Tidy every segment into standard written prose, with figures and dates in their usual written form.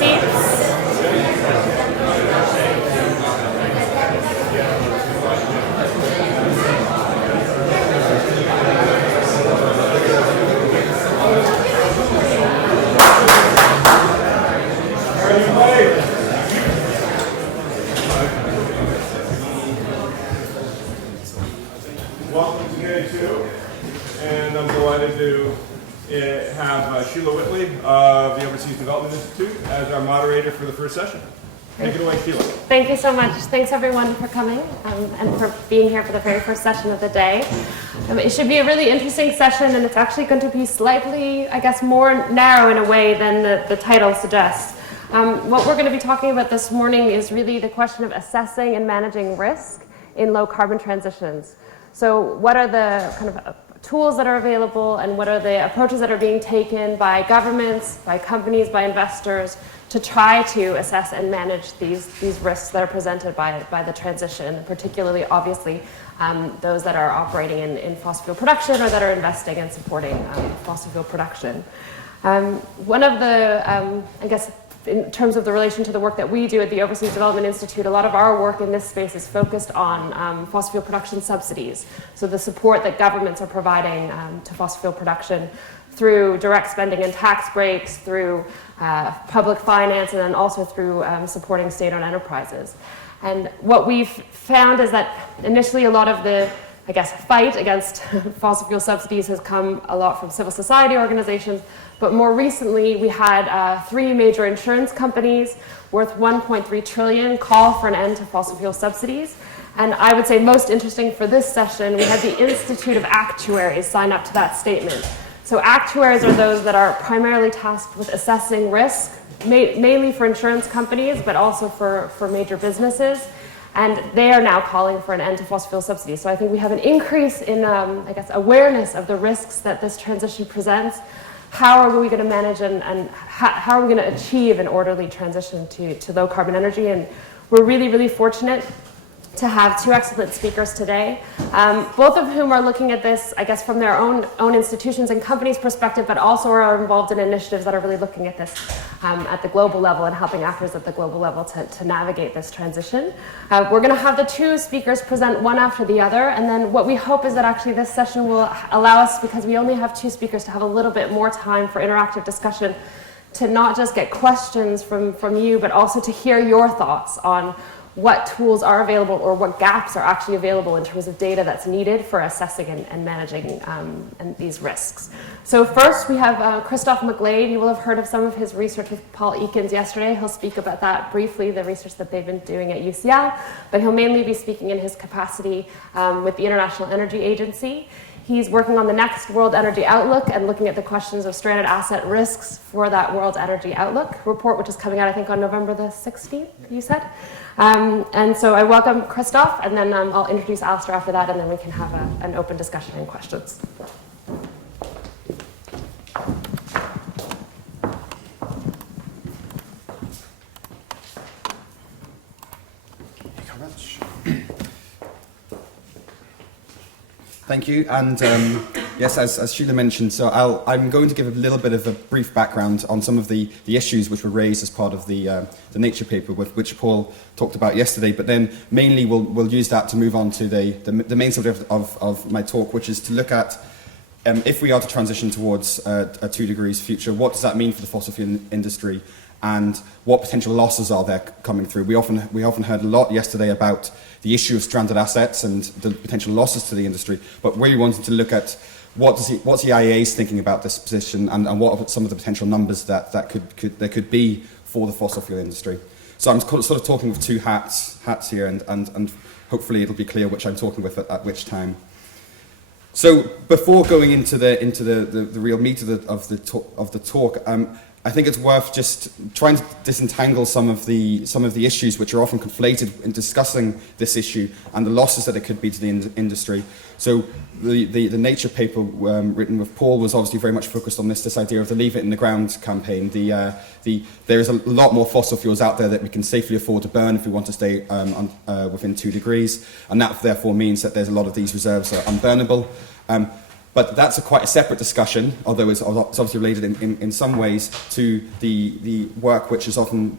seats. Welcome to day 2, and I'm delighted to have Sheila Whitley of the Overseas Development Institute as our moderator for the first session. Take it away, Sheila. Thank you so much. Thanks everyone for coming and for being here for the very first session of the day. It should be a really interesting session, and it's actually going to be slightly, I guess, more narrow in a way than the title suggests. What we're going to be talking about this morning is really the question of assessing and managing risk in low carbon transitions. So what are the kind of tools that are available, and what are the approaches that are being taken by governments, by companies, by investors to try to assess and manage these risks that are presented by the transition, particularly, obviously, those that are operating in fossil fuel production or that are investing and supporting fossil fuel production. One of the, I guess, in terms of the relation to the work that we do at the Overseas Development Institute, a lot of our work in this space is focused on fossil fuel production subsidies. So the support that governments are providing to fossil fuel production through direct spending and tax breaks, through public finance, and then also through supporting state-owned enterprises. And what we've found is that initially a lot of the, I guess, fight against fossil fuel subsidies has come a lot from civil society organizations. But more recently, we had 3 major insurance companies worth $1.3 trillion call for an end to fossil fuel subsidies. And I would say most interesting for this session, we had the Institute of Actuaries sign up to that statement. So actuaries are those that are primarily tasked with assessing risk, mainly for insurance companies, but also for major businesses. And they are now calling for an end to fossil fuel subsidies. So I think we have an increase in, I guess, awareness of the risks that this transition presents. How are we going to manage and how are we going to achieve an orderly transition to low carbon energy? And we're really, really fortunate to have 2 excellent speakers today, both of whom are looking at this, I guess, from their own institutions and companies' perspective, but also are involved in initiatives that are really looking at this at the global level and helping actors at the global level to navigate this transition. We're going to have the 2 speakers present one after the other, and then what we hope is that actually this session will allow us, because we only have 2 speakers, to have a little bit more time for interactive discussion, to not just get questions from you, but also to hear your thoughts on what tools are available or what gaps are actually available in terms of data that's needed for assessing and managing these risks. So first we have Christoph McGlade. You will have heard of some of his research with Paul Ekins yesterday. He'll speak about that briefly, the research that they've been doing at UCL, but he'll mainly be speaking in his capacity with the International Energy Agency. He's working on the next World Energy Outlook and looking at the questions of stranded asset risks for that World Energy Outlook report, which is coming out, I think, on November the 16th, you said. And so I welcome Christoph, and then I'll introduce Alistair after that, and then we can have an open discussion and questions. Thank you, and yes, as Sheila mentioned, so I'm going to give a little bit of a brief background on some of the issues which were raised as part of the Nature paper, which Paul talked about yesterday, but then mainly we'll use that to move on to the main subject of my talk, which is to look at if we are to transition towards a 2 degrees future, what does that mean for the fossil fuel industry, and what potential losses are there coming through. We often heard a lot yesterday about the issue of stranded assets and the potential losses to the industry, but really wanted to look at what's the IEA's thinking about this position, and what are some of the potential numbers that there could be for the fossil fuel industry. So I'm sort of talking with 2 hats here, and hopefully it'll be clear which I'm talking with at which time. So before going into the real meat of the talk, I think it's worth just trying to disentangle some of the issues which are often conflated in discussing this issue and the losses that it could be to the industry. So the Nature paper written with Paul was obviously very much focused on this idea of the Leave It in the Ground campaign. There is a lot more fossil fuels out there that we can safely afford to burn if we want to stay within 2 degrees, and that therefore means that there's a lot of these reserves that are unburnable. But that's quite a separate discussion, although it's obviously related in some ways to the work which is often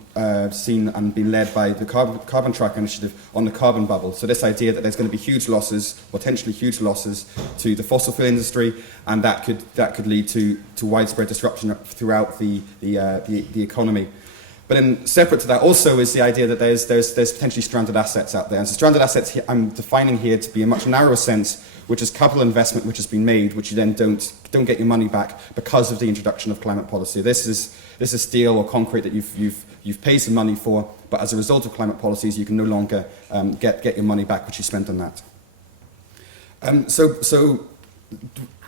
seen and been led by the Carbon Tracker Initiative on the carbon bubble. So this idea that there's going to be huge losses, potentially huge losses, to the fossil fuel industry, and that could lead to widespread disruption throughout the economy. But then separate to that also is the idea that there's potentially stranded assets out there. And so stranded assets I'm defining here to be a much narrower sense, which is capital investment which has been made, which you then don't get your money back because of the introduction of climate policy. This is steel or concrete that you've paid some money for, but as a result of climate policies, you can no longer get your money back which you spent on that. So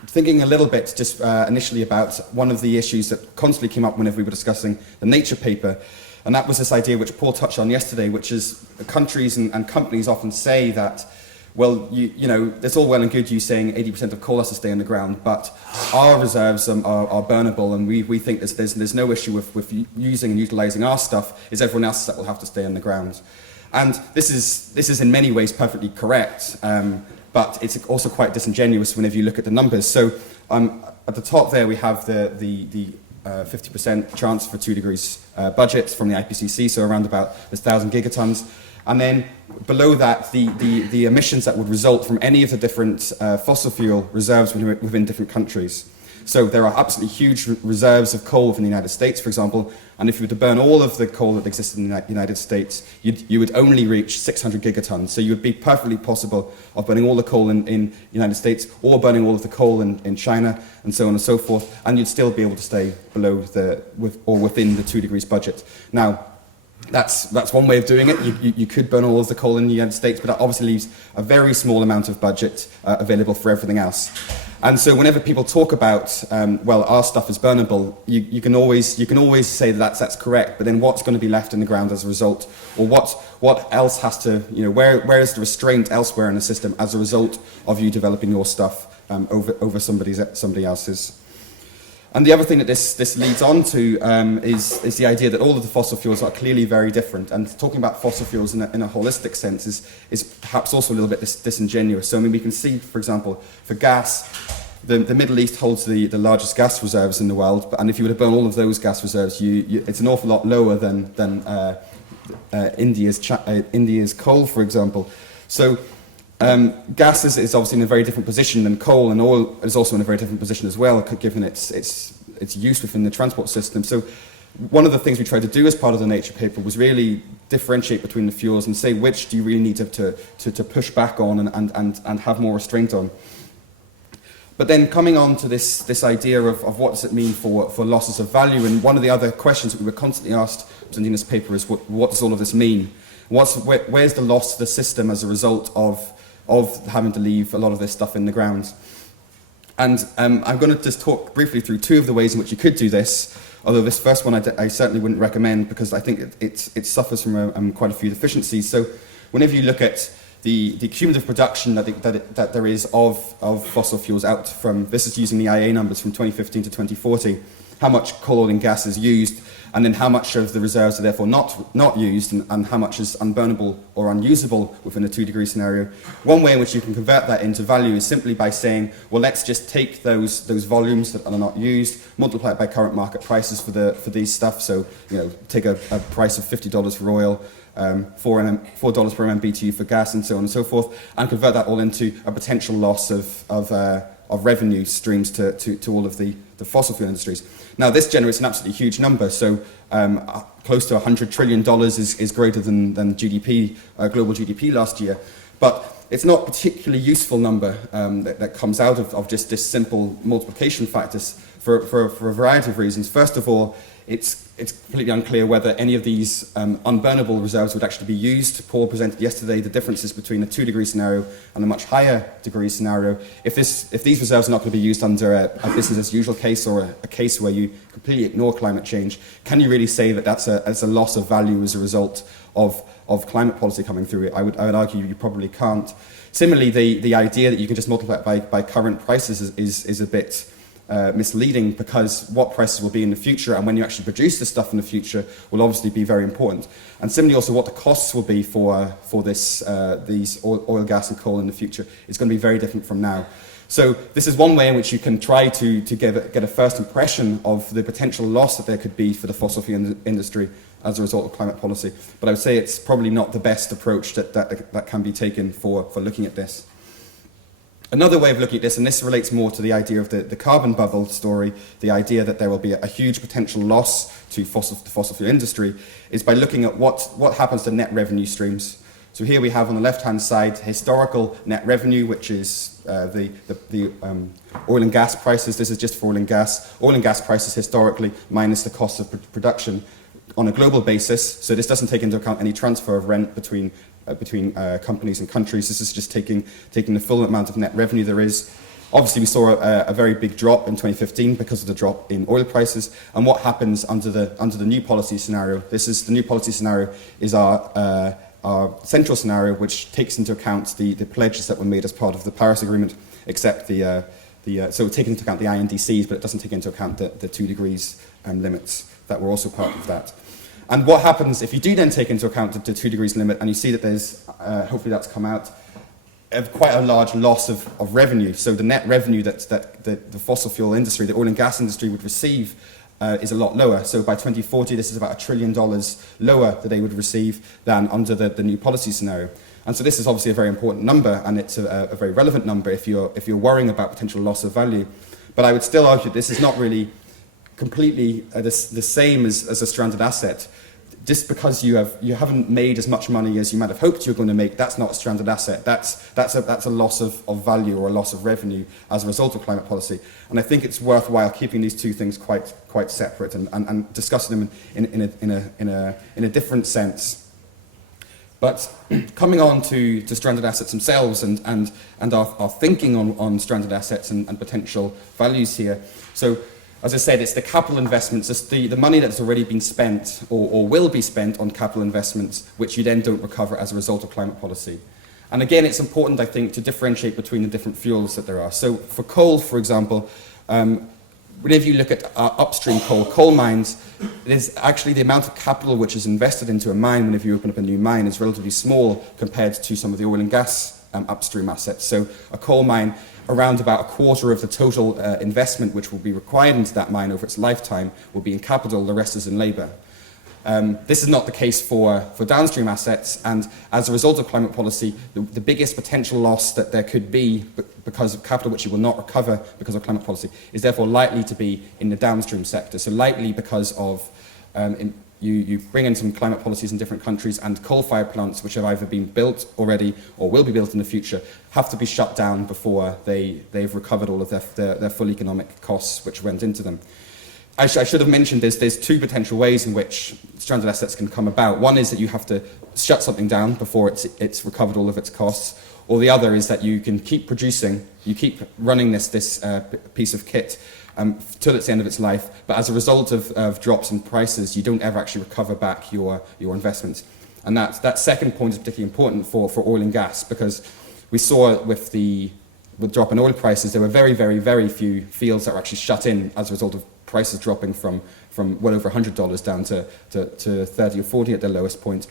thinking a little bit just initially about one of the issues that constantly came up whenever we were discussing the Nature paper, and that was this idea which Paul touched on yesterday, which is countries and companies often say that, well, you know, it's all well and good you saying 80% of coal has to stay in the ground, but our reserves are burnable, and we think there's no issue with using and utilising our stuff. It's everyone else that will have to stay in the ground. And this is in many ways perfectly correct, but it's also quite disingenuous whenever you look at the numbers. So at the top there we have the 50% chance for 2 degrees budget from the IPCC, so around about 1,000 gigatons. And then below that, the emissions that would result from any of the different fossil fuel reserves within different countries. So there are absolutely huge reserves of coal within the United States, for example, and if you were to burn all of the coal that existed in the United States, you would only reach 600 gigatons. So you would be perfectly possible of burning all the coal in the United States, or burning all of the coal in China, and so on and so forth, and you'd still be able to stay below within the 2 degrees budget. Now, that's one way of doing it. You could burn all of the coal in the United States, but that obviously leaves a very small amount of budget available for everything else. And so whenever people talk about, well, our stuff is burnable, you can always say that's correct, but then what's going to be left in the ground as a result? Or what else has to, you know, where is the restraint elsewhere in the system as a result of you developing your stuff over somebody else's? And the other thing that this leads on to is the idea that all of the fossil fuels are clearly very different. And talking about fossil fuels in a holistic sense is perhaps also a little bit disingenuous. So I mean, we can see, for example, for gas, the Middle East holds the largest gas reserves in the world. And if you were to burn all of those gas reserves, it's an awful lot lower than India's coal, for example. So gas is obviously in a very different position than coal, and oil is also in a very different position as well, given its use within the transport system. So one of the things we tried to do as part of the Nature paper was really differentiate between the fuels and say which do you really need to push back on and have more restraint on. But then coming on to this idea of what does it mean for losses of value, and one of the other questions that we were constantly asked presenting this paper is what does all of this mean? Where's the loss to the system as a result of having to leave a lot of this stuff in the ground? And I'm going to just talk briefly through two of the ways in which you could do this, although this first one I certainly wouldn't recommend because I think it suffers from quite a few deficiencies. So whenever you look at the cumulative production that there is of fossil fuels out from, this is using the IEA numbers from 2015 to 2040, how much coal, oil and gas is used, and then how much of the reserves are therefore not used, and how much is unburnable or unusable within a 2 degree scenario. One way in which you can convert that into value is simply by saying, well, let's just take those volumes that are not used, multiply it by current market prices for these stuff. So, you know, take a price of $50 for oil, $4 per MMBTU for gas, and so on and so forth, and convert that all into a potential loss of revenue streams to all of the fossil fuel industries. Now, this generates an absolutely huge number. So close to $100 trillion is greater than GDP, global GDP last year. But it's not a particularly useful number that comes out of just this simple multiplication factors for a variety of reasons. First of all, it's completely unclear whether any of these unburnable reserves would actually be used. Paul presented yesterday the differences between a 2 degree scenario and a much higher degree scenario. If these reserves are not going to be used under a business as usual case, or a case where you completely ignore climate change, can you really say that that's a loss of value as a result of climate policy coming through it? I would argue you probably can't. Similarly, the idea that you can just multiply it by current prices is a bit misleading, because what prices will be in the future and when you actually produce the stuff in the future will obviously be very important. And similarly also what the costs will be for these oil, gas and coal in the future is going to be very different from now. So this is one way in which you can try to get a first impression of the potential loss that there could be for the fossil fuel industry as a result of climate policy. But I would say it's probably not the best approach that can be taken for looking at this. Another way of looking at this, and this relates more to the idea of the carbon bubble story, the idea that there will be a huge potential loss to the fossil fuel industry, is by looking at what happens to net revenue streams. So here we have on the left-hand side historical net revenue, which is the oil and gas prices. This is just for oil and gas. Oil and gas prices historically minus the cost of production on a global basis. So this doesn't take into account any transfer of rent between companies and countries. This is just taking the full amount of net revenue there is. Obviously, we saw a very big drop in 2015 because of the drop in oil prices. And what happens under the new policy scenario? The new policy scenario is our central scenario, which takes into account the pledges that were made as part of the Paris Agreement, except so taking into account the INDCs, but it doesn't take into account the 2 degrees limits that were also part of that. And what happens if you do then take into account the 2 degrees limit, and you see that there's, hopefully that's come out, quite a large loss of revenue. So the net revenue that the fossil fuel industry, the oil and gas industry would receive is a lot lower. So by 2040, this is about $1 trillion lower that they would receive than under the new policy scenario. And so this is obviously a very important number, and it's a very relevant number if you're worrying about potential loss of value. But I would still argue this is not really completely the same as a stranded asset. Just because you haven't made as much money as you might have hoped you were going to make, that's not a stranded asset. That's a loss of value or a loss of revenue as a result of climate policy. And I think it's worthwhile keeping these two things quite separate and discussing them in a different sense. But coming on to stranded assets themselves and our thinking on stranded assets and potential values here. So, as I said, it's the capital investments, it's the money that's already been spent or will be spent on capital investments, which you then don't recover as a result of climate policy. And again, it's important, I think, to differentiate between the different fuels that there are. So for coal, for example, whenever you look at upstream coal mines, there's actually the amount of capital which is invested into a mine whenever you open up a new mine is relatively small compared to some of the oil and gas upstream assets. So a coal mine, around about a quarter of the total investment which will be required into that mine over its lifetime will be in capital, the rest is in labour. This is not the case for downstream assets, and as a result of climate policy, the biggest potential loss that there could be because of capital which you will not recover because of climate policy is therefore likely to be in the downstream sector. So likely because of you bring in some climate policies in different countries, and coal-fired plants which have either been built already or will be built in the future have to be shut down before they've recovered all of their full economic costs which went into them. I should have mentioned there's two potential ways in which stranded assets can come about. One is that you have to shut something down before it's recovered all of its costs, or the other is that you can keep producing, you keep running this piece of kit till it's the end of its life, but as a result of drops in prices, you don't ever actually recover back your investments. And that second point is particularly important for oil and gas, because we saw with the drop in oil prices, there were very, very, very few fields that were actually shut in as a result of prices dropping from well over $100 down to 30 or 40 at their lowest point.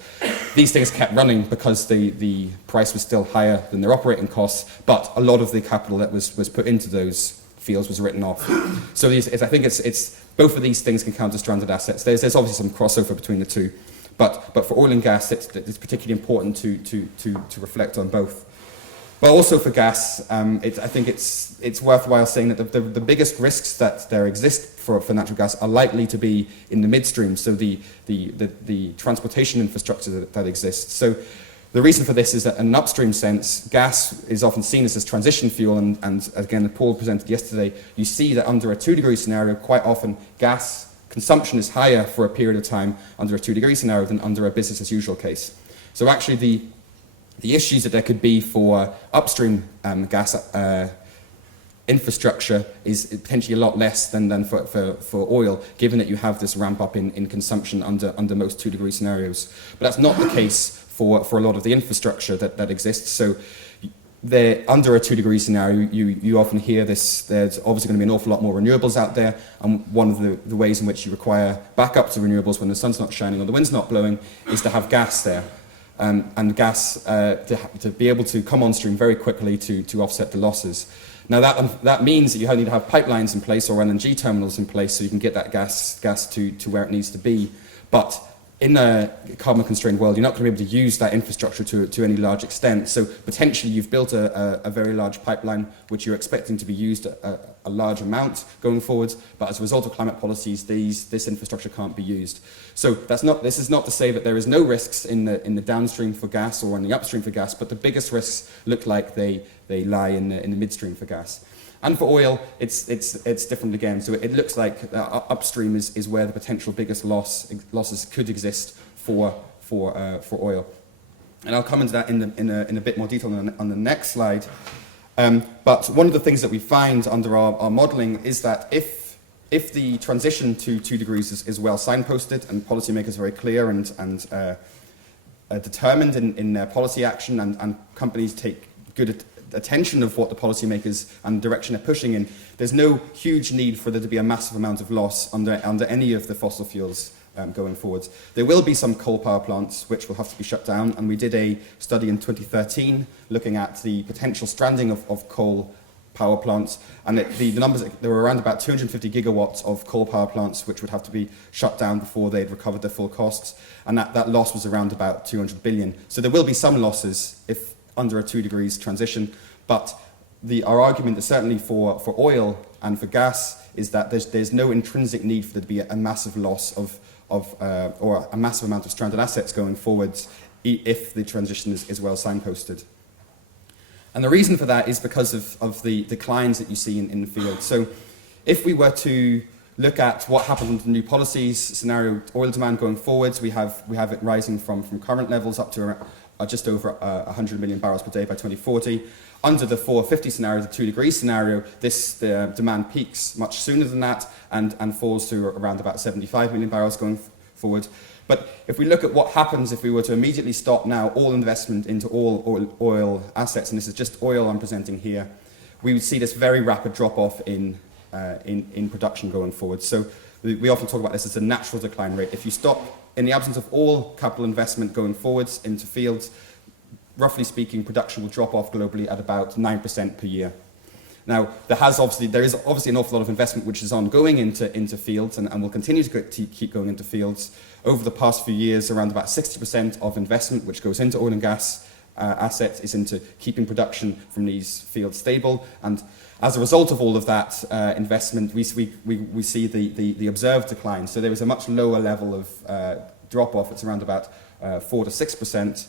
These things kept running because the price was still higher than their operating costs, but a lot of the capital that was put into those fields was written off. So I think it's both of these things can count as stranded assets. There's obviously some crossover between the two, but for oil and gas, it's particularly important to reflect on both. But also for gas, I think it's worthwhile saying that the biggest risks that there exist for natural gas are likely to be in the midstream, so the transportation infrastructure that exists. So the reason for this is that in an upstream sense, gas is often seen as this transition fuel, and again, Paul presented yesterday, you see that under a 2-degree scenario, quite often gas consumption is higher for a period of time under a 2-degree scenario than under a business as usual case. So actually the issues that there could be for upstream gas infrastructure is potentially a lot less than for oil, given that you have this ramp up in consumption under most 2-degree scenarios. But that's not the case for a lot of the infrastructure that exists. So under a 2-degree scenario, you often hear this, there's obviously going to be an awful lot more renewables out there, and one of the ways in which you require backup to renewables when the sun's not shining or the wind's not blowing is to have gas there. And gas to be able to come on stream very quickly to offset the losses. Now that means that you need to have pipelines in place or LNG terminals in place so you can get that gas to where it needs to be. But in a carbon-constrained world, you're not going to be able to use that infrastructure to any large extent. So potentially you've built a very large pipeline which you're expecting to be used a large amount going forwards, but as a result of climate policies, this infrastructure can't be used. So this is not to say that there is no risks in the downstream for gas or in the upstream for gas, but the biggest risks look like they lie in the midstream for gas. And for oil, it's different again. So it looks like upstream is where the potential biggest losses could exist for oil. And I'll come into that in a bit more detail on the next slide. But one of the things that we find under our modelling is that if the transition to 2 degrees is well signposted and policymakers are very clear and determined in their policy action and companies take good attention of what the policymakers and direction are pushing in, there's no huge need for there to be a massive amount of loss under any of the fossil fuels going forwards. There will be some coal power plants which will have to be shut down, and we did a study in 2013 looking at the potential stranding of coal power plants, and the numbers, there were around about 250 gigawatts of coal power plants which would have to be shut down before they'd recovered their full costs, and that loss was around about 200 billion. So there will be some losses if under a 2 degrees transition, but our argument is certainly for oil and for gas is that there's no intrinsic need for there to be a massive loss or a massive amount of stranded assets going forwards if the transition is well signposted. And the reason for that is because of the declines that you see in the field. So if we were to look at what happens under the new policies scenario, oil demand going forwards, we have it rising from current levels up to just over 100 million barrels per day by 2040. Under the 450 scenario, the 2 degree scenario, the demand peaks much sooner than that and falls to around about 75 million barrels going forward. But if we look at what happens if we were to immediately stop now all investment into all oil assets, and this is just oil I'm presenting here, we would see this very rapid drop-off in production going forward. So we often talk about this as a natural decline rate. If you stop, in the absence of all capital investment going forwards into fields, roughly speaking, production will drop off globally at about 9% per year. Now, there is obviously an awful lot of investment which is ongoing into fields and will continue to keep going into fields. Over the past few years, around about 60% of investment which goes into oil and gas assets is into keeping production from these fields stable. And as a result of all of that investment, we see the observed decline. So there is a much lower level of drop-off. It's around about 4 to 6%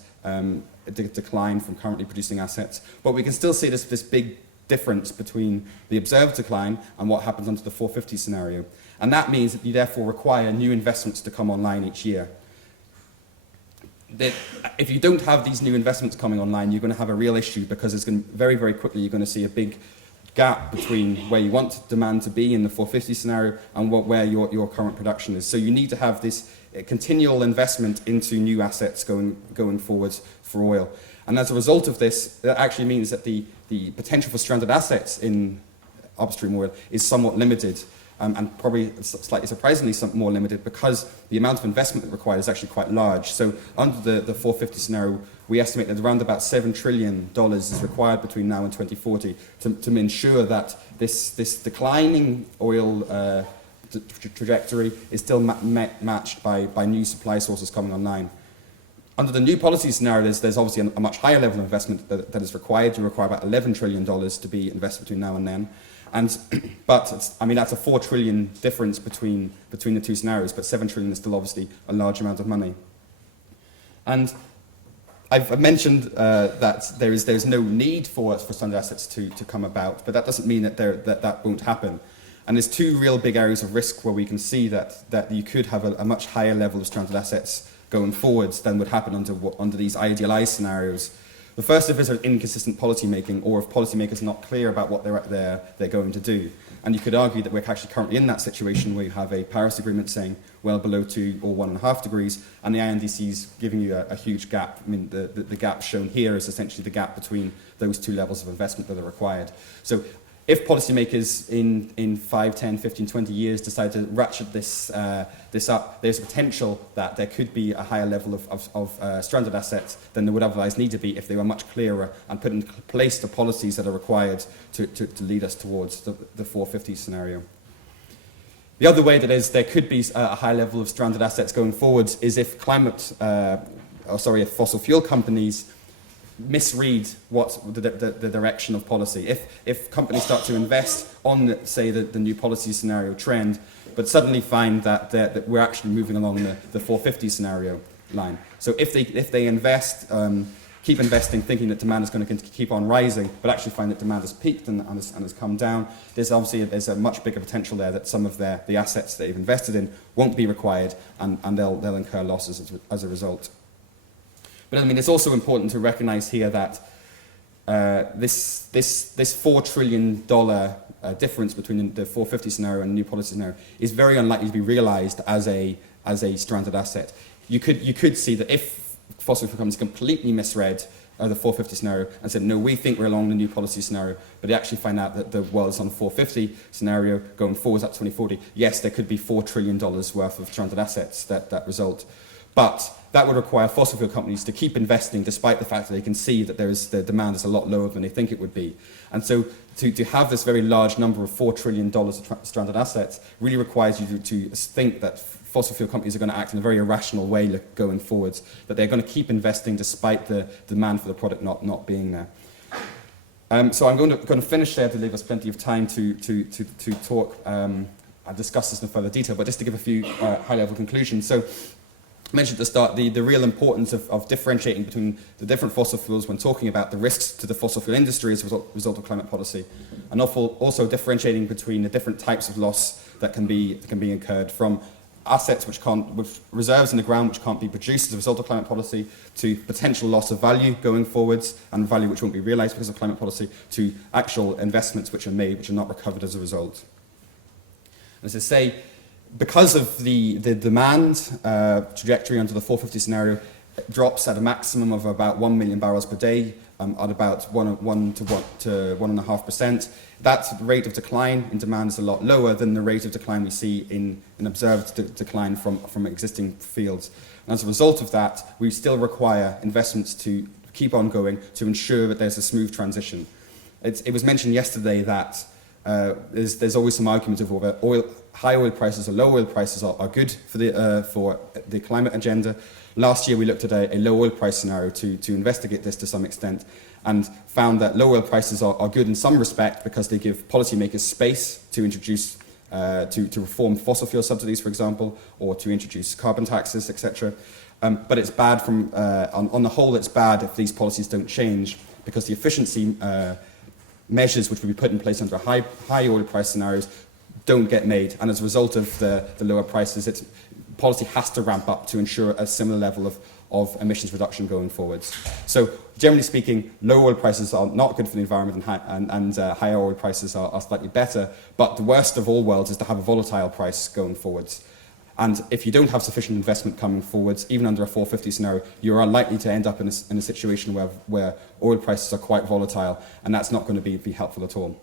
decline from currently producing assets. But we can still see this big difference between the observed decline and what happens under the 450 scenario. And that means that you therefore require new investments to come online each year. If you don't have these new investments coming online, you're going to have a real issue because it's going to, very, very quickly you're going to see a big gap between where you want demand to be in the 450 scenario and where your current production is. So you need to have this continual investment into new assets going forwards for oil. And as a result of this, that actually means that the potential for stranded assets in upstream oil is somewhat limited, and probably slightly surprisingly more limited because the amount of investment required is actually quite large. So under the 450 scenario, we estimate that around about $7 trillion is required between now and 2040 to ensure that this declining oil trajectory is still matched by new supply sources coming online. Under the new policy scenario, there's obviously a much higher level of investment that is required. You require about $11 trillion to be invested between now and then. But that's a 4 trillion difference between the two scenarios, but 7 trillion is still obviously a large amount of money. And I've mentioned that there's no need for stranded assets to come about, but that doesn't mean that that won't happen. And there's two real big areas of risk where we can see that you could have a much higher level of stranded assets going forwards than would happen under these idealized scenarios. The first of it is inconsistent policy making, or if policymakers are not clear about what they're going to do. And you could argue that we're actually currently in that situation where you have a Paris Agreement saying well below 2 or 1.5 degrees, and the INDC is giving you a huge gap. I mean, the gap shown here is essentially the gap between those two levels of investment that are required. So if policymakers in 5, 10, 15, 20 years decide to ratchet this up, there's a potential that there could be a higher level of stranded assets than there would otherwise need to be if they were much clearer and put in place the policies that are required to lead us towards the 450 scenario. The other way that there could be a high level of stranded assets going forwards is if if fossil fuel companies misread what the direction of policy. If companies start to invest on, say, the new policy scenario trend, but suddenly find that we're actually moving along the 450 scenario line. So if they invest, keep investing, thinking that demand is going to keep on rising, but actually find that demand has peaked and has come down, there's a much bigger potential there that some of the assets that they've invested in won't be required, and they'll incur losses as a result. But I mean, it's also important to recognise here that this $4 trillion difference between the 450 scenario and the new policy scenario is very unlikely to be realised as a stranded asset. You could see that if fossil fuel companies completely misread the 450 scenario and said, no, we think we're along the new policy scenario, but they actually find out that the world is on the 450 scenario going forwards up to 2040, yes, there could be $4 trillion worth of stranded assets that result. But that would require fossil fuel companies to keep investing despite the fact that they can see that the demand is a lot lower than they think it would be. And so to have this very large number of $4 trillion of stranded assets really requires you to think that fossil fuel companies are going to act in a very irrational way going forwards, that they're going to keep investing despite the demand for the product not being there. So I'm going to finish there to leave us plenty of time to talk. I'll discuss this in further detail, but just to give a few high-level conclusions. So I mentioned at the start the real importance of differentiating between the different fossil fuels when talking about the risks to the fossil fuel industry as a result of climate policy, and also differentiating between the different types of loss that can be incurred, from assets with reserves in the ground which can't be produced as a result of climate policy, to potential loss of value going forwards and value which won't be realised because of climate policy, to actual investments which are made which are not recovered as a result. As I say, because of the demand trajectory under the 450 scenario, it drops at a maximum of about 1 million barrels per day, at about 1 to 1.5%. That rate of decline in demand is a lot lower than the rate of decline we see in observed decline from existing fields. And as a result of that, we still require investments to keep on going to ensure that there's a smooth transition. It was mentioned yesterday that there's always some argument of whether high oil prices or low oil prices are good for the climate agenda. Last year we looked at a low oil price scenario to investigate this to some extent, and found that low oil prices are good in some respect because they give policymakers space to introduce to reform fossil fuel subsidies, for example, or to introduce carbon taxes, etc. But it's bad on the whole. It's bad if these policies don't change, because the efficiency measures which would be put in place under high oil price scenarios don't get made, and as a result of the lower prices, policy has to ramp up to ensure a similar level of emissions reduction going forwards. So generally speaking, low oil prices are not good for the environment, and higher oil prices are slightly better, but the worst of all worlds is to have a volatile price going forwards. And if you don't have sufficient investment coming forwards, even under a 450 scenario, you're unlikely to end up in a situation where oil prices are quite volatile, and that's not going to be helpful at all.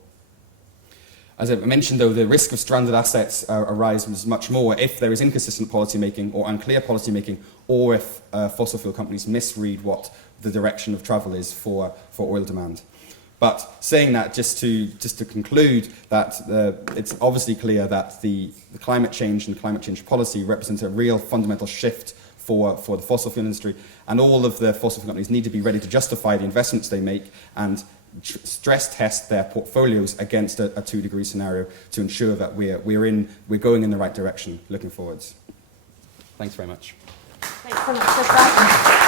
As I mentioned, though, the risk of stranded assets arises much more if there is inconsistent policy making or unclear policy making, or if fossil fuel companies misread what the direction of travel is for oil demand. But saying that, just to conclude, that it's obviously clear that the climate change and climate change policy represents a real fundamental shift for the fossil fuel industry, and all of the fossil fuel companies need to be ready to justify the investments they make and stress test their portfolios against a 2-degree scenario to ensure that we're going in the right direction looking forwards. Thanks very much. Thanks so much for that.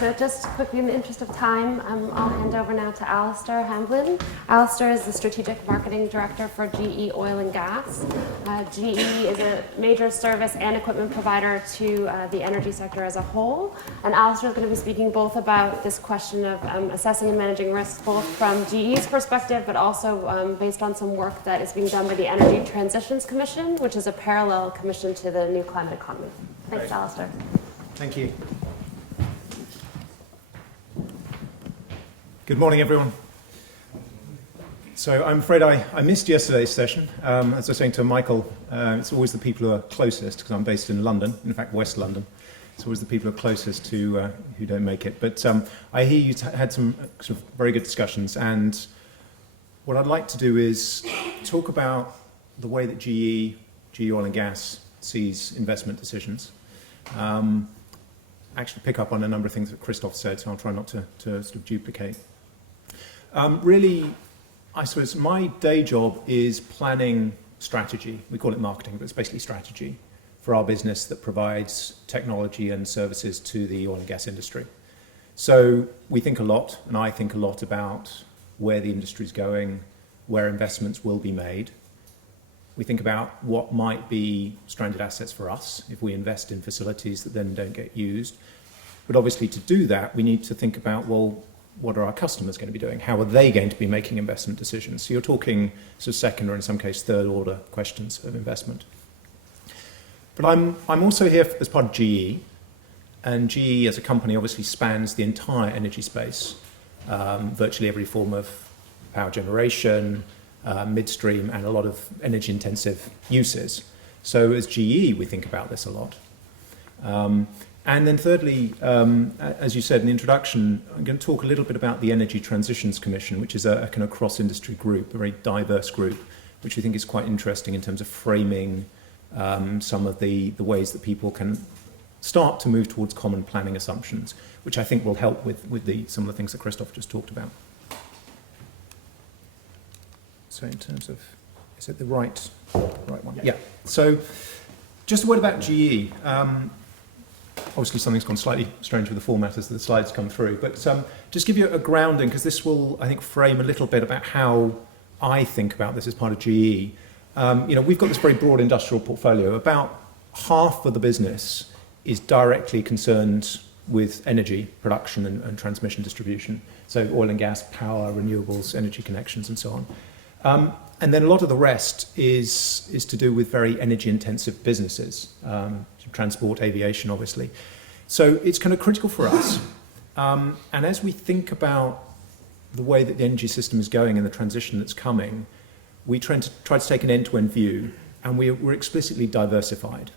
So just quickly, in the interest of time, I'll hand over now to Alistair Hamblin. Alistair is the Strategic Marketing Director for GE Oil and Gas. GE is a major service and equipment provider to the energy sector as a whole. And Alistair is going to be speaking both about this question of assessing and managing risks, both from GE's perspective, but also based on some work that is being done by the Energy Transitions Commission, which is a parallel commission to the New Climate Economy. Thanks, Alistair. Thank you. Good morning, everyone. So I'm afraid I missed yesterday's session. As I was saying to Michael, it's always the people who are closest, because I'm based in London, in fact West London. It's always the people who are closest who don't make it. But I hear you had some sort of very good discussions, and what I'd like to do is talk about the way that GE Oil and Gas sees investment decisions. Actually pick up on a number of things that Christoph said, so I'll try not to sort of duplicate. Really, I suppose my day job is planning strategy. We call it marketing, but it's basically strategy for our business that provides technology and services to the oil and gas industry. So we think a lot, and I think a lot about where the industry is going, where investments will be made. We think about what might be stranded assets for us if we invest in facilities that then don't get used. But obviously to do that, we need to think about, well, what are our customers going to be doing? How are they going to be making investment decisions? So you're talking sort of second or in some case third order questions of investment. But I'm also here as part of GE, and GE as a company obviously spans the entire energy space, virtually every form of power generation, midstream, and a lot of energy intensive uses. So as GE we think about this a lot. And then thirdly, as you said in the introduction, I'm going to talk a little bit about the Energy Transitions Commission, which is a kind of cross-industry group, a very diverse group, which we think is quite interesting in terms of framing some of the ways that people can start to move towards common planning assumptions, which I think will help with some of the things that Christoph just talked about. So in terms of, is it the right one? Yeah. So just a word about GE. Obviously something's gone slightly strange with the format as the slides come through, but just give you a grounding, because this will, I think, frame a little bit about how I think about this as part of GE. We've got this very broad industrial portfolio. About half of the business is directly concerned with energy production and transmission distribution. So oil and gas, power, renewables, energy connections, and so on. And then a lot of the rest is to do with very energy intensive businesses, transport, aviation, obviously. So it's kind of critical for us. And as we think about the way that the energy system is going and the transition that's coming, we try to take an end-to-end view, and we're explicitly diversified.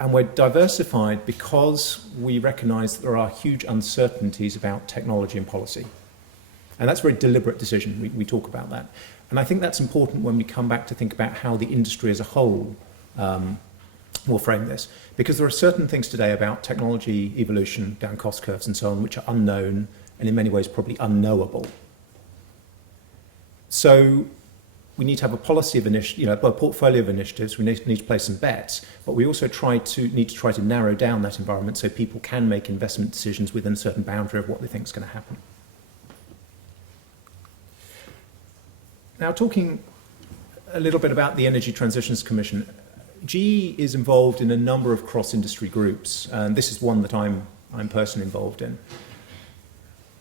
And we're diversified because we recognise that there are huge uncertainties about technology and policy. And that's a very deliberate decision. We talk about that. And I think that's important when we come back to think about how the industry as a whole will frame this. Because there are certain things today about technology evolution, down cost curves and so on, which are unknown and in many ways probably unknowable. So we need to have a policy of a portfolio of initiatives. We need to place some bets, but we also need to try to narrow down that environment so people can make investment decisions within a certain boundary of what they think is going to happen. Now, talking a little bit about the Energy Transitions Commission, GE is involved in a number of cross-industry groups, and this is one that I'm personally involved in.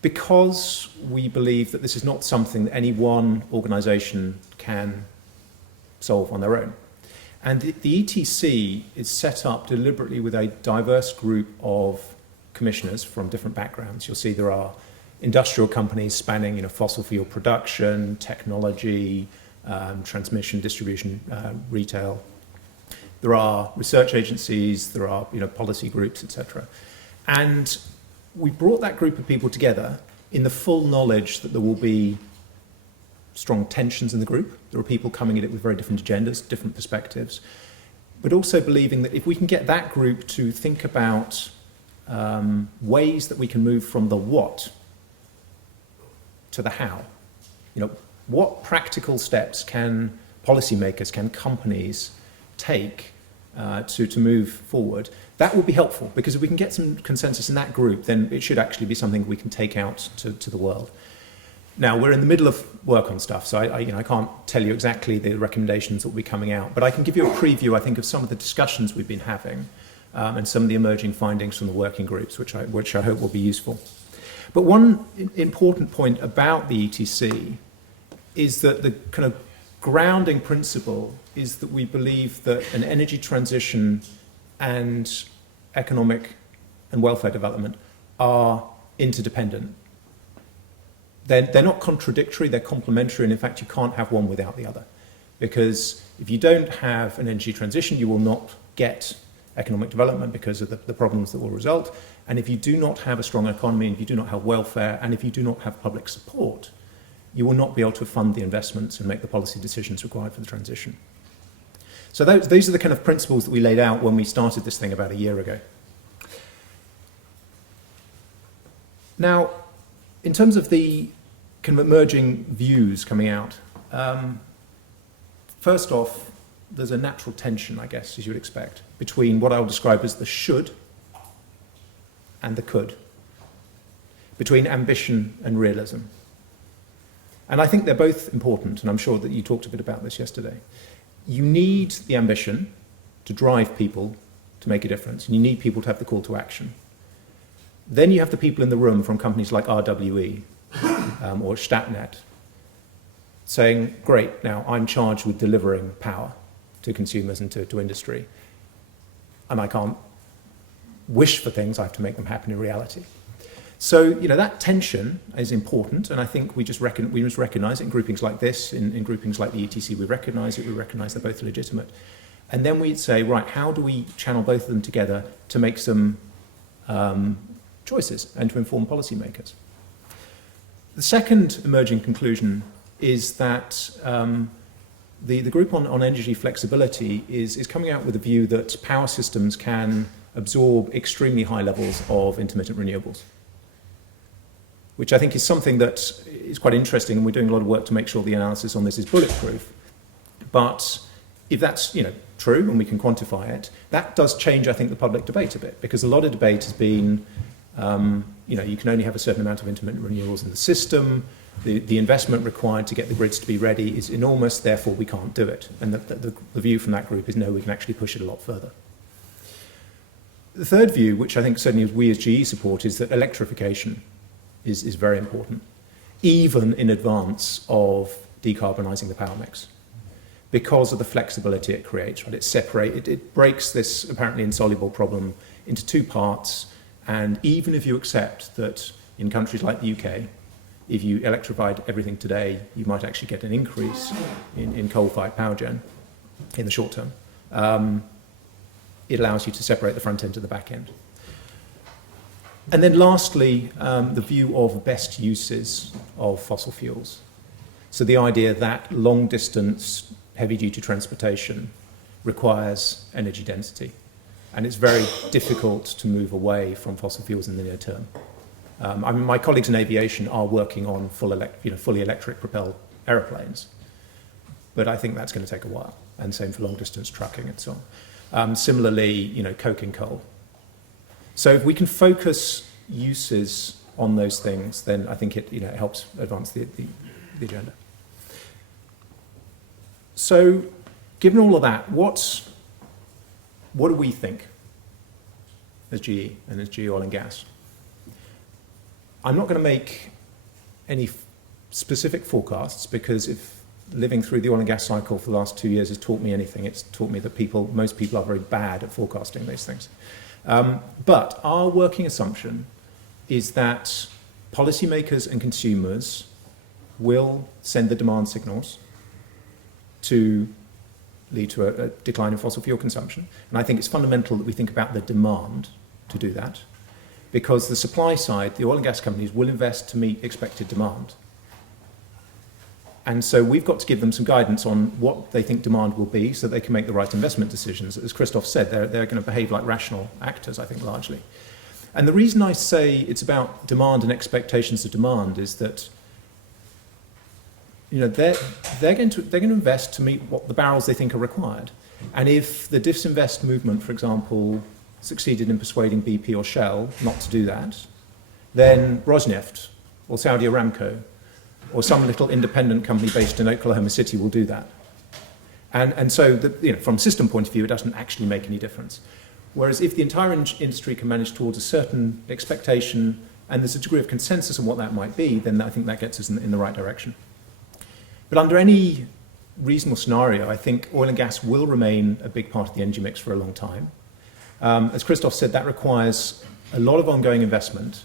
Because we believe that this is not something that any one organisation can solve on their own. And the ETC is set up deliberately with a diverse group of commissioners from different backgrounds. You'll see there are industrial companies spanning fossil fuel production, technology, transmission, distribution, retail. There are research agencies, there are policy groups, etc. And we brought that group of people together in the full knowledge that there will be strong tensions in the group. There are people coming at it with very different agendas, different perspectives, but also believing that if we can get that group to think about ways that we can move from the what to the how. What practical steps can policymakers, can companies take to move forward? That will be helpful, because if we can get some consensus in that group, then it should actually be something we can take out to the world. Now, we're in the middle of work on stuff, so I can't tell you exactly the recommendations that will be coming out, but I can give you a preview, I think, of some of the discussions we've been having and some of the emerging findings from the working groups, which I hope will be useful. But one important point about the ETC is that the kind of grounding principle is that we believe that an energy transition and economic and welfare development are interdependent. they're not contradictory, they're complementary, and in fact you can't have one without the other. Because if you don't have an energy transition, you will not get economic development because of the problems that will result. And if you do not have a strong economy, and if you do not have welfare, and if you do not have public support, you will not be able to fund the investments and make the policy decisions required for the transition. So those are the kind of principles that we laid out when we started this thing about a year ago. Now, in terms of the kind of emerging views coming out, first off, there's a natural tension, I guess, as you would expect, between what I'll describe as the should and the could, between ambition and realism. And I think they're both important, and I'm sure that you talked a bit about this yesterday. You need the ambition to drive people to make a difference, and you need people to have the call to action. Then you have the people in the room from companies like RWE or Statnet saying, great, now I'm charged with delivering power to consumers and to industry, and I can't wish for things, I have to make them happen in reality. So, that tension is important, and I think we must recognize it in groupings like this, in groupings like the ETC, we recognize it, we recognize they're both legitimate. And then we'd say, right, how do we channel both of them together to make some choices and to inform policymakers? The second emerging conclusion is that the group on energy flexibility is coming out with a view that power systems can absorb extremely high levels of intermittent renewables, which I think is something that is quite interesting, and we're doing a lot of work to make sure the analysis on this is bulletproof. But if that's true and we can quantify it, that does change, I think, the public debate a bit, because a lot of debate has been, you can only have a certain amount of intermittent renewables in the system, the investment required to get the grids to be ready is enormous, therefore we can't do it. And the view from that group is no, we can actually push it a lot further. The third view, which I think certainly we as GE support, is that electrification is very important, even in advance of decarbonising the power mix, because of the flexibility it creates. Right? It breaks this apparently insoluble problem into two parts, and even if you accept that in countries like the UK, if you electrified everything today, you might actually get an increase in coal-fired power gen in the short term. It allows you to separate the front end to the back end. And then lastly, the view of best uses of fossil fuels. So the idea that long-distance, heavy-duty transportation requires energy density. And it's very difficult to move away from fossil fuels in the near term. My colleagues in aviation are working on fully electric-propelled aeroplanes. But I think that's going to take a while. And same for long-distance trucking and so on. Similarly, coke and coal. So if we can focus uses on those things, then I think it helps advance the agenda. So, given all of that, what do we think as GE and as GE Oil and Gas? I'm not going to make any specific forecasts, because if living through the oil and gas cycle for the last 2 years has taught me anything, it's taught me that most people are very bad at forecasting these things. But our working assumption is that policymakers and consumers will send the demand signals to lead to a decline in fossil fuel consumption. And I think it's fundamental that we think about the demand to do that, because the supply side, the oil and gas companies, will invest to meet expected demand. And so we've got to give them some guidance on what they think demand will be so they can make the right investment decisions. As Christoph said, they're going to behave like rational actors, I think, largely. And the reason I say it's about demand and expectations of demand is that they're going to invest to meet what the barrels they think are required. And if the disinvest movement, for example, succeeded in persuading BP or Shell not to do that, then Rosneft or Saudi Aramco or some little independent company based in Oklahoma City will do that. And so, from a system point of view, it doesn't actually make any difference. Whereas if the entire industry can manage towards a certain expectation and there's a degree of consensus on what that might be, then I think that gets us in the right direction. But under any reasonable scenario, I think oil and gas will remain a big part of the energy mix for a long time. As Christoph said, that requires a lot of ongoing investment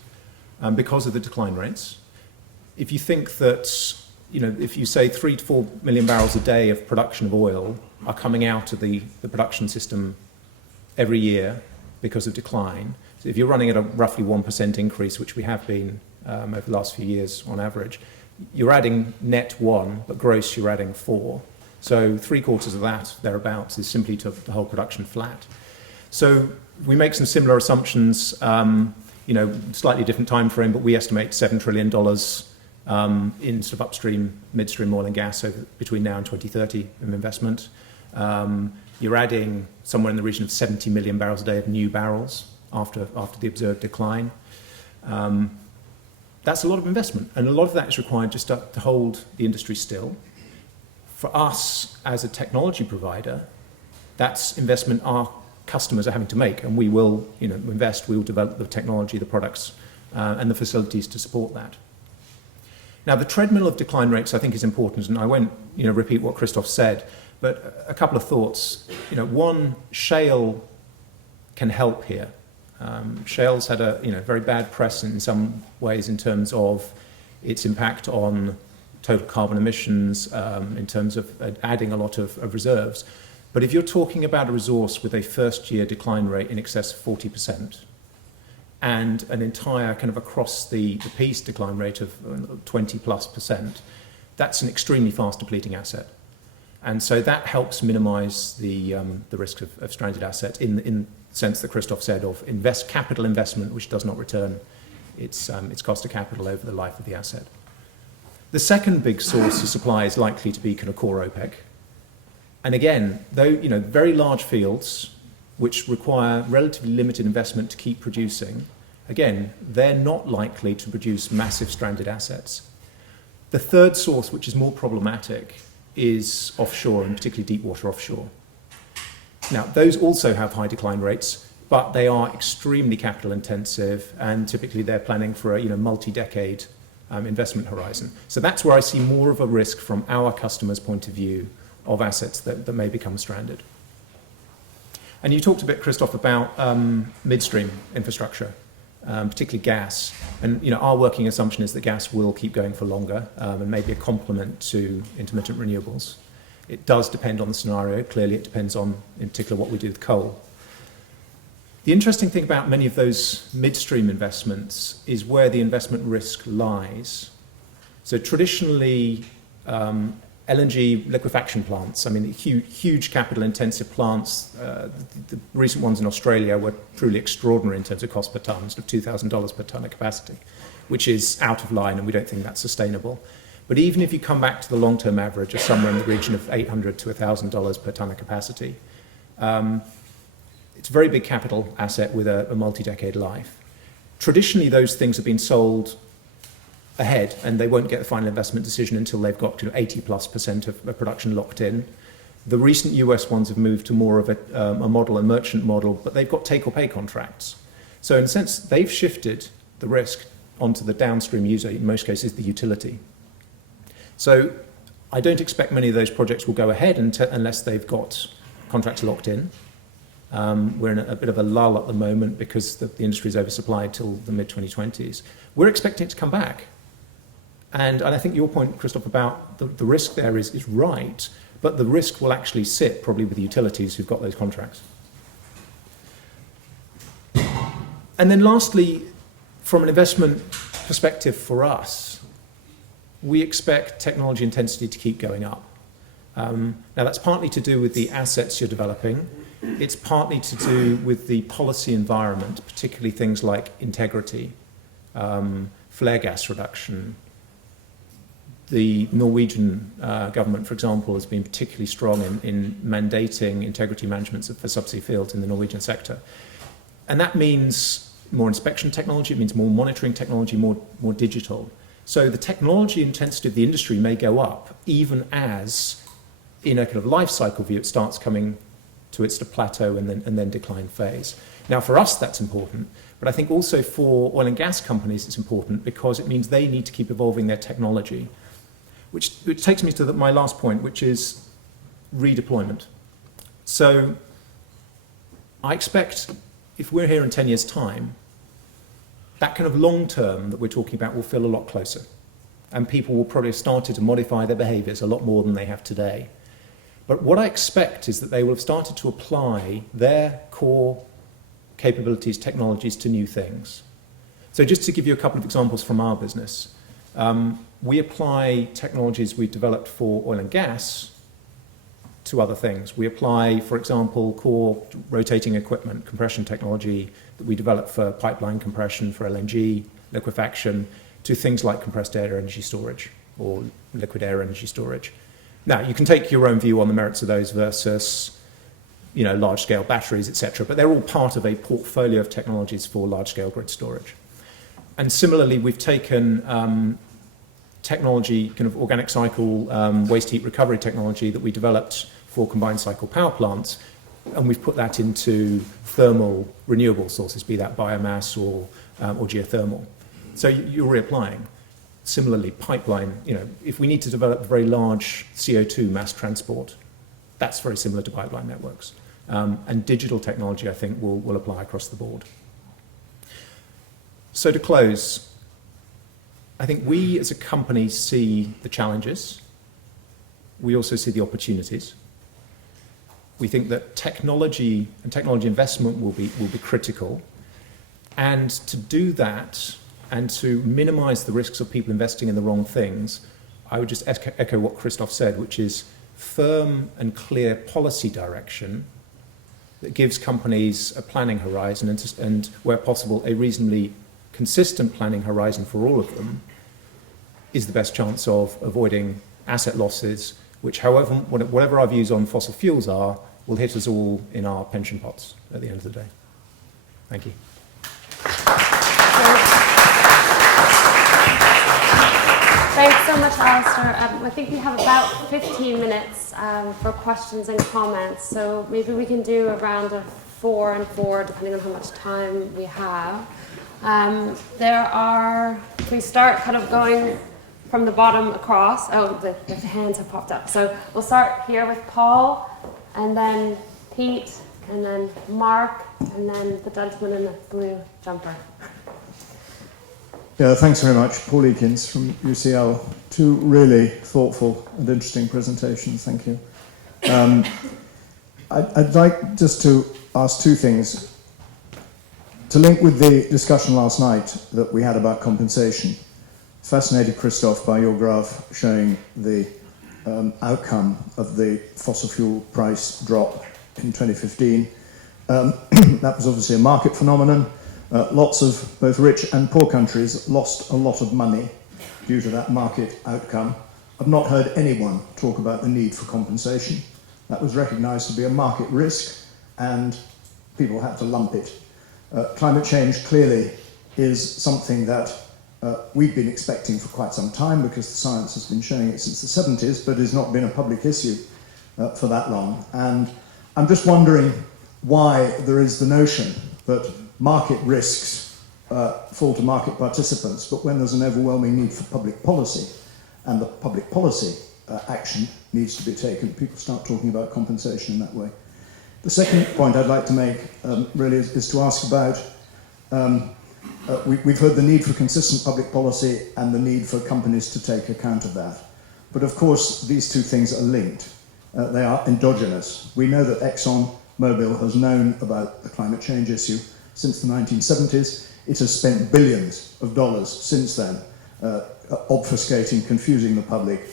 because of the decline rates. if you think that, if you say 3 to 4 million barrels a day of production of oil are coming out of the production system every year because of decline, so if you're running at a roughly 1% increase, which we have been over the last few years on average, you're adding net 1, but gross you're adding 4. So 3/4 of that, thereabouts, is simply to the whole production flat. So we make some similar assumptions, slightly different time frame, but we estimate $7 trillion in sort of upstream, midstream oil and gas between now and 2030 of investment. You're adding somewhere in the region of 70 million barrels a day of new barrels after the observed decline. That's a lot of investment, and a lot of that is required just to hold the industry still. For us as a technology provider, that's investment our customers are having to make, and we will invest, we will develop the technology, the products, and the facilities to support that. Now, the treadmill of decline rates I think is important, and I won't repeat what Christoph said, but a couple of thoughts. One, shale can help here. Shale's had a very bad press in some ways in terms of its impact on total carbon emissions, in terms of adding a lot of reserves. But if you're talking about a resource with a first-year decline rate in excess of 40% and an entire kind of across the piece decline rate of 20+%, that's an extremely fast depleting asset. And so that helps minimize the risk of stranded assets in the sense that Christoph said of capital investment, which does not return its cost of capital over the life of the asset. The second big source of supply is likely to be kind of core OPEC. And again, though very large fields which require relatively limited investment to keep producing, again, they're not likely to produce massive stranded assets. The third source, which is more problematic, is offshore, and particularly deep water offshore. Now, those also have high decline rates, but they are extremely capital intensive, and typically they're planning for a multi-decade investment horizon. So that's where I see more of a risk from our customers' point of view of assets that may become stranded. And you talked a bit, Christoph, about midstream infrastructure, particularly gas. And our working assumption is that gas will keep going for longer, and maybe a complement to intermittent renewables. It does depend on the scenario. Clearly, it depends on, in particular, what we do with coal. The interesting thing about many of those midstream investments is where the investment risk lies. So traditionally, LNG liquefaction plants, huge capital-intensive plants. The recent ones in Australia were truly extraordinary in terms of cost per tonne, sort of $2,000 per tonne of capacity, which is out of line, and we don't think that's sustainable. But even if you come back to the long-term average of somewhere in the region of $800 to $1,000 per tonne of capacity, it's a very big capital asset with a multi-decade life. Traditionally, those things have been sold ahead, and they won't get the final investment decision until they've got 80+% of production locked in. The recent US ones have moved to more of a model, a merchant model, but they've got take-or-pay contracts. So in a sense, they've shifted the risk onto the downstream user, in most cases the utility. So I don't expect many of those projects will go ahead unless they've got contracts locked in. We're in a bit of a lull at the moment because the industry is oversupplied till the mid-2020s. We're expecting it to come back. And I think your point, Christoph, about the risk there is right, but the risk will actually sit probably with the utilities who've got those contracts. And then lastly, from an investment perspective for us, we expect technology intensity to keep going up. Now that's partly to do with the assets you're developing. It's partly to do with the policy environment, particularly things like integrity, flare gas reduction. The Norwegian government, for example, has been particularly strong in mandating integrity management for subsea fields in the Norwegian sector. And that means more inspection technology, it means more monitoring technology, more digital. So the technology intensity of the industry may go up, even as, in a kind of life cycle view, it starts coming to its plateau and then decline phase. Now, for us, that's important, but I think also for oil and gas companies, it's important because it means they need to keep evolving their technology, which takes me to my last point, which is redeployment. So I expect if we're here in 10 years' time, that kind of long term that we're talking about will feel a lot closer. and people will probably have started to modify their behaviours a lot more than they have today. But what I expect is that they will have started to apply their core capabilities, technologies to new things. So just to give you a couple of examples from our business, we apply technologies we've developed for oil and gas to other things. We apply, for example, core rotating equipment, compression technology that we developed for pipeline compression, for LNG, liquefaction, to things like compressed air energy storage or liquid air energy storage. Now, you can take your own view on the merits of those versus, large-scale batteries, etc., but they're all part of a portfolio of technologies for large-scale grid storage. And similarly, we've taken technology, kind of organic cycle, waste heat recovery technology that we developed for combined cycle power plants, and we've put that into thermal renewable sources, be that biomass or geothermal. So you're reapplying. Similarly, pipeline, if we need to develop very large CO2 mass transport, that's very similar to pipeline networks. And digital technology, I think, will apply across the board. So to close, I think we as a company see the challenges. We also see the opportunities. We think that technology and technology investment will be critical. And to do that and to minimize the risks of people investing in the wrong things, I would just echo what Christoph said, which is firm and clear policy direction that gives companies a planning horizon and where possible, a reasonably consistent planning horizon for all of them is the best chance of avoiding asset losses, which, however, whatever our views on fossil fuels are, will hit us all in our pension pots at the end of the day. Thank you. Thanks so much, Alistair. I think we have about 15 minutes for questions and comments, so maybe we can do a round of 4 and 4, depending on how much time we have. If we start kind of going from the bottom across, the hands have popped up. So we'll start here with Paul, and then Pete, and then Mark, and then the gentleman in the blue jumper. Yeah, thanks very much. Paul Eakins from UCL. 2 really thoughtful and interesting presentations. Thank you. I'd like just to ask 2 things. To link with the discussion last night that we had about compensation, fascinated, Christoph, by your graph showing the outcome of the fossil fuel price drop in 2015. That was obviously a market phenomenon. Lots of both rich and poor countries lost a lot of money due to that market outcome. I've not heard anyone talk about the need for compensation. That was recognised to be a market risk, and people had to lump it. Climate change clearly is something that we've been expecting for quite some time, because the science has been showing it since the 70s, but has not been a public issue for that long. And I'm just wondering why there is the notion that market risks fall to market participants, but when there's an overwhelming need for public policy, and the public policy action needs to be taken, people start talking about compensation in that way. The second point I'd like to make really is to ask about, we've heard the need for consistent public policy and the need for companies to take account of that. But of course, these 2 things are linked. They are endogenous. We know that ExxonMobil has known about the climate change issue since the 1970s. It has spent billions of dollars since then obfuscating, confusing the public,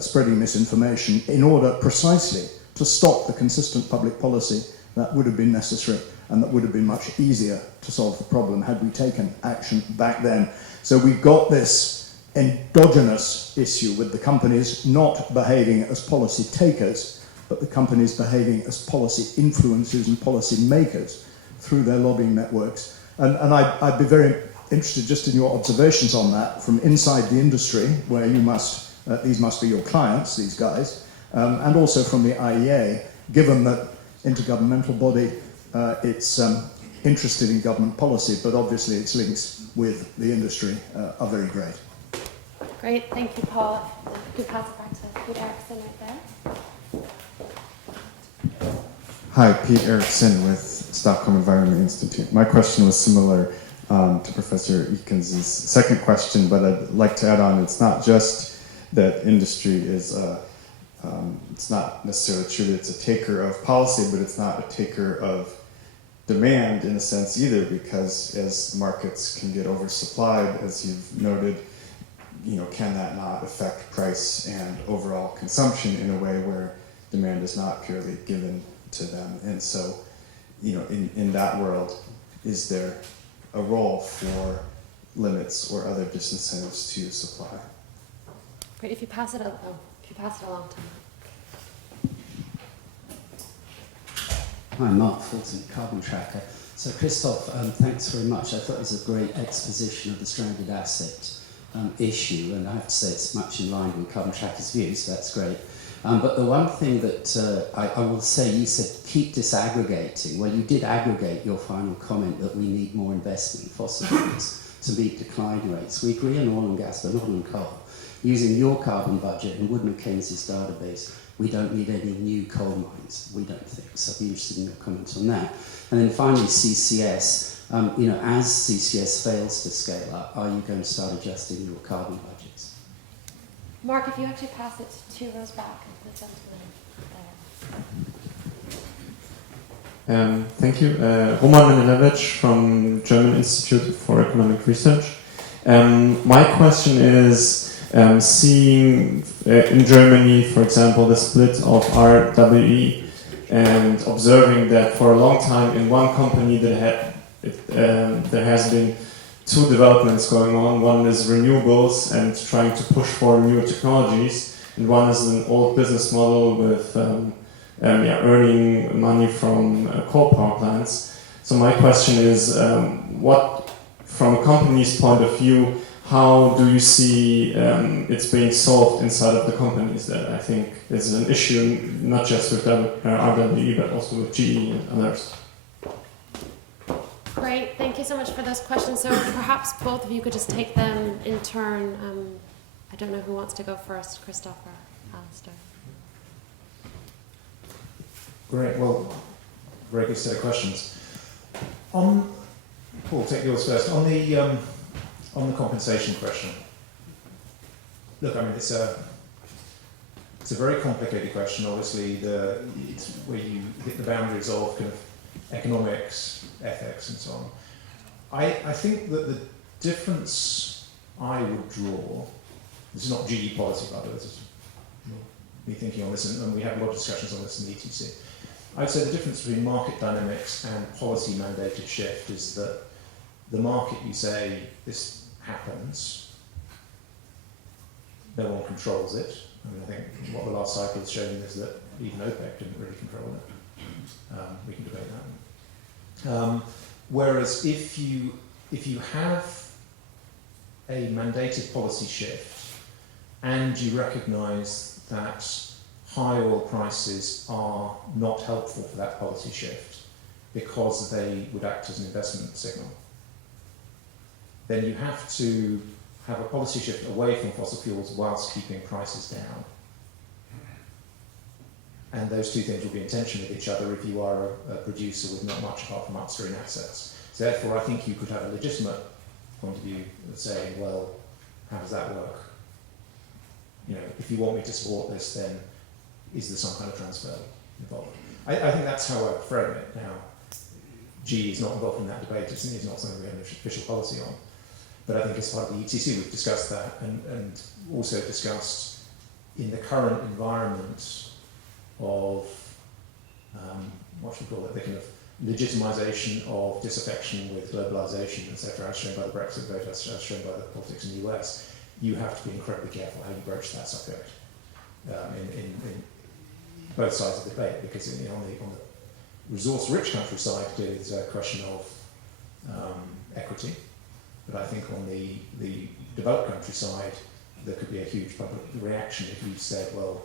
spreading misinformation in order precisely to stop the consistent public policy that would have been necessary and that would have been much easier to solve the problem had we taken action back then. So we've got this endogenous issue with the companies not behaving as policy takers, but the companies behaving as policy influencers and policy makers through their lobbying networks. And I'd be very interested just in your observations on that from inside the industry, where you must, these must be your clients, these guys, and also from the IEA, given that intergovernmental body, it's interested in government policy, but obviously its links with the industry are very great. Great, thank you, Paul. You can pass it back to Pete Erickson right there. Hi, Pete Erickson with Stockholm Environment Institute. My question was similar to Professor Eakins' second question, but I'd like to add on, it's not just that industry is, it's not necessarily true that it's a taker of policy, but it's not a taker of demand in a sense either, because as markets can get oversupplied, as you've noted, can that not affect price and overall consumption in a way where demand is not purely given to them? And so, in that world, is there a role for limits or other disincentives to supply? Great, if you pass it along to me. Hi, Mark Fulton, Carbon Tracker. So Christoph, thanks very much. I thought it was a great exposition of the stranded asset issue, and I have to say it's much in line with Carbon Tracker's views, so that's great. But the one thing that I will say, you said keep disaggregating. Well, you did aggregate your final comment that we need more investment in fossil fuels to meet decline rates. We agree on oil and gas, but not on coal. Using your carbon budget and Wood Mackenzie's database, we don't need any new coal mines, we don't think. So I'd be interested in your comments on that. And then finally, CCS. As CCS fails to scale up, are you going to start adjusting your carbon budgets? Mark, if you actually pass it 2 rows back, the gentleman there. Thank you. Roman Menelevich from German Institute for Economic Research. My question is, seeing in Germany, for example, the split of RWE and observing that for a long time in one company there has been 2 developments going on. One is renewables and trying to push for new technologies, and one is an old business model with earning money from coal power plants. So my question is, what, from a company's point of view, how do you see it's being solved inside of the companies? That I think is an issue, not just with RWE, but also with GE and others. Great, thank you so much for those questions. So perhaps both of you could just take them in turn. I don't know who wants to go first, Christoph or Alistair. Great. Well, very good set of questions. Paul, take yours first. On the compensation question. Look, I mean, it's a very complicated question. Obviously, it's where you hit the boundaries of kind of economics, ethics, and so on. I think that the difference I would draw, this is not GE policy, by the way, this is me thinking on this, and we have a lot of discussions on this in the ETC. I'd say the difference between market dynamics and policy mandated shift is that the market, you say, this happens, no one controls it. I mean, I think what the last cycle has shown is that even OPEC didn't really control it. We can debate that. Whereas if you have a mandated policy shift and you recognise that high oil prices are not helpful for that policy shift because they would act as an investment signal, then you have to have a policy shift away from fossil fuels whilst keeping prices down. And those two things will be in tension with each other if you are a producer with not much apart from upstream assets. So therefore, I think you could have a legitimate point of view saying, well, how does that work? If you want me to support this, then is there some kind of transfer involved? I think that's how I frame it. Now, GE is not involved in that debate. It's not something we have an official policy on. But I think as part of the ETC, we've discussed that and also discussed in the current environment of, what should we call it, the kind of legitimisation of disaffection with globalisation, etc., as shown by the Brexit vote, as shown by the politics in the US, you have to be incredibly careful how you broach that subject in both sides of the debate, because on the resource-rich countryside, clearly there's a question of equity, but I think on the developed countryside, there could be a huge public reaction if you said, well,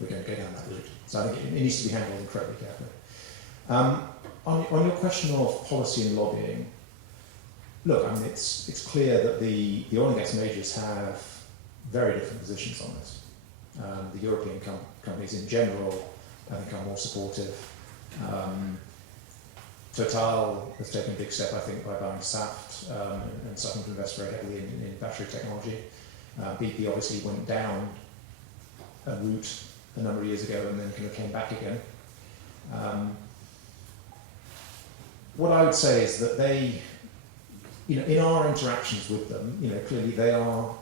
we're going to go down that route. So I think it needs to be handled incredibly carefully. On your question of policy and lobbying, look, I mean, it's clear that the oil and gas majors have very different positions on this. The European companies in general, I think, are more supportive. Total has taken a big step, I think, by buying Saft and starting to invest very heavily in battery technology. BP obviously went down a route a number of years ago and then kind of came back again. What I would say is that they, in our interactions with them, clearly they are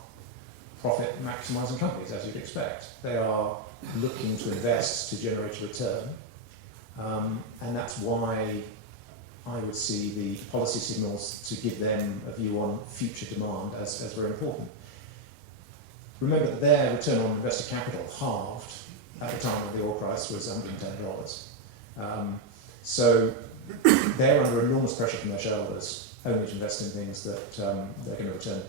profit maximising companies, as you'd expect. They are looking to invest to generate a return, and that's why I would see the policy signals to give them a view on future demand as very important. Remember that their return on invested capital halved at the time when the oil price was $110. So they're under enormous pressure from their shareholders only to invest in things that they're going to return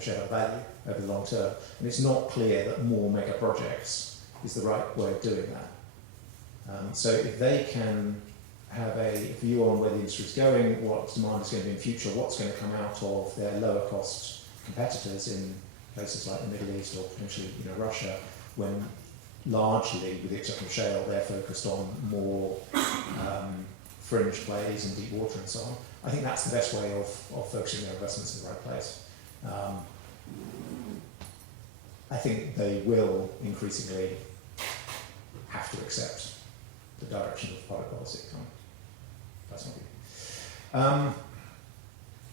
shareholder value over the long term. And it's not clear that more mega projects is the right way of doing that. So if they can have a view on where the industry is going, what demand is going to be in future, what's going to come out of their lower cost competitors in places like the Middle East or potentially Russia, when largely, with the exception of shale, they're focused on more fringe plays and deep water and so on. I think that's the best way of focusing their investments in the right place. I think they will increasingly have to accept the direction of public policy. That's not good.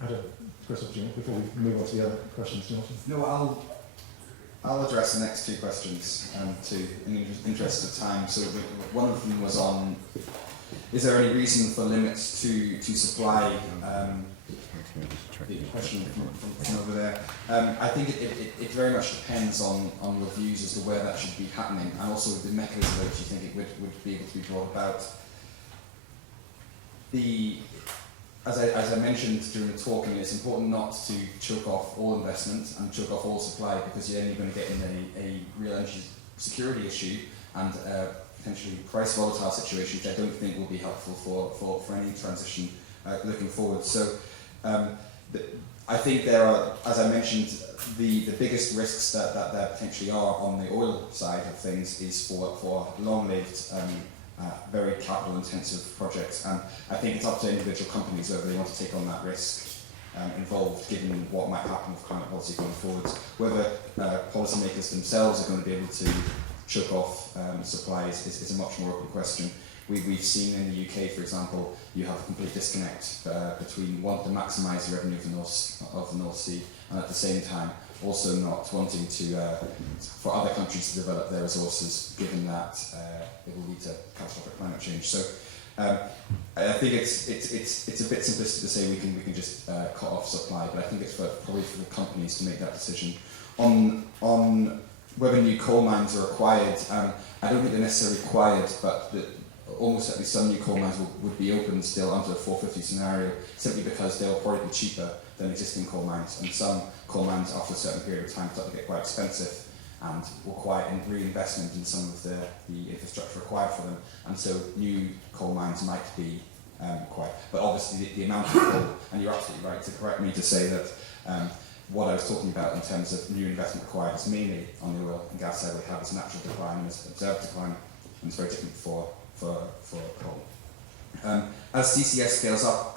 I don't know, Chris, before we move on to the other questions, do you want to? No, I'll address the next two questions in the interest of time. So one of them was on, is there any reason for limits to supply? The question from over there. I think it very much depends on your views as to where that should be happening, and also the mechanism that you think it would be able to be brought about. As I mentioned during the talk, it's important not to choke off all investment and choke off all supply, because then you're going to get in a real energy security issue and potentially price volatile situation, which I don't think will be helpful for any transition looking forward. So I think there are, as I mentioned, the biggest risks that there potentially are on the oil side of things is for long-lived, very capital-intensive projects, and I think it's up to individual companies whether they want to take on that risk involved, given what might happen with climate policy going forward. Whether policymakers themselves are going to be able to choke off supplies is a much more open question. We've seen in the UK, for example, you have a complete disconnect between wanting to maximise the revenue of the North Sea and at the same time also not wanting for other countries to develop their resources, given that it will lead to catastrophic climate change. So I think it's a bit simplistic to say we can just cut off supply, but I think it's probably for the companies to make that decision. On whether new coal mines are required, I don't think they're necessarily required, but almost certainly some new coal mines would be open still under a 450 scenario, simply because they'll probably be cheaper than existing coal mines, and some coal mines after a certain period of time start to get quite expensive and require reinvestment in some of the infrastructure required for them, and so new coal mines might be required. But obviously the amount of coal, and you're absolutely right to correct me to say that what I was talking about in terms of new investment required is mainly on the oil and gas side. We have this natural decline and this observed decline, and it's very different for coal. As CCS scales up,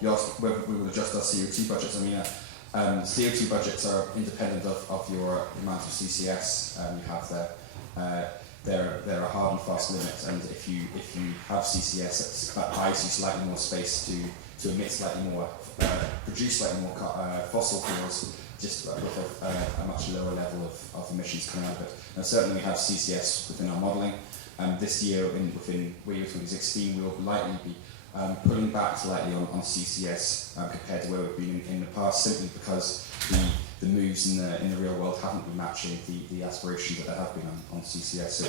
you asked whether we will adjust our CO2 budgets. I mean, CO2 budgets are independent of your amount of CCS you have there. There are hard and fast limits, and if you have CCS, that buys you slightly more space to emit slightly more, produce slightly more fossil fuels, just with a much lower level of emissions coming out of it. Now, certainly we have CCS within our modelling. This year, within 2016, we will likely be pulling back slightly on CCS compared to where we've been in the past, simply because the moves in the real world haven't been matching the aspirations that there have been on CCS. So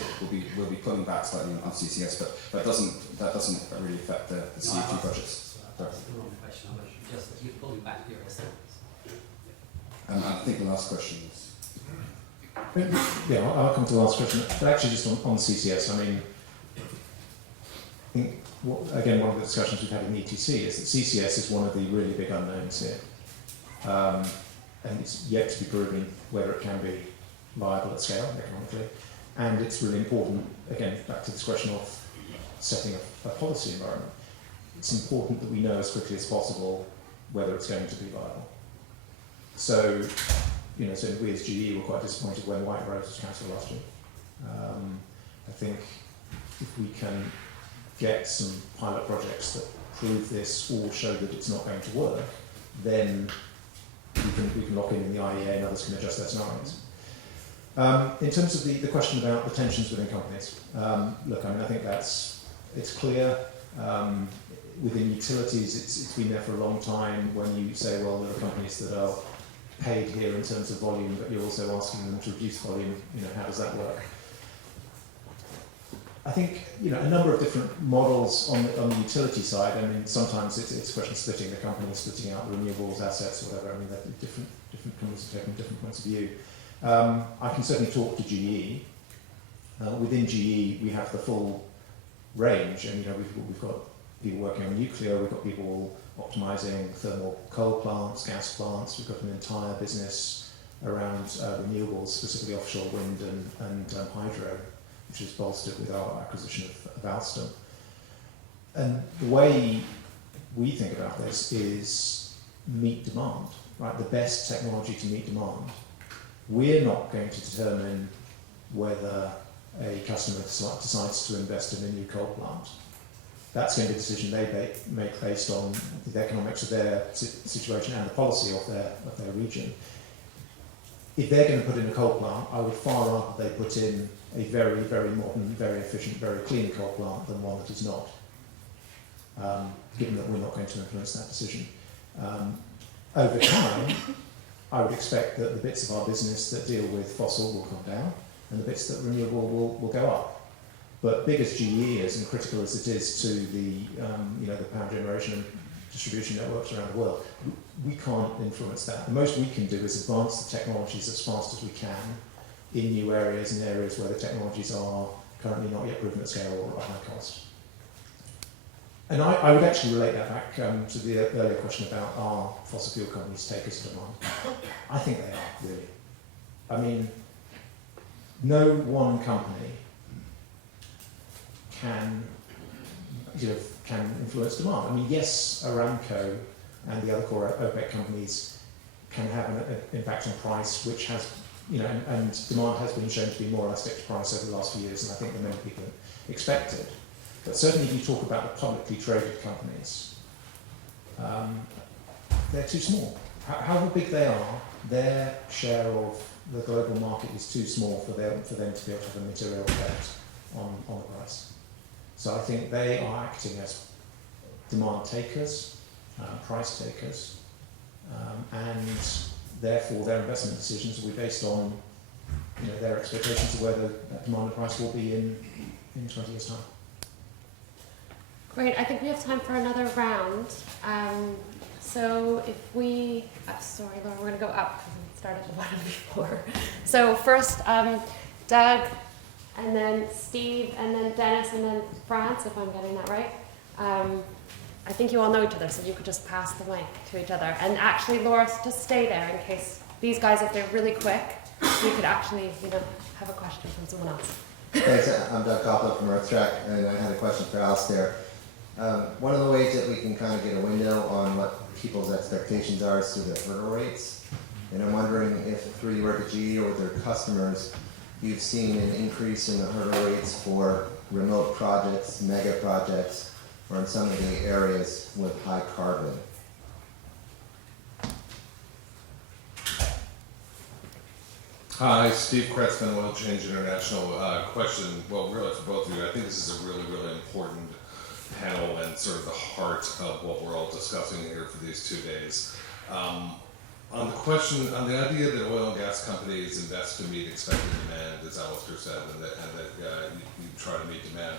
we'll be pulling back slightly on CCS, but that doesn't really affect the CO2 budgets. That's the wrong question. I was just that you're pulling back your estimates. I think the last question was. Yeah, I'll come to the last question. But actually, just on CCS, I mean, I think again, one of the discussions we've had in the ETC is that CCS is one of the really big unknowns here, and it's yet to be proven whether it can be viable at scale economically. And it's really important, again, back to this question of setting a policy environment. it's important that we know as quickly as possible whether it's going to be viable. So, so we as GE were quite disappointed when White Rose was cancelled last year. I think if we can get some pilot projects that prove this or show that it's not going to work, then we can lock in the IEA and others can adjust their scenarios. In terms of the question about the tensions within companies, look, I think it's clear. Within utilities, it's been there for a long time. When you say, well, there are companies that are paid here in terms of volume, but you're also asking them to reduce volume, how does that work? I think, a number of different models on the utility side. I mean, sometimes it's a question of splitting the company, splitting out the renewables assets, or whatever. I mean, different companies have taken different points of view. I can certainly talk to GE. Within GE, we have the full range, and we've got people working on nuclear, we've got people optimizing thermal coal plants, gas plants, we've got an entire business around renewables, specifically offshore wind and hydro, which is bolstered with our acquisition of Alstom. And the way we think about this is meet demand, right? The best technology to meet demand. We're not going to determine whether a customer decides to invest in a new coal plant. That's going to be a decision they make based on the economics of their situation and the policy of their region. If they're going to put in a coal plant, I would far rather they put in a very, very modern, very efficient, very clean coal plant than one that is not, given that we're not going to influence that decision. Over time, I would expect that the bits of our business that deal with fossil will come down and the bits that renewable will go up. But big as GE is and critical as it is to the power generation and distribution networks around the world, we can't influence that. The most we can do is advance the technologies as fast as we can in new areas and areas where the technologies are currently not yet proven at scale or at high cost. And I would actually relate that back to the earlier question about are fossil fuel companies takers of demand? I think they are, really. I mean, no one company can influence demand. I mean, yes, Aramco and the other core OPEC companies can have an impact on price, which has, and demand has been shown to be more elastic to price over the last few years, and I think that many people expected. But certainly, if you talk about the publicly traded companies, they're too small. However big they are, their share of the global market is too small for them to be able to have a material effect on the price. So I think they are acting as demand takers, price takers, and therefore their investment decisions will be based on their expectations of where that demand and price will be in 20 years' time. Great, I think we have time for another round. So if we, sorry Laura, we're going to go up because we started at the bottom before. So first, Doug, and then Steve, and then Dennis, and then France, if I'm getting that right. I think you all know each other, so you could just pass the mic to each other. And actually, Laura, just stay there in case these guys, if they're really quick, we could actually, have a question from someone else. Thanks. I'm Doug Copeland from EarthTrack, and I had a question for Alistair. One of the ways that we can kind of get a window on what people's expectations are is through the hurdle rates. And I'm wondering if through your work at GE or with their customers, you've seen an increase in the hurdle rates for remote projects, mega projects, or in some of the areas with high carbon. Hi, Steve Kretzman, Oil Change International. Question, well, really for both of you. I think this is a really, really important panel and sort of the heart of what we're all discussing here for these 2 days. On the question, on the idea that oil and gas companies invest to meet expected demand, as Alistair said, and that you try to meet demand,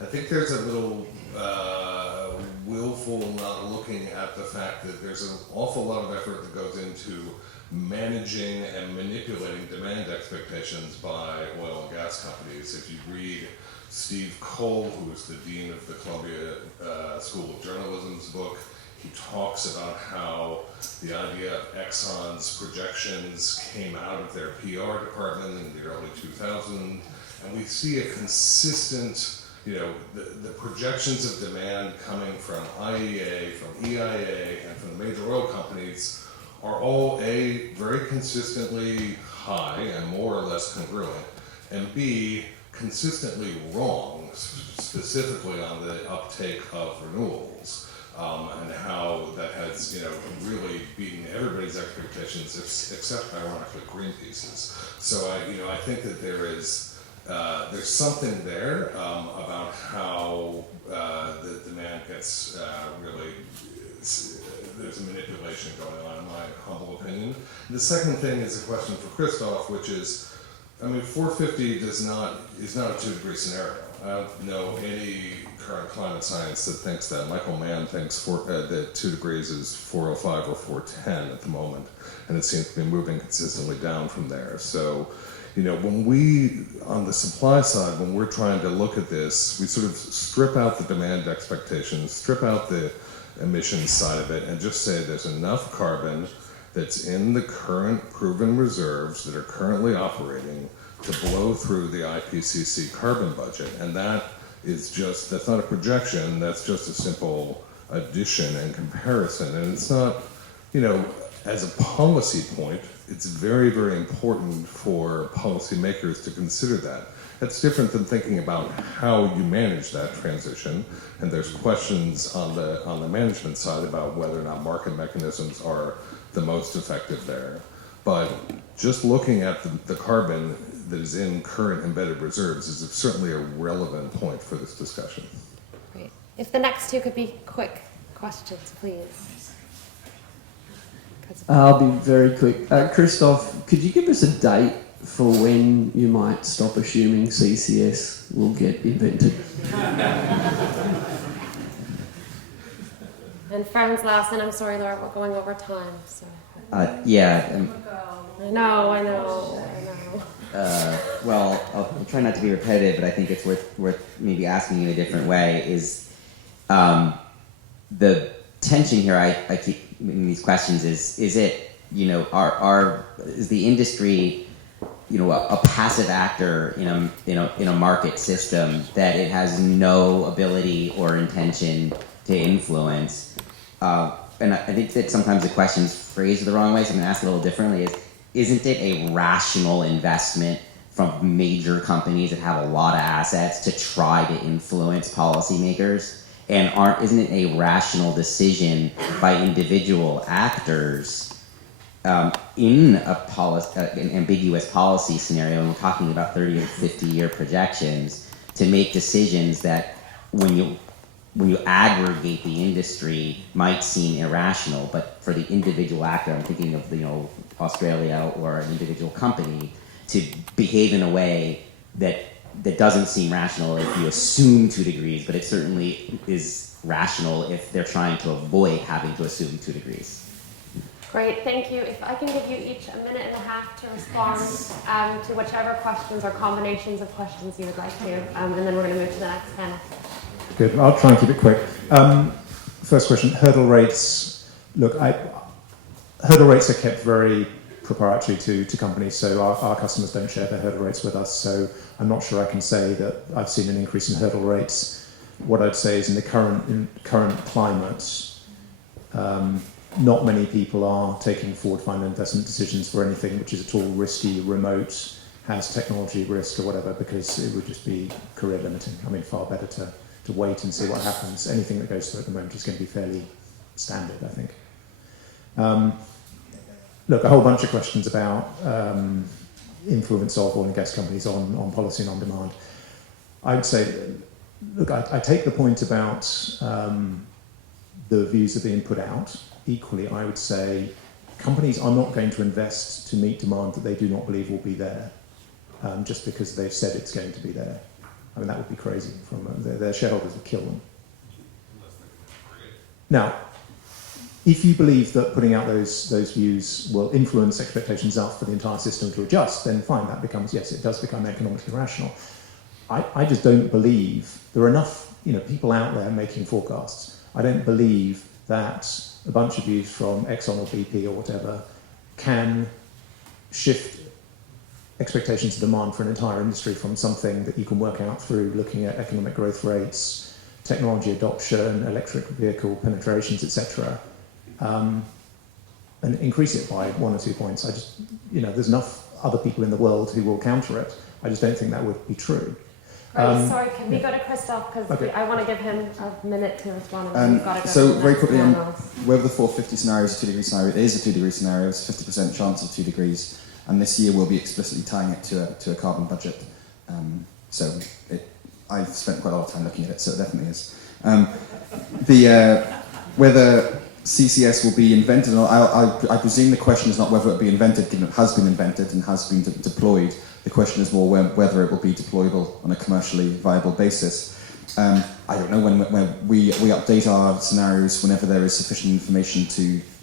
I think there's a little willful not looking at the fact that there's an awful lot of effort that goes into managing and manipulating demand expectations by oil and gas companies. If you read Steve Cole, who is the dean of the Columbia School of Journalism's book, he talks about how the idea of Exxon's projections came out of their PR department in the early 2000s, and we see a consistent the projections of demand coming from IEA, from EIA, and from the major oil companies are all A, very consistently high and more or less congruent, and B, consistently wrong, specifically on the uptake of renewables. And how that has, really beaten everybody's expectations, except ironically Greenpeace's. So I think that there's something there about how the demand gets really. There's a manipulation going on, in my humble opinion. The second thing is a question for Christoph, which is, 450 is not a 2-degree scenario. I don't know any current climate science that thinks that. Michael Mann thinks that 2 degrees is 405 or 410 at the moment, and it seems to be moving consistently down from there. So, when we, on the supply side, when we're trying to look at this, we sort of strip out the demand expectations, strip out the emissions side of it, and just say there's enough carbon that's in the current proven reserves that are currently operating to blow through the IPCC carbon budget. And that's not a projection, that's just a simple addition and comparison. And it's not, as a policy point, it's very, very important for policymakers to consider that. That's different than thinking about how you manage that transition. And there's questions on the management side about whether or not market mechanisms are the most effective there. But just looking at the carbon that is in current embedded reserves is certainly a relevant point for this discussion. Great. If the next two could be quick questions, please. I'll be very quick. Christoph, could you give us a date for when you might stop assuming CCS will get invented? And Fran's last, and I'm sorry, Laura, we're going over time. So. Yeah. I know. Well, I'll try not to be repetitive, but I think it's worth maybe asking in a different way. Is the tension here? I keep in these questions is it is the industry a passive actor in a market system that it has no ability or intention to influence? And I think that sometimes the question's phrased the wrong way, so I'm going to ask it a little differently. Isn't it a rational investment from major companies that have a lot of assets to try to influence policymakers? And isn't it a rational decision by individual actors in an ambiguous policy scenario, and we're talking about 30 or 50-year projections, to make decisions that when you aggregate the industry might seem irrational, but for the individual actor, I'm thinking of Australia or an individual company, to behave in a way that doesn't seem rational if you assume 2 degrees, but it certainly is rational if they're trying to avoid having to assume 2 degrees. Great, thank you. If I can give you each a minute and a half to respond to whichever questions or combinations of questions you would like to, and then we're going to move to the next panel. Good. I'll try and keep it quick. First question, hurdle rates. Look, hurdle rates are kept very proprietary to companies, so our customers don't share their hurdle rates with us, so I'm not sure I can say that I've seen an increase in hurdle rates. What I'd say is in the current climate, not many people are taking forward final investment decisions for anything which is at all risky, remote, has technology risk or whatever, because it would just be career limiting. Far better to wait and see what happens. Anything that goes through at the moment is going to be fairly standard, I think. Look, a whole bunch of questions about influence of oil and gas companies on policy and on demand. I would say, look, I take the point about the views that are being put out. Equally, I would say companies are not going to invest to meet demand that they do not believe will be there, just because they've said it's going to be there. That would be crazy. Their shareholders would kill them. Now, if you believe that putting out those views will influence expectations up for the entire system to adjust, then fine, that becomes, yes, it does become economically rational. I just don't believe there are enough people out there making forecasts. I don't believe that a bunch of views from Exxon or BP or whatever can shift expectations of demand for an entire industry from something that you can work out through looking at economic growth rates, technology adoption, electric vehicle penetrations, etc., and increase it by 1 or 2 points. There's enough other people in the world who will counter it. I just don't think that would be true. Right, sorry, can we go to Christoph? Because Okay. I want to give him a minute to respond, and then we've got to go So to the very next quickly on panel. whether the 450 scenario is a 2-degree scenario, it is a 2-degree scenario. It's a 50% chance of 2 degrees, and this year we'll be explicitly tying it to a carbon budget. I've spent quite a lot of time looking at it, so it definitely is. Whether CCS will be invented, I presume the question is not whether it will be invented, given it has been invented and has been deployed. The question is more whether it will be deployable on a commercially viable basis. I don't know when we update our scenarios whenever there is sufficient information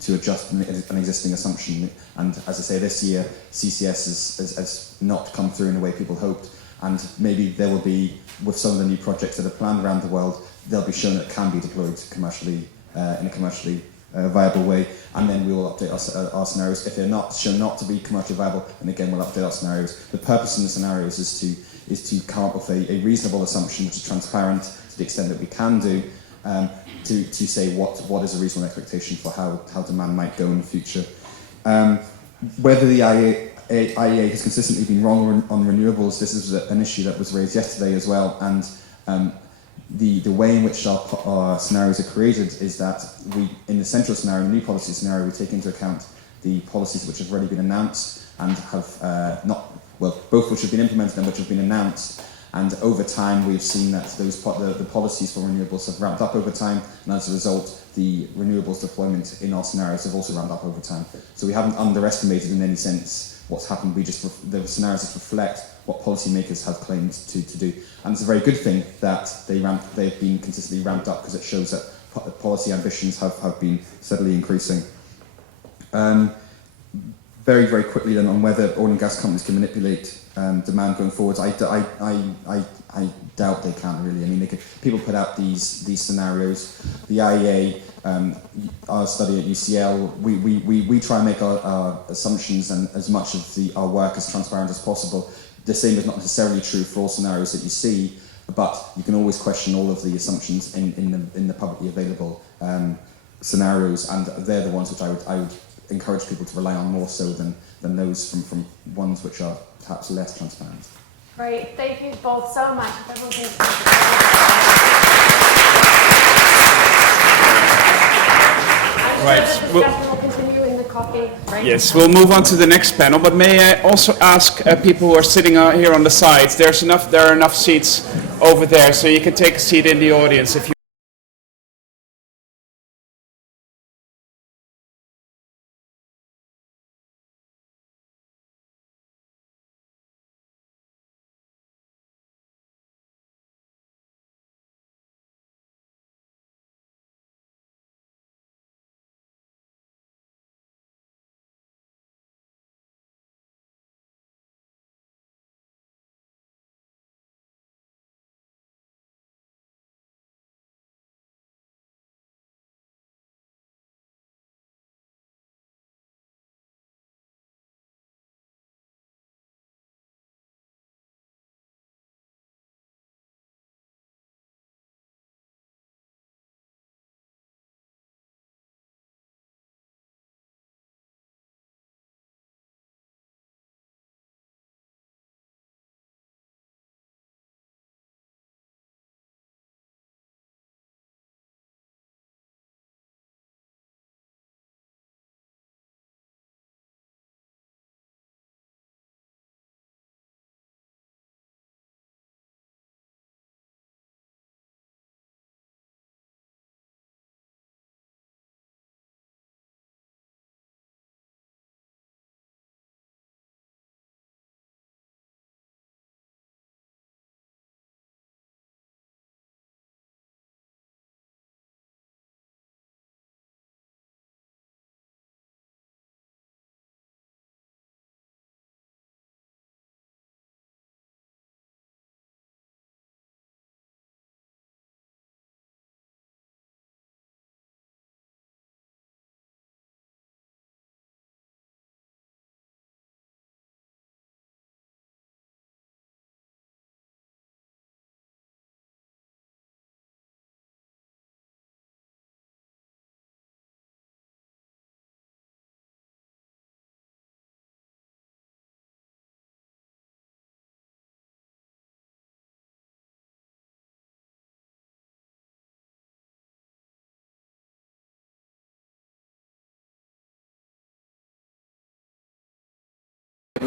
to adjust an existing assumption. And as I say, this year CCS has not come through in the way people hoped. And maybe there will be, with some of the new projects that are planned around the world, they'll be shown that it can be deployed commercially in a commercially viable way, and then we will update our scenarios. If they're not shown not to be commercially viable, then again we'll update our scenarios. The purpose in the scenarios is to come up with a reasonable assumption which is transparent to the extent that we can do, to say what is a reasonable expectation for how demand might go in the future. Whether the IEA has consistently been wrong on renewables, this is an issue that was raised yesterday as well, and the way in which our scenarios are created is that we, in the central scenario, the new policy scenario, we take into account the policies which have already been announced and have both which have been implemented and which have been announced. And over time, we've seen that the policies for renewables have ramped up over time, and as a result, the renewables deployment in our scenarios have also ramped up over time. So we haven't underestimated in any sense what's happened. The scenarios just reflect what policymakers have claimed to do. And it's a very good thing that they've been consistently ramped up, because it shows that policy ambitions have been steadily increasing. Very, very quickly then on whether oil and gas companies can manipulate demand going forwards, I doubt they can really. I mean, people put out these scenarios. The IEA, our study at UCL, we try and make our assumptions and as much of our work as transparent as possible. The same is not necessarily true for all scenarios that you see, but you can always question all of the assumptions in the publicly available scenarios, and they're the ones which I would encourage people to rely on more so than those from ones which are perhaps less transparent. Great, thank you both so much. Right. We'll continue in the coffee break. Yes, we'll move on to the next panel, but may I also ask people who are sitting here on the sides, there are enough seats over there, so you can take a seat in the audience if you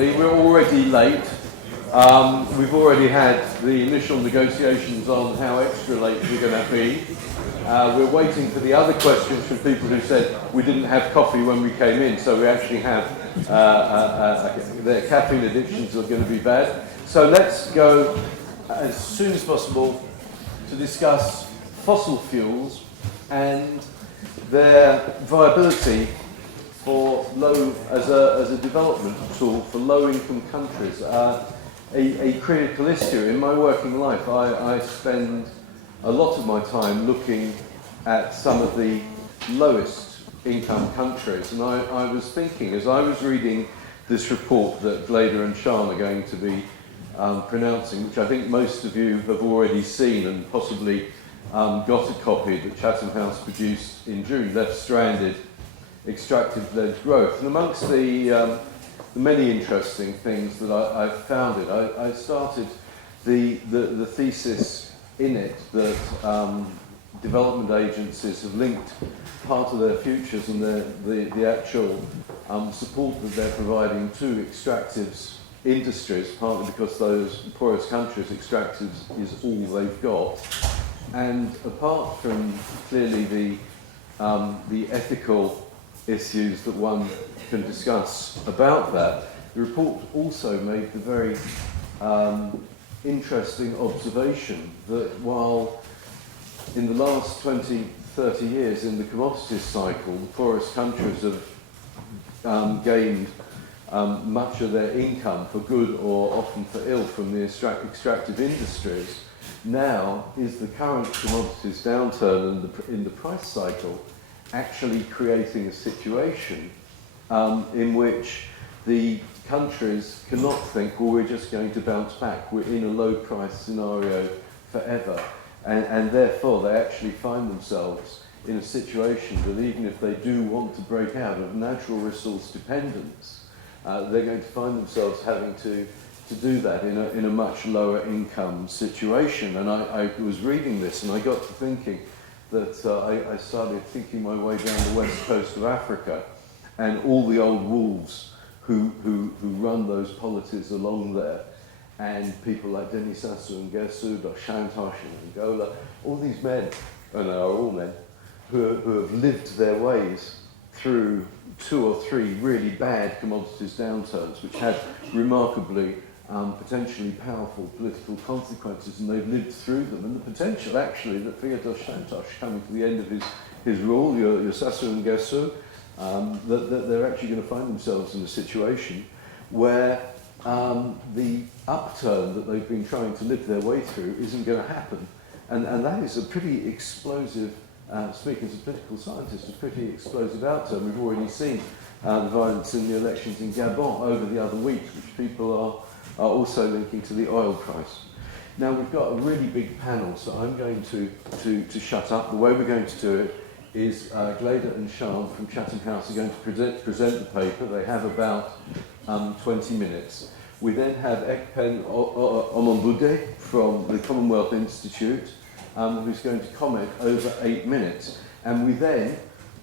quickly. We're already late. We've already had the initial negotiations on how extra late we're going to be. We're waiting for the other questions from people who said we didn't have coffee when we came in, so we actually have their caffeine addictions are going to be bad. So let's go as soon as possible to discuss fossil fuels and their viability for as a development tool for low-income countries. A critical issue. In my working life, I spend a lot of my time looking at some of the lowest income countries, and I was thinking, as I was reading this report that Gleda and Sean are going to be pronouncing, which I think most of you have already seen and possibly got a copy that Chatham House produced in June, Left Stranded, Extractive-Led Growth. And amongst the many interesting things that I've found I started the thesis in it that development agencies have linked part of their futures and the actual support that they're providing to extractives industries, partly because those poorest countries, extractives is all they've got. And apart from clearly the ethical issues that one can discuss about that, the report also made the very interesting observation that while in the last 20, 30 years in the commodities cycle, the poorest countries have gained much of their income for good or often for ill from the extractive industries, now is the current commodities downturn in the price cycle actually creating a situation in which the countries cannot think, well, we're just going to bounce back. We're in a low price scenario forever. And therefore, they actually find themselves in a situation that even if they do want to break out of natural resource dependence, they're going to find themselves having to do that in a much lower income situation. And I was reading this and I got to thinking that I started thinking my way down the west coast of Africa and all the old wolves who run those polities along there, and people like Denis Sassou Nguesso, Shantosh in Angola, all these men, and they are all men, who have lived their ways through 2 or 3 really bad commodities downturns, which had remarkably potentially powerful political consequences, and they've lived through them. And the potential, actually, that Theodore Shantosh, coming to the end of his rule, your Sassou Nguesso, that they're actually going to find themselves in a situation where the upturn that they've been trying to live their way through isn't going to happen. And that is a pretty explosive, speaking as a political scientist, a pretty explosive outturn. We've already seen the violence in the elections in Gabon over the other week, which people are also linking to the oil price. Now, we've got a really big panel, so I'm going to shut up. The way we're going to do it is Gleda and Sean from Chatham House are going to present the paper. They have about 20 minutes. We then have Ekpen Omombude from the Commonwealth Institute, who's going to comment over 8 minutes. And we then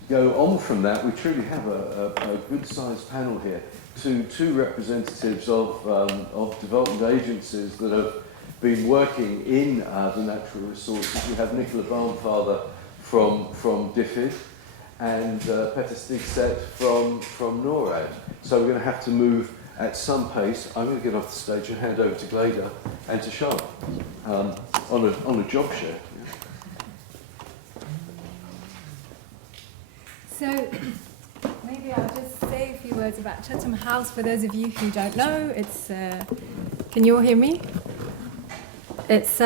go on from that. We truly have a good-sized panel here to 2 representatives of development agencies that have been working in the natural resources. We have Nicola Barnfather from DFID and Peter Stigset from NORAD. So we're going to have to move at some pace. I'm going to get off the stage and hand over to Gleda and to Sean on a job share. So maybe I'll just say a few words about Chatham House for those of you who don't know. It's can you all hear me? It's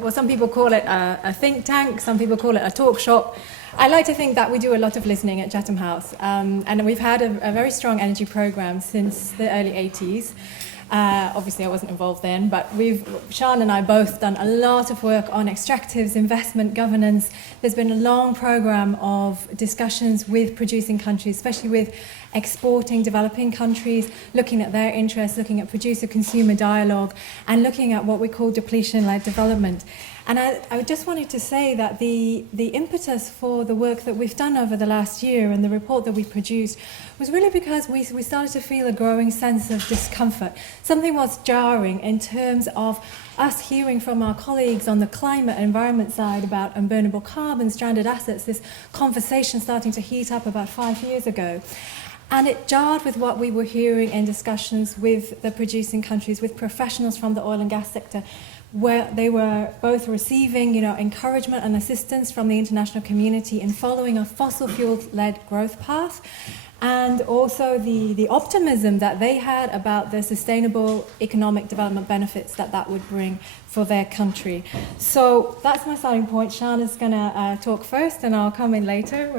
well, some people call it a think tank, some people call it a talk shop. I like to think that we do a lot of listening at Chatham House, and we've had a very strong energy program since the early 80s. Obviously, I wasn't involved then, but Sean and I both done a lot of work on extractives, investment, governance. There's been a long program of discussions with producing countries, especially with exporting, developing countries, looking at their interests, looking at producer-consumer dialogue, and looking at what we call depletion-led development. And I just wanted to say that the impetus for the work that we've done over the last year and the report that we produced was really because we started to feel a growing sense of discomfort. Something was jarring in terms of us hearing from our colleagues on the climate and environment side about unburnable carbon, stranded assets, this conversation starting to heat up about 5 years ago. And it jarred with what we were hearing in discussions with the producing countries, with professionals from the oil and gas sector, where they were both receiving, encouragement and assistance from the international community in following a fossil fuel-led growth path, and also the optimism that they had about the sustainable economic development benefits that would bring for their country. So that's my starting point. Shana's going to talk first, and I'll come in later.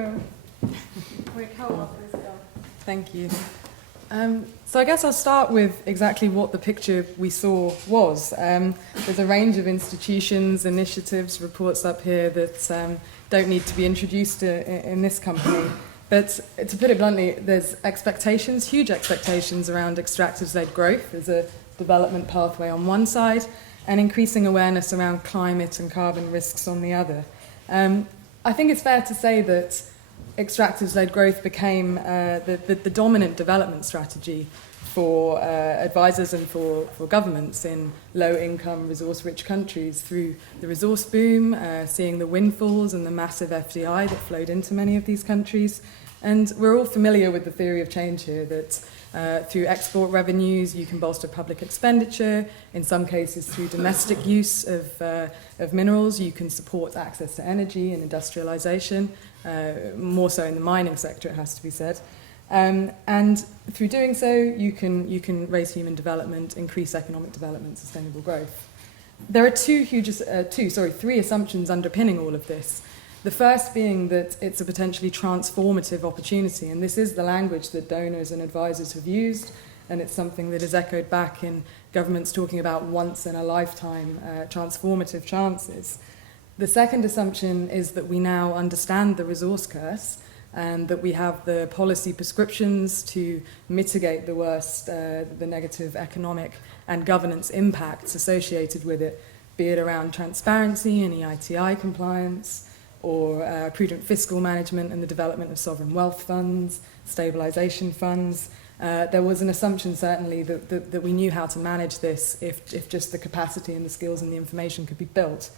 We're co-authors. Thank you. So I guess I'll start with exactly what the picture we saw was. There's a range of institutions, initiatives, reports up here that don't need to be introduced in this company. But to put it bluntly, there's expectations, huge expectations around extractive-led growth as a development pathway on one side, and increasing awareness around climate and carbon risks on the other. I think it's fair to say that extractive-led growth became the dominant development strategy for advisors and for governments in low-income, resource-rich countries through the resource boom, seeing the windfalls and the massive FDI that flowed into many of these countries. And we're all familiar with the theory of change here, that through export revenues you can bolster public expenditure. In some cases, through domestic use of minerals, you can support access to energy and industrialization, more so in the mining sector, it has to be said. And through doing so, you can raise human development, increase economic development, sustainable growth. There are three assumptions underpinning all of this. The first being that it's a potentially transformative opportunity, and this is the language that donors and advisors have used, and it's something that is echoed back in governments talking about once-in-a-lifetime transformative chances. The second assumption is that we now understand the resource curse, and that we have the policy prescriptions to mitigate the worst, the negative economic and governance impacts associated with it, be it around transparency and EITI compliance, or prudent fiscal management and the development of sovereign wealth funds, stabilization funds. There was an assumption, certainly, that we knew how to manage this if just the capacity and the skills and the information could be built.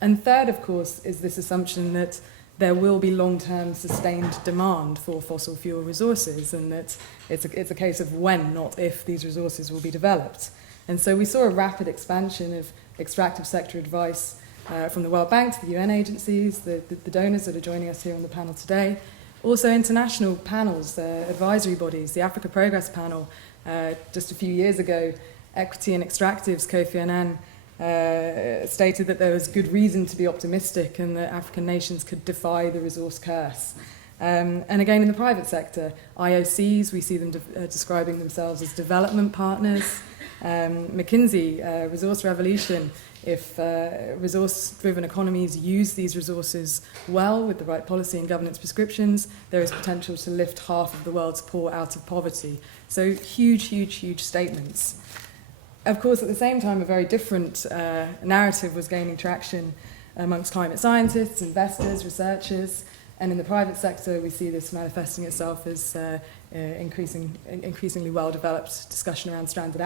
And third, of course, is this assumption that there will be long-term sustained demand for fossil fuel resources, and that it's a case of when, not if, these resources will be developed. And so we saw a rapid expansion of extractive sector advice from the World Bank to the UN agencies, the donors that are joining us here on the panel today. Also international panels, advisory bodies, the Africa Progress Panel. Just a few years ago, Equity and Extractives, Kofi Annan, stated that there was good reason to be optimistic and that African nations could defy the resource curse. And again, in the private sector, IOCs, we see them describing themselves as development partners. McKinsey, Resource Revolution, if resource-driven economies use these resources well with the right policy and governance prescriptions, there is potential to lift half of the world's poor out of poverty. So huge, huge, huge statements. Of course, at the same time, a very different narrative was gaining traction amongst climate scientists, investors, researchers, and in the private sector, we see this manifesting itself as increasingly well-developed discussion around stranded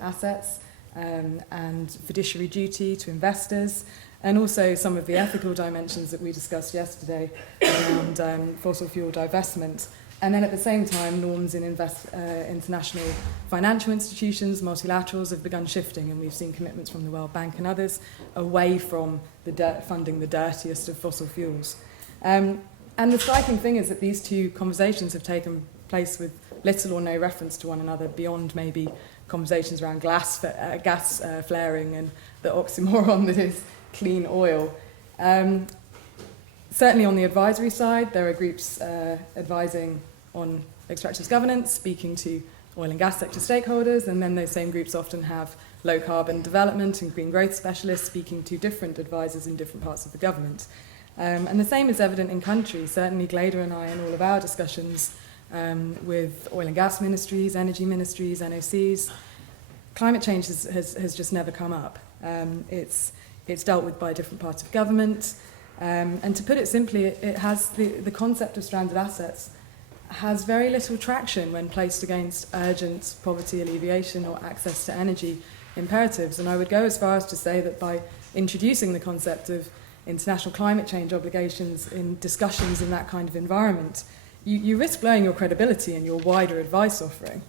assets, and fiduciary duty to investors, and also some of the ethical dimensions that we discussed yesterday around fossil fuel divestment. And then at the same time, norms in international financial institutions, multilaterals, have begun shifting, and we've seen commitments from the World Bank and others away from funding the dirtiest of fossil fuels. And the striking thing is that these two conversations have taken place with little or no reference to one another beyond maybe conversations around gas flaring and the oxymoron that is clean oil. Certainly on the advisory side, there are groups advising on extractive governance, speaking to oil and gas sector stakeholders, and then those same groups often have low carbon development and green growth specialists speaking to different advisors in different parts of the government. And the same is evident in country. Certainly Gleda and I, in all of our discussions, with oil and gas ministries, energy ministries, NOCs. Climate change has just never come up. It's dealt with by different parts of government. And to put it simply, it has the concept of stranded assets has very little traction when placed against urgent poverty alleviation or access to energy imperatives. And I would go as far as to say that by introducing the concept of international climate change obligations in discussions in that kind of environment, you risk blowing your credibility and your wider advice offering.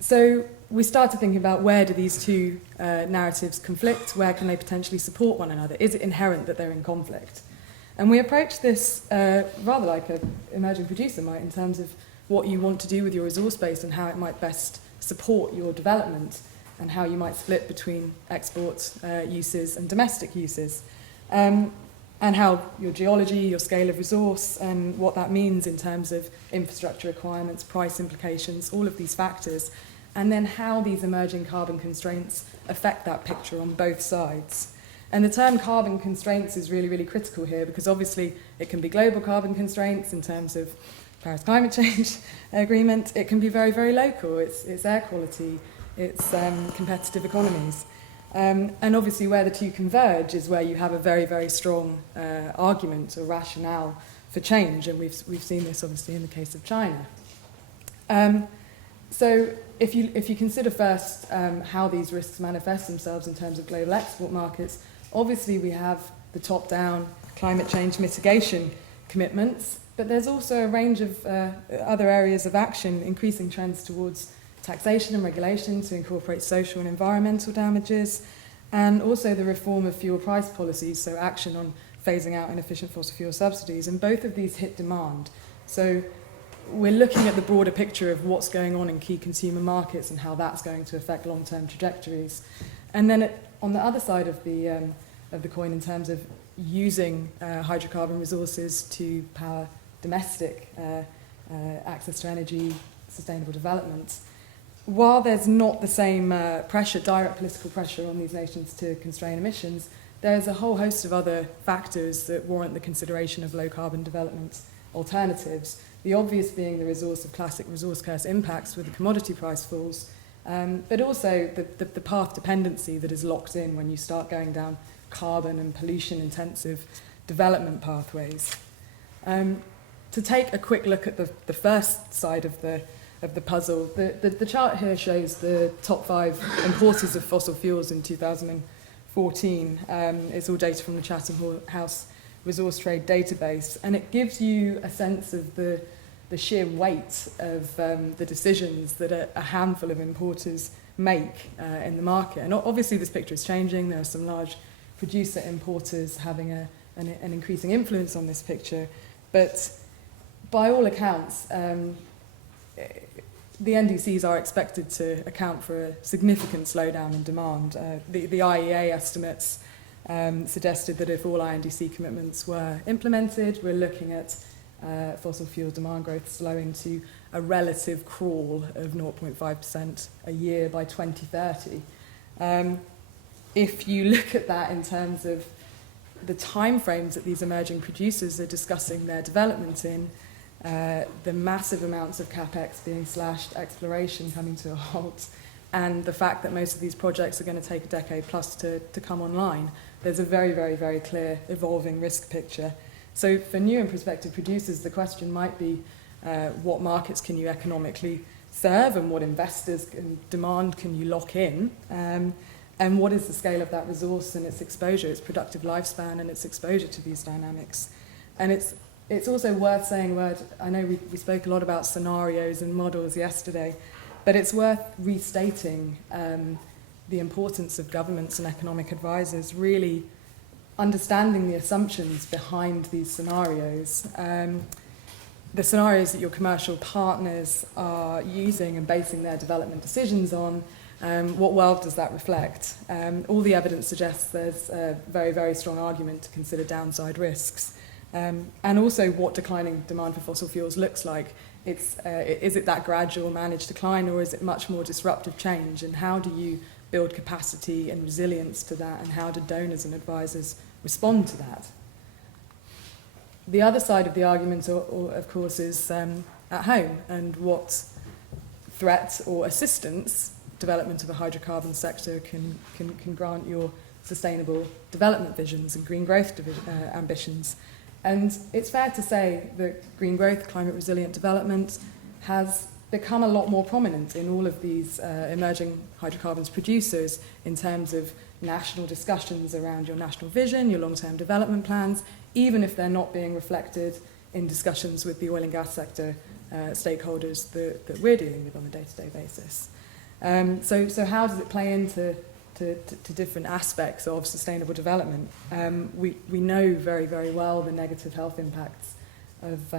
So we started thinking about where do these two narratives conflict, where can they potentially support one another, is it inherent that they're in conflict? And we approached this rather like an emerging producer might in terms of what you want to do with your resource base and how it might best support your development and how you might split between export uses and domestic uses. And how your geology, your scale of resource, and what that means in terms of infrastructure requirements, price implications, all of these factors, and then how these emerging carbon constraints affect that picture on both sides. And the term carbon constraints is really, really critical here because obviously it can be global carbon constraints in terms of Paris Climate Change Agreement. It can be very, very local. It's air quality. It's competitive economies. And obviously where the two converge is where you have a very, very strong argument or rationale for change. And we've seen this obviously in the case of China. So if you consider first how these risks manifest themselves in terms of global export markets, obviously we have the top-down climate change mitigation commitments, but there's also a range of other areas of action, increasing trends towards taxation and regulation to incorporate social and environmental damages, and also the reform of fuel price policies, so action on phasing out inefficient fossil fuel subsidies, and both of these hit demand. So we're looking at the broader picture of what's going on in key consumer markets and how that's going to affect long-term trajectories. And then on the other side of the coin, in terms of using hydrocarbon resources to power domestic access to energy, sustainable development, while there's not the same pressure, direct political pressure on these nations to constrain emissions, there's a whole host of other factors that warrant the consideration of low-carbon development alternatives. The obvious being the resource of classic resource curse impacts with the commodity price falls, but also the path dependency that is locked in when you start going down carbon and pollution-intensive development pathways. To take a quick look at the first side of the puzzle, the chart here shows the top 5 importers of fossil fuels in 2014. It's all data from the Chatham House Resource Trade Database, and it gives you a sense of the sheer weight of the decisions that a handful of importers make in the market. And obviously this picture is changing. There are some large producer importers having an increasing influence on this picture, but by all accounts, the NDCs are expected to account for a significant slowdown in demand. The IEA estimates suggested that if all INDC commitments were implemented, we're looking at fossil fuel demand growth slowing to a relative crawl of 0.5% a year by 2030. If you look at that in terms of the timeframes that these emerging producers are discussing their development in, the massive amounts of capex being slashed, exploration coming to a halt, and the fact that most of these projects are going to take a decade plus to come online, there's a very, very, very clear evolving risk picture. So for new and prospective producers, the question might be what markets can you economically serve and what investors and demand can you lock in, and what is the scale of that resource and its exposure, its productive lifespan and its exposure to these dynamics. And it's also worth saying, I know we spoke a lot about scenarios and models yesterday, but it's worth restating the importance of governments and economic advisors really understanding the assumptions behind these scenarios. The scenarios that your commercial partners are using and basing their development decisions on, what world does that reflect? All the evidence suggests there's a very, very strong argument to consider downside risks. And also what declining demand for fossil fuels looks like. Is it that gradual managed decline, or is it much more disruptive change? And how do you build capacity and resilience to that, and how do donors and advisors respond to that? The other side of the argument, of course, is at home, and what threat or assistance development of a hydrocarbon sector can grant your sustainable development visions and green growth ambitions. And it's fair to say that green growth, climate resilient development has become a lot more prominent in all of these emerging hydrocarbons producers in terms of national discussions around your national vision, your long-term development plans, even if they're not being reflected in discussions with the oil and gas sector stakeholders that we're dealing with on a day-to-day basis. So how does it play into different aspects of sustainable development? We know very, very well the negative health impacts of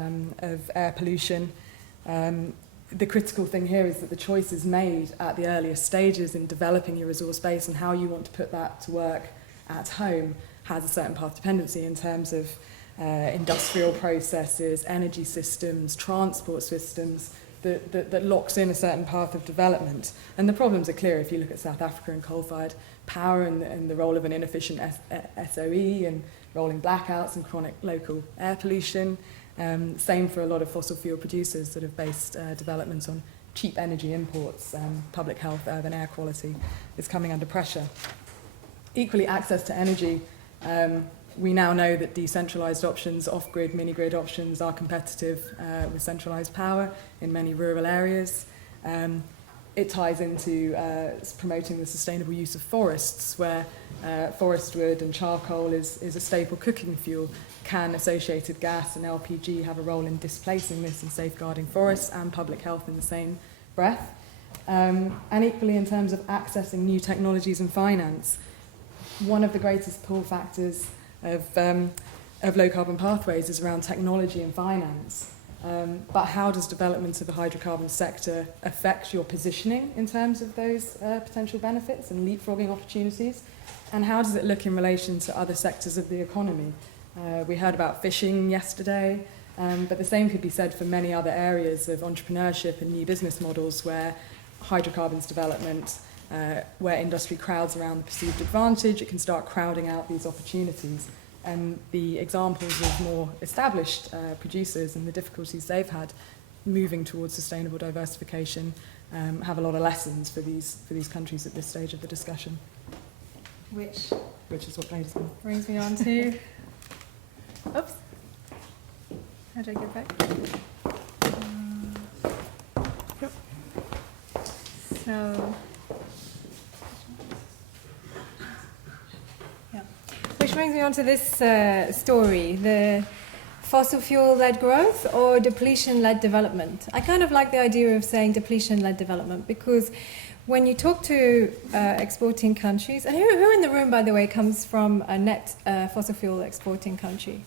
air pollution. The critical thing here is that the choice is made at the earliest stages in developing your resource base, and how you want to put that to work at home has a certain path dependency in terms of industrial processes, energy systems, transport systems that locks in a certain path of development. And the problems are clear if you look at South Africa and coal-fired power and the role of an inefficient SOE and rolling blackouts and chronic local air pollution. Same for a lot of fossil fuel producers that have based developments on cheap energy imports. Public health, urban air quality is coming under pressure. Equally, access to energy. We now know that decentralised options, off-grid, mini-grid options are competitive with centralised power in many rural areas. It ties into promoting the sustainable use of forests, where forest wood and charcoal is a staple cooking fuel. Can associated gas and LPG have a role in displacing this and safeguarding forests and public health in the same breath? And equally, in terms of accessing new technologies and finance, one of the greatest pull factors of low-carbon pathways is around technology and finance. But how does development of the hydrocarbon sector affect your positioning in terms of those potential benefits and leapfrogging opportunities? And how does it look in relation to other sectors of the economy? We heard about fishing yesterday, but the same could be said for many other areas of entrepreneurship and new business models where hydrocarbons development, where industry crowds around the perceived advantage, it can start crowding out these opportunities. And the examples of more established producers and the difficulties they've had moving towards sustainable diversification have a lot of lessons for these countries at this stage of the discussion. Which is what brings me on to... Oops. How do I get back? So... Which brings me on to this story, the fossil fuel-led growth or depletion-led development. I kind of like the idea of saying depletion-led development because when you talk to exporting countries, and who in the room, by the way, comes from a net fossil fuel exporting country?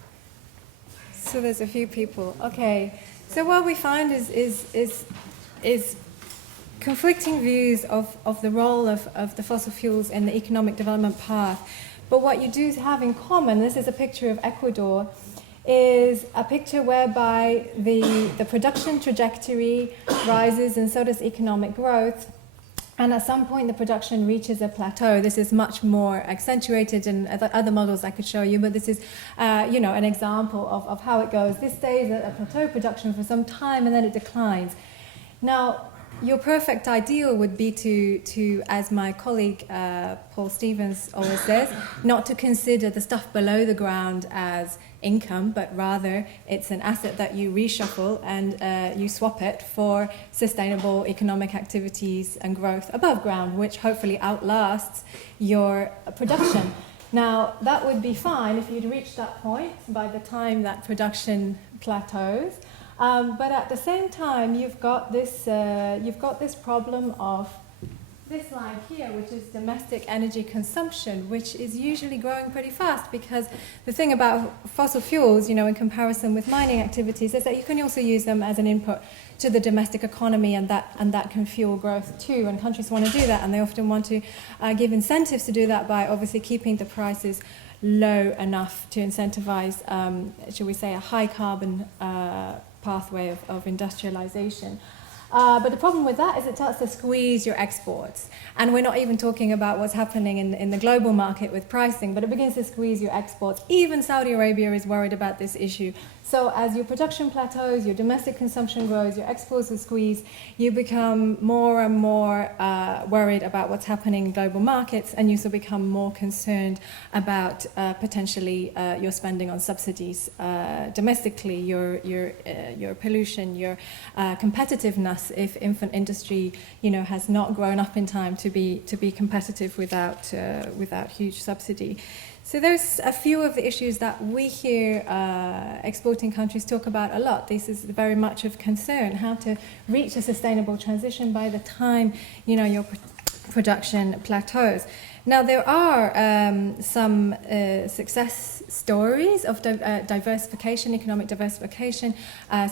So there's a few people. Okay. So what we find is conflicting views of the role of the fossil fuels in the economic development path. But what you do have in common, this is a picture of Ecuador, is a picture whereby the production trajectory rises and so does economic growth. And at some point the production reaches a plateau. This is much more accentuated in other models I could show you, but this is an example of how it goes. This stays at a plateau production for some time and then it declines. Now, your perfect ideal would be to as my colleague Paul Stevens always says, not to consider the stuff below the ground as income, but rather it's an asset that you reshuffle and you swap it for sustainable economic activities and growth above ground, which hopefully outlasts your production. Now, that would be fine if you'd reached that point by the time that production plateaus. But at the same time, you've got this problem of this line here, which is domestic energy consumption, which is usually growing pretty fast because the thing about fossil fuels, in comparison with mining activities, is that you can also use them as an input to the domestic economy, and that can fuel growth too. And countries want to do that, and they often want to give incentives to do that by obviously keeping the prices low enough to incentivize, shall we say, a high carbon pathway of industrialization. But the problem with that is it starts to squeeze your exports. And we're not even talking about what's happening in the global market with pricing, but it begins to squeeze your exports. Even Saudi Arabia is worried about this issue. So as your production plateaus, your domestic consumption grows, your exports are squeezed, you become more and more worried about what's happening in global markets, and you also become more concerned about potentially your spending on subsidies domestically, your pollution, your competitiveness if infant industry, has not grown up in time to be competitive without huge subsidy. So there's a few of the issues that we hear exporting countries talk about a lot. This is very much of concern, how to reach a sustainable transition by the time, your production plateaus. Now, there are some success stories of diversification, economic diversification,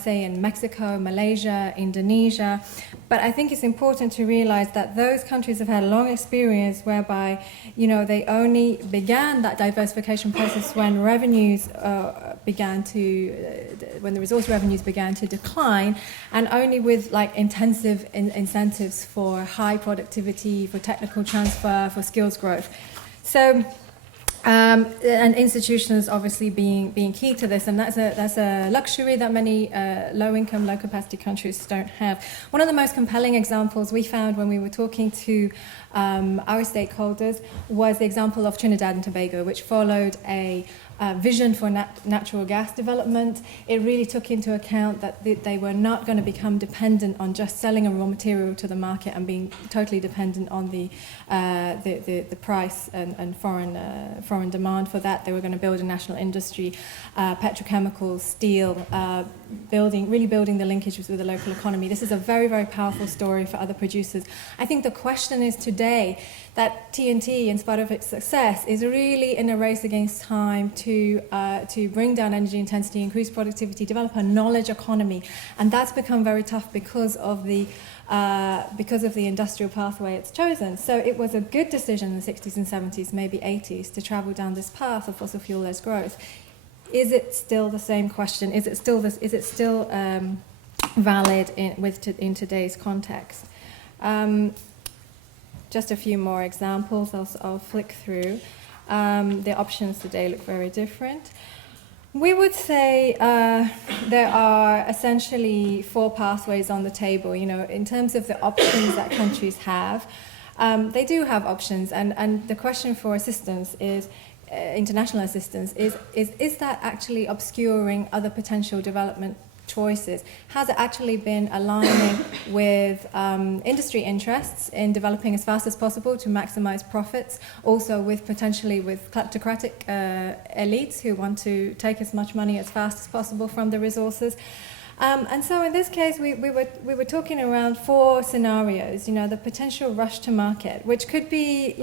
say in Mexico, Malaysia, Indonesia. But I think it's important to realize that those countries have had a long experience whereby, they only began that diversification process when revenues when the resource revenues began to decline, and only with intensive incentives for high productivity, for technical transfer, for skills growth. So, and institutions obviously being key to this, and that's a luxury that many low-income, low-capacity countries don't have. One of the most compelling examples we found when we were talking to our stakeholders was the example of Trinidad and Tobago, which followed a vision for natural gas development. It really took into account that they were not going to become dependent on just selling a raw material to the market and being totally dependent on the price and foreign demand for that. They were going to build a national industry, petrochemicals, steel, really building the linkages with the local economy. This is a very, very powerful story for other producers. I think the question is today that TNT, in spite of its success, is really in a race against time to bring down energy intensity, increase productivity, develop a knowledge economy, and that's become very tough because of the industrial pathway it's chosen. So it was a good decision in the 60s and 70s, maybe 80s, to travel down this path of fossil fuel-led growth. Is it still the same question? Is it still valid in today's context? Just a few more examples I'll flick through. The options today look very different. We would say there are essentially 4 pathways on the table. In terms of the options that countries have, they do have options, and the question for assistance is, international assistance, is that actually obscuring other potential development choices? Has it actually been aligning with industry interests in developing as fast as possible to maximize profits, also with potentially with kleptocratic elites who want to take as much money as fast as possible from the resources? And so in this case, we were talking around 4 scenarios. The potential rush to market, which could be,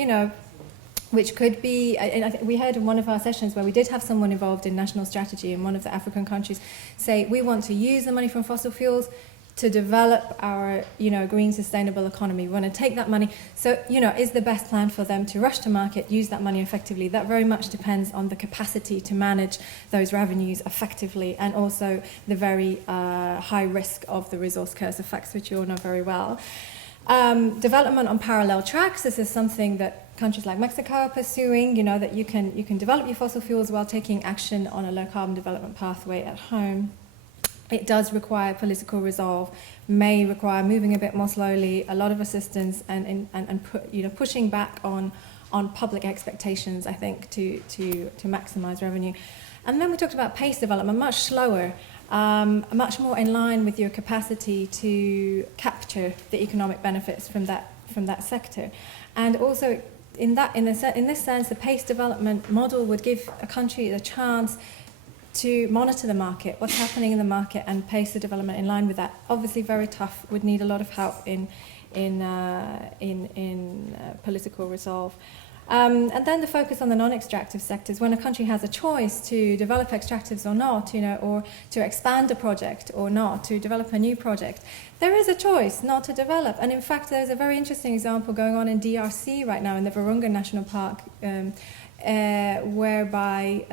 and I think we heard in one of our sessions where we did have someone involved in national strategy in one of the African countries say, we want to use the money from fossil fuels to develop our, green sustainable economy. We want to take that money. So, is the best plan for them to rush to market, use that money effectively? That very much depends on the capacity to manage those revenues effectively, and also the very high risk of the resource curse effects, which you all know very well. Development on parallel tracks. This is something that countries like Mexico are pursuing, that you can develop your fossil fuels while taking action on a low carbon development pathway at home. It does require political resolve, may require moving a bit more slowly, a lot of assistance, and pushing back on public expectations, I think, to maximize revenue. And then we talked about pace development, much slower, much more in line with your capacity to capture the economic benefits from that sector. And also, in this sense, the pace development model would give a country a chance to monitor the market, what's happening in the market, and pace the development in line with that. Obviously, very tough. Would need a lot of help in political resolve. And then the focus on the non-extractive sectors. When a country has a choice to develop extractives or not, or to expand a project or not, to develop a new project, there is a choice not to develop. And in fact, there's a very interesting example going on in DRC right now in the Virunga National Park, whereby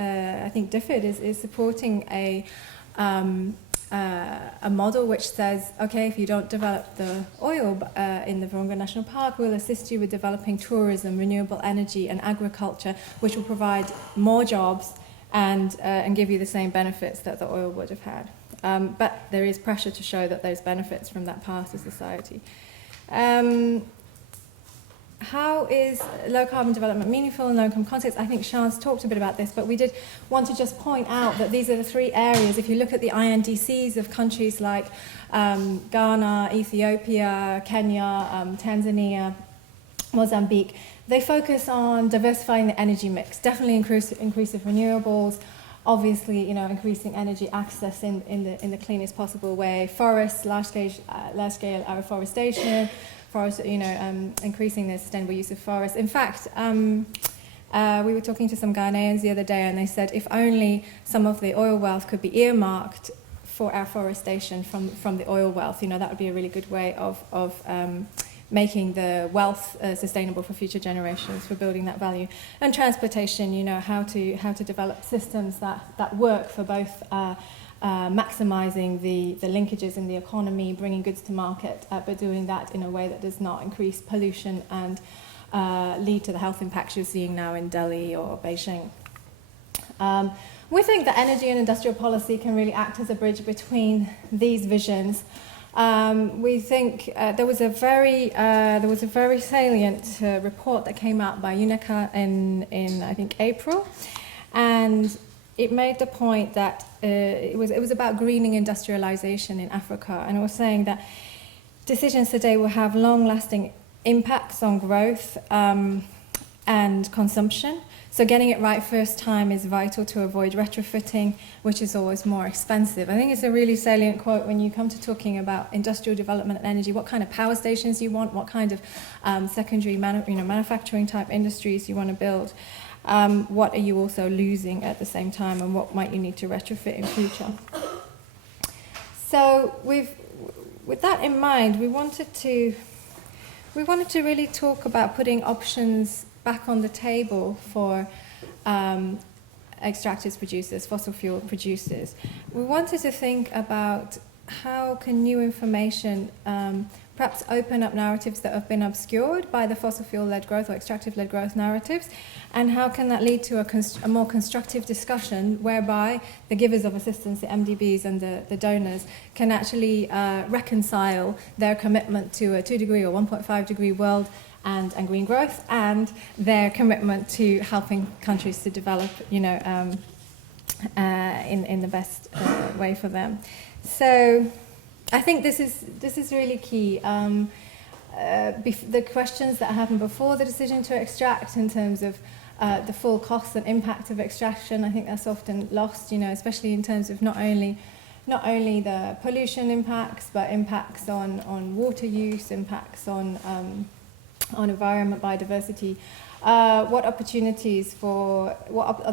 I think DFID is supporting a a model which says, okay, if you don't develop the oil in the Virunga National Park, we'll assist you with developing tourism, renewable energy and agriculture, which will provide more jobs and give you the same benefits that the oil would have had. But there is pressure to show that those benefits from that path to society. How is low carbon development meaningful in low income context? I think Sean's talked a bit about this, but we did want to just point out that these are the three areas. If you look at the INDCs of countries like Ghana, Ethiopia, Kenya, Tanzania, Mozambique, they focus on diversifying the energy mix, definitely increasing renewables, obviously, increasing energy access in the cleanest possible way, forests, large scale afforestation, increasing the sustainable use of forests. In fact, we were talking to some Ghanaians the other day, and they said if only some of the oil wealth could be earmarked for afforestation from the oil wealth, that would be a really good way of making the wealth sustainable for future generations, for building that value. And transportation, how to develop systems that work for both maximizing the linkages in the economy, bringing goods to market, but doing that in a way that does not increase pollution and lead to the health impacts you're seeing now in Delhi or Beijing. We think that energy and industrial policy can really act as a bridge between these visions. We think there was a very salient report that came out by UNECA in I think April, and it made the point that it was about greening industrialization in Africa, and it was saying that decisions today will have long-lasting impacts on growth and consumption. So getting it right first time is vital to avoid retrofitting, which is always more expensive. I think it's a really salient quote when you come to talking about industrial development and energy, what kind of power stations you want, what kind of secondary manufacturing type industries you want to build. What are you also losing at the same time, and what might you need to retrofit in future? So with that in mind, we wanted to really talk about putting options back on the table for extractives producers, fossil fuel producers. We wanted to think about how can new information perhaps open up narratives that have been obscured by the fossil fuel-led growth or extractive-led growth narratives, and how can that lead to a more constructive discussion whereby the givers of assistance, the MDBs and the donors, can actually reconcile their commitment to a 2 degree or 1.5 degree world and green growth, and their commitment to helping countries to develop, in the best way for them. So I think this is really key. The questions that happened before the decision to extract, in terms of the full cost and impact of extraction, I think that's often lost, especially in terms of not only the pollution impacts, but impacts on water use, impacts on environment, biodiversity. What are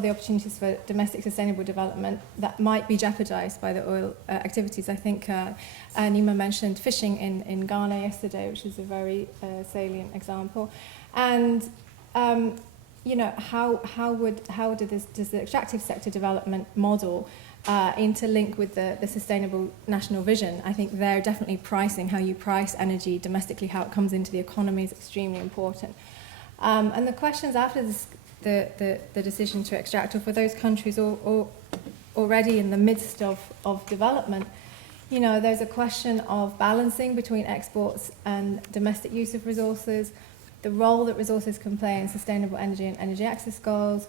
the opportunities for domestic sustainable development that might be jeopardized by the oil activities? I think Nima mentioned fishing in Ghana yesterday, which is a very salient example. And how does the extractive sector development model interlink with the sustainable national vision? I think they're definitely pricing, how you price energy domestically, how it comes into the economy is extremely important. And the questions after the decision to extract, or for those countries already in the midst of development, there's a question of balancing between exports and domestic use of resources, the role that resources can play in sustainable energy and energy access goals,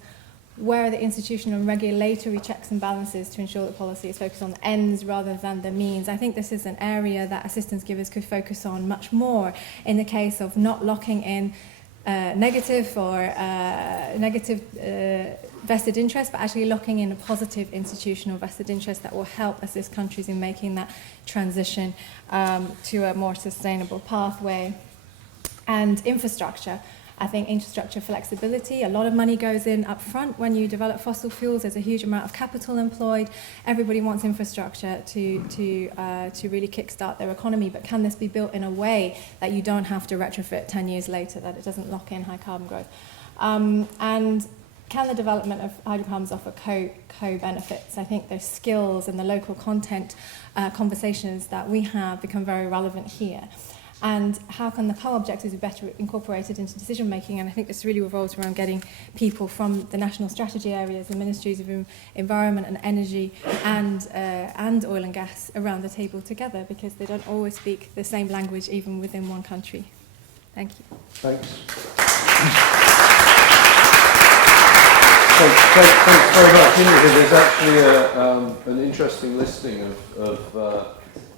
where are the institutional and regulatory checks and balances to ensure that policy is focused on the ends rather than the means. I think this is an area that assistance givers could focus on much more in the case of not locking in negative vested interest, but actually locking in a positive institutional vested interest that will help assist countries in making that transition to a more sustainable pathway. And infrastructure. I think infrastructure flexibility, a lot of money goes in up front when you develop fossil fuels. There's a huge amount of capital employed. Everybody wants infrastructure to really kickstart their economy, but can this be built in a way that you don't have to retrofit 10 years later, that it doesn't lock in high carbon growth? And can the development of hydrocarbons offer co-benefits? I think those skills and the local content conversations that we have become very relevant here. And how can the co-objectives be better incorporated into decision making? And I think this really revolves around getting people from the national strategy areas, the ministries of environment and energy and oil and gas around the table together, because they don't always speak the same language even within one country. Thank you. Thanks. Thanks very much. There's actually an interesting listing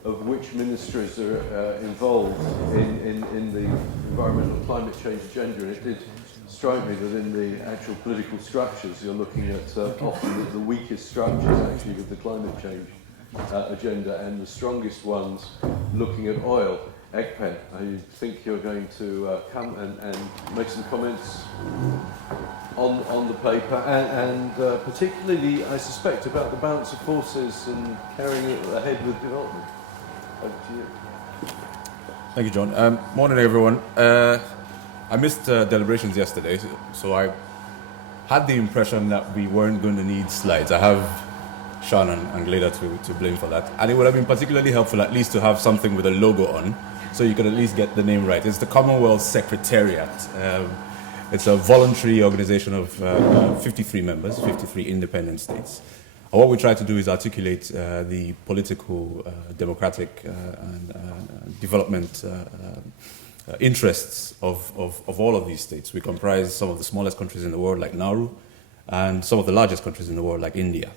of which ministries are involved in the environmental and climate change agenda. And it did strike me that in the actual political structures, you're looking at often the weakest structures actually with the climate change agenda, and the strongest ones looking at oil. Ekpen, I think you're going to come and make some comments on the paper, and particularly, I suspect, about the balance of forces and carrying it ahead with development. Over to you. Thank you, John. Morning, everyone. I missed deliberations yesterday, so I had the impression that we weren't going to need slides. I have Sean and Gleda to blame for that. And it would have been particularly helpful at least to have something with a logo on, so you could at least get the name right. It's the Commonwealth Secretariat. It's a voluntary organization of 53 members, 53 independent states. And what we try to do is articulate the political, democratic, and development interests of all of these states. We comprise some of the smallest countries in the world, like Nauru, and some of the largest countries in the world, like India.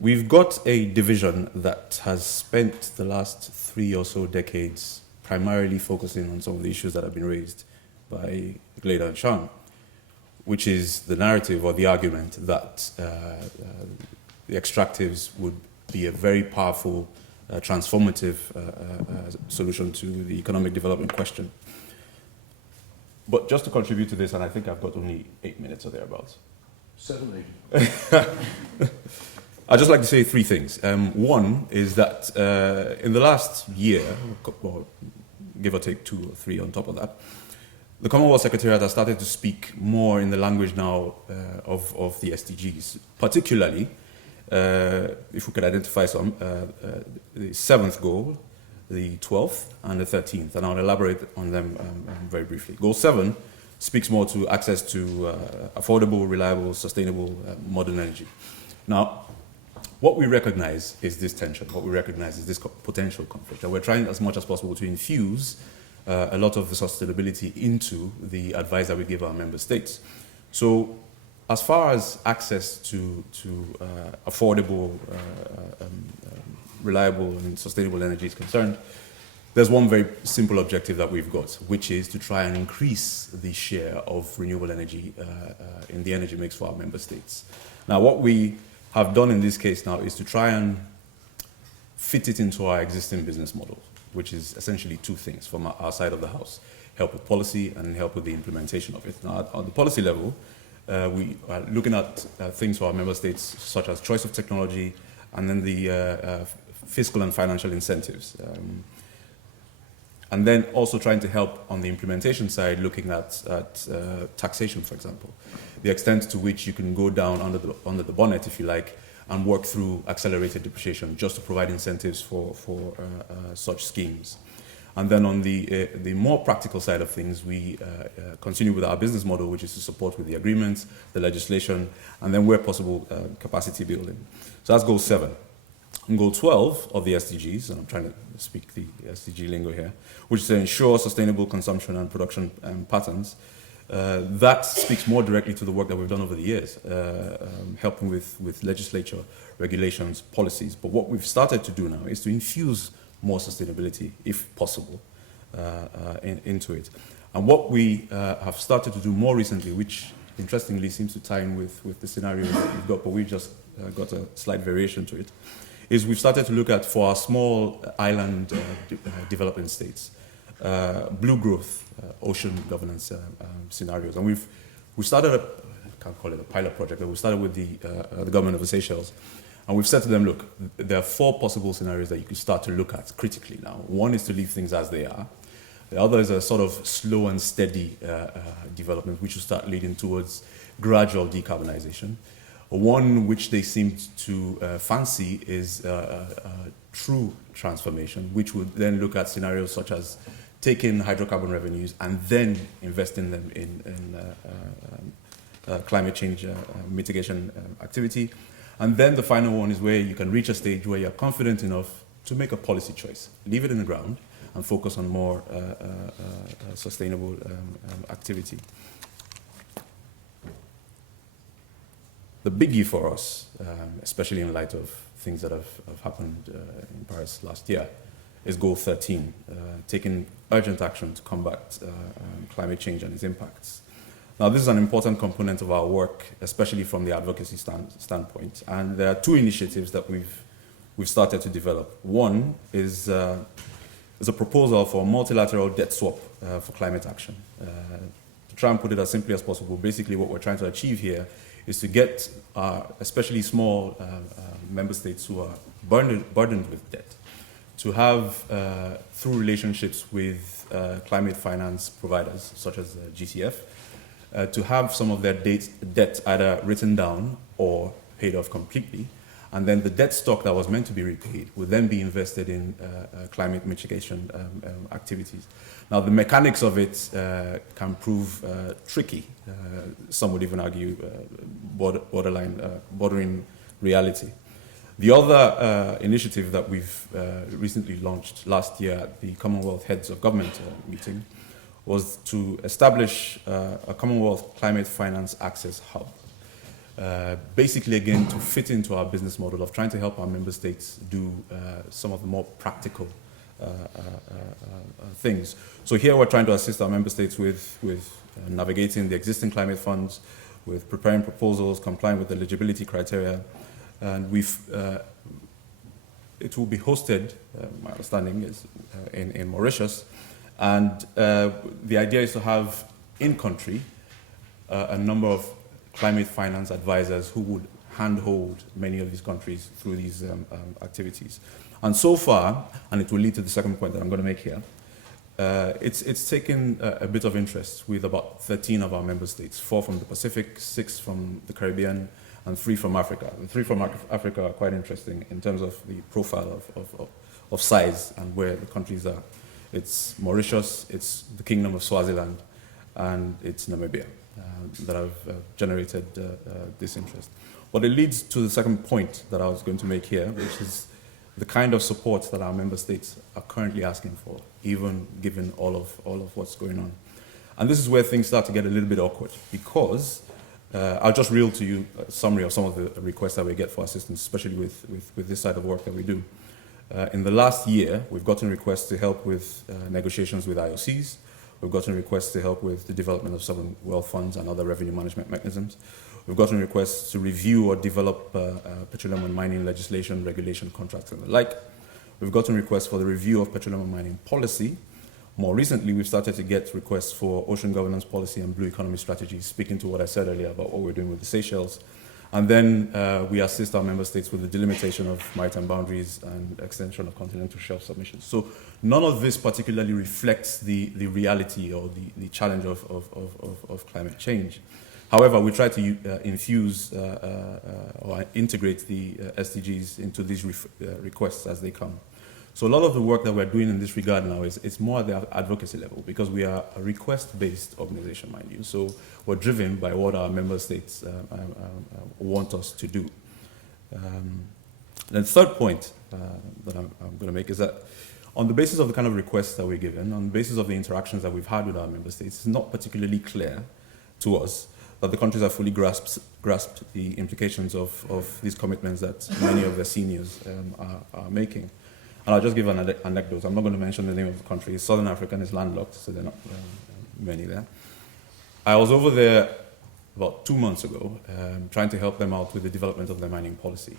We've got a division that has spent the last 3 or so decades primarily focusing on some of the issues that have been raised by Gleda and Sean, which is the narrative or the argument that the extractives would be a very powerful, transformative solution to the economic development question. But just to contribute to this, and I think I've got only 8 minutes or thereabouts. 7, 8. I'd just like to say 3 things. One is that in the last year, or give or take 2 or 3 on top of that, the Commonwealth Secretariat has started to speak more in the language now of the SDGs, particularly, if we could identify some, the 7th goal, the 12th, and the 13th, and I'll elaborate on them very briefly. Goal 7 speaks more to access to affordable, reliable, sustainable, modern energy. Now, what we recognize is this tension. What we recognize is this potential conflict. And we're trying as much as possible to infuse a lot of the sustainability into the advice that we give our member states. So as far as access to affordable, reliable and sustainable energy is concerned, there's one very simple objective that we've got, which is to try and increase the share of renewable energy in the energy mix for our member states. Now, what we have done in this case now is to try and fit it into our existing business model, which is essentially 2 things from our side of the house: help with policy and help with the implementation of it. Now, on the policy level, we are looking at things for our member states such as choice of technology and then the fiscal and financial incentives. And then also trying to help on the implementation side, looking at taxation, for example, the extent to which you can go down under the bonnet, if you like, and work through accelerated depreciation just to provide incentives for such schemes. And then on the more practical side of things, we continue with our business model, which is to support with the agreements, the legislation, and then where possible, capacity building. So that's goal 7. And goal 12 of the SDGs, and I'm trying to speak the SDG lingo here, which is to ensure sustainable consumption and production patterns. That speaks more directly to the work that we've done over the years, helping with legislature, regulations, policies. But what we've started to do now is to infuse more sustainability, if possible, into it. And what we have started to do more recently, which interestingly seems to tie in with the scenario that we've got, but we've just got a slight variation to it, is we've started to look at, for our small island developing states, blue growth, ocean governance scenarios. And we've started I can't call it a pilot project, but we started with the government of the Seychelles. And we've said to them, look, there are 4 possible scenarios that you could start to look at critically now. One is to leave things as they are. The other is a sort of slow and steady development, which will start leading towards gradual decarbonization. One which they seem to fancy is true transformation, which would then look at scenarios such as taking hydrocarbon revenues and then investing them in climate change mitigation activity. And then the final one is where you can reach a stage where you're confident enough to make a policy choice, leave it in the ground, and focus on more sustainable activity. The biggie for us, especially in light of things that have happened in Paris last year, is Goal 13, taking urgent action to combat climate change and its impacts. Now, this is an important component of our work, especially from the advocacy standpoint. And there are two initiatives that we've started to develop. One is a proposal for a multilateral debt swap for climate action. To try and put it as simply as possible, basically what we're trying to achieve here is to get especially small member states who are burdened with debt to have, through relationships with climate finance providers, such as GCF, to have some of their debt either written down or paid off completely. And then the debt stock that was meant to be repaid would then be invested in climate mitigation activities. Now, the mechanics of it can prove tricky. Some would even argue bordering reality. The other initiative that we've recently launched last year at the Commonwealth Heads of Government meeting was to establish a Commonwealth Climate Finance Access Hub. Basically, again, to fit into our business model of trying to help our member states do some of the more practical things. So here we're trying to assist our member states with navigating the existing climate funds, with preparing proposals, complying with the eligibility criteria, and it will be hosted, my understanding is, in Mauritius, and the idea is to have in-country a number of climate finance advisors who would handhold many of these countries through these activities. And so far, and it will lead to the second point that I'm going to make here, it's taken a bit of interest with about 13 of our member states, 4 from the Pacific, 6 from the Caribbean, and 3 from Africa. The 3 from Africa are quite interesting in terms of the profile of size and where the countries are. It's Mauritius, it's the Kingdom of Swaziland, and it's Namibia that have generated this interest. But it leads to the second point that I was going to make here, which is the kind of support that our member states are currently asking for, even given all of what's going on. And this is where things start to get a little bit awkward, because I'll just reel to you a summary of some of the requests that we get for assistance, especially with this side of work that we do. In the last year, we've gotten requests to help with negotiations with IOCs. We've gotten requests to help with the development of sovereign wealth funds and other revenue management mechanisms. We've gotten requests to review or develop petroleum and mining legislation, regulation, contracts, and the like. We've gotten requests for the review of petroleum and mining policy. More recently, we've started to get requests for ocean governance policy and blue economy strategies, speaking to what I said earlier about what we're doing with the Seychelles. And then we assist our member states with the delimitation of maritime boundaries and extension of continental shelf submissions. So none of this particularly reflects the reality or the challenge of climate change. However, we try to infuse or integrate the SDGs into these requests as they come. So a lot of the work that we're doing in this regard now it's more at the advocacy level, because we are a request-based organization, mind you. So we're driven by what our member states want us to do. The third point that I'm going to make is that on the basis of the kind of requests that we're given, on the basis of the interactions that we've had with our member states, it's not particularly clear to us that the countries have fully grasped the implications of these commitments that many of their seniors are making. And I'll just give an anecdote. I'm not going to mention the name of the country. Southern Africa is landlocked, so there are not many there. I was over there about 2 months ago, trying to help them out with the development of their mining policy.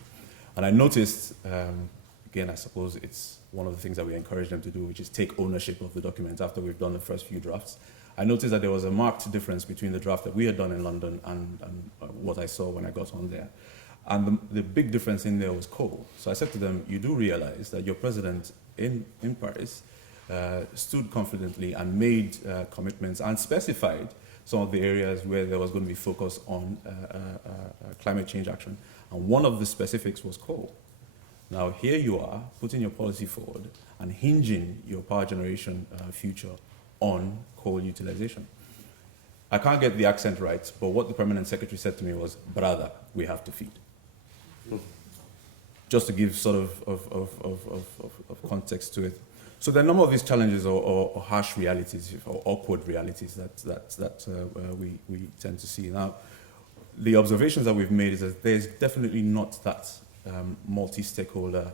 And I noticed, again, I suppose it's one of the things that we encourage them to do, which is take ownership of the document after we've done the first few drafts. I noticed that there was a marked difference between the draft that we had done in London and what I saw when I got on there. And the big difference in there was coal. So I said to them, you do realize that your president in Paris stood confidently and made commitments and specified some of the areas where there was going to be focus on climate change action. And one of the specifics was coal. Now here you are, putting your policy forward and hinging your power generation future on coal utilization. I can't get the accent right, but what the Permanent Secretary said to me was, brother, we have to feed. Just to give sort of context to it. So there are a number of these challenges or harsh realities or awkward realities that we tend to see. Now, the observations that we've made is that there's definitely not that multi-stakeholder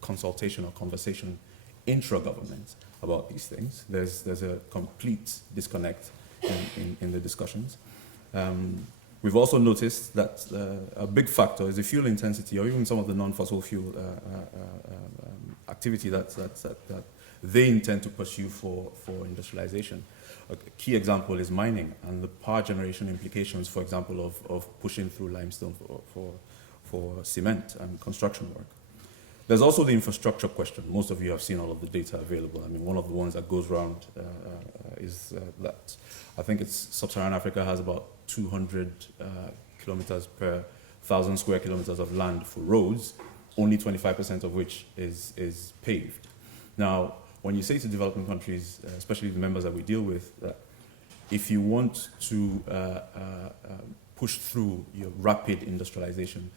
consultation or conversation intra-government about these things. There's a complete disconnect in the discussions. We've also noticed that a big factor is the fuel intensity, or even some of the non-fossil fuel activity that they intend to pursue for industrialization. A key example is mining and the power generation implications, for example, of pushing through limestone for cement and construction work. There's also the infrastructure question. Most of you have seen all of the data available. I mean, one of the ones that goes around is that I think it's Sub-Saharan Africa has about 200 kilometers per 1,000 square kilometers of land for roads, only 25% of which is paved. Now, when you say to developing countries, especially the members that we deal with, that if you want to push through your rapid industrialization,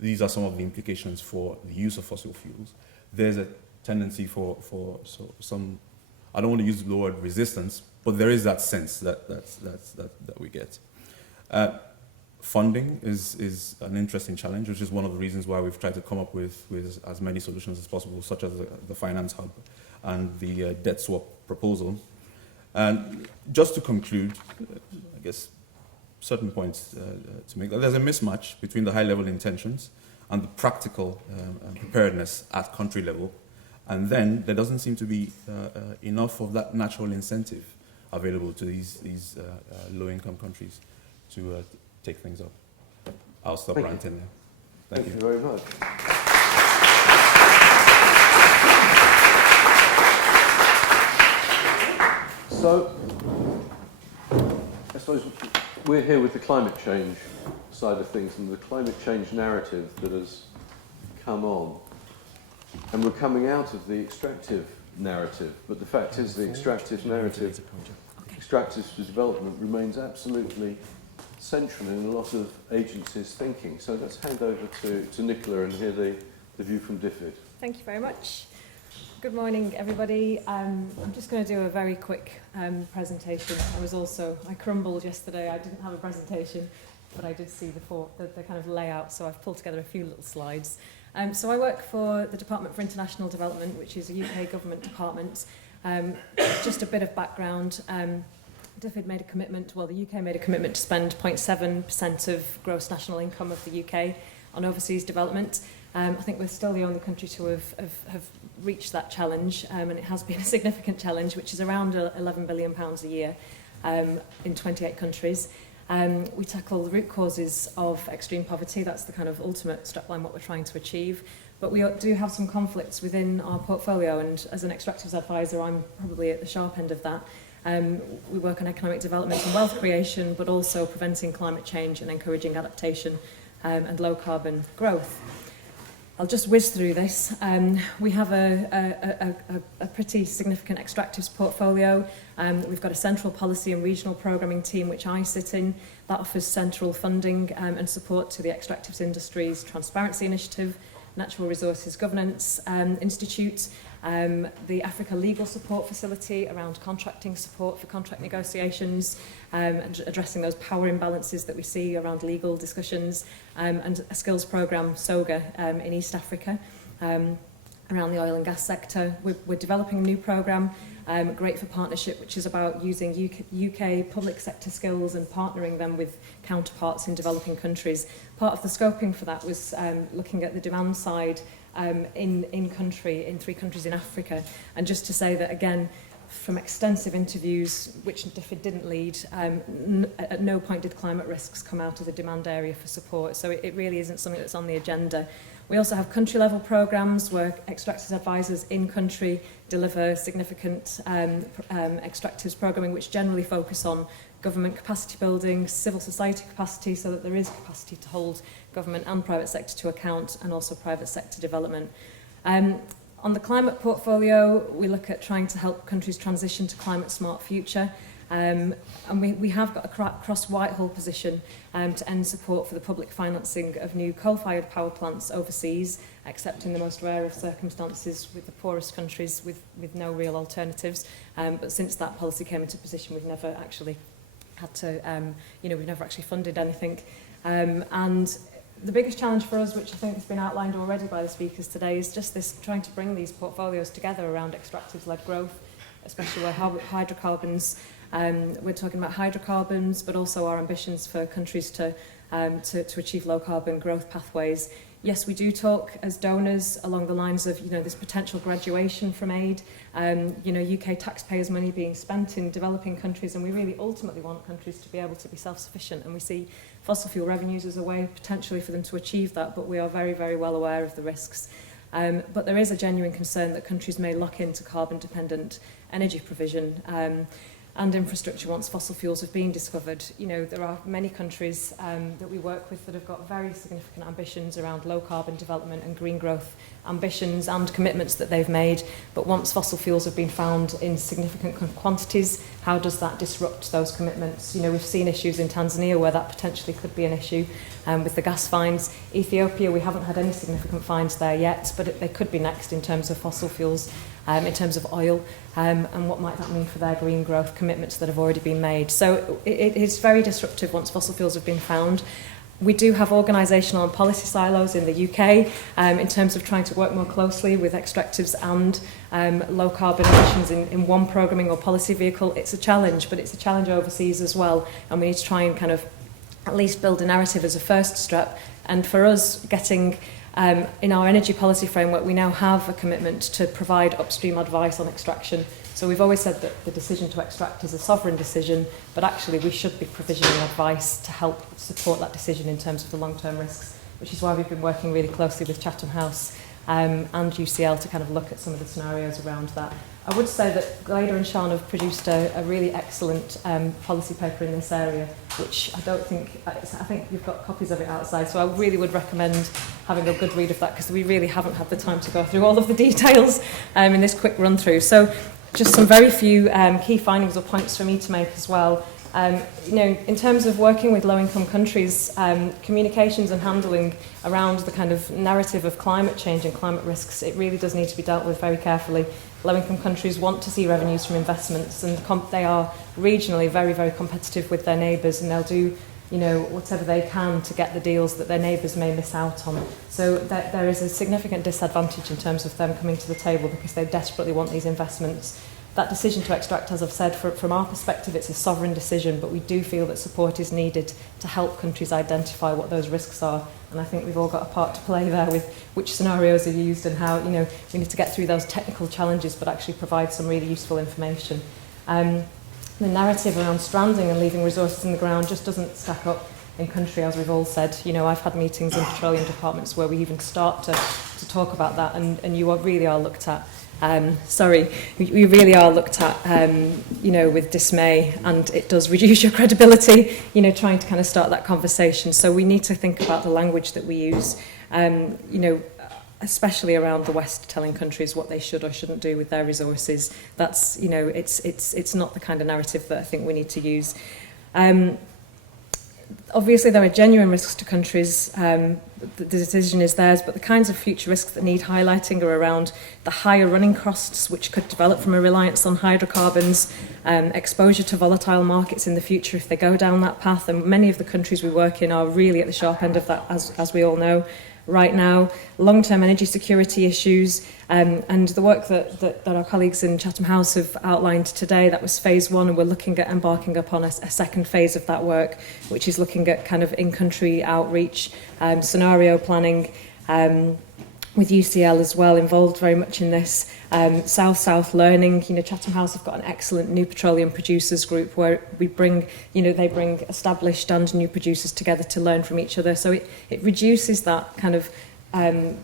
these are some of the implications for the use of fossil fuels. There's a tendency for some, I don't want to use the word resistance, but there is that sense that we get. Funding is an interesting challenge, which is one of the reasons why we've tried to come up with as many solutions as possible, such as the Finance Hub and the debt swap proposal. And just to conclude, I guess, certain points to make. There's a mismatch between the high-level intentions and the practical preparedness at country level, and then there doesn't seem to be enough of that natural incentive available to these low-income countries to take things up. I'll stop ranting there. Thank you. Thank you very much. So, I suppose we're here with the climate change side of things and the climate change narrative that has come on. And we're coming out of the extractive narrative, but the fact is the extractive narrative, extractive development remains absolutely central in a lot of agencies' thinking. So let's hand over to Nicola and hear the view from DFID. Thank you very much. Good morning, everybody. I'm just going to do a very quick presentation. I crumbled yesterday. I didn't have a presentation, but I did see the kind of layout, so I've pulled together a few little slides. So I work for the Department for International Development, which is a UK government department. Just a bit of background. DFID made a commitment, well, the UK made a commitment to spend 0.7% of gross national income of the UK on overseas development. I think we're still the only country to have reached that challenge, and it has been a significant challenge, which is around £11 billion a year in 28 countries. We tackle the root causes of extreme poverty. That's the kind of ultimate strapline, what we're trying to achieve. But we do have some conflicts within our portfolio, and as an extractives advisor, I'm probably at the sharp end of that. We work on economic development and wealth creation, but also preventing climate change and encouraging adaptation and low carbon growth. I'll just whiz through this. We have a pretty significant extractives portfolio. We've got a central policy and regional programming team, which I sit in, that offers central funding and support to the extractives industry's transparency initiative, Natural Resources Governance Institute, the Africa Legal Support Facility around contracting support for contract negotiations, and addressing those power imbalances that we see around legal discussions, and a skills programme, SOGA, in East Africa, around the oil and gas sector. We're developing a new programme, Great for Partnership, which is about using UK public sector skills and partnering them with counterparts in developing countries. Part of the scoping for that was looking at the demand side in country, in 3 countries in Africa. And just to say that, again, from extensive interviews, which DFID didn't lead, at no point did climate risks come out as a demand area for support. So it really isn't something that's on the agenda. We also have country-level programmes where extractors advisors in country deliver significant extractives programming, which generally focus on government capacity building, civil society capacity, so that there is capacity to hold government and private sector to account, and also private sector development. On the climate portfolio, we look at trying to help countries transition to climate-smart future. And we have got a cross-Whitehall position to end support for the public financing of new coal-fired power plants overseas, except in the most rare of circumstances with the poorest countries with no real alternatives. But since that policy came into position, we've never actually had to, we've never actually funded anything. And the biggest challenge for us, which I think has been outlined already by the speakers today, is just this trying to bring these portfolios together around extractive-led growth, especially where hydrocarbons, we're talking about hydrocarbons, but also our ambitions for countries to achieve low-carbon growth pathways. Yes, we do talk as donors along the lines of, this potential graduation from aid, UK taxpayers' money being spent in developing countries, and we really ultimately want countries to be able to be self-sufficient, and we see fossil fuel revenues as a way potentially for them to achieve that, but we are very, very well aware of the risks. But there is a genuine concern that countries may lock into carbon-dependent energy provision and infrastructure once fossil fuels have been discovered. There are many countries that we work with that have got very significant ambitions around low-carbon development and green growth ambitions and commitments that they've made, but once fossil fuels have been found in significant quantities, how does that disrupt those commitments? We've seen issues in Tanzania where that potentially could be an issue with the gas finds. Ethiopia, we haven't had any significant finds there yet, but they could be next in terms of fossil fuels, in terms of oil, and what might that mean for their green growth commitments that have already been made. So it is very disruptive once fossil fuels have been found. We do have organisational and policy silos in the UK in terms of trying to work more closely with extractives and low carbon emissions in one programming or policy vehicle. It's a challenge, but it's a challenge overseas as well, and we need to try and kind of at least build a narrative as a first step. And for us, getting in our energy policy framework, we now have a commitment to provide upstream advice on extraction. So we've always said that the decision to extract is a sovereign decision, but actually we should be provisioning advice to help support that decision in terms of the long-term risks, which is why we've been working really closely with Chatham House and UCL to kind of look at some of the scenarios around that. I would say that Glader and Sean have produced a really excellent policy paper in this area, which I think you've got copies of it outside, so I really would recommend having a good read of that, because we really haven't had the time to go through all of the details in this quick run through. So just some very few key findings or points for me to make as well. In terms of working with low-income countries, communications and handling around the kind of narrative of climate change and climate risks, it really does need to be dealt with very carefully. Low-income countries want to see revenues from investments, and they are regionally very, very competitive with their neighbours, and they'll do whatever they can to get the deals that their neighbours may miss out on. So there is a significant disadvantage in terms of them coming to the table because they desperately want these investments. That decision to extract, as I've said, from our perspective, it's a sovereign decision, but we do feel that support is needed to help countries identify what those risks are. And I think we've all got a part to play there with which scenarios are used and how, we need to get through those technical challenges, but actually provide some really useful information. The narrative around stranding and leaving resources in the ground just doesn't stack up in country, as we've all said. I've had meetings in petroleum departments where we even start to talk about that, and you really are looked at. We really are looked at, with dismay, and it does reduce your credibility, trying to kind of start that conversation. So we need to think about the language that we use, especially around the West telling countries what they should or shouldn't do with their resources. That's, it's not the kind of narrative that I think we need to use. Obviously, there are genuine risks to countries. The decision is theirs, but the kinds of future risks that need highlighting are around the higher running costs, which could develop from a reliance on hydrocarbons, exposure to volatile markets in the future if they go down that path. And many of the countries we work in are really at the sharp end of that, as we all know. Right now, long-term energy security issues, and the work that our colleagues in Chatham House have outlined today, that was phase one, and we're looking at embarking upon a second phase of that work, which is looking at kind of in-country outreach, scenario planning, with UCL as well, involved very much in this. South-South learning, Chatham House have got an excellent new petroleum producers group where we bring, they bring established and new producers together to learn from each other. So it reduces that kind of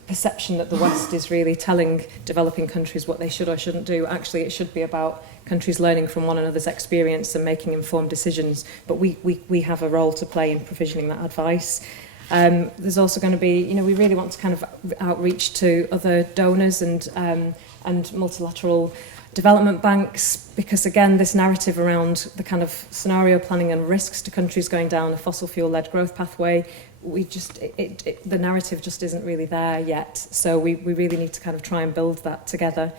perception that the West is really telling developing countries what they should or shouldn't do. Actually, it should be about countries learning from one another's experience and making informed decisions. But we have a role to play in provisioning that advice. There's also going to be, we really want to kind of outreach to other donors and multilateral development banks, because again, this narrative around the kind of scenario planning and risks to countries going down a fossil fuel-led growth pathway, the narrative just isn't really there yet. So we really need to kind of try and build that together.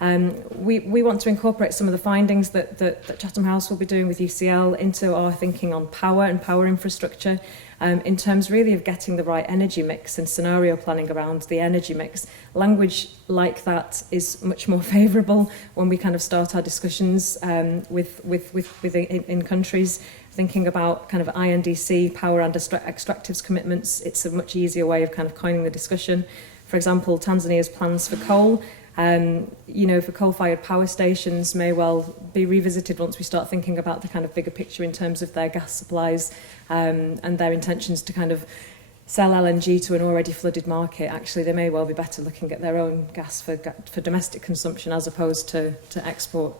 We want to incorporate some of the findings that Chatham House will be doing with UCL into our thinking on power and power infrastructure, in terms really of getting the right energy mix and scenario planning around the energy mix. Language like that is much more favourable when we kind of start our discussions in countries. Thinking about kind of INDC, power and extractives commitments, it's a much easier way of kind of coining the discussion. For example, Tanzania's plans for coal, for coal-fired power stations may well be revisited once we start thinking about the kind of bigger picture in terms of their gas supplies and their intentions to kind of sell LNG to an already flooded market. Actually, they may well be better looking at their own gas for domestic consumption as opposed to export.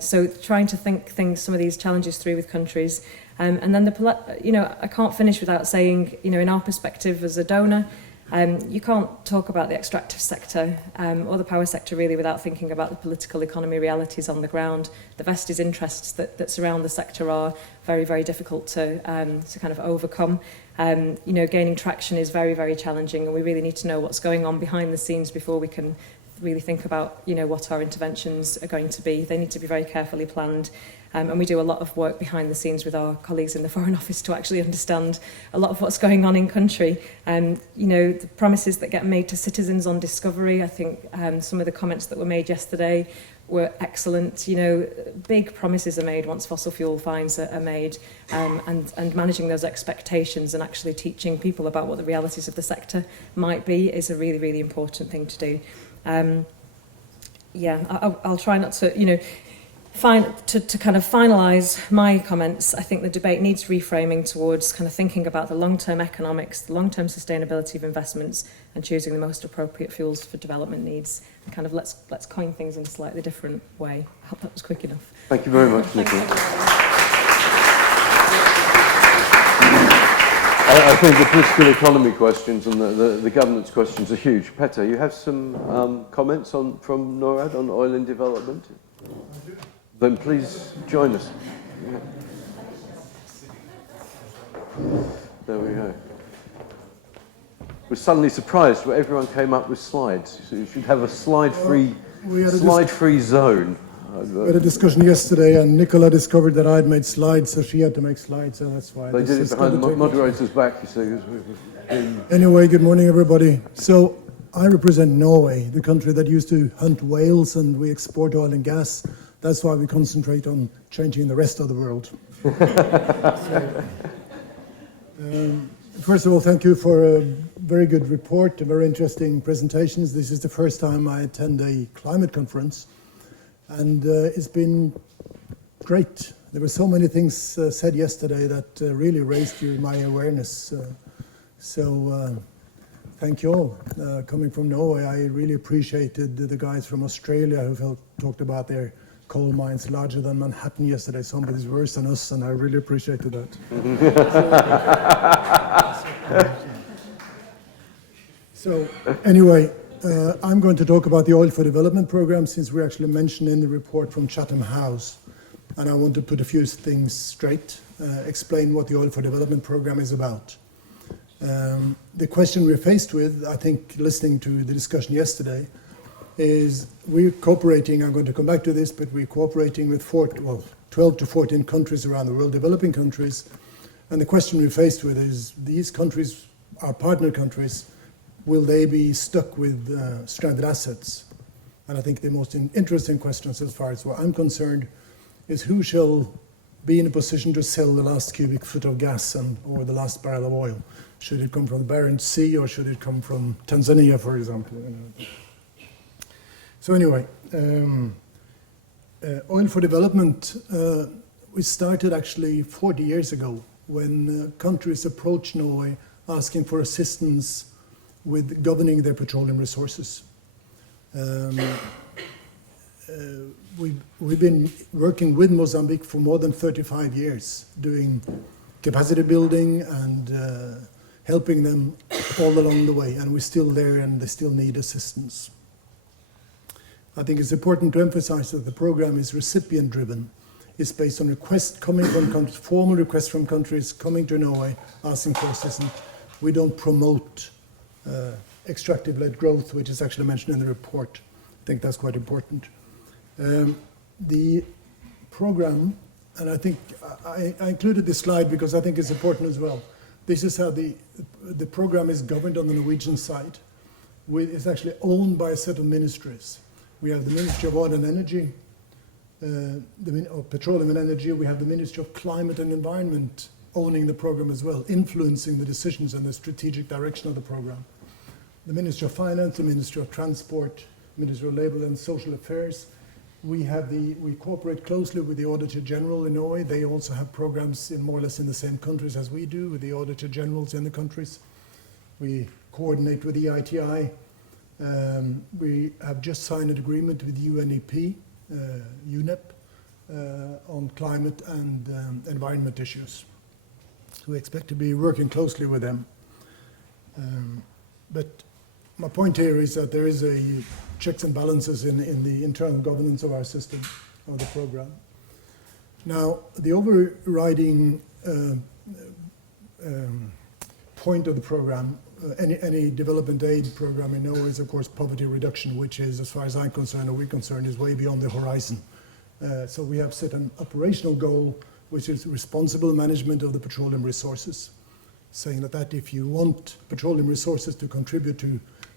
So trying to think some of these challenges through with countries. And then I can't finish without saying, in our perspective as a donor, you can't talk about the extractive sector or the power sector really without thinking about the political economy realities on the ground. The vested interests that surround the sector are very, very difficult to kind of overcome. Gaining traction is very, very challenging, and we really need to know what's going on behind the scenes before we can really think about, what our interventions are going to be. They need to be very carefully planned. And we do a lot of work behind the scenes with our colleagues in the Foreign Office to actually understand a lot of what's going on in country. The promises that get made to citizens on discovery, I think some of the comments that were made yesterday were excellent. Big promises are made once fossil fuel fines are made, and managing those expectations and actually teaching people about what the realities of the sector might be is a really, really important thing to do. I'll try not to, to kind of finalise my comments. I think the debate needs reframing towards kind of thinking about the long-term economics, the long-term sustainability of investments, and choosing the most appropriate fuels for development needs. And kind of let's coin things in a slightly different way. I hope that was quick enough. Thank you very much, Nicola. I think the political economy questions and the governance questions are huge. Petter, you have some comments from NORAD on oil and development? I do. Then please join us. Yeah. There we go. We're suddenly surprised when everyone came up with slides. So you should have a slide-free zone. We had a discussion yesterday, and Nicola discovered that I'd made slides, so she had to make slides, so that's why. They did it behind the moderator's back, you see. Anyway, good morning, everybody. So I represent Norway, the country that used to hunt whales, and we export oil and gas. That's why we concentrate on changing the rest of the world. First of all, thank you for a very good report and very interesting presentations. This is the first time I attend a climate conference, and it's been great. There were so many things said yesterday that really raised my awareness. Thank you all. Coming from Norway, I really appreciated the guys from Australia who talked about their coal mines larger than Manhattan yesterday. Somebody's worse than us, and I really appreciated that. So anyway, I'm going to talk about the Oil for Development program, since we actually mentioned in the report from Chatham House. And I want to put a few things straight, explain what the Oil for Development program is about. The question we're faced with, I think, listening to the discussion yesterday, is we're cooperating, I'm going to come back to this, but we're cooperating with 12 to 14 countries around the world, developing countries. And the question we're faced with is, these countries, our partner countries, will they be stuck with stranded assets? And I think the most interesting question, as far as what I'm concerned, is who shall be in a position to sell the last cubic foot of gas or the last barrel of oil. Should it come from the Barents Sea or should it come from Tanzania, for example? So anyway, Oil for Development, we started actually 40 years ago when countries approached Norway asking for assistance with governing their petroleum resources. We've been working with Mozambique for more than 35 years, doing capacity building and helping them all along the way, and we're still there and they still need assistance. I think it's important to emphasize that the program is recipient driven. It's based on requests coming from countries, formal requests from countries coming to Norway asking for assistance. We don't promote extractive-led growth, which is actually mentioned in the report. I think that's quite important. The program, and I think I included this slide because I think it's important as well. This is how the program is governed on the Norwegian side. It's actually owned by a set of ministries. We have the Ministry of Oil and Energy, of Petroleum and Energy. We have the Ministry of Climate and Environment owning the program as well, influencing the decisions and the strategic direction of the program. The Ministry of Finance, the Ministry of Transport, Ministry of Labour and Social Affairs. We cooperate closely with the Auditor General in Norway. They also have programs in more or less in the same countries as we do, with the Auditor Generals in the countries. We coordinate with the EITI. We have just signed an agreement with UNEP, UNEP, on climate and environment issues. We expect to be working closely with them. But my point here is that there is a checks and balances in the internal governance of our system, of the program. Now, the overriding point of the program, any development aid program in Norway is, of course, poverty reduction, which is, as far as I'm concerned, or we're concerned, is way beyond the horizon. So we have set an operational goal, which is responsible management of the petroleum resources, saying that if you want petroleum resources to contribute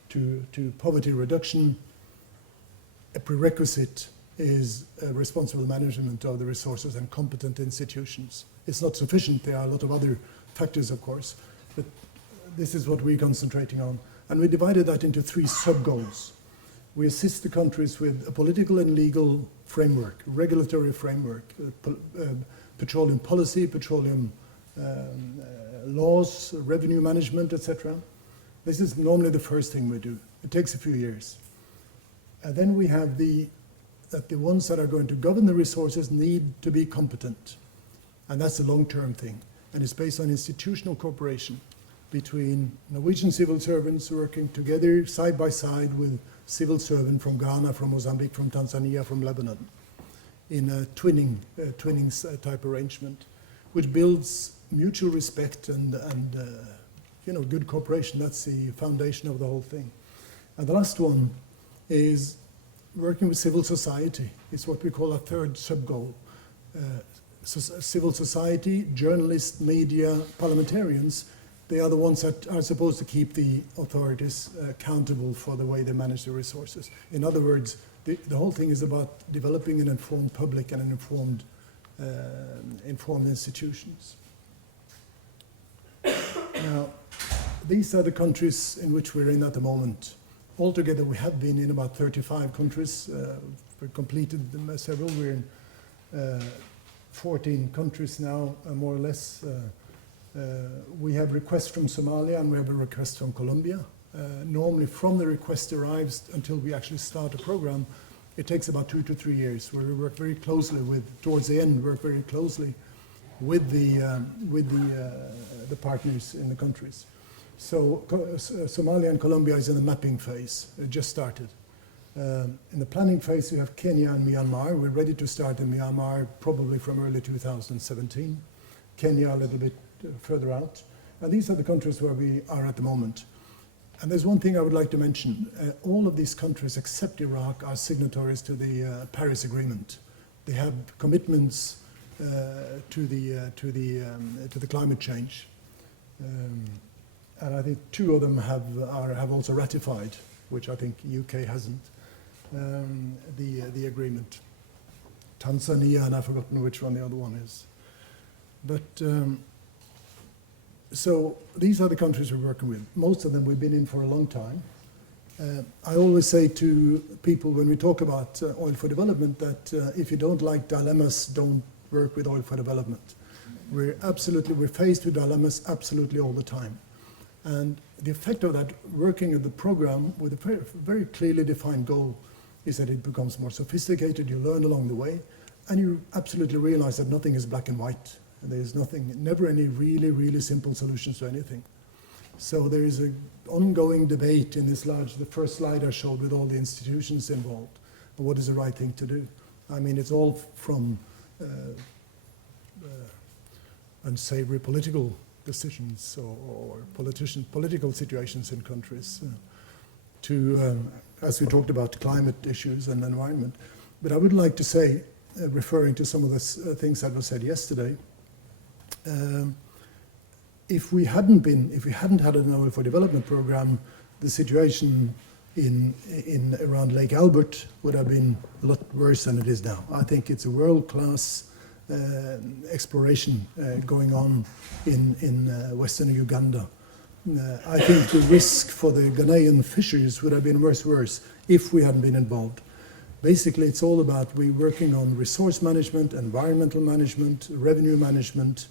to poverty reduction, a prerequisite is responsible management of the resources and competent institutions. It's not sufficient. There are a lot of other factors, of course, but this is what we're concentrating on. And we divided that into 3 sub-goals. We assist the countries with a political and legal framework, regulatory framework, petroleum policy, petroleum laws, revenue management, etc. This is normally the first thing we do. It takes a few years. And then we have that the ones that are going to govern the resources need to be competent. And that's a long-term thing. And it's based on institutional cooperation between Norwegian civil servants working together side by side with civil servants from Ghana, from Mozambique, from Tanzania, from Lebanon, in a twinning type arrangement, which builds mutual respect and good cooperation. That's the foundation of the whole thing. And the last one is working with civil society. It's what we call a 3rd sub-goal. Civil society, journalists, media, parliamentarians, they are the ones that are supposed to keep the authorities accountable for the way they manage the resources. In other words, the whole thing is about developing an informed public and an informed institutions. Now, these are the countries in which we're in at the moment. Altogether, we have been in about 35 countries. We've completed several. We're in 14 countries now, more or less. We have requests from Somalia and we have a request from Colombia. Normally, from the request arrives until we actually start a program, it takes about 2 to 3 years, where we work very closely towards the end, work very closely with the partners in the countries. So Somalia and Colombia is in the mapping phase. It just started. In the planning phase, we have Kenya and Myanmar. We're ready to start in Myanmar probably from early 2017. Kenya a little bit further out. And these are the countries where we are at the moment. And there's one thing I would like to mention. All of these countries, except Iraq, are signatories to the Paris Agreement. They have commitments to the climate change. And I think 2 of them have also ratified, which I think UK hasn't, the agreement. Tanzania, and I've forgotten which one the other one is. But so these are the countries we're working with. Most of them we've been in for a long time. I always say to people when we talk about oil for development that if you don't like dilemmas, don't work with oil for development. We're faced with dilemmas absolutely all the time. And the effect of that, working in the program with a very clearly defined goal, is that it becomes more sophisticated, you learn along the way, and you absolutely realize that nothing is black and white. There's never any really, really simple solutions to anything. So there is an ongoing debate in the first slide I showed with all the institutions involved, on what is the right thing to do. I mean, it's all from unsavory political decisions or political situations in countries to, as we talked about, climate issues and environment. But I would like to say, referring to some of the things that were said yesterday, if we hadn't had an oil for development program, the situation around Lake Albert would have been a lot worse than it is now. I think it's a world-class exploration going on in western Uganda. I think the risk for the Ghanaian fisheries would have been much worse if we hadn't been involved. Basically, it's all about working on resource management, environmental management, revenue management,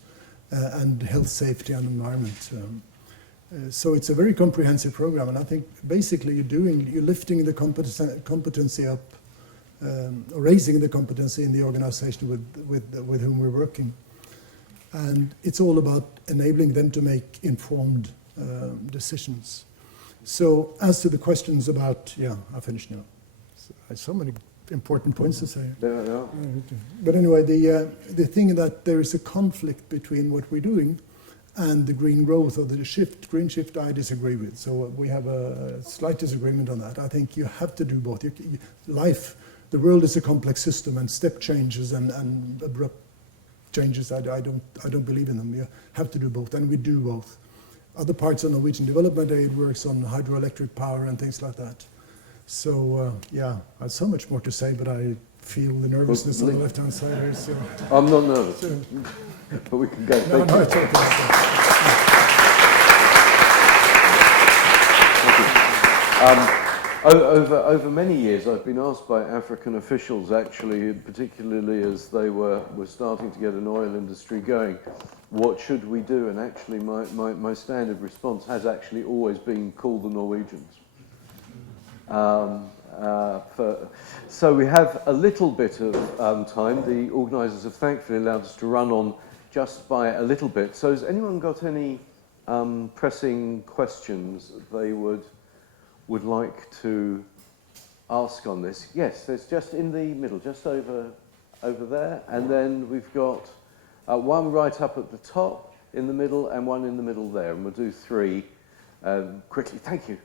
and health, safety, and environment. So it's a very comprehensive program, and I think basically you're lifting the competency up, or raising the competency in the organization with whom we're working. And it's all about enabling them to make informed decisions. So as to the questions about, I finished now. I have so many important points to say. Yeah. But anyway, the thing that there is a conflict between what we're doing and the green growth or the green shift, I disagree with. So we have a slight disagreement on that. I think you have to do both. The world is a complex system, and step changes and abrupt changes, I don't believe in them. You have to do both, and we do both. Other parts of Norwegian Development Aid works on hydroelectric power and things like that. So, I have so much more to say, but I feel the nervousness on the left-hand side here. So. I'm not nervous, but we can go. Thank you. It's okay. Over many years, I've been asked by African officials, actually, particularly as they were starting to get an oil industry going, what should we do? And actually, my standard response has actually always been, call the Norwegians. So we have a little bit of time. The organisers have thankfully allowed us to run on just by a little bit. So has anyone got any pressing questions they would like to ask on this? Yes, there's just in the middle, just over there, and then we've got one right up at the top, in the middle, and one in the middle there, and we'll do three quickly. Thank you.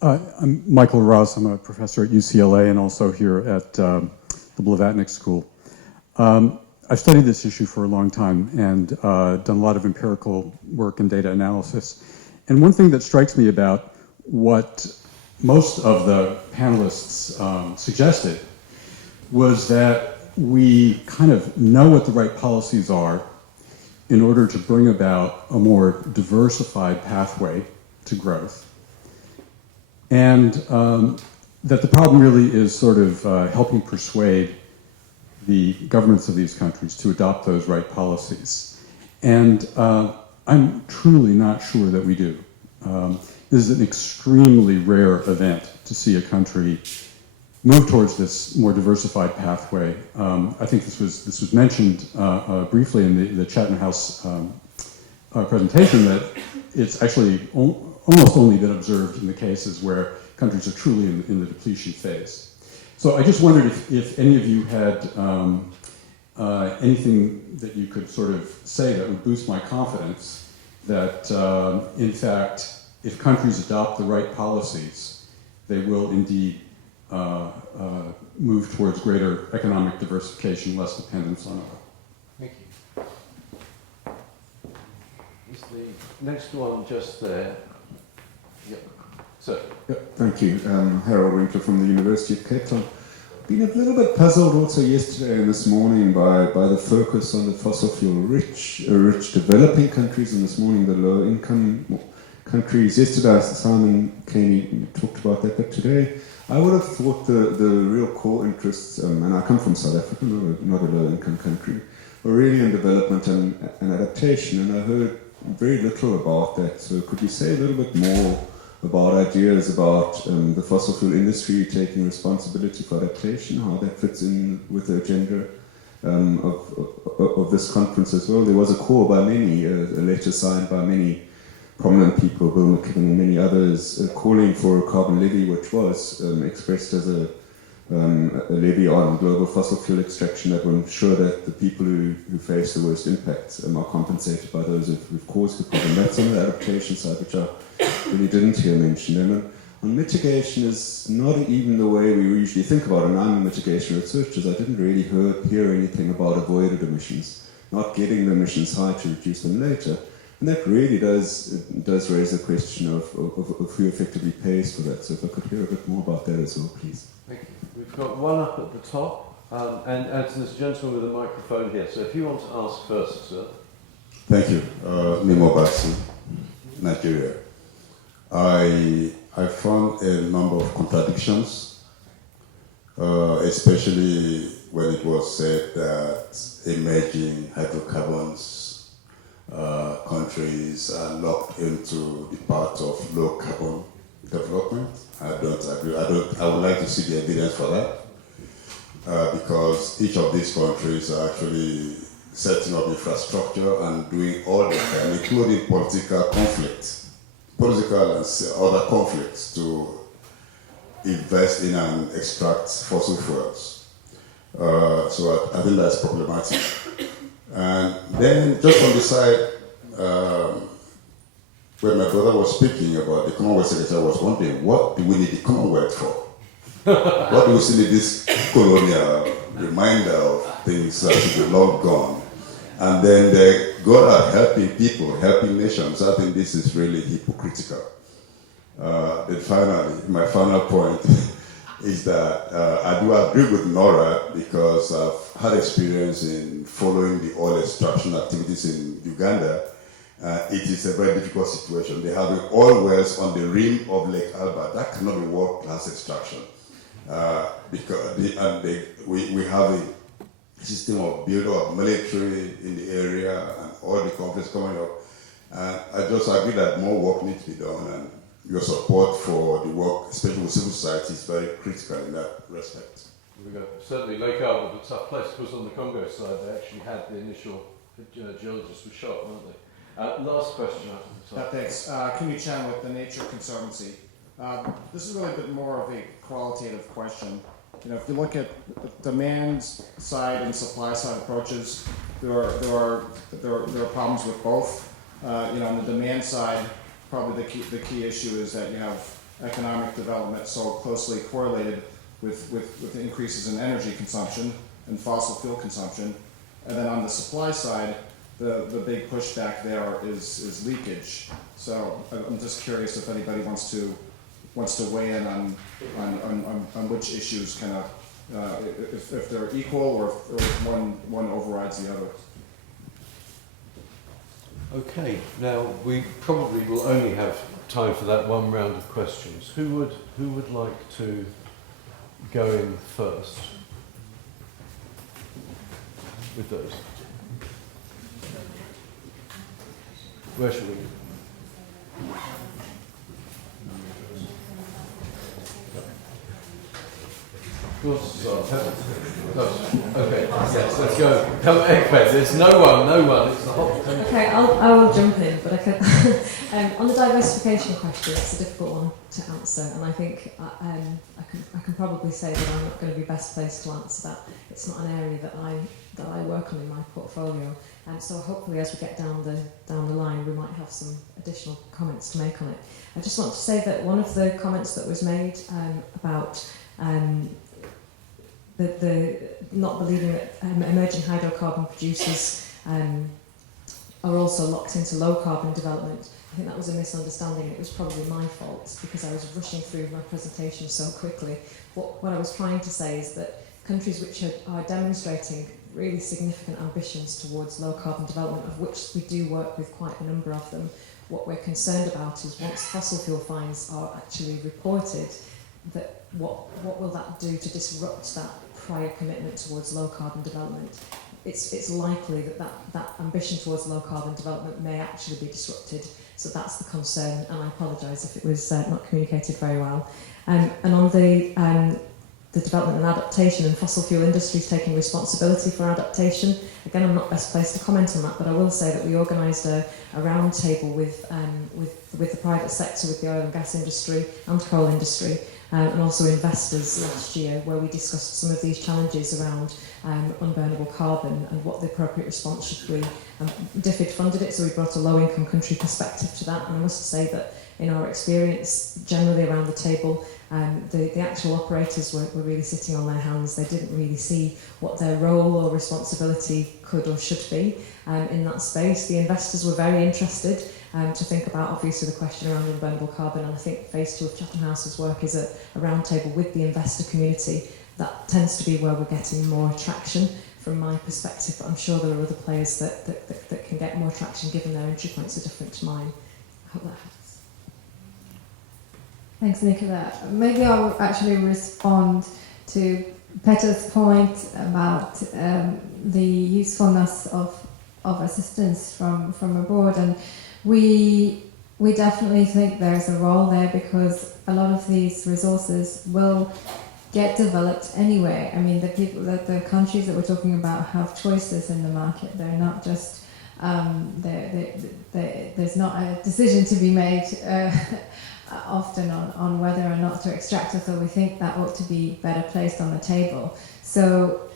I'm Michael Ross. I'm a professor at UCLA and also here at the Blavatnik School. I've studied this issue for a long time and done a lot of empirical work and data analysis. And one thing that strikes me about what most of the panelists suggested was that we kind of know what the right policies are in order to bring about a more diversified pathway to growth. And that the problem really is sort of helping persuade the governments of these countries to adopt those right policies. And I'm truly not sure that we do. This is an extremely rare event to see a country move towards this more diversified pathway. I think this was mentioned briefly in the Chatham House presentation that it's actually almost only been observed in the cases where countries are truly in the depletion phase. So I just wondered if any of you had anything that you could sort of say that would boost my confidence that, in fact, if countries adopt the right policies, they will indeed move towards greater economic diversification, less dependence on oil. Thank you. Is the next one just there? Yep. Sir. Thank you. Harold Winkler from the University of Cape Town. been a little bit puzzled also yesterday and this morning by the focus on the fossil fuel rich developing countries, and this morning the low income countries. Yesterday Simon Caney talked about that, but today I would have thought the real core interests, and I come from South Africa, not a low income country, were really in development and adaptation, and I heard very little about that. So could you say a little bit more about ideas about the fossil fuel industry taking responsibility for adaptation, how that fits in with the agenda of this conference as well? There was a call by many, a letter signed by many prominent people, Bill McKibben and many others, calling for a carbon levy, which was expressed as a levy on global fossil fuel extraction that will ensure that the people who face the worst impacts are compensated by those who've caused the problem. That's on the adaptation side, which I really didn't hear mentioned. And on mitigation is not even the way we usually think about it. And I'm a mitigation researcher, I didn't really hear anything about avoided emissions, not getting the emissions high to reduce them later. And that really does raise the question of who effectively pays for that. So if I could hear a bit more about that as well, please. Thank you. We've got one up at the top, and there's a gentleman with a microphone here. So if you want to ask first, sir. Thank you. Nemo Basi, Nigeria. I found a number of contradictions, especially when it was said that emerging hydrocarbons countries are locked into the path of low carbon development. I don't agree. I would like to see the evidence for that, because each of these countries are actually setting up infrastructure and doing all the time, including political conflicts, political and other conflicts, to invest in and extract fossil fuels. So I think that's problematic. And then just on the side, when my brother was speaking about the Commonwealth Secretary, I was wondering, what do we need the Commonwealth for? What do we still need this colonial reminder of things that should be long gone? And then they go out helping people, helping nations. I think this is really hypocritical. Then finally, my final point is that I do agree with Nora, because I've had experience in following the oil extraction activities in Uganda. It is a very difficult situation. They have the oil wells on the rim of Lake Albert. That cannot be world-class extraction. Because we have a system of build-up military in the area and all the conflicts coming up. I just agree that more work needs to be done, and your support for the work, especially with civil society, is very critical in that respect. We go. Certainly, Lake Albert, a tough place, because on the Congo side, they actually had the initial geologists were shot, weren't they? Last question after the top. Thanks. Kimmy Chan with the Nature Conservancy. This is really a bit more of a qualitative question. You know, if you look at the demand side and supply side approaches, there are problems with both. You know, on the demand side, probably the key issue is that you have economic development so closely correlated with increases in energy consumption and fossil fuel consumption. And then on the supply side, the big pushback there is leakage. So I'm just curious if anybody wants to weigh in on which issues kind of if they're equal, or if one overrides the other. Okay, now we probably will only have time for that one round of questions. Who would like to go in first with those? Where should we go? Okay, yes, let's go. Come, okay, there's no one. It's the whole thing. Okay, I will jump in, but I can. On the diversification question, it's a difficult one to answer, and I think I can probably say that I'm not going to be best placed to answer that. It's not an area that I work on in my portfolio, and so hopefully as we get down the line, we might have some additional comments to make on it. I just want to say that one of the comments that was made about the not believing that emerging hydrocarbon producers are also locked into low carbon development. I think that was a misunderstanding. It was probably my fault because I was rushing through my presentation so quickly. What I was trying to say is that countries which are demonstrating really significant ambitions towards low carbon development, of which we do work with quite a number of them, what we're concerned about is once fossil fuel fines are actually reported, that what will that do to disrupt that prior commitment towards low carbon development? It's likely that ambition towards low carbon development may actually be disrupted. So that's the concern, and I apologise if it was not communicated very well. And on the development and adaptation and fossil fuel industries taking responsibility for adaptation, again, I'm not best placed to comment on that, but I will say that we organised a round table with the private sector, with the oil and gas industry and coal industry, and also investors last year, where we discussed some of these challenges around unburnable carbon and what the appropriate response should be. DFID funded it, so we brought a low-income country perspective to that, and I must say that in our experience generally around the table, the actual operators were really sitting on their hands. They didn't really see what their role or responsibility could or should be in that space. The investors were very interested to think about, obviously, the question around unburnable carbon, and I think phase 2 of Chatham House's work is a roundtable with the investor community. That tends to be where we're getting more traction from my perspective, but I'm sure there are other players that can get more traction given their entry points are different to mine. I hope that helps. Thanks, Nicola. Maybe I'll actually respond to Peter's point about the usefulness of assistance from abroad, and we definitely think there's a role there because a lot of these resources will get developed anyway. I mean, the countries that we're talking about have choices in the market. They're not just there's not a decision to be made often on whether or not to extract it, so we think that ought to be better placed on the table. So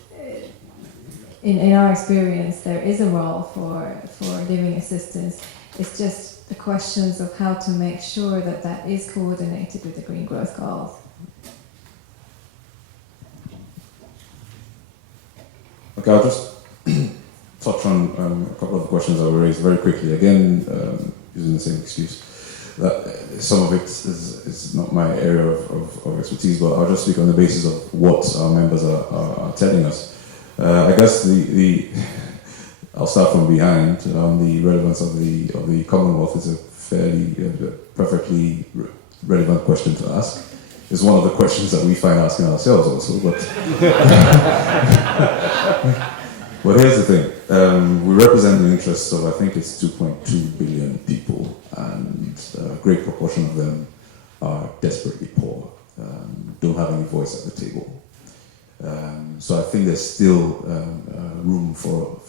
in our experience, there is a role for giving assistance. It's just the questions of how to make sure that that is coordinated with the green growth goals. Okay, I'll just touch on a couple of the questions that were raised very quickly. Again, using the same excuse. Some of it is not my area of expertise, but I'll just speak on the basis of what our members are telling us. I guess I'll start from behind. The relevance of the Commonwealth is a fairly, perfectly relevant question to ask. It's one of the questions that we find asking ourselves also, but but here's the thing. We represent the interests of, I think it's 2.2 billion people, and a great proportion of them are desperately poor, don't have any voice at the table. So I think there's still room for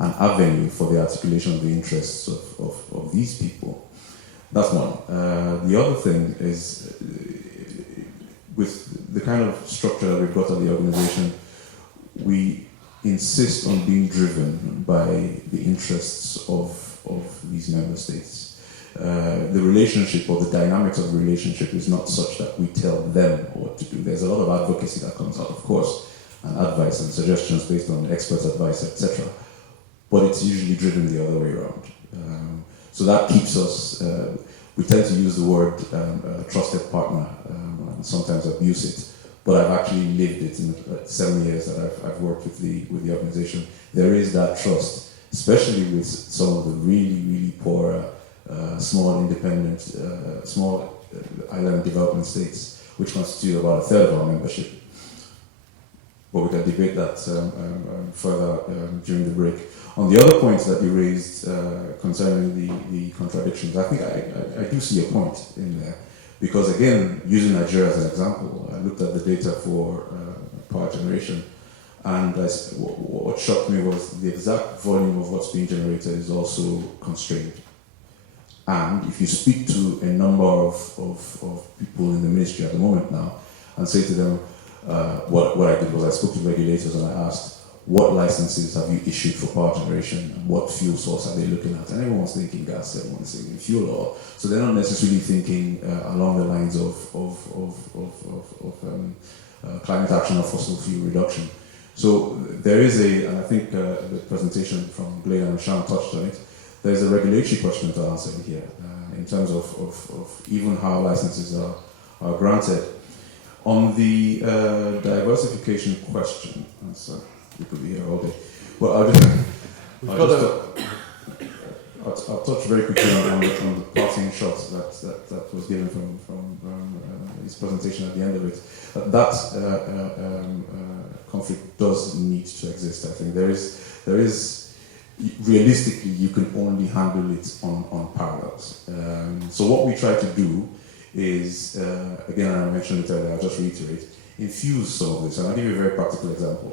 an avenue for the articulation of the interests of these people. That's one. The other thing is, with the kind of structure that we've got at the organization, we insist on being driven by the interests of these member states. The relationship or the dynamics of the relationship is not such that we tell them what to do. There's a lot of advocacy that comes out, of course, and advice and suggestions based on expert advice, etc. But it's usually driven the other way around. So that keeps us, we tend to use the word trusted partner, and sometimes abuse it. But I've actually lived it in the 7 years that I've worked with the organization. There is that trust, especially with some of the really, really poor, small independent, small island development states, which constitute about a third of our membership. But we can debate that further during the break. On the other points that you raised concerning the contradictions, I think I do see a point in there. Because again, using Nigeria as an example, I looked at the data for power generation, and what shocked me was the exact volume of what's being generated is also constrained. And if you speak to a number of people in the ministry at the moment now, and say to them, what I did was I spoke to regulators and I asked, what licenses have you issued for power generation, and what fuel source are they looking at? And everyone's thinking gas, everyone's thinking fuel oil. So they're not necessarily thinking along the lines of climate action or fossil fuel reduction. So there is and I think the presentation from Blaine and Sean touched on it, there's a regulatory question to answer here in terms of even how licenses are granted. On the diversification question, so we could be here all day. Well, I'll touch very quickly on the passing shots that was given from his presentation at the end of it. That conflict does need to exist. I think there is realistically you can only handle it on parallels. So what we try to do is again, I mentioned it earlier, I'll just reiterate, infuse some of this, and I'll give you a very practical example.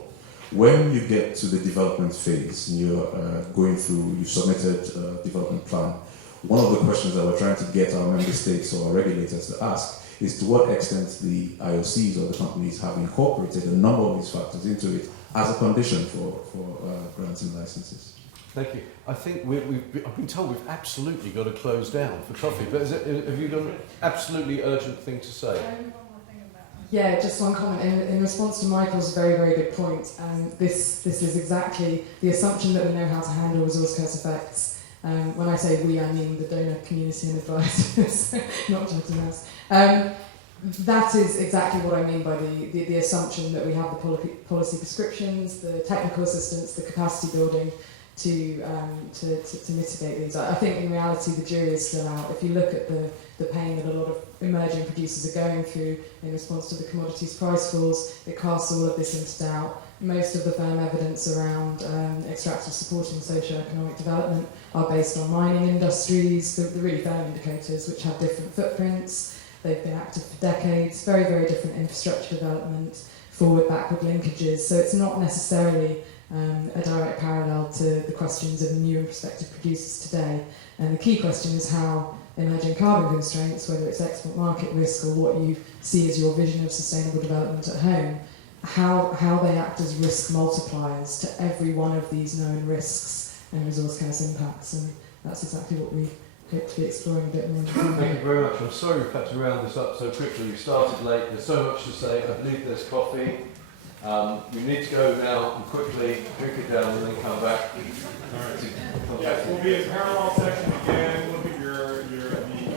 When you get to the development phase and you're going through, you've submitted a development plan, one of the questions that we're trying to get our member states or our regulators to ask is to what extent the IOCs or the companies have incorporated a number of these factors into it as a condition for grants and licenses. Thank you. I think I've been told we've absolutely got to close down for coffee, but have you got an absolutely urgent thing to say? Yeah, just one comment in response to Michael's very, very good point. This is exactly the assumption that we know how to handle resource curse effects. When I say we, I mean the donor community and advisors, not Chatham House. That is exactly what I mean by the assumption that we have the policy prescriptions, the technical assistance, the capacity building to mitigate these. I think in reality the jury is still out. If you look at the pain that a lot of emerging producers are going through in response to the commodities price falls, it casts all of this into doubt. Most of the firm evidence around extractive supporting socio-economic development are based on mining industries, the really firm indicators which have different footprints. They've been active for decades, very, very different infrastructure development, forward-backward linkages. So it's not necessarily a direct parallel to the questions of new and prospective producers today. And the key question is how emerging carbon constraints, whether it's export market risk or what you see as your vision of sustainable development at home, how they act as risk multipliers to every one of these known risks and resource curse impacts. And that's exactly what we hope to be exploring a bit more. Thank you very much. I'm sorry we've had to round this up so quickly. We started late. There's so much to say. I believe there's coffee. We need to go now and quickly drink it down and then come back. Yes, we'll be in parallel section again. Look at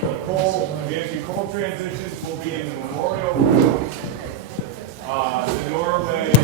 the coal, the energy coal transitions. We'll be in the memorial room. The Norway.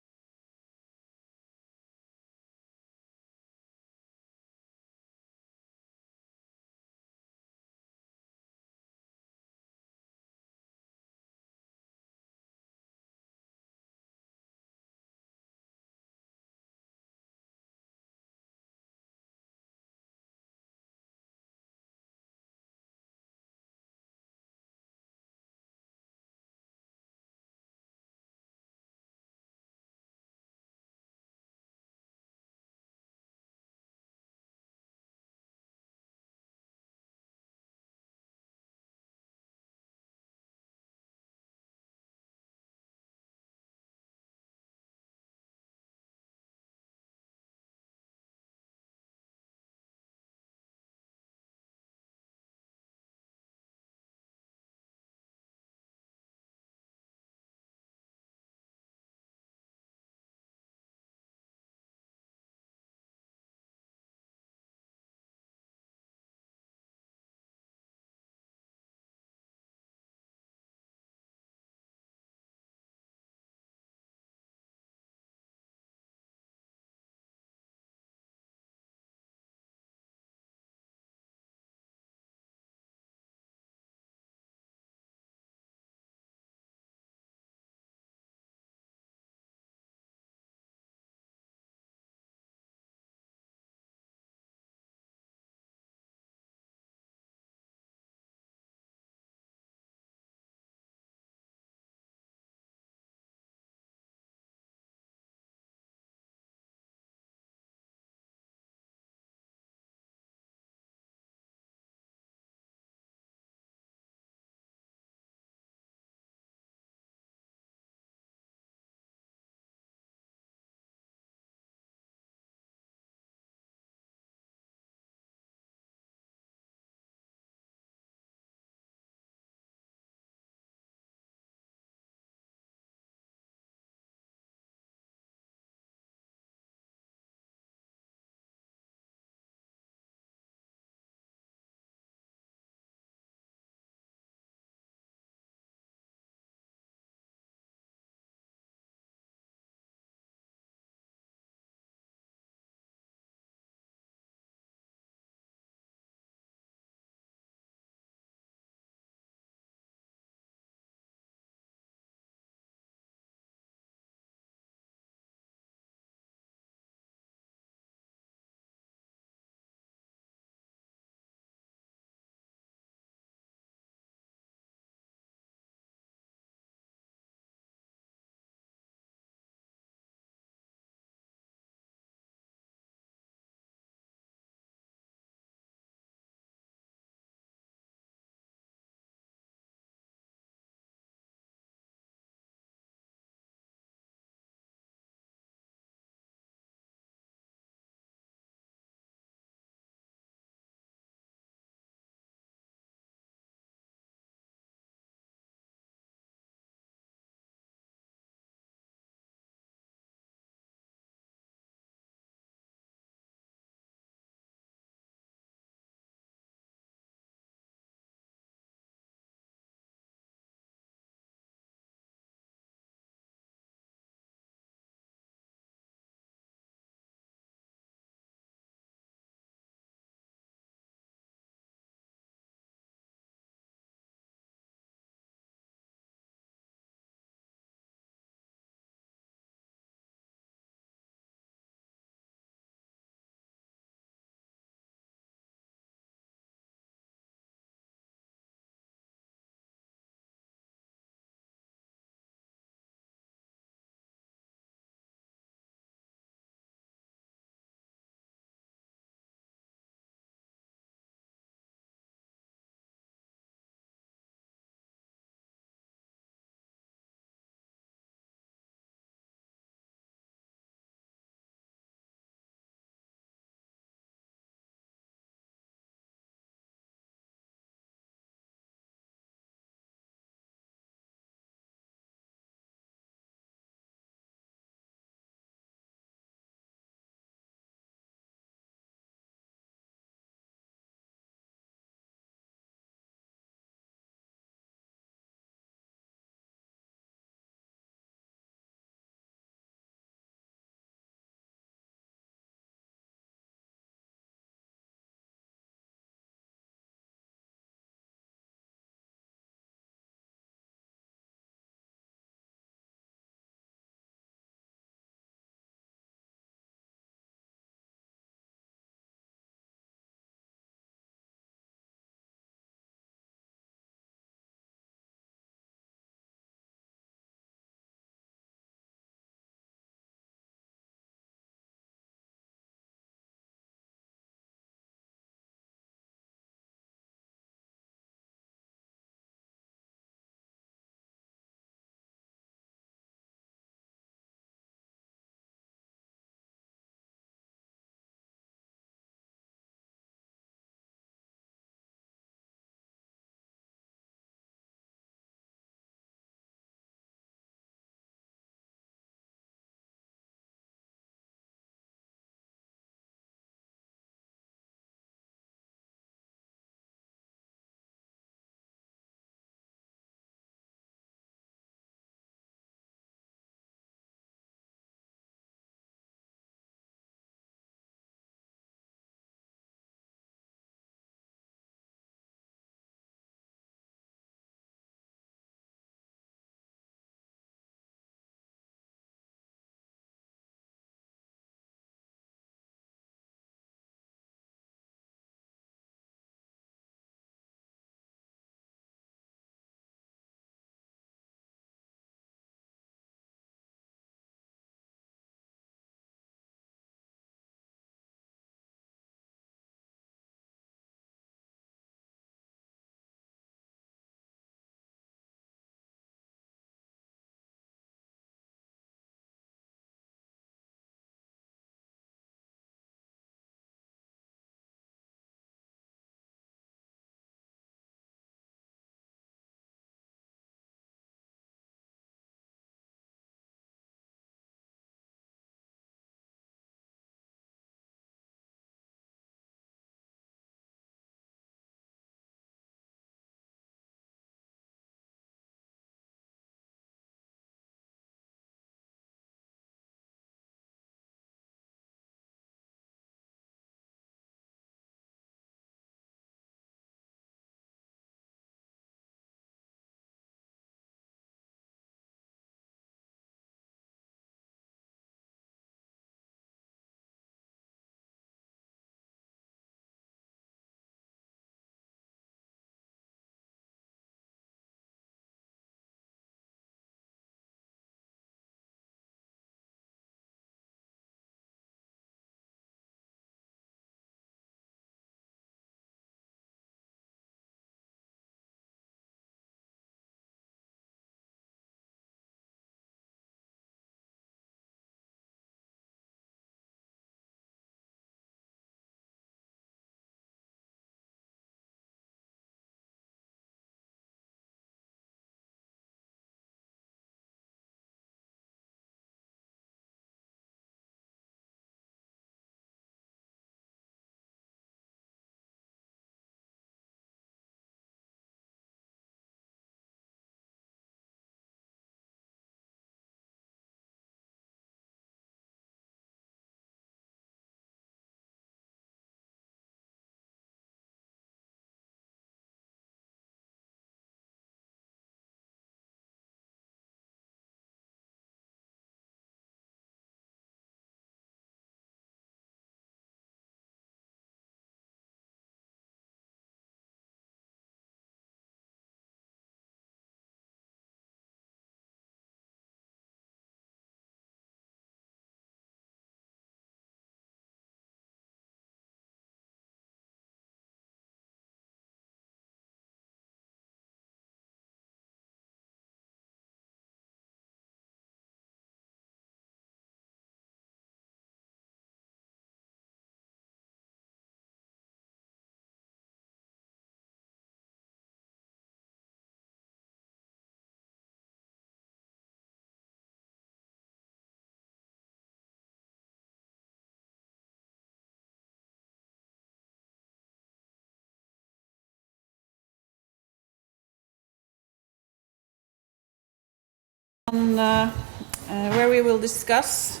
where we will discuss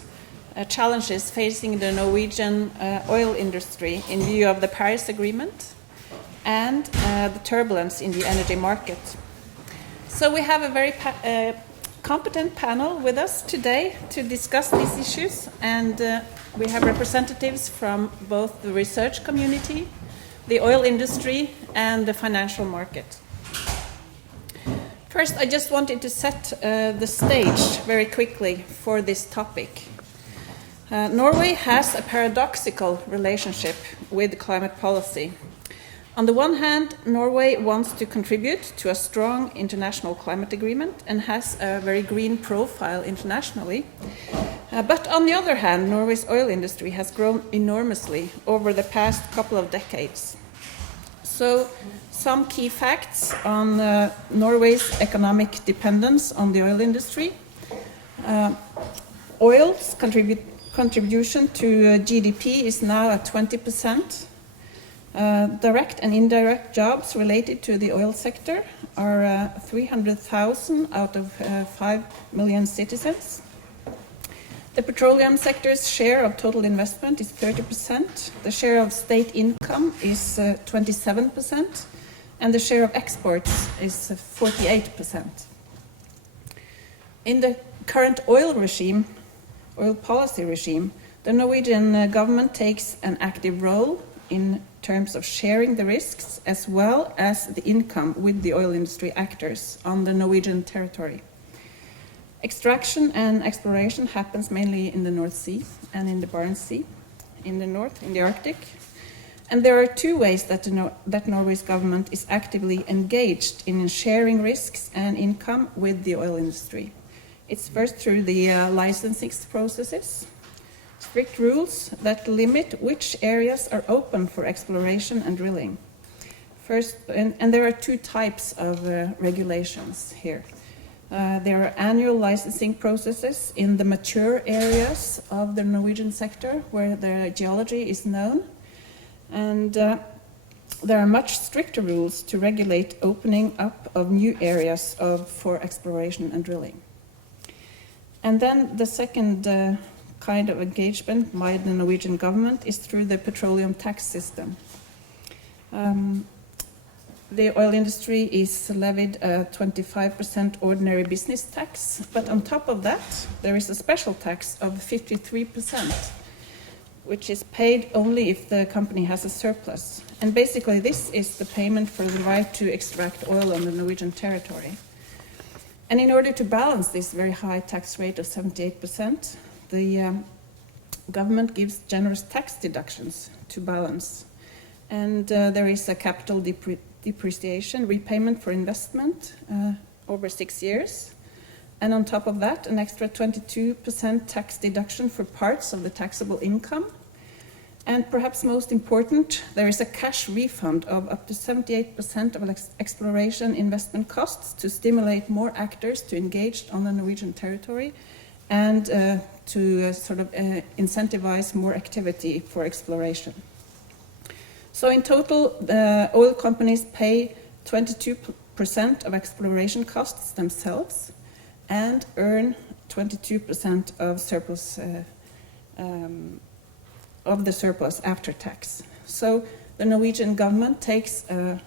challenges facing the Norwegian oil industry in view of the Paris Agreement and the turbulence in the energy market. So we have a very competent panel with us today to discuss these issues, and we have representatives from both the research community, the oil industry, and the financial market. First, I just wanted to set the stage very quickly for this topic. Norway has a paradoxical relationship with climate policy. On the one hand, Norway wants to contribute to a strong international climate agreement and has a very green profile internationally. But on the other hand, Norway's oil industry has grown enormously over the past couple of decades. So, some key facts on Norway's economic dependence on the oil industry. Oil's contribution to GDP is now at 20%. Direct and indirect jobs related to the oil sector are 300,000 out of 5 million citizens. The petroleum sector's share of total investment is 30%. The share of state income is 27%. And the share of exports is 48%. In the current oil policy regime, the Norwegian government takes an active role in terms of sharing the risks as well as the income with the oil industry actors on the Norwegian territory. Extraction and exploration happens mainly in the North Sea and in the Barents Sea, in the north, in the Arctic. And there are two ways that Norway's government is actively engaged in sharing risks and income with the oil industry. It's first through the licensing processes, strict rules that limit which areas are open for exploration and drilling. First, and there are two types of regulations here. There are annual licensing processes in the mature areas of the Norwegian sector where the geology is known. And there are much stricter rules to regulate opening up of new areas for exploration and drilling. And then the second kind of engagement by the Norwegian government is through the petroleum tax system. The oil industry is levied a 25% ordinary business tax, but on top of that, there is a special tax of 53%, which is paid only if the company has a surplus. And basically, this is the payment for the right to extract oil on the Norwegian territory. And in order to balance this very high tax rate of 78%, the government gives generous tax deductions to balance. And there is a capital depreciation repayment for investment over 6 years. And on top of that, an extra 22% tax deduction for parts of the taxable income. And perhaps most important, there is a cash refund of up to 78% of exploration investment costs to stimulate more actors to engage on the Norwegian territory and to incentivize more activity for exploration. So in total, the oil companies pay 22% of exploration costs themselves and earn 22% of surplus of the surplus after tax. So the Norwegian government takes a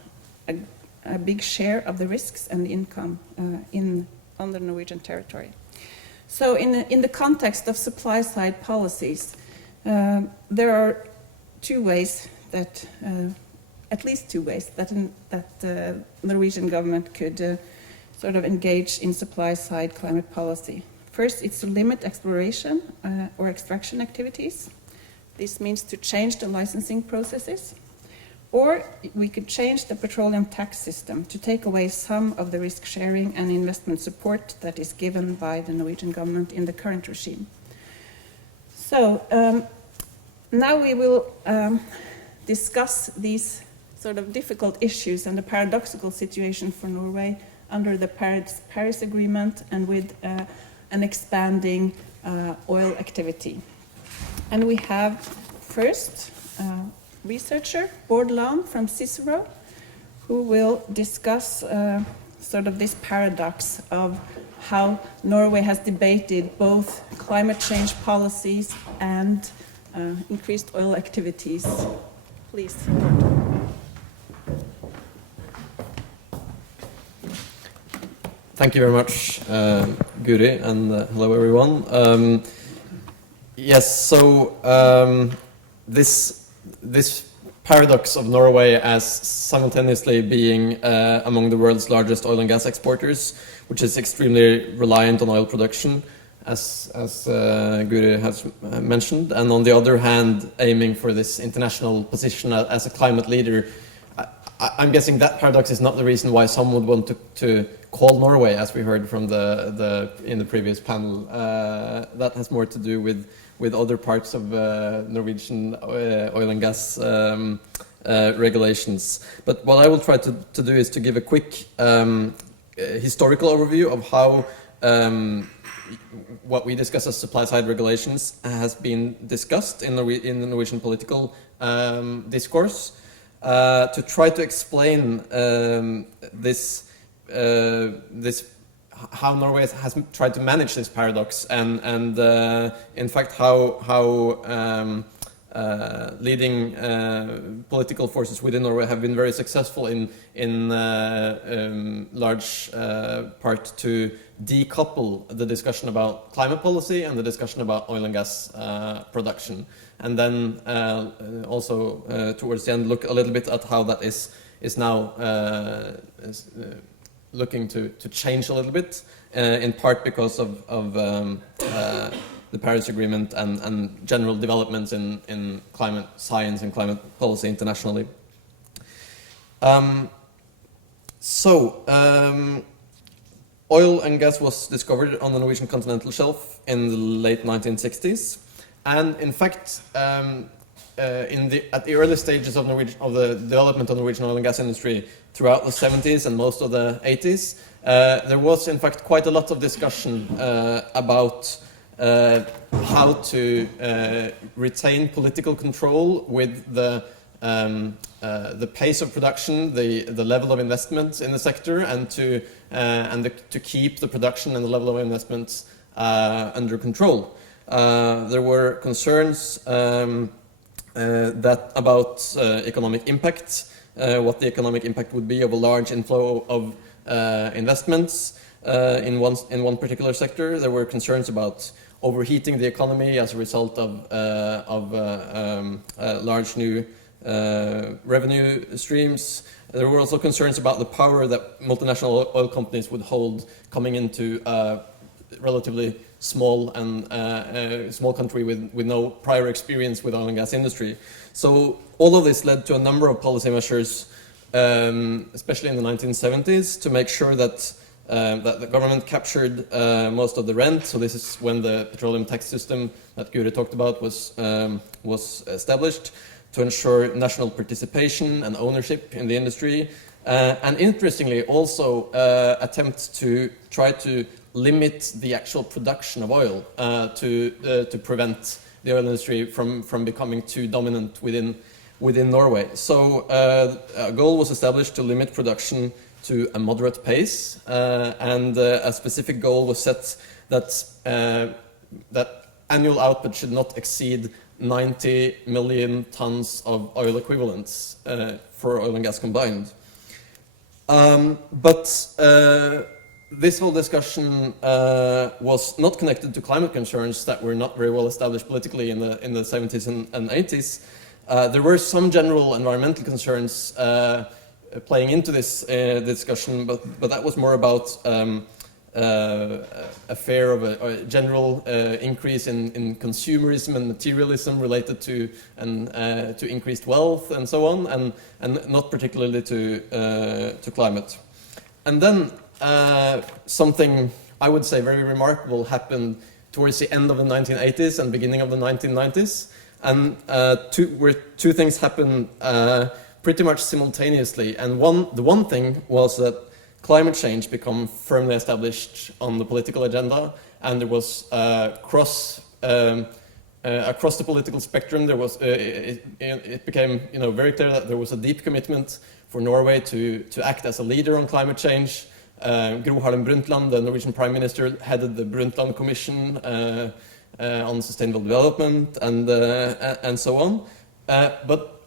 big share of the risks and the income on the Norwegian territory. So in the context of supply-side policies, there are two ways that, at least two ways that the Norwegian government could engage in supply-side climate policy. First, it's to limit exploration or extraction activities. This means to change the licensing processes. Or we could change the petroleum tax system to take away some of the risk sharing and investment support that is given by the Norwegian government in the current regime. So now we will discuss these difficult issues and the paradoxical situation for Norway under the Paris Agreement and with an expanding oil activity. And we have first researcher Bård Lahn from Cicero, who will discuss this paradox of how Norway has debated both climate change policies and increased oil activities. Please. Thank you very much, Guri, and hello everyone. Yes, so this paradox of Norway as simultaneously being among the world's largest oil and gas exporters, which is extremely reliant on oil production, as Guri has mentioned, and on the other hand, aiming for this international position as a climate leader. I'm guessing that paradox is not the reason why some would want to call Norway, as we heard from in the previous panel. That has more to do with other parts of Norwegian oil and gas regulations. But what I will try to do is to give a quick historical overview of how what we discuss as supply-side regulations has been discussed in the Norwegian political discourse, to try to explain how Norway has tried to manage this paradox, and in fact how leading political forces within Norway have been very successful in large part to decouple the discussion about climate policy and the discussion about oil and gas production, and then also towards the end look a little bit at how that is now looking to change a little bit, in part because of the Paris Agreement and general developments in climate science and climate policy internationally. Oil and gas was discovered on the Norwegian continental shelf in the late 1960s, and in fact, at the early stages of the development of the Norwegian oil and gas industry throughout the 70s and most of the 80s, there was in fact quite a lot of discussion about how to retain political control with the pace of production, the level of investment in the sector, and to keep the production and the level of investments under control. There were concerns about economic impact, what the economic impact would be of a large inflow of investments in one particular sector. There were concerns about overheating the economy as a result of large new revenue streams. There were also concerns about the power that multinational oil companies would hold coming into a relatively small country with no prior experience with oil and gas industry. So all of this led to a number of policy measures, especially in the 1970s, to make sure that the government captured most of the rent. So this is when the petroleum tax system that Guri talked about was established, to ensure national participation and ownership in the industry, and interestingly also attempt to try to limit the actual production of oil to prevent the oil industry from becoming too dominant within Norway. So a goal was established to limit production to a moderate pace, and a specific goal was set that annual output should not exceed 90 million tons of oil equivalents for oil and gas combined. But this whole discussion was not connected to climate concerns that were not very well established politically in the 70s and 80s. There were some general environmental concerns playing into this discussion, but that was more about a fear of a general increase in consumerism and materialism related to increased wealth and so on, and not particularly to climate. And then something I would say very remarkable happened towards the end of the 1980s and beginning of the 1990s, and two things happened pretty much simultaneously. And the one thing was that climate change became firmly established on the political agenda, and there was across the political spectrum there was it became very clear that there was a deep commitment for Norway to act as a leader on climate change, Gro Harlem Brundtland, the Norwegian Prime Minister, headed the Brundtland Commission on sustainable development and so on. But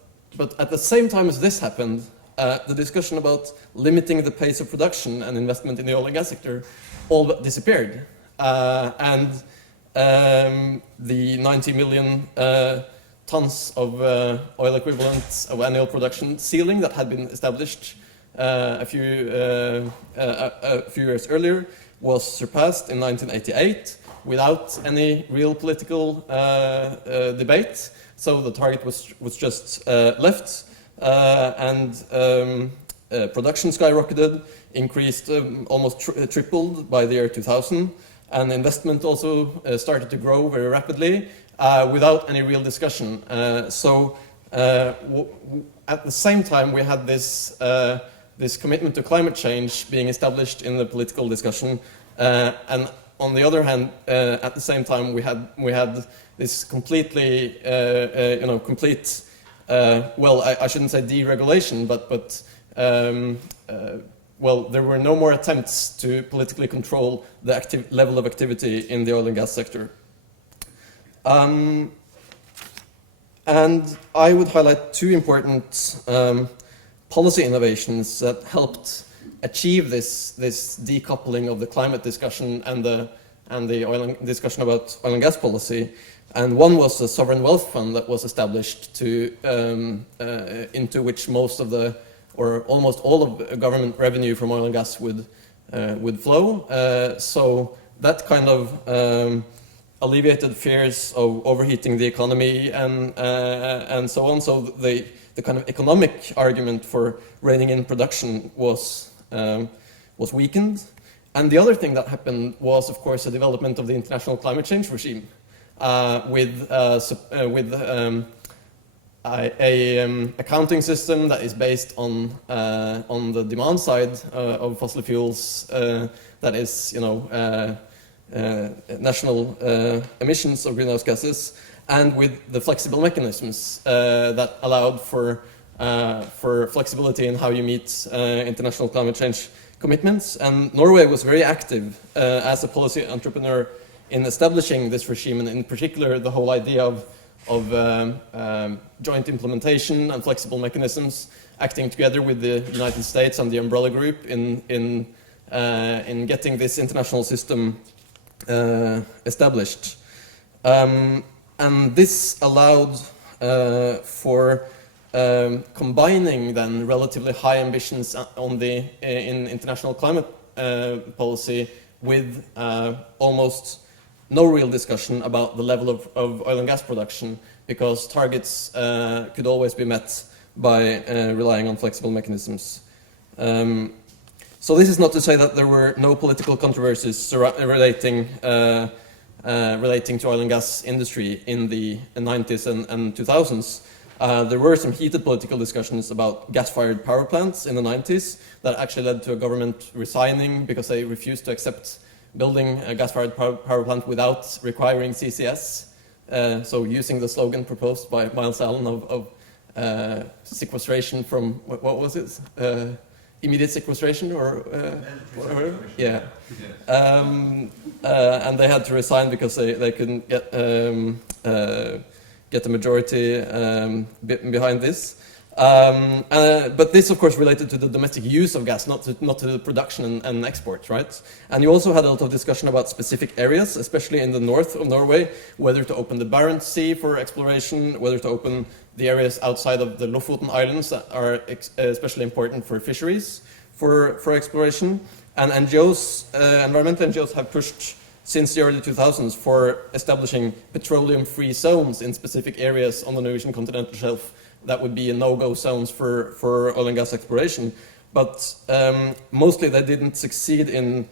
at the same time as this happened, the discussion about limiting the pace of production and investment in the oil and gas sector all but disappeared. And the 90 million tons of oil equivalent of annual production ceiling that had been established a few years earlier was surpassed in 1988 without any real political debate. So the target was just left, and production skyrocketed, increased, almost tripled by the year 2000, and investment also started to grow very rapidly without any real discussion. So at the same time, we had this this commitment to climate change being established in the political discussion, and on the other hand, at the same time, we had this completely, complete. Well, I shouldn't say deregulation, but well, there were no more attempts to politically control the level of activity in the oil and gas sector. And I would highlight two important policy innovations that helped achieve this decoupling of the climate discussion and the discussion about oil and gas policy. And one was the sovereign wealth fund that was established to into which most of the, or almost all of the government revenue from oil and gas would flow. So that kind of alleviated fears of overheating the economy and so on. So the kind of economic argument for reining in production was weakened. And the other thing that happened was, of course, the development of the international climate change regime, with a accounting system that is based on the demand side of fossil fuels, that is, national emissions of greenhouse gases, and with the flexible mechanisms that allowed for flexibility in how you meet international climate change commitments. And Norway was very active as a policy entrepreneur in establishing this regime, and in particular the whole idea of joint implementation and flexible mechanisms acting together with the United States and the umbrella group in getting this international system established. And this allowed for combining then relatively high ambitions in international climate policy with almost no real discussion about the level of oil and gas production, because targets could always be met by relying on flexible mechanisms. So this is not to say that there were no political controversies relating to oil and gas industry in the 90s and 2000s. There were some heated political discussions about gas-fired power plants in the 90s that actually led to a government resigning because they refused to accept building a gas-fired power plant without requiring CCS. So using the slogan proposed by Miles Allen of sequestration from, what was it? Immediate sequestration or whatever? Yeah. And they had to resign because they couldn't get a majority behind this. But this, of course, related to the domestic use of gas, not to the production and export, right? And you also had a lot of discussion about specific areas, especially in the north of Norway, whether to open the Barents Sea for exploration, whether to open the areas outside of the Lofoten Islands that are especially important for fisheries for exploration. And NGOs, environmental NGOs, have pushed since the early 2000s for establishing petroleum-free zones in specific areas on the Norwegian continental shelf that would be no-go zones for oil and gas exploration. But mostly they didn't succeed in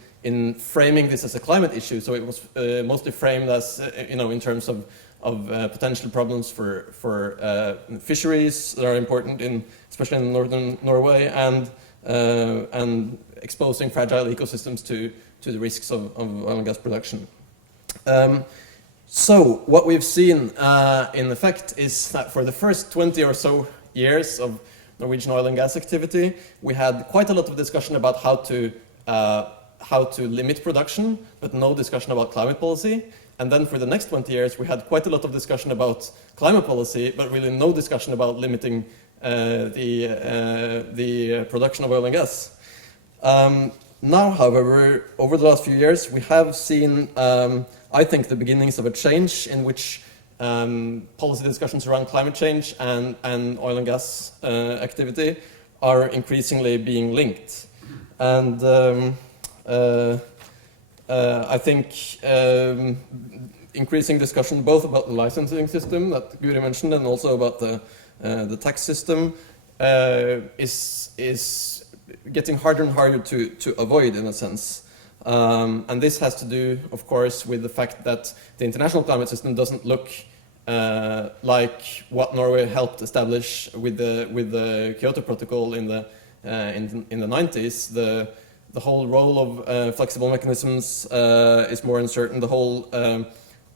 framing this as a climate issue. So it was mostly framed as, in terms of potential problems for fisheries that are important especially in northern Norway, and exposing fragile ecosystems to the risks of oil and gas production. So what we've seen in effect is that for the first 20 or so years of Norwegian oil and gas activity, we had quite a lot of discussion about how to how to limit production, but no discussion about climate policy. And then for the next 20 years, we had quite a lot of discussion about climate policy, but really no discussion about limiting the production of oil and gas. Now, however, over the last few years, we have seen, I think, the beginnings of a change in which policy discussions around climate change and oil and gas activity are increasingly being linked. And I think increasing discussion both about the licensing system that Guri mentioned and also about the tax system is getting harder and harder to avoid, in a sense. And this has to do, of course, with the fact that the international climate system doesn't look like what Norway helped establish with the Kyoto Protocol in the 90s. The whole role of flexible mechanisms is more uncertain. The whole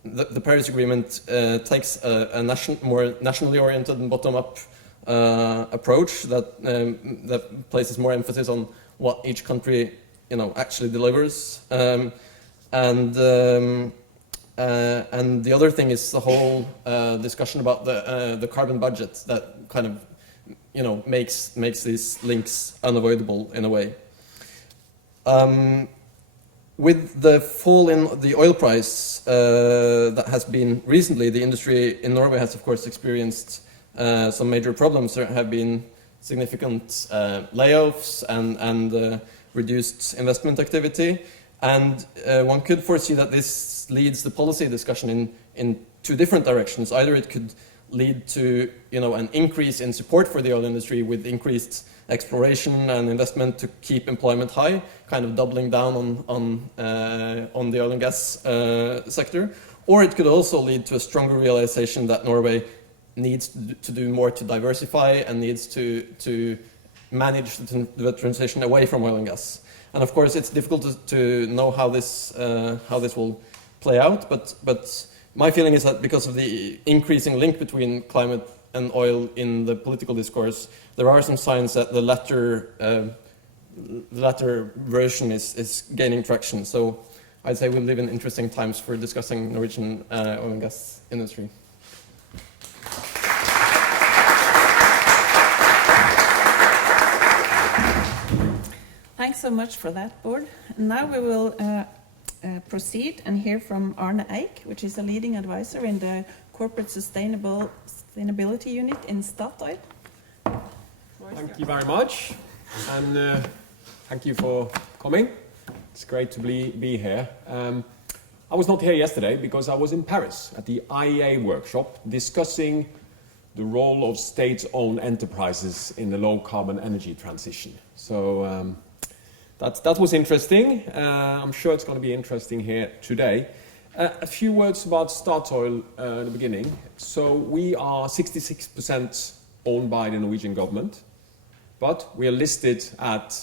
the Paris Agreement takes a more nationally oriented and bottom-up approach that places more emphasis on what each country actually delivers. And the other thing is the whole discussion about the carbon budget that kind of makes these links unavoidable in a way. With the fall in the oil price that has been recently, the industry in Norway has of course experienced some major problems. There have been significant layoffs and reduced investment activity, and one could foresee that this leads the policy discussion in two different directions. Either it could lead to an increase in support for the oil industry with increased exploration and investment to keep employment high, kind of doubling down on the oil and gas sector, or it could also lead to a stronger realization that Norway needs to do more to diversify and needs to manage the transition away from oil and gas. And of course, it's difficult to know how this will play out, but my feeling is that because of the increasing link between climate and oil in the political discourse, there are some signs that the latter version is gaining traction. So I'd say we live in interesting times for discussing Norwegian oil and gas industry. Thanks so much for that, Bård. Now we will proceed and hear from Arne Eik, which is a leading advisor in the Corporate Sustainability Unit in Statoil. Thank you very much, and thank you for coming. It's great to be here. I was not here yesterday because I was in Paris at the IEA workshop discussing the role of state-owned enterprises in the low-carbon energy transition. So that was interesting. I'm sure it's going to be interesting here today. A few words about Statoil at the beginning. So we are 66% owned by the Norwegian government, but we are listed at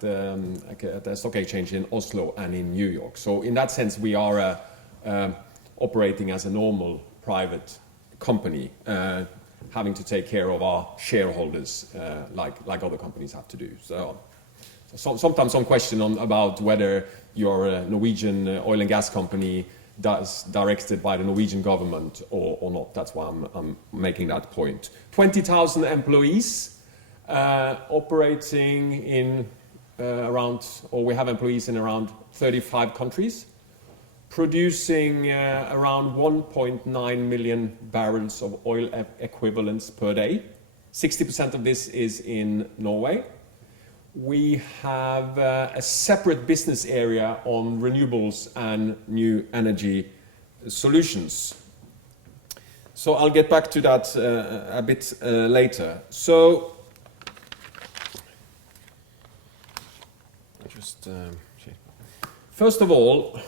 the stock exchange in Oslo and in New York. So in that sense, we are operating as a normal private company, having to take care of our shareholders like other companies have to do. So sometimes some question about whether you're a Norwegian oil and gas company that's directed by the Norwegian government or not. That's why I'm making that point. 20,000 employees operating in we have employees in around 35 countries, producing around 1.9 million barrels of oil equivalents per day. 60% of this is in Norway. We have a separate business area on renewables and new energy solutions. So I'll get back to that a bit later. So first of all,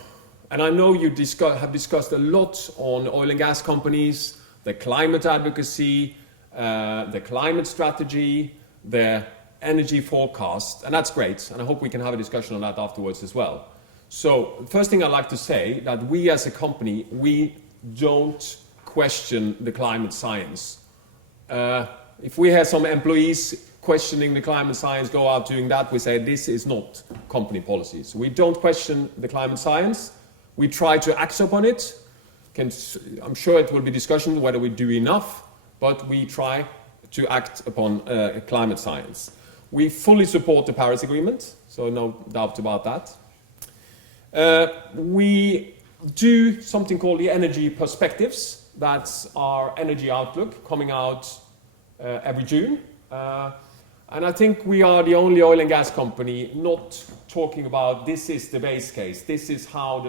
and I know you have discussed a lot on oil and gas companies, the climate advocacy, the climate strategy, the energy forecast, and that's great, and I hope we can have a discussion on that afterwards as well. So first thing I'd like to say that we as a company, we don't question the climate science. If we have some employees questioning the climate science, go out doing that. We say this is not company policy. So we don't question the climate science. We try to act upon it. I'm sure it will be discussion whether we do enough, but we try to act upon climate science. We fully support the Paris Agreement, so no doubt about that. We do something called the energy perspectives. That's our energy outlook coming out every June. And I think we are the only oil and gas company not talking about this is the base case, this is how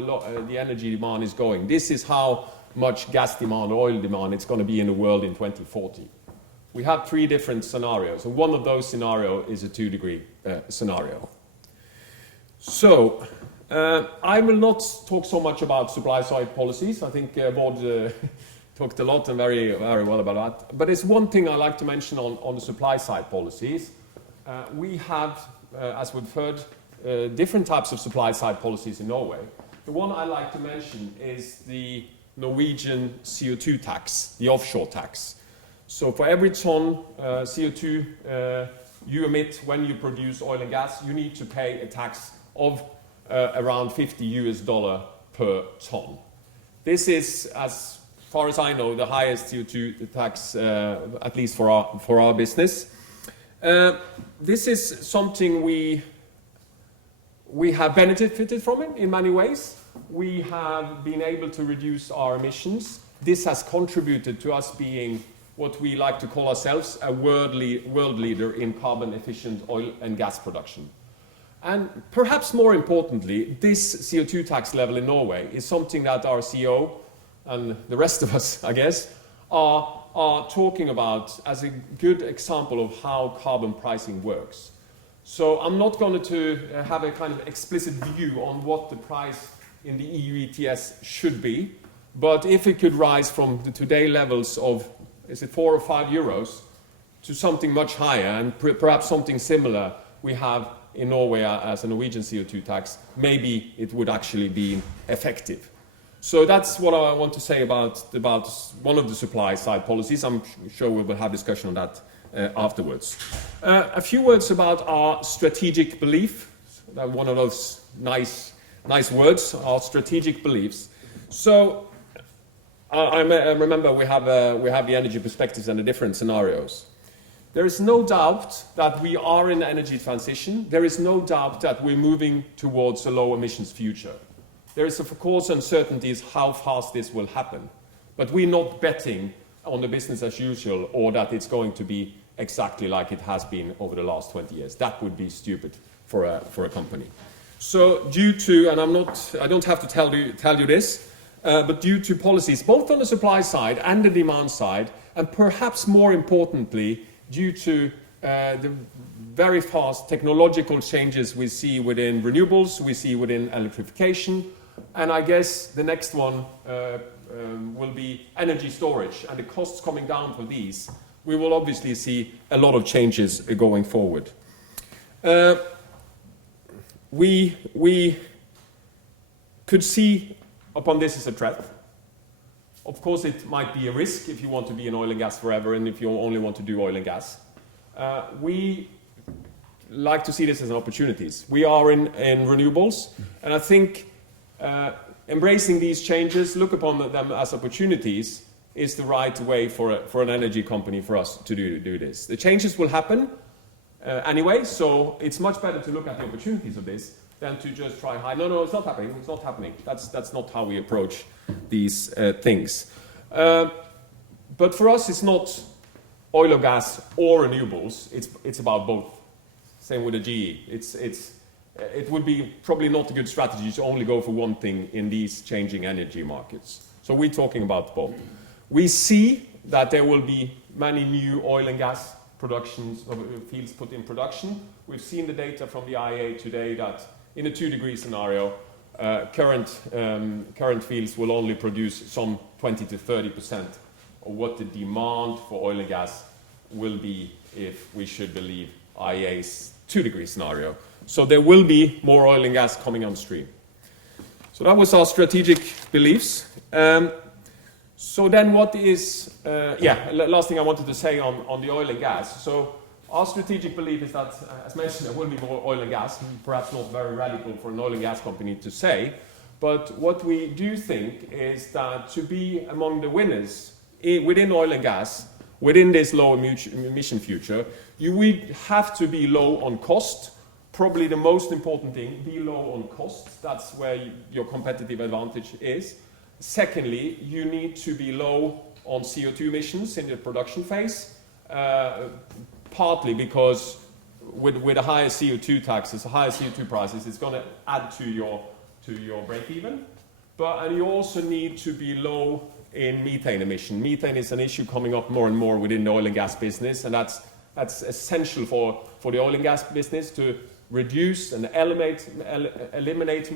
the energy demand is going, this is how much gas demand, oil demand it's going to be in the world in 2040. We have 3 different scenarios, and one of those scenarios is a 2-degree scenario. So, I will not talk so much about supply-side policies. I think Bård talked a lot and very, very well about that. But there's one thing I like to mention on the supply-side policies. We have, as we've heard, different types of supply-side policies in Norway. The one I like to mention is the Norwegian CO2 tax, the offshore tax. So for every ton CO2 you emit when you produce oil and gas, you need to pay a tax of around $50 per ton. This is, as far as I know, the highest CO2 tax, at least for our business. This is something we have benefited from it in many ways. We have been able to reduce our emissions. This has contributed to us being what we like to call ourselves a world leader in carbon efficient oil and gas production. And perhaps more importantly, this CO2 tax level in Norway is something that our CEO and the rest of us, I guess, are talking about as a good example of how carbon pricing works. So I'm not going to have a kind of explicit view on what the price in the EU ETS should be, but if it could rise from the today levels of, is it 4 or 5 euros, to something much higher, and perhaps something similar we have in Norway as a Norwegian CO2 tax, maybe it would actually be effective. So that's what I want to say about one of the supply side policies. I'm sure we will have discussion on that afterwards. A few words about our strategic belief. One of those nice words, our strategic beliefs. So I remember we have the energy perspectives and the different scenarios. There is no doubt that we are in energy transition. There is no doubt that we're moving towards a low emissions future. There is, of course, uncertainties how fast this will happen. But we're not betting on the business as usual or that it's going to be exactly like it has been over the last 20 years. That would be stupid for a company. So due to, and I don't have to tell you this, but due to policies both on the supply side and the demand side, and perhaps more importantly, due to the very fast technological changes we see within renewables, we see within electrification, and I guess the next one will be energy storage, and the costs coming down for these. We will obviously see a lot of changes going forward. We could see upon this as a threat. Of course, it might be a risk if you want to be in oil and gas forever and if you only want to do oil and gas. We like to see this as an opportunities. We are in renewables, and I think embracing these changes, look upon them as opportunities, is the right way for an energy company for us to do this. The changes will happen anyway, so it's much better to look at the opportunities of this than to just try high. No, it's not happening. It's not happening. That's not how we approach these things. But for us, it's not oil or gas or renewables. It's about both. Same with the GE. It would be probably not a good strategy to only go for one thing in these changing energy markets. So we're talking about both. We see that there will be many new oil and gas fields put in production. We've seen the data from the IEA today that in a 2-degree scenario, current fields will only produce some 20 to 30% of what the demand for oil and gas will be if we should believe IEA's 2-degree scenario. So there will be more oil and gas coming on stream. So that was our strategic beliefs. So then what is, last thing I wanted to say on the oil and gas. So Our strategic belief is that, as mentioned, there will be more oil and gas, perhaps not very radical for an oil and gas company to say, but what we do think is that to be among the winners within oil and gas, within this low emission future, you would have to be low on cost. Probably the most important thing, be low on cost. That's where your competitive advantage is. Secondly, you need to be low on CO2 emissions in the production phase, partly because with a higher CO2 taxes, higher CO2 prices, it's going to add to your break-even. And you also need to be low in methane emission. Methane is an issue coming up more and more within the oil and gas business, and that's essential for the oil and gas business to reduce and eliminate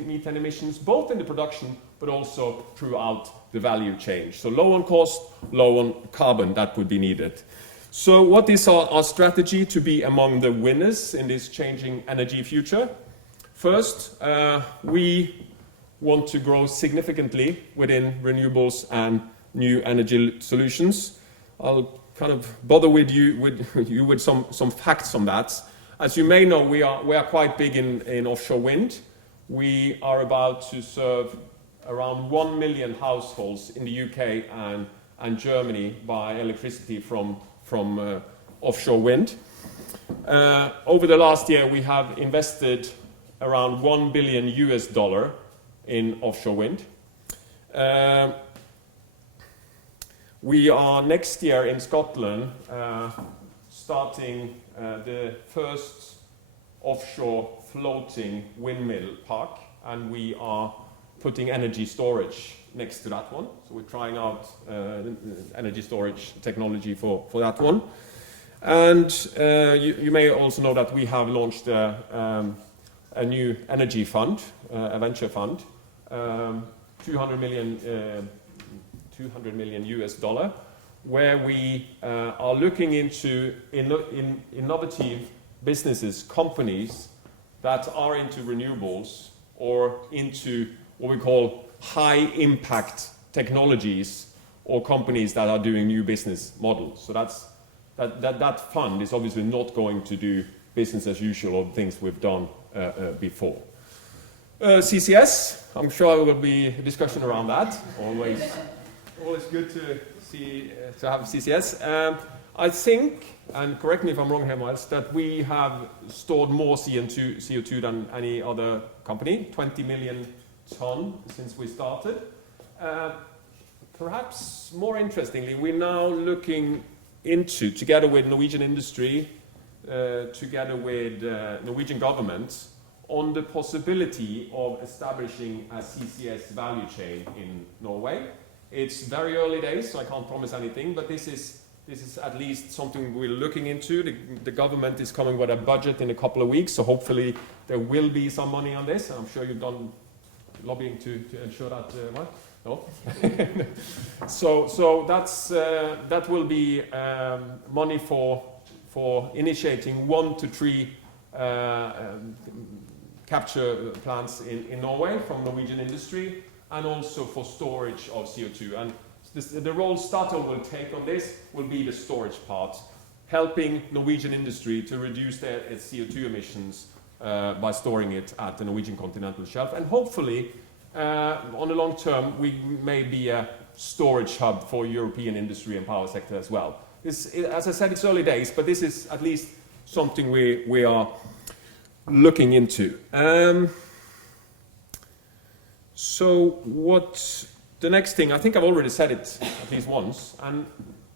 methane emissions, both in the production but also throughout the value chain. So low on cost, low on carbon, that would be needed. So what is our strategy to be among the winners in this changing energy future? First, we want to grow significantly within renewables and new energy solutions. I'll kind of bother with you with some facts on that. As you may know, we are quite big in offshore wind. We are about to serve around 1 million households in the UK and Germany by electricity from offshore wind. Over the last year, we have invested around $1 billion in offshore wind. We are next year in Scotland starting the first offshore floating windmill park, and we are putting energy storage next to that one. So we're trying out energy storage technology for that one. And you may also know that we have launched a new energy fund, a venture fund, $200 million US, where we are looking into innovative businesses, companies that are into renewables or into what we call high impact technologies, or companies that are doing new business models. So that fund is obviously not going to do business as usual or things we've done before. CCS, I'm sure there will be a discussion around that. Always good to have CCS. I think, and correct me if I'm wrong here, Miles, that we have stored more CO2 than any other company, 20 million ton since we started. Perhaps more interestingly, we're now looking into, together with Norwegian industry, together with Norwegian government, on the possibility of establishing a CCS value chain in Norway. It's very early days, so I can't promise anything, but this is at least something we're looking into. The government is coming with a budget in a couple of weeks, so hopefully there will be some money on this. I'm sure you've done lobbying to ensure that, what? No? So that will be money for initiating 1 to 3 capture plants in Norway from Norwegian industry, and also for storage of CO2. And the role Statoil will take on this will be the storage part, helping Norwegian industry to reduce its CO2 emissions by storing it at the Norwegian continental shelf. And hopefully, on the long term, we may be a storage hub for European industry and power sector as well. As I said, it's early days, but this is at least something we are looking into. So what the next thing, I think I've already said it at least once, and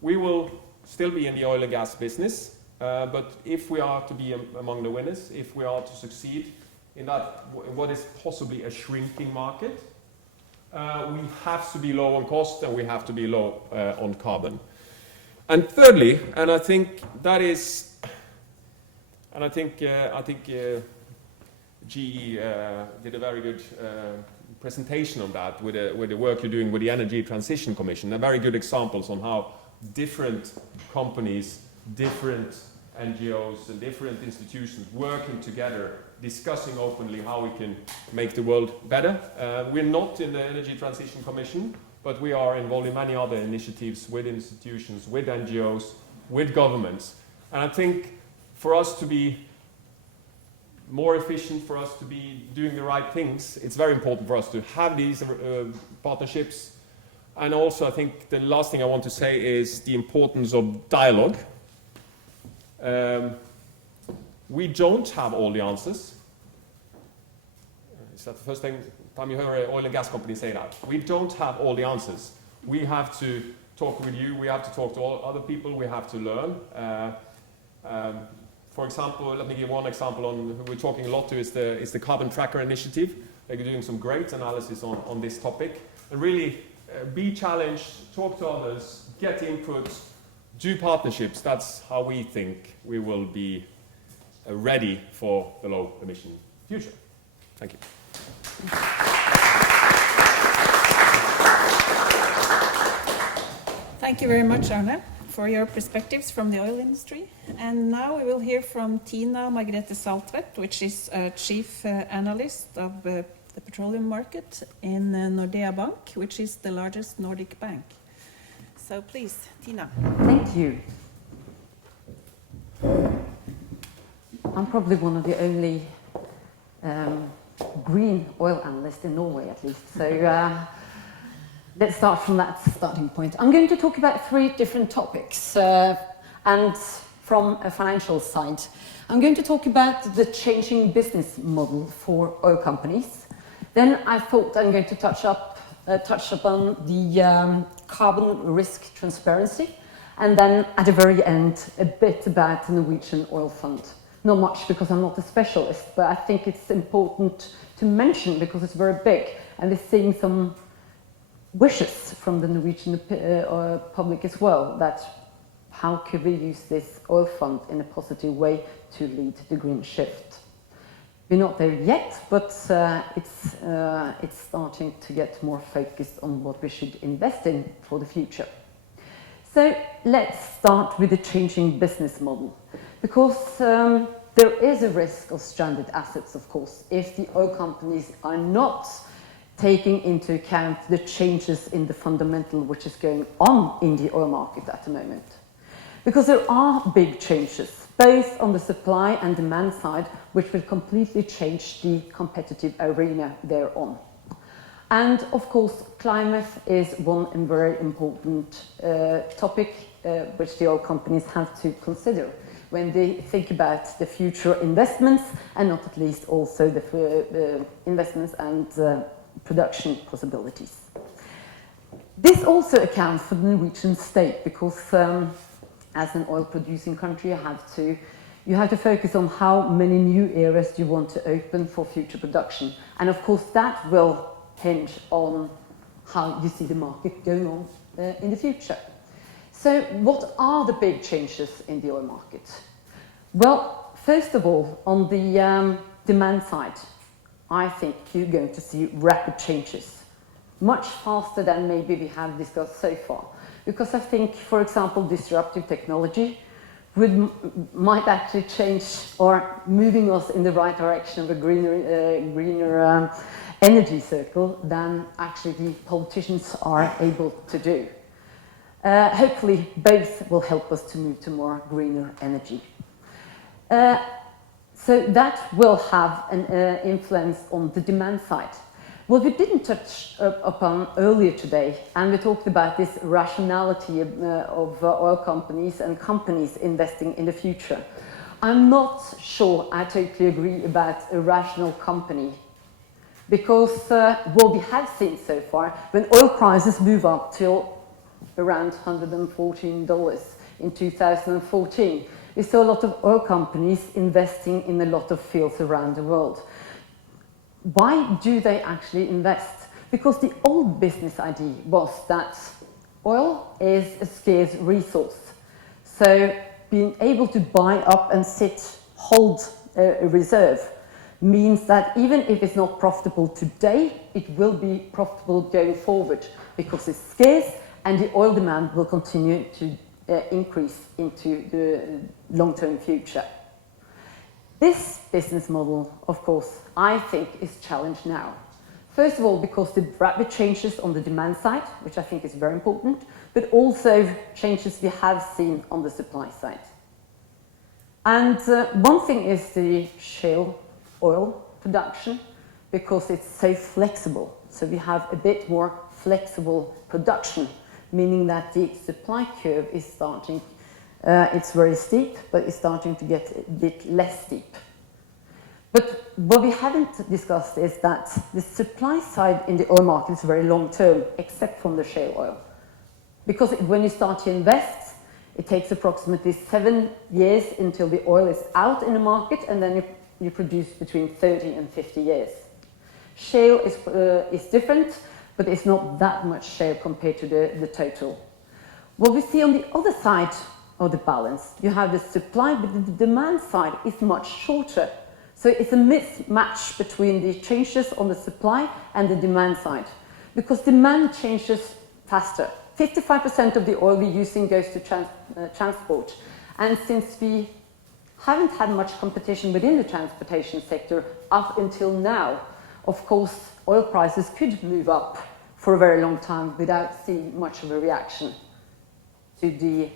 we will still be in the oil and gas business, but if we are to be among the winners, if we are to succeed in that, what is possibly a shrinking market, we have to be low on cost and we have to be low on carbon. And thirdly, and I think that is, and I think GE did a very good presentation on that with the work you're doing with the Energy Transition Commission. They're very good examples on how different companies, different NGOs and different institutions working together, discussing openly how we can make the world better. We're not in the Energy Transition Commission, but we are involved in many other initiatives with institutions, with NGOs, with governments. And I think for us to be more efficient, for us to be doing the right things, it's very important for us to have these partnerships. And also, I think the last thing I want to say is the importance of dialogue. We don't have all the answers. Is that the first time you hear an oil and gas company say that? We don't have all the answers. We have to talk with you, we have to talk to all other people, we have to learn. For example, let me give one example on who we're talking a lot to is the Carbon Tracker Initiative. They're doing some great analysis on this topic. And really be challenged, talk to others, get input, do partnerships. That's how we think we will be ready for the low emission future. Thank you. Thank you very much, Arne, for your perspectives from the oil industry. And now we will hear from Tina Margrethe Saltvedt, which is Chief Analyst of the petroleum market in Nordea Bank, which is the largest Nordic bank. So please, Tina. Thank you. I'm probably one of the only green oil analysts in Norway, at least. So let's start from that starting point. I'm going to talk about 3 different topics, and from a financial side. I'm going to talk about the changing business model for oil companies. Then I thought I'm going to touch upon the carbon risk transparency, and then at the very end, a bit about the Norwegian Oil Fund. Not much because I'm not a specialist, but I think it's important to mention because it's very big, and we're seeing some wishes from the Norwegian public as well, that how could we use this oil fund in a positive way to lead the green shift. We're not there yet, but it's starting to get more focused on what we should invest in for the future. So let's start with the changing business model, because there is a risk of stranded assets, of course, if the oil companies are not taking into account the changes in the fundamental which is going on in the oil market at the moment. Because there are big changes, both on the supply and demand side, which will completely change the competitive arena thereon. And of course, climate is one very important topic which the oil companies have to consider when they think about the future investments, and not at least also the investments and production possibilities. This also accounts for the Norwegian state, because as an oil producing country, you have to focus on how many new areas you want to open for future production. And of course that will hinge on how you see the market going on in the future. So what are the big changes in the oil market? Well, first of all, on the demand side, I think you're going to see rapid changes, much faster than maybe we have discussed so far. Because I think, for example, disruptive technology might actually change or moving us in the right direction of a greener energy circle than actually the politicians are able to do. Hopefully, both will help us to move to more greener energy. So that will have an influence on the demand side. What we didn't touch upon earlier today, and we talked about this rationality of oil companies and companies investing in the future. I'm not sure I totally agree about a rational company, because what we have seen so far, when oil prices move up till around $114 in 2014, we saw a lot of oil companies investing in a lot of fields around the world. Why do they actually invest? Because the old business idea was that oil is a scarce resource. So being able to buy up and hold a reserve means that even if it's not profitable today, it will be profitable going forward, because it's scarce and the oil demand will continue to increase into the long-term future. This business model, of course, I think is challenged now. First of all, because the rapid changes on the demand side, which I think is very important, but also changes we have seen on the supply side. And one thing is the shale oil production, because it's so flexible. So we have a bit more flexible production, meaning that the supply curve is starting, it's very steep, but it's starting to get a bit less steep. But what we haven't discussed is that the supply side in the oil market is very long term, except from the shale oil. Because when you start to invest, it takes approximately 7 years until the oil is out in the market, and then you produce between 30 and 50 years. Shale is different, but it's not that much shale compared to the total. What we see on the other side of the balance, you have the supply, but the demand side is much shorter. So it's a mismatch between the changes on the supply and the demand side, because demand changes faster. 55% of the oil we're using goes to transport. And since we haven't had much competition within the transportation sector up until now, of course, oil prices could move up for a very long time without seeing much of a reaction to the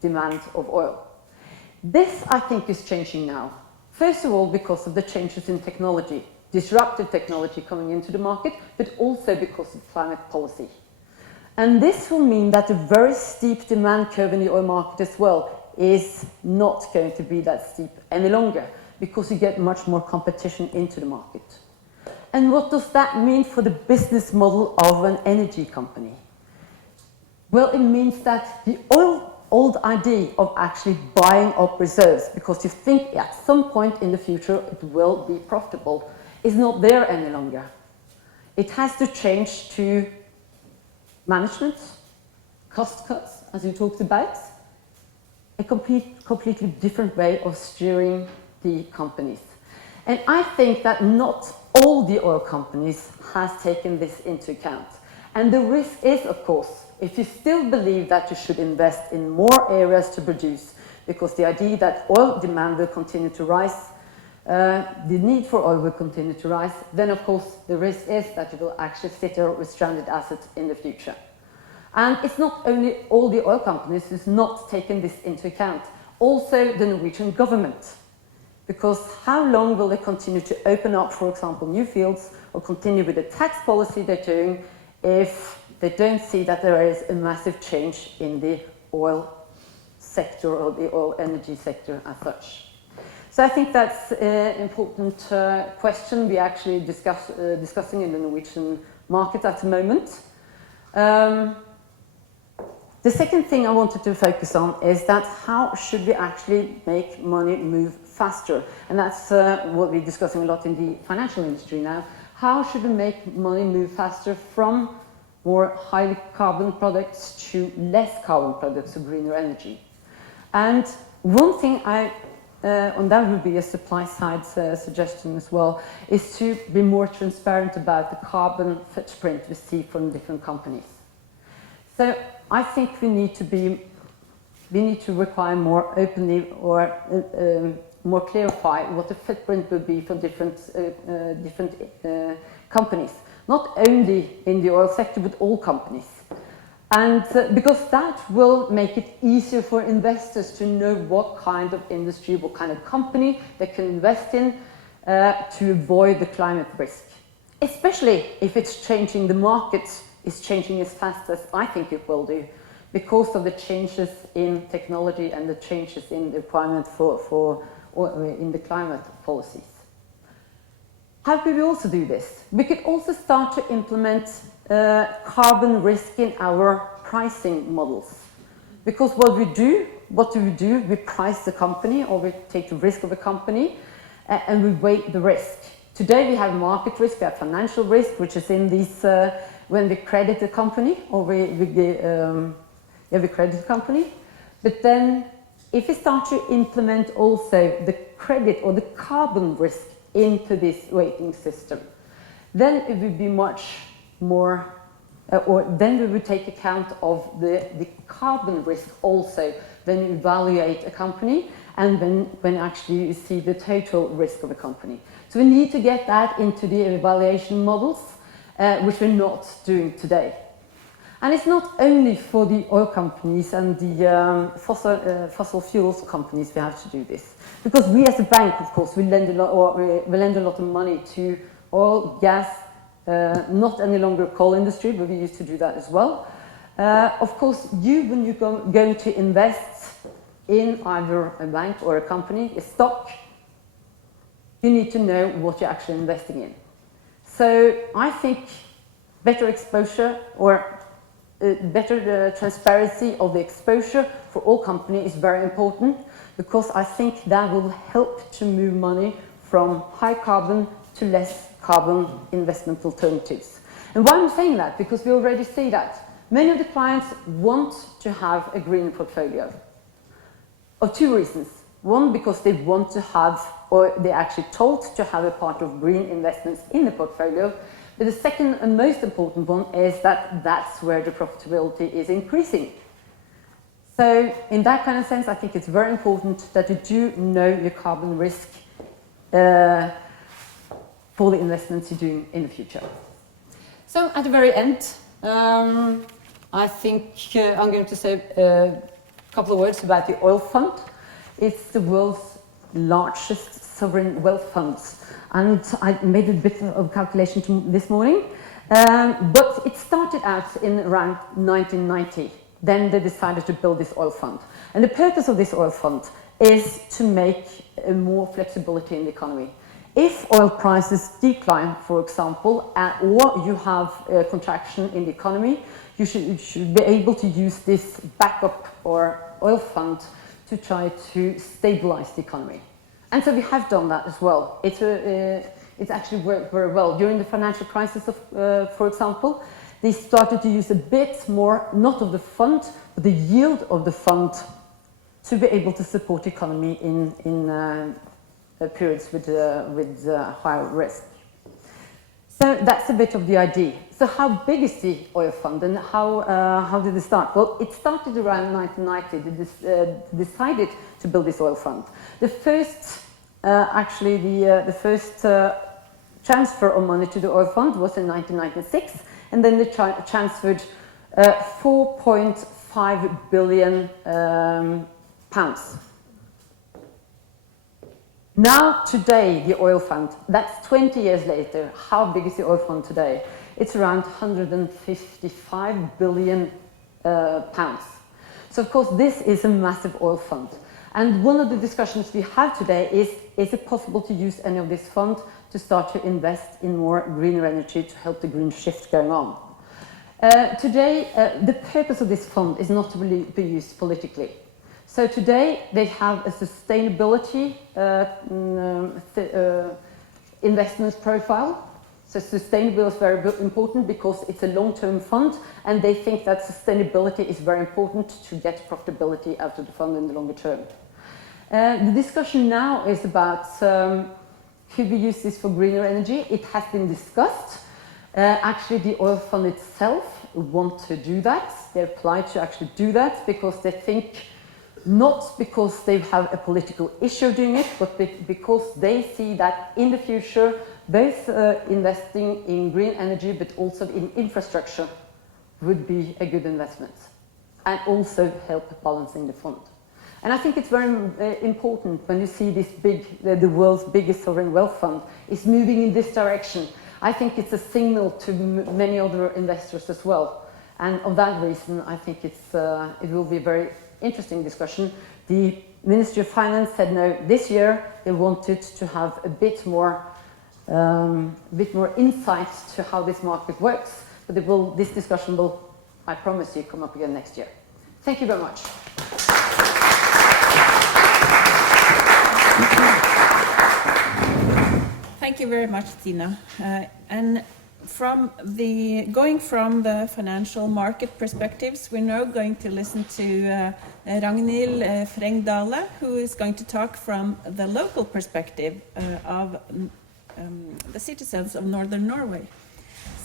demand of oil. This, I think, is changing now. First of all, because of the changes in technology, disruptive technology coming into the market, but also because of climate policy. And this will mean that the very steep demand curve in the oil market as well is not going to be that steep any longer, because you get much more competition into the market. And what does that mean for the business model of an energy company? Well, it means that the old idea of actually buying up reserves, because you think at some point in the future it will be profitable, is not there any longer. It has to change to management, cost cuts, as you talked about, a completely different way of steering the companies. And I think that not all the oil companies has taken this into account. And the risk is, of course, if you still believe that you should invest in more areas to produce, because the idea that oil demand will continue to rise, the need for oil will continue to rise, then of course the risk is that you will actually sit there with stranded assets in the future. And it's not only all the oil companies who's not taken this into account, also the Norwegian government. Because how long will they continue to open up, for example, new fields, or continue with the tax policy they're doing, if they don't see that there is a massive change in the oil sector or the oil energy sector as such? So I think that's an important question we're actually discussing in the Norwegian market at the moment. The second thing I wanted to focus on is that how should we actually make money move faster? And that's what we're discussing a lot in the financial industry now. How should we make money move faster from more highly carbon products to less carbon products, so greener energy? And one thing and that would be a supply side suggestion as well, is to be more transparent about the carbon footprint we see from different companies. So I think we need to require more openly or more clarify what the footprint will be for different companies, not only in the oil sector, but all companies. And because that will make it easier for investors to know what kind of industry, what kind of company they can invest in to avoid the climate risk. Especially if it's changing, the market is changing as fast as I think it will do, because of the changes in technology and the changes in the requirement in the climate policies. How could we also do this? We could also start to implement carbon risk in our pricing models. Because what do we do? We price the company, or we take the risk of a company, and we weight the risk. Today we have market risk, we have financial risk, which is in these, when we credit a company, or we credit a company. But then if we start to implement also the credit or the carbon risk into this weighting system, then it would be much more, or then we would take account of the carbon risk also when you evaluate a company, and when actually you see the total risk of a company. So we need to get that into the evaluation models, which we're not doing today. And it's not only for the oil companies and the fossil fuels companies we have to do this. Because we as a bank, of course, we lend a lot of money to oil, gas, not any longer coal industry, but we used to do that as well. Of course, when you're going to invest in either a bank or a company, a stock, you need to know what you're actually investing in. So I think better exposure or better transparency of the exposure for all companies is very important, because I think that will help to move money from high carbon to less carbon investment alternatives. And why I'm saying that? Because we already see that many of the clients want to have a green portfolio of two reasons. One, because they want to have, or they're actually told to have a part of green investments in the portfolio. But the second and most important one is that that's where the profitability is increasing. So in that kind of sense, I think it's very important that you do know your carbon risk for the investments you're doing in the future. So at the very end, I think I'm going to say a couple of words about the oil fund. It's the world's largest sovereign wealth fund. And I made a bit of calculation this morning, but it started out in around 1990. Then they decided to build this oil fund. And the purpose of this oil fund is to make more flexibility in the economy. If oil prices decline, for example, or you have a contraction in the economy, you should be able to use this backup or oil fund to try to stabilize the economy. And so we have done that as well. It's actually worked very well. During the financial crisis, for example, they started to use a bit more, not of the fund, but the yield of the fund to be able to support the economy in periods with higher risk. So that's a bit of the idea. So how big is the oil fund, and how did it start? Well, it started around 1990. They decided to build this oil fund. The first, the first transfer of money to the oil fund was in 1996, and then they transferred 4.5 billion pounds. Now, today, the oil fund, that's 20 years later, how big is the oil fund today? It's around 155 billion pounds. So, of course, this is a massive oil fund. And one of the discussions we have today is it possible to use any of this fund to start to invest in more greener energy to help the green shift going on? Today, the purpose of this fund is not to really be used politically. So today they have a sustainability investment profile. So sustainability is very important because it's a long-term fund, and they think that sustainability is very important to get profitability out of the fund in the longer term. The discussion now is about could we use this for greener energy? It has been discussed. Actually, the oil fund itself want to do that. They apply to actually do that because they think, not because they have a political issue doing it, but because they see that in the future, both investing in green energy but also in infrastructure would be a good investment and also help balancing the fund. And I think it's very important when you see this the world's biggest sovereign wealth fund is moving in this direction. I think it's a signal to many other investors as well. And of that reason, I think it will be a very interesting discussion. The Ministry of Finance said no, this year they wanted to have a bit more insight to how this market works. But this discussion will, I promise you, come up again next year. Thank you very much. Thank you very much, Tina. And going from the financial market perspectives, we're now going to listen to Ragnhild Frengdale, who is going to talk from the local perspective of the citizens of Northern Norway.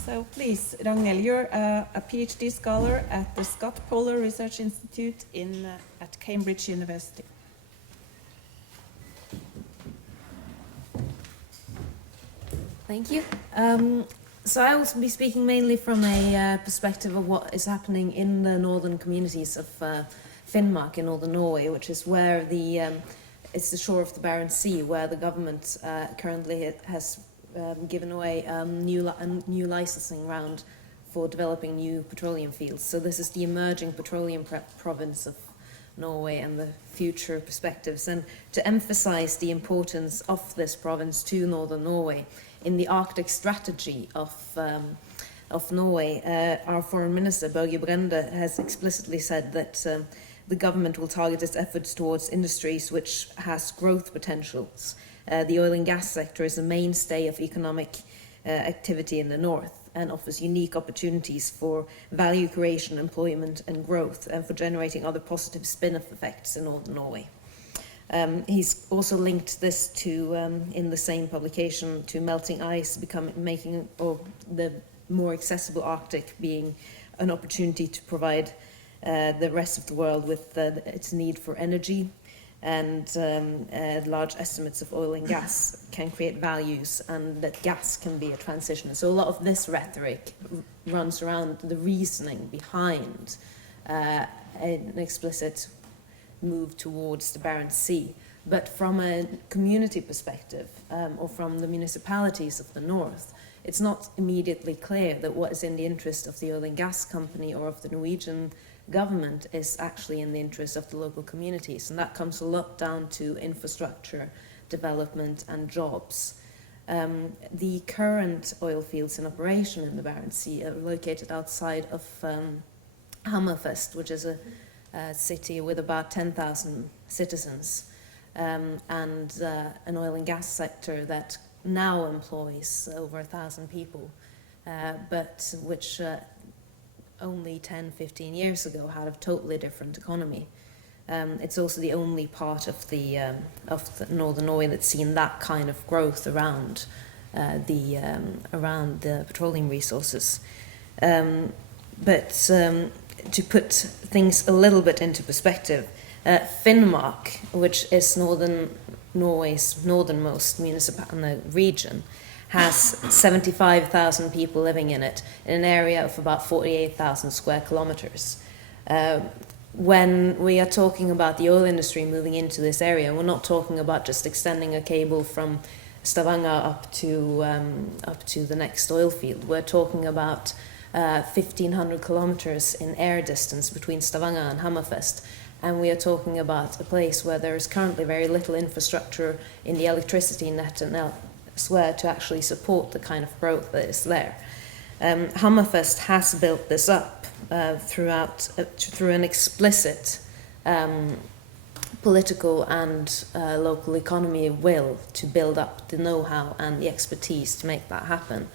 So please, Ragnhild, you're a PhD scholar at the Scott Polar Research Institute at Cambridge University. Thank you. So I will be speaking mainly from a perspective of what is happening in the northern communities of Finnmark in northern Norway, which is where it's the shore of the Barents Sea, where the government currently has given away a new licensing round for developing new petroleum fields. So this is the emerging petroleum province of Norway and the future perspectives. And to emphasize the importance of this province to northern Norway, in the Arctic strategy of Norway, our foreign minister, Børge Brende, has explicitly said that the government will target its efforts towards industries which has growth potentials. The oil and gas sector is a mainstay of economic activity in the north and offers unique opportunities for value creation, employment and growth, and for generating other positive spin-off effects in northern Norway. He's also linked this to, in the same publication, to melting ice making the more accessible Arctic being an opportunity to provide the rest of the world with its need for energy, and large estimates of oil and gas can create values, and that gas can be a transition. So a lot of this rhetoric runs around the reasoning behind an explicit move towards the Barents Sea. But from a community perspective, or from the municipalities of the north, it's not immediately clear that what is in the interest of the oil and gas company or of the Norwegian government is actually in the interest of the local communities. And that comes a lot down to infrastructure, development and jobs. The current oil fields in operation in the Barents Sea are located outside of Hammerfest, which is a city with about 10,000 citizens, and an oil and gas sector that now employs over 1,000 people, but which only 10-15 years ago had a totally different economy. It's also the only part of the northern Norway that's seen that kind of growth around the petroleum resources. But to put things a little bit into perspective, Finnmark, which is northern Norway's northernmost region, has 75,000 people living in it, in an area of about 48,000 square kilometers. When we are talking about the oil industry moving into this area, we're not talking about just extending a cable from Stavanger up to the next oil field. We're talking about 1,500 kilometers in air distance between Stavanger and Hammerfest. And we are talking about a place where there is currently very little infrastructure in the electricity net and elsewhere to actually support the kind of growth that is there. Hammerfest has built this up through an explicit political and local economy will to build up the know-how and the expertise to make that happen.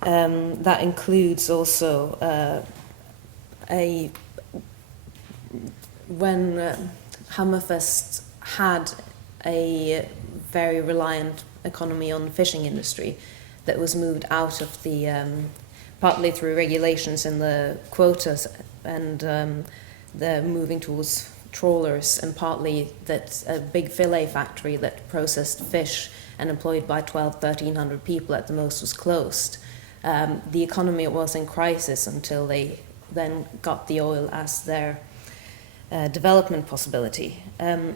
That includes also when Hammerfest had a very reliant economy on the fishing industry that was moved out of the, partly through regulations in the quotas and the moving towards trawlers, and partly that a big fillet factory that processed fish and employed by 1,300 people at the most was closed. The economy was in crisis until they then got the oil as their development possibility.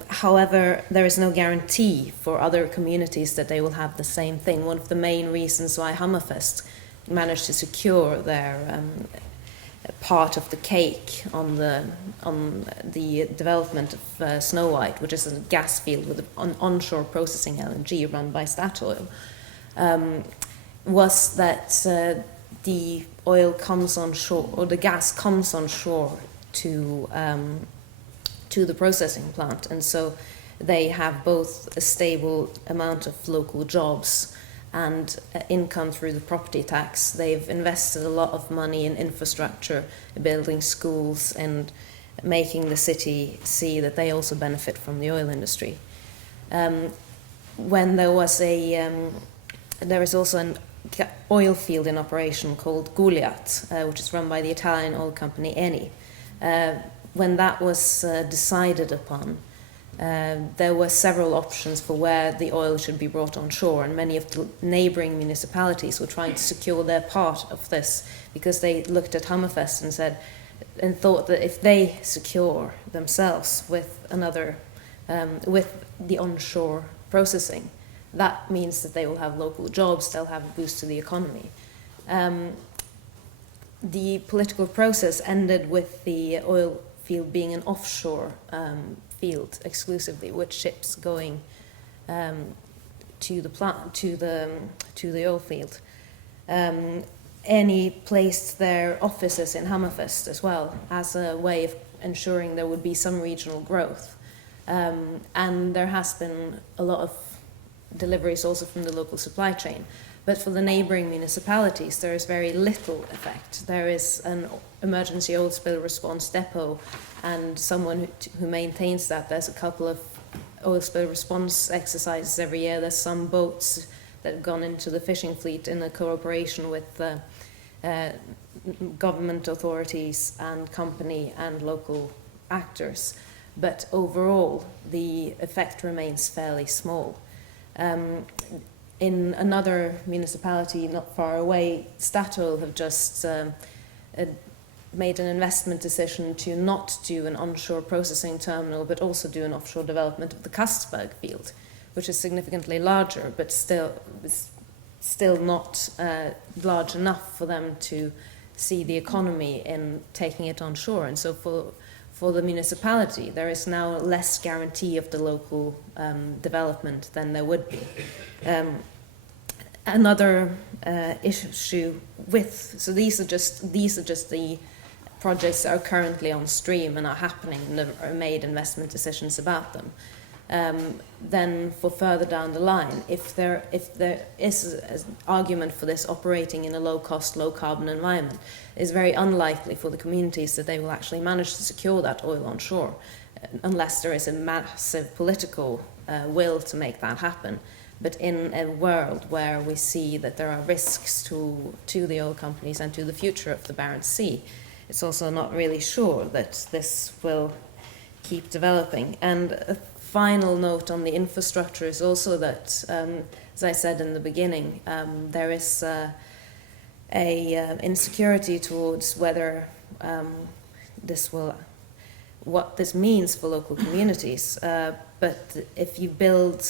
However, there is no guarantee for other communities that they will have the same thing. One of the main reasons why Hammerfest managed to secure their part of the cake on the development of Snow White, which is a gas field with an onshore processing LNG run by Statoil, was that the oil comes on shore, or the gas comes on shore to the processing plant, and so they have both a stable amount of local jobs and income through the property tax. They've invested a lot of money in infrastructure, building schools, and making the city see that they also benefit from the oil industry. When there was there is also an oil field in operation called Goliath, which is run by the Italian oil company Eni. When that was decided upon, there were several options for where the oil should be brought on shore, and many of the neighbouring municipalities were trying to secure their part of this because they looked at Hammerfest and thought that if they secure themselves with with the onshore processing, that means that they will have local jobs, they'll have a boost to the economy. The political process ended with the oil field being an offshore field exclusively, with ships going to the plant, to the oil field. Eni placed their offices in Hammerfest as well as a way of ensuring there would be some regional growth. And there has been a lot of deliveries also from the local supply chain. But for the neighbouring municipalities, there is very little effect. There is an emergency oil spill response depot and someone who maintains that. There's a couple of oil spill response exercises every year. There's some boats that have gone into the fishing fleet in a cooperation with government authorities and company and local actors. But overall, the effect remains fairly small. In another municipality not far away, Statoil have just made an investment decision to not do an onshore processing terminal, but also do an offshore development of the Castberg field, which is significantly larger, but still not large enough for them to see the economy in taking it onshore. And so for the municipality, there is now less guarantee of the local development than there would be. Another issue so these are just the projects that are currently on stream and are happening, and there are made investment decisions about them. Then for further down the line, if there is an argument for this operating in a low-cost, low-carbon environment, it's very unlikely for the communities that they will actually manage to secure that oil onshore, unless there is a massive political will to make that happen. But in a world where we see that there are risks to the oil companies and to the future of the Barents Sea, it's also not really sure that this will keep developing. And a final note on the infrastructure is also that, as I said in the beginning, there is a insecurity towards whether what this means for local communities. But if you build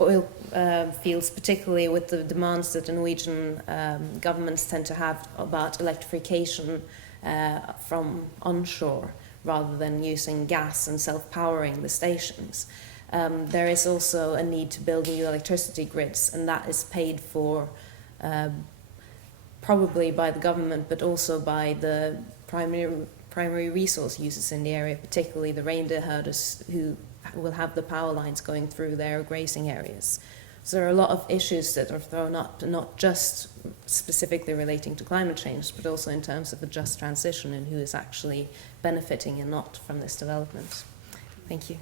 oil fields, particularly with the demands that the Norwegian governments tend to have about electrification from onshore, rather than using gas and self-powering the stations. There is also a need to build new electricity grids, and that is paid for probably by the government, but also by the primary resource users in the area, particularly the reindeer herders who will have the power lines going through their grazing areas. So there are a lot of issues that are thrown up, not just specifically relating to climate change, but also in terms of a just transition and who is actually benefiting and not from this development. Thank you.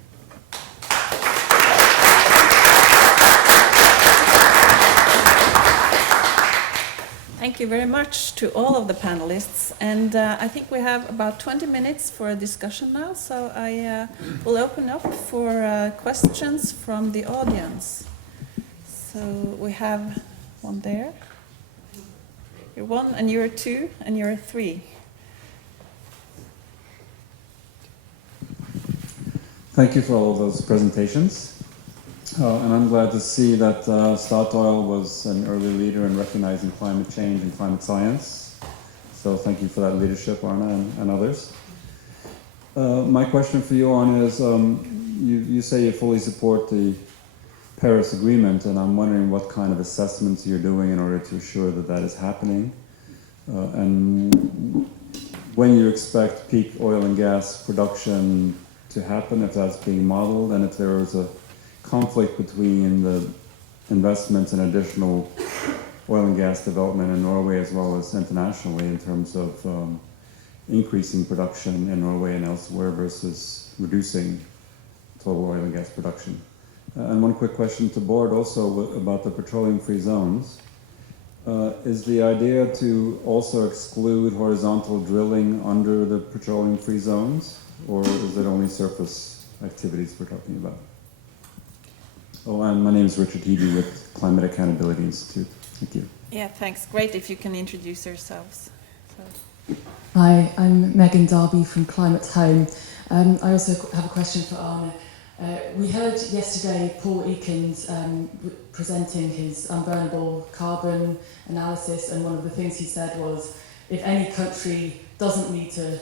Thank you very much to all of the panelists. And I think we have about 20 minutes for a discussion now, so I will open up for questions from the audience. So we have one there. You're one, and you're two, and you're three. Thank you for all those presentations. And I'm glad to see that Statoil was an early leader in recognizing climate change and climate science. So thank you for that leadership, Arne, and others. My question for you, Arne, is you say you fully support the Paris Agreement, and I'm wondering what kind of assessments you're doing in order to assure that that is happening, and when you expect peak oil and gas production to happen, if that's being modeled, and if there is a conflict between the investments in additional oil and gas development in Norway as well as internationally in terms of increasing production in Norway and elsewhere versus reducing total oil and gas production. And one quick question to Bård also about the petroleum-free zones. Is the idea to also exclude horizontal drilling under the petroleum-free zones, or is it only surface activities we're talking about. Oh, and my name is Richard Hebe with Climate Accountability Institute. Thank you. Yeah, thanks. Great if you can introduce yourselves. So. Hi, I'm Megan Darby from Climate Home. I also have a question for Arne. We heard yesterday Paul Ekins presenting his unburnable carbon analysis, and one of the things he said was, if any country doesn't need to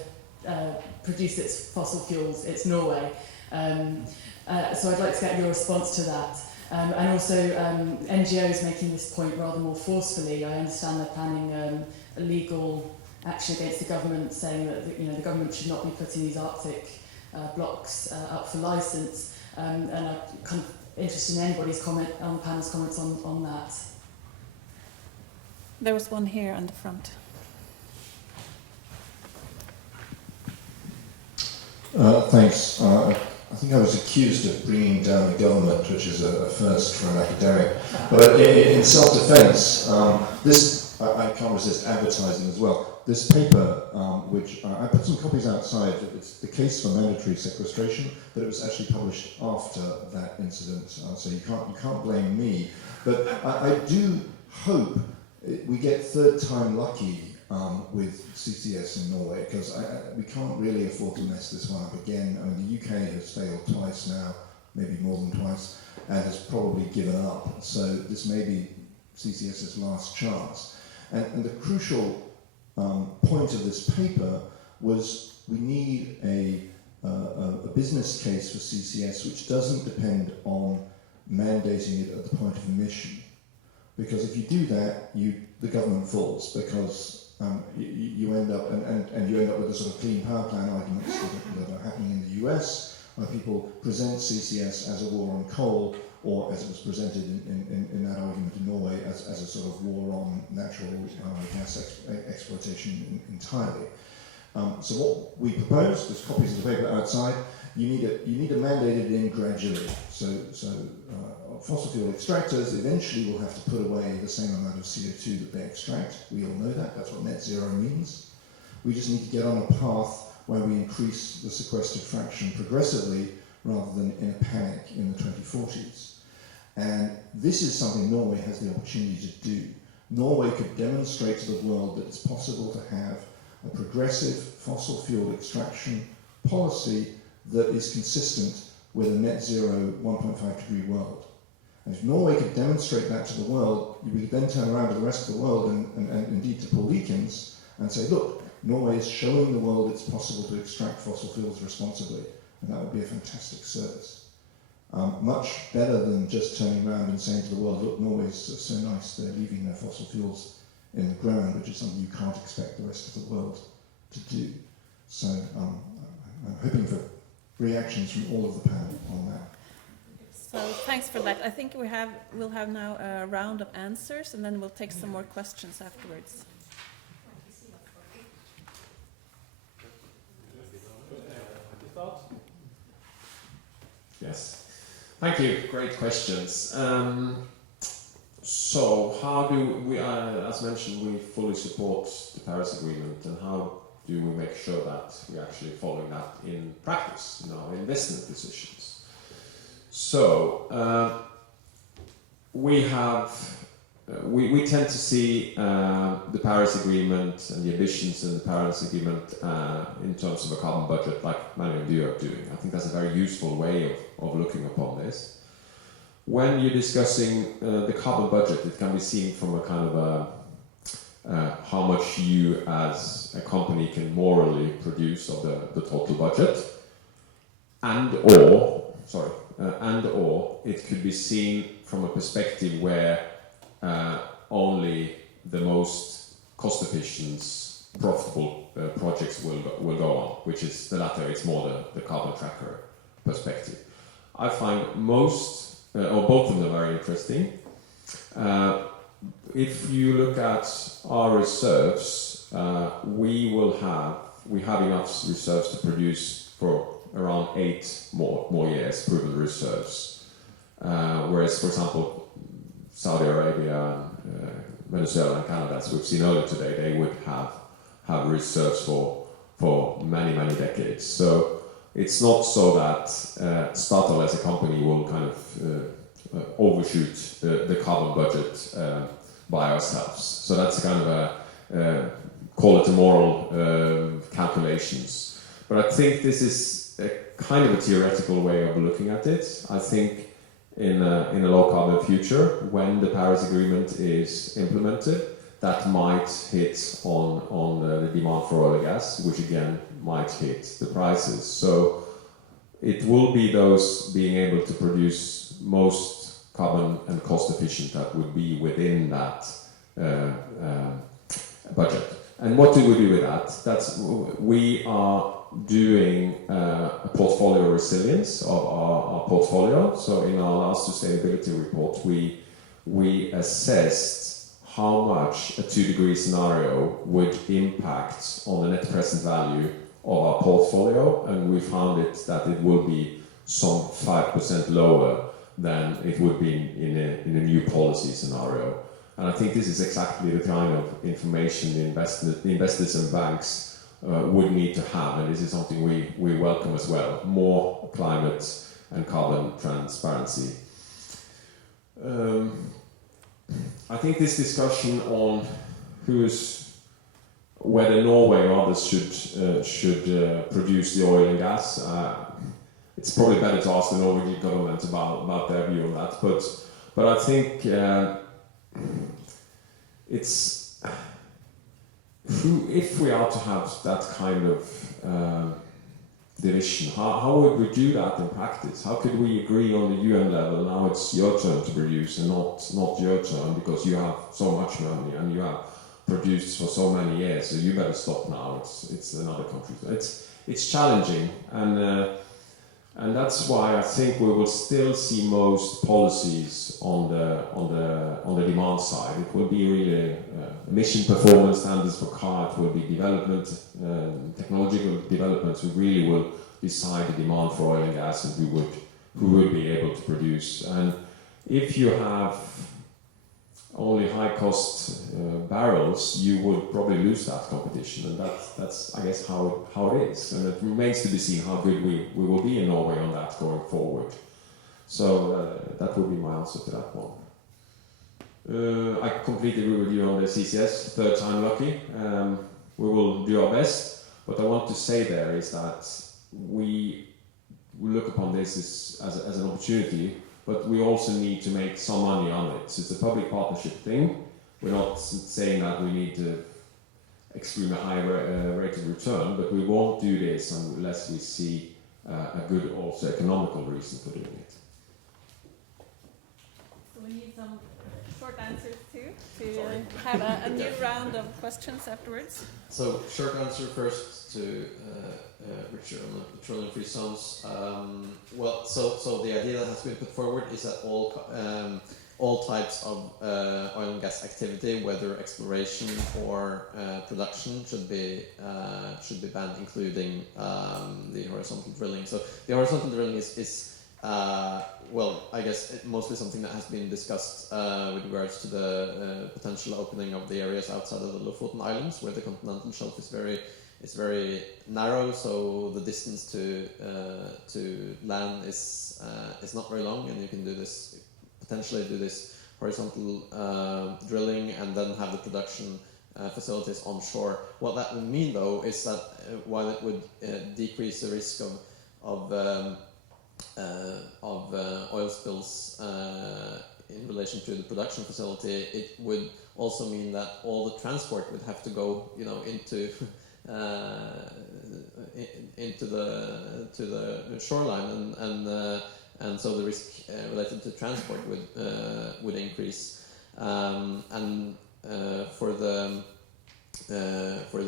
produce its fossil fuels, it's Norway. So I'd like to get your response to that. And also NGOs making this point rather more forcefully. I understand they're planning a legal action against the government, saying that the government should not be putting these Arctic blocks up for licence. And I'm kind of interested in anybody's comment, on the panel's comments on that. There was one here on the front. Thanks. I think I was accused of bringing down the government, which is a first for an academic. But in self-defense, I can't resist advertising as well. This paper, which I put some copies outside, it's the case for mandatory sequestration, but it was actually published after that incident, so you can't blame me. But I do hope we get third time lucky with CCS in Norway, because we can't really afford to mess this one up again. I mean, the UK has failed twice now, maybe more than twice, and has probably given up. So this may be CCS's last chance. And the crucial point of this paper was we need a business case for CCS which doesn't depend on mandating it at the point of emission. Because if you do that, the government falls, because you end up and you end up with the sort of clean power plan arguments that are happening in the US, where people present CCS as a war on coal, or as it was presented in that argument in Norway as a sort of war on natural gas exploitation entirely. So what we propose, there's copies of the paper outside, you need to mandate it in gradually. So fossil fuel extractors eventually will have to put away the same amount of CO2 that they extract. We all know that. That's what net zero means. We just need to get on a path where we increase the sequestered fraction progressively rather than in a panic in the 2040s. And this is something Norway has the opportunity to do. Norway could demonstrate to the world that it's possible to have a progressive fossil fuel extraction policy that is consistent with a net zero 1.5 degree world. And if Norway could demonstrate that to the world, we could then turn around to the rest of the world and indeed to Paul Ekins and say, look, Norway is showing the world it's possible to extract fossil fuels responsibly, and that would be a fantastic service. Much better than just turning around and saying to the world, look, Norway's so nice, they're leaving their fossil fuels in the ground, which is something you can't expect the rest of the world to do. So I'm hoping for reactions from all of the panel on that. So thanks for that. I think we'll have now a round of answers, and then we'll take some more questions afterwards. Yes. Thank you. Great questions. So how do we, as mentioned, we fully support the Paris Agreement, and how do we make sure that we actually follow that in practice in our investment decisions? So we tend to see the Paris Agreement and the ambitions in the Paris Agreement in terms of a carbon budget, like many of you are doing. I think that's a very useful way of looking upon this. When you're discussing the carbon budget, it can be seen from a kind of how much you as a company can morally produce of the total budget, and or it could be seen from a perspective where only the most cost-efficient, profitable projects will go on, which is the latter. It's more the carbon tracker perspective. I find or both of them very interesting. If you look at our reserves, we have enough reserves to produce for around 8 more years, proven reserves. Whereas, for example, Saudi Arabia, Venezuela and Canada, as we've seen earlier today, they would have reserves for many decades. So it's not so that Statoil as a company will kind of overshoot the carbon budget by ourselves. So that's kind of a call it a moral calculations. But I think this is a kind of a theoretical way of looking at it. I think in a low carbon future, when the Paris Agreement is implemented, that might hit on the demand for oil and gas, which again might hit the prices. So it will be those being able to produce most carbon and cost efficient that would be within that budget. And what do we do with that? We are doing a portfolio resilience of our portfolio. So in our last sustainability report, we assessed how much a 2-degree scenario would impact on the net present value of our portfolio, and we found that it will be some 5% lower than it would be in a new policy scenario. And I think this is exactly the kind of information the investors and banks would need to have, and this is something we welcome as well, more climate and carbon transparency. I think this discussion on whether Norway or others should produce the oil and gas, it's probably better to ask the Norwegian government about their view on that. But I think if we are to have that kind of division, how would we do that in practice? How could we agree on the UN level, now it's your turn to produce and not your turn because you have so much money and you have produced for so many years, so you better stop now, it's another country. It's challenging, and that's why I think we will still see most policies on the demand side. It will be really emission performance standards for car, it will be development, technological developments who really will decide the demand for oil and gas and who would be able to produce. And if you have only high cost barrels, you would probably lose that competition, and that's I guess how it is, and it remains to be seen how good we will be in Norway on that going forward. So that would be my answer to that one. I completely agree with you on the CCS, third time lucky. We will do our best, but I want to say there is that we look upon this as an opportunity, but we also need to make some money on it. So it's a public partnership thing. We're not saying that we need to extremely high rate of return, but we won't do this unless we see a good also economical reason for doing it. So we need some short answers too, to have a new round of questions afterwards. So short answer first to Richard on the petroleum-free zones. Well, so the idea that has been put forward is that all types of oil and gas activity, whether exploration or production, should be banned, including the horizontal drilling. So the horizontal drilling is well, I guess mostly something that has been discussed with regards to the potential opening of the areas outside of the Lofoten Islands, where the continental shelf is very narrow, so the distance to land is not very long, and you can potentially do this horizontal drilling and then have the production facilities onshore. What that would mean, though, is that while it would decrease the risk of oil spills in relation to the production facility, it would also mean that all the transport would have to go, into the shoreline, and so the risk related to transport would increase. And for the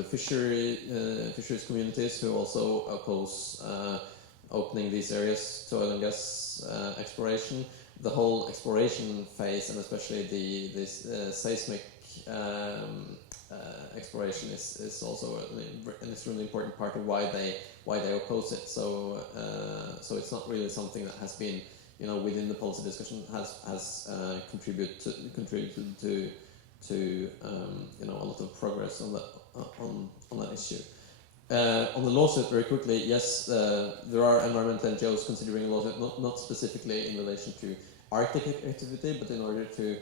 fisheries communities who also oppose opening these areas to oil and gas exploration, the whole exploration phase, and especially this seismic exploration is also an extremely important part of why they oppose it. So it's not really something that has been, within the policy discussion has contributed to a lot of progress on that issue. on the lawsuit, very quickly, yes, there are environmental NGOs considering a lawsuit, not specifically in relation to Arctic activity, but in order to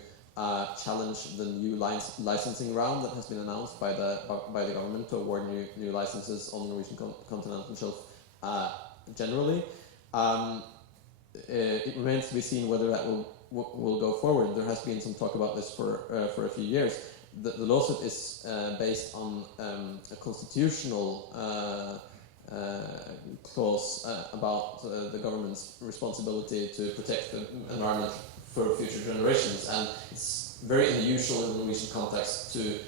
challenge the new licensing round that has been announced by the government to award new licenses on the Norwegian continental shelf generally. It remains to be seen whether that will go forward. There has been some talk about this for a few years. The lawsuit is based on a constitutional clause about the government's responsibility to protect the environment for future generations, and it's very unusual in the Norwegian context to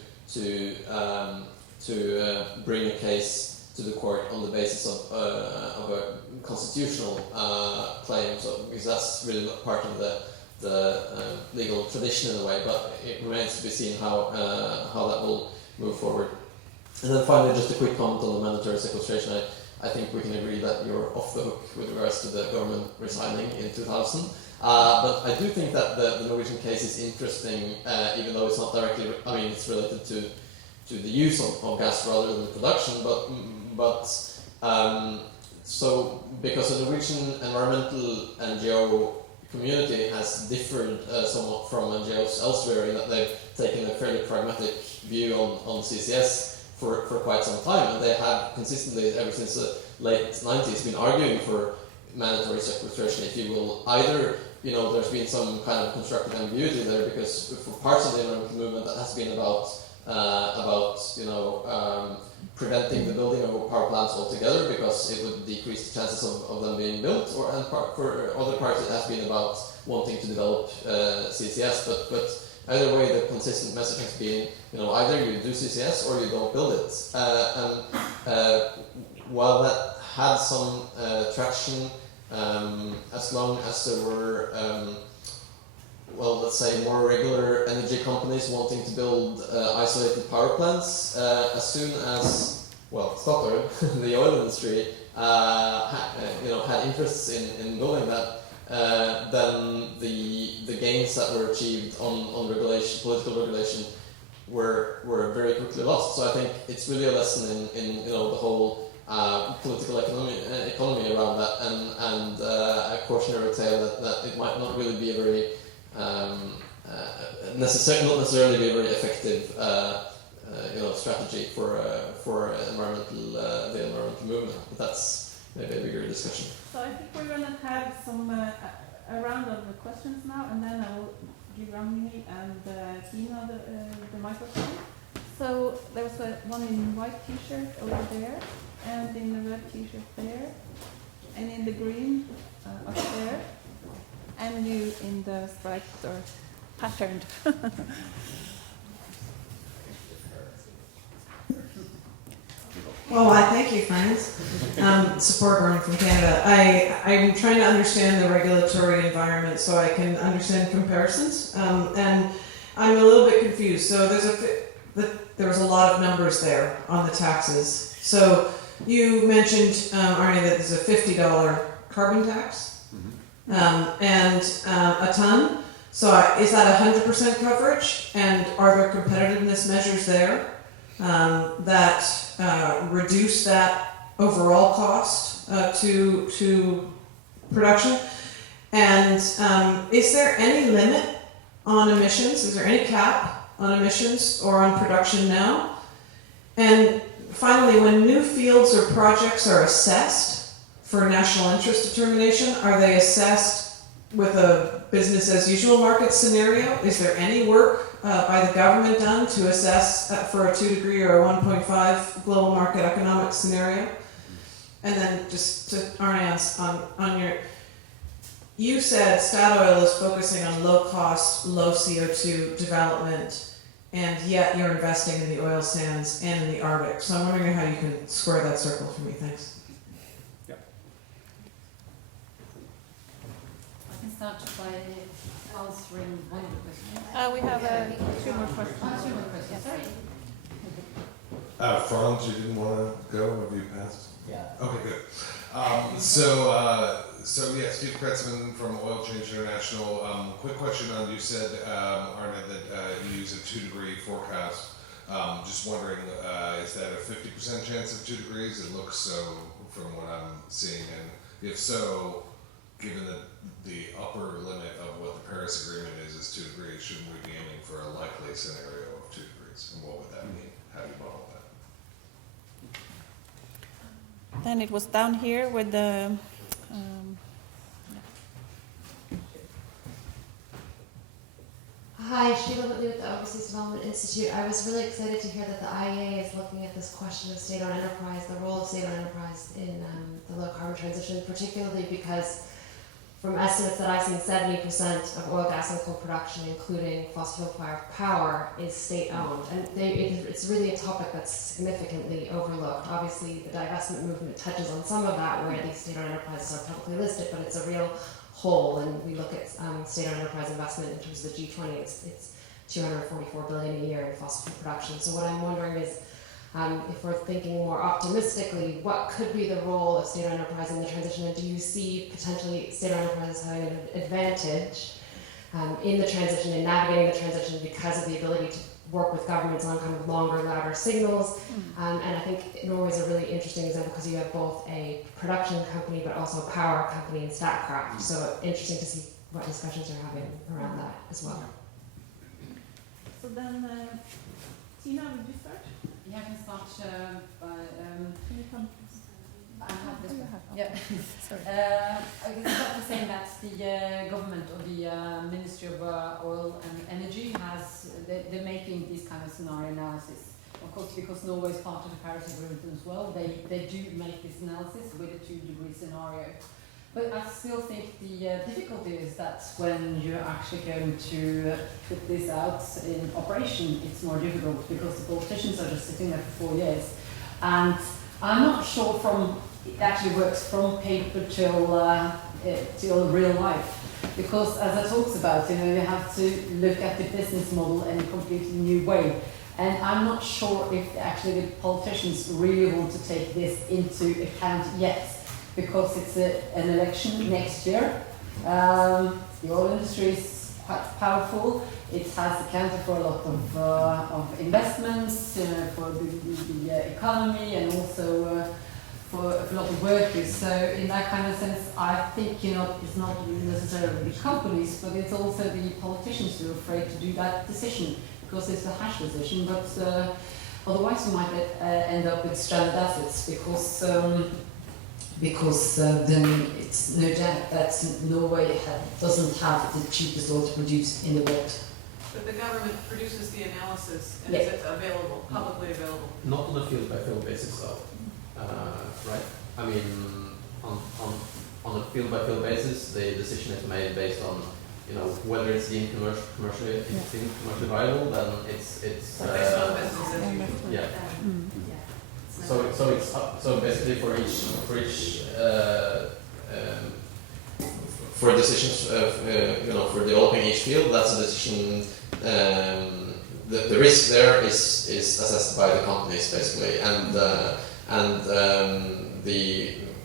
bring a case to the court on the basis of a constitutional claim, because that's really not part of the legal tradition in a way, but it remains to be seen how that will move forward. And then finally, just a quick comment on the mandatory sequestration. I think we can agree that you're off the hook with regards to the government resigning in 2000. But I do think that the Norwegian case is interesting, even though it's not directly, it's related to the use of gas rather than production, but so because the Norwegian environmental NGO community has differed somewhat from NGOs elsewhere in that they've taken a fairly pragmatic view on CCS for quite some time, and they have consistently, ever since the late 90s, been arguing for mandatory sequestration, if you will. Either, there's been some kind of constructive ambiguity there, because for parts of the environmental movement that has been about preventing the building of power plants altogether because it would decrease the chances of them being built, and for other parts it has been about wanting to develop CCS, but either way the consistent message has been, either you do CCS or you don't build it. And while that had some traction, as long as there were let's say more regular energy companies wanting to build isolated power plants, as soon as, Statoil, the oil industry, had interests in building that, then the gains that were achieved on regulation, political regulation, were very quickly lost. So I think it's really a lesson in the whole political economy around that, and a cautionary tale that it might not really be a very not necessarily be a very effective strategy for the environmental movement. But that's maybe a bigger discussion. So I think we're going to have a round of the questions now, and then I will give Rami and Tina the microphone. So there was one in white t-shirt over there, and in the red t-shirt there, and in the green up there, and you in the striped or patterned. Well, I thank you, friends. Support running from Canada. I'm trying to understand the regulatory environment so I can understand comparisons, and I'm a little bit confused. So there was a lot of numbers there on the taxes. So you mentioned, Arnie, that there's a $50 carbon tax, and a ton. So is that 100% coverage? And are there competitiveness measures there that reduce that overall cost to production? And is there any limit on emissions? Is there any cap on emissions or on production now? And finally, when new fields or projects are assessed for national interest determination, are they assessed with a business as usual market scenario? Is there any work by the government done to assess for a 2 degree or a 1.5 global market economic scenario? And then just to Arne, on your, you said Statoil is focusing on low cost, low CO2 development, and yet you're investing in the oil sands and in the Arctic. So I'm wondering how you can square that circle for me. Thanks. Yeah. I can start by answering one of the questions. We have 2 more questions. 2 more questions. Sorry. Franz, you didn't want to go? Have you passed? Yeah. Okay, good. So yeah, Steve Kretzman from Oil Change International. Quick question on, you said, Arne, that you use a 2 degree forecast Just wondering, is that a 50% chance of 2 degrees? It looks so from what I'm seeing, and if so, given that the upper limit of what the Paris Agreement is 2 degrees, shouldn't we be aiming for a likely scenario of 2 degrees? And what would that mean? How do you model that? Then it was down here with the. Hi, Sheila Whitley with the Overseas Development Institute. I was really excited to hear that the IEA is looking at this question of state-owned enterprise, the role of state-owned enterprise in the low-carbon transition, particularly because from estimates that I've seen, 70% of oil, gas, and coal production, including fossil fuel-fired power, is state-owned. And it's really a topic that's significantly overlooked. Obviously, the divestment movement touches on some of that, where these state-owned enterprises are publicly listed, but it's a real whole, and we look at state-owned enterprise investment in terms of the G20, it's $244 billion a year in fossil fuel production. So what I'm wondering is, if we're thinking more optimistically, what could be the role of state-owned enterprise in the transition, and do you see potentially state-owned enterprises having an advantage in the transition, in navigating the transition, because of the ability to work with governments on kind of longer, louder signals? And I think Norway is a really interesting example because you have both a production company but also a power company in Statkraft. So interesting to see what discussions are having around that as well. So then, Tina, would you start? Yeah, I can start by. Can you come? I have this one. Okay. Yeah. Sorry. I can start by saying that the government or the Ministry of Oil and Energy they're making this kind of scenario analysis. Of course, because Norway is part of the Paris Agreement as well, they do make this analysis with a 2-degree scenario. But I still think the difficulty is that when you're actually going to put this out in operation, it's more difficult because the politicians are just sitting there for 4 years. And I'm not sure it actually works from paper till real life. Because as I talked about, you have to look at the business model in a completely new way. And I'm not sure if actually the politicians really want to take this into account yet, because it's an election next year. The oil industry is quite powerful. It has accounted for a lot of investments, for the economy, and also for a lot of workers. So in that kind of sense, I think it's not necessarily the companies, but it's also the politicians who are afraid to do that decision, because it's a harsh decision. But otherwise, we might end up with stranded assets, because then it's no doubt that Norway doesn't have the cheapest oil to produce in the world. But the government produces the analysis, and Yeah. is it available, publicly available? Not on a field-by-field basis, though, right? I mean, on a field-by-field basis, the decision is made based on, whether it's deemed commercially viable, then it's Based on business as usual. yeah. So basically for decisions for developing each field, that's a decision. The risk there is assessed by the companies basically, and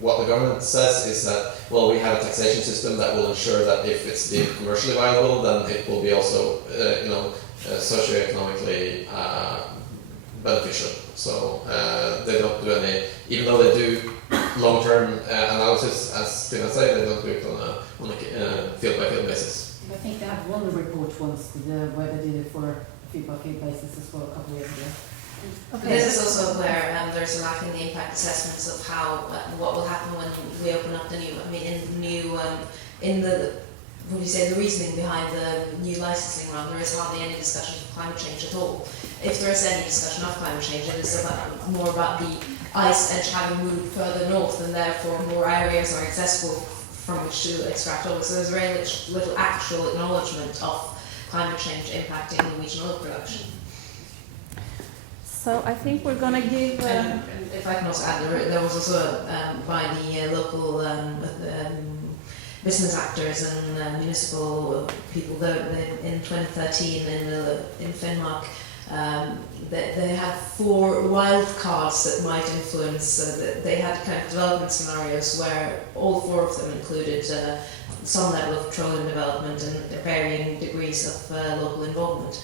what the government says is that, well, we have a taxation system that will ensure that if it's deemed commercially viable, then it will be also socioeconomically beneficial. So they don't do any, even though they do long-term analysis, as Tina said, they don't do it on a field-by-field basis. I think they had one report once where they did it for a field-by-field basis as well a couple of years ago. Okay. This is also where there's a lack in the impact assessments of how what will happen when we open up the new. I mean, the reasoning behind the new licensing round, there is hardly any discussion of climate change at all. If there is any discussion of climate change, it is more about the ice edge having moved further north, and therefore more areas are accessible from which to extract oil. So there's very little actual acknowledgement of climate change impacting Norwegian oil production. So I think we're going to give... And if I can also add, there was also by the local business actors and municipal people in 2013 in Finnmark, they had 4 wild cards that might influence. They had kind of development scenarios where all 4 of them included some level of petroleum development and varying degrees of local involvement.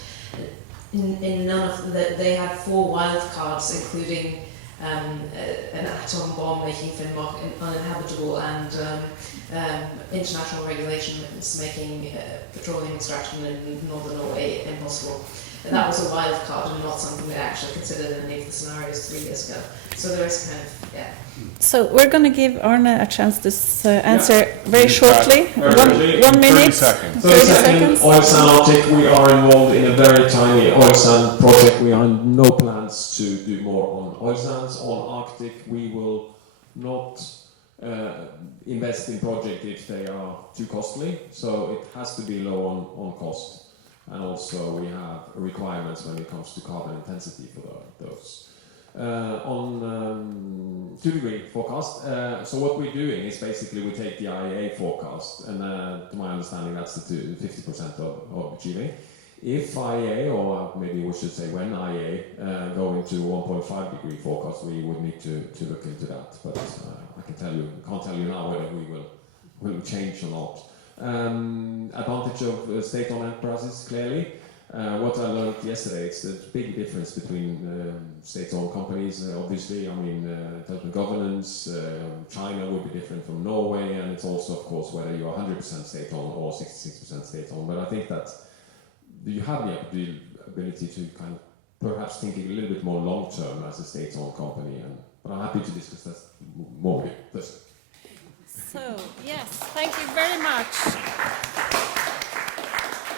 in none of they had 4 wild cards, including an atom bomb making Finnmark uninhabitable and international regulations making petroleum extraction in northern Norway impossible. And that was a wild card and not something they actually considered in any of the scenarios 3 years ago. So there is kind of, yeah. So we're going to give Arne a chance to answer very shortly. One 30 minute. seconds. 30 seconds. Oil Sand Arctic, we are involved in a very tiny oil sand project. We have no plans to do more on oil sands. On Arctic, we will not invest in projects if they are too costly. So it has to be low on cost. And also we have requirements when it comes to carbon intensity for those. On 2-degree forecast, so what we're doing is basically we take the IEA forecast, and to my understanding that's the 50% of achieving. If IEA, or maybe we should say when IEA, go into 1.5 degree forecast, we would need to look into that. But I can't tell you now whether we will change or not. Advantage of state-owned enterprises, clearly. What I learned yesterday, it's the big difference between state-owned companies. Obviously, I mean, in terms of governance, China would be different from Norway, and it's also, of course, whether you're 100% state-owned or 66% state-owned. But I think that you have the ability to kind of perhaps think a little bit more long-term as a state-owned company. But I'm happy to discuss that more with you. So, yes, thank you very much.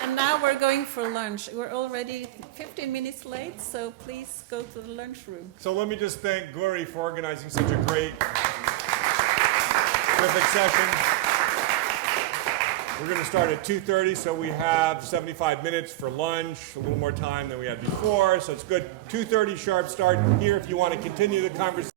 And now we're going for lunch. We're already 15 minutes late, so please go to the lunchroom. So let me just thank Guri for organizing such a great, terrific session. We're going to start at 2:30, so we have 75 minutes for lunch, a little more time than we had before, so it's good. 2:30 sharp start here if you want to continue the conversation.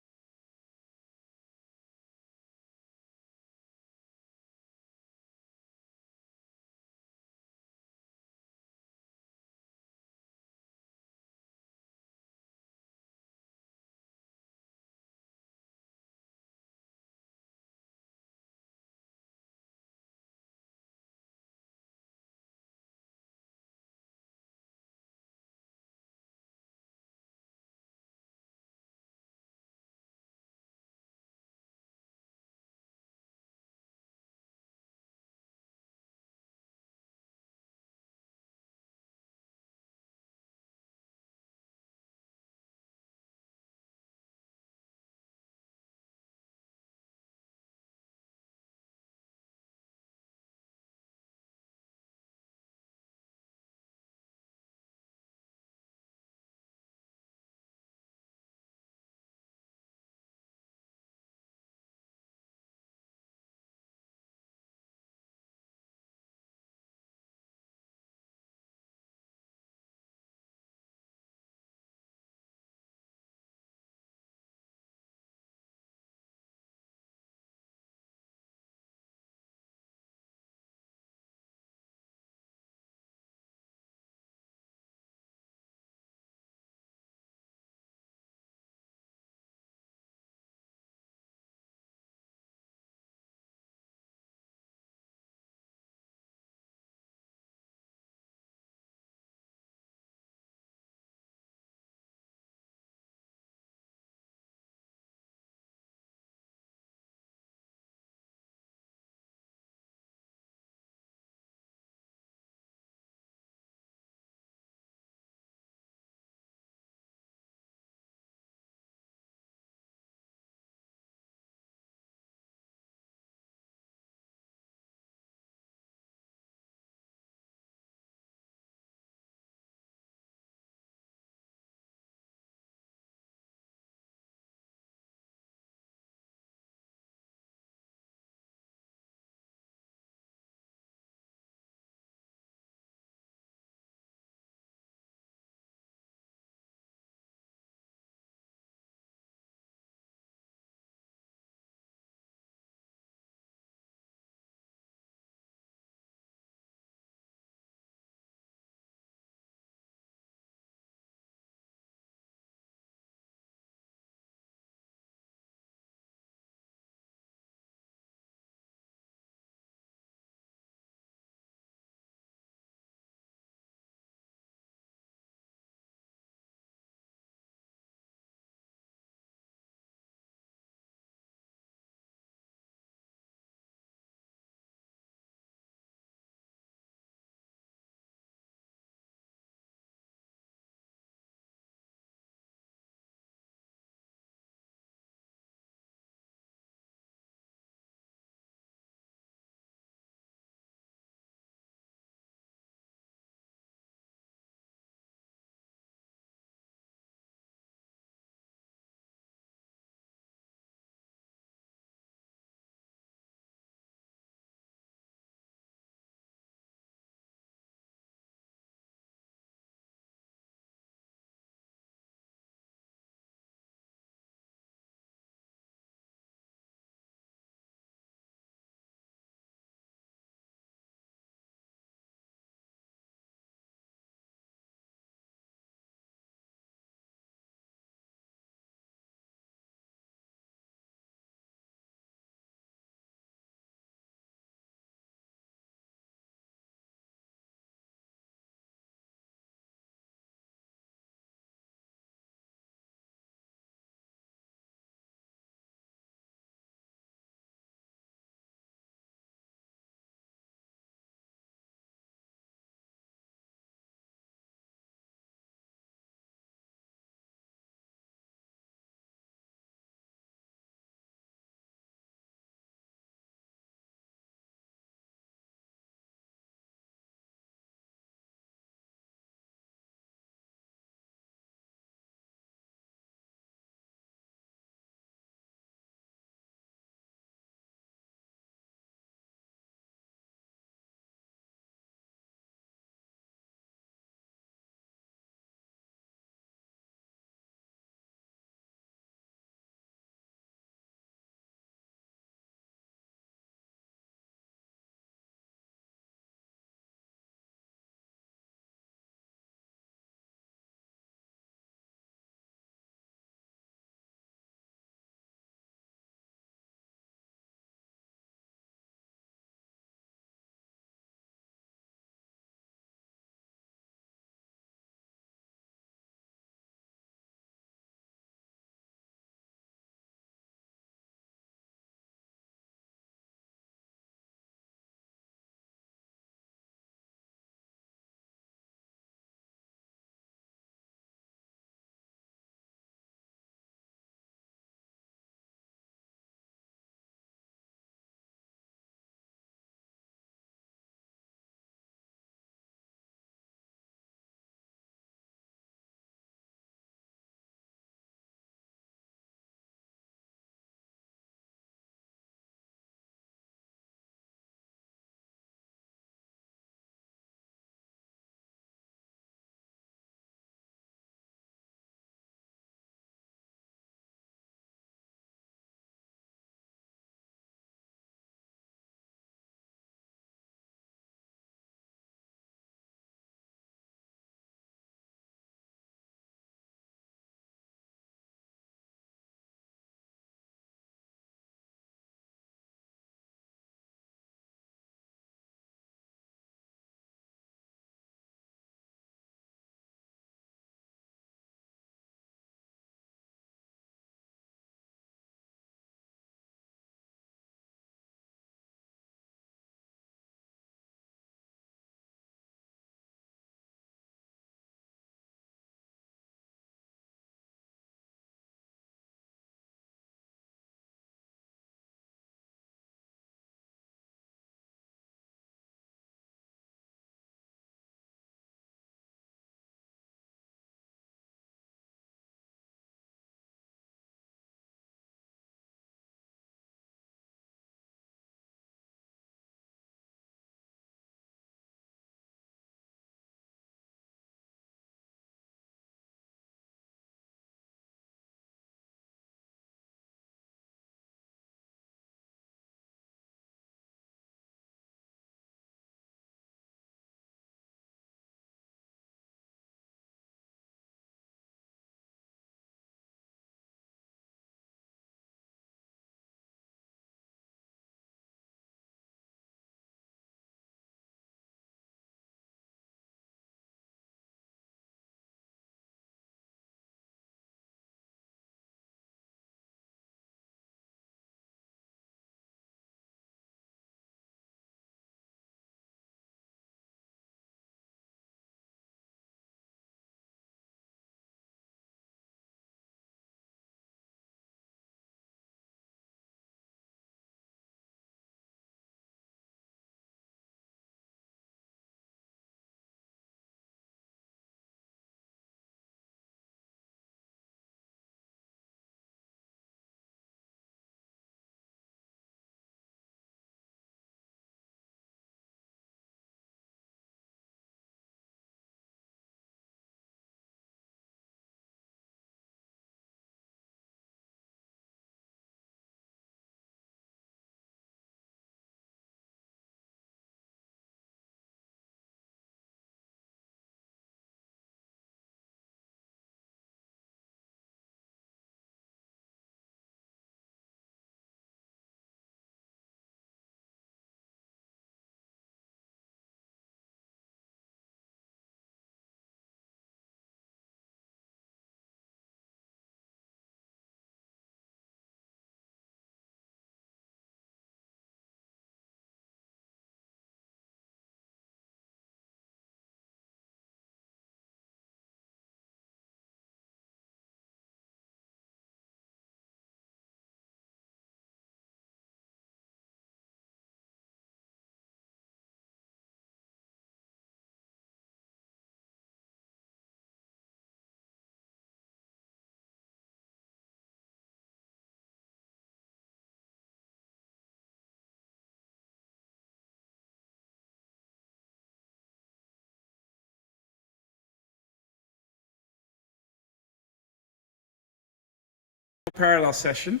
parallel session,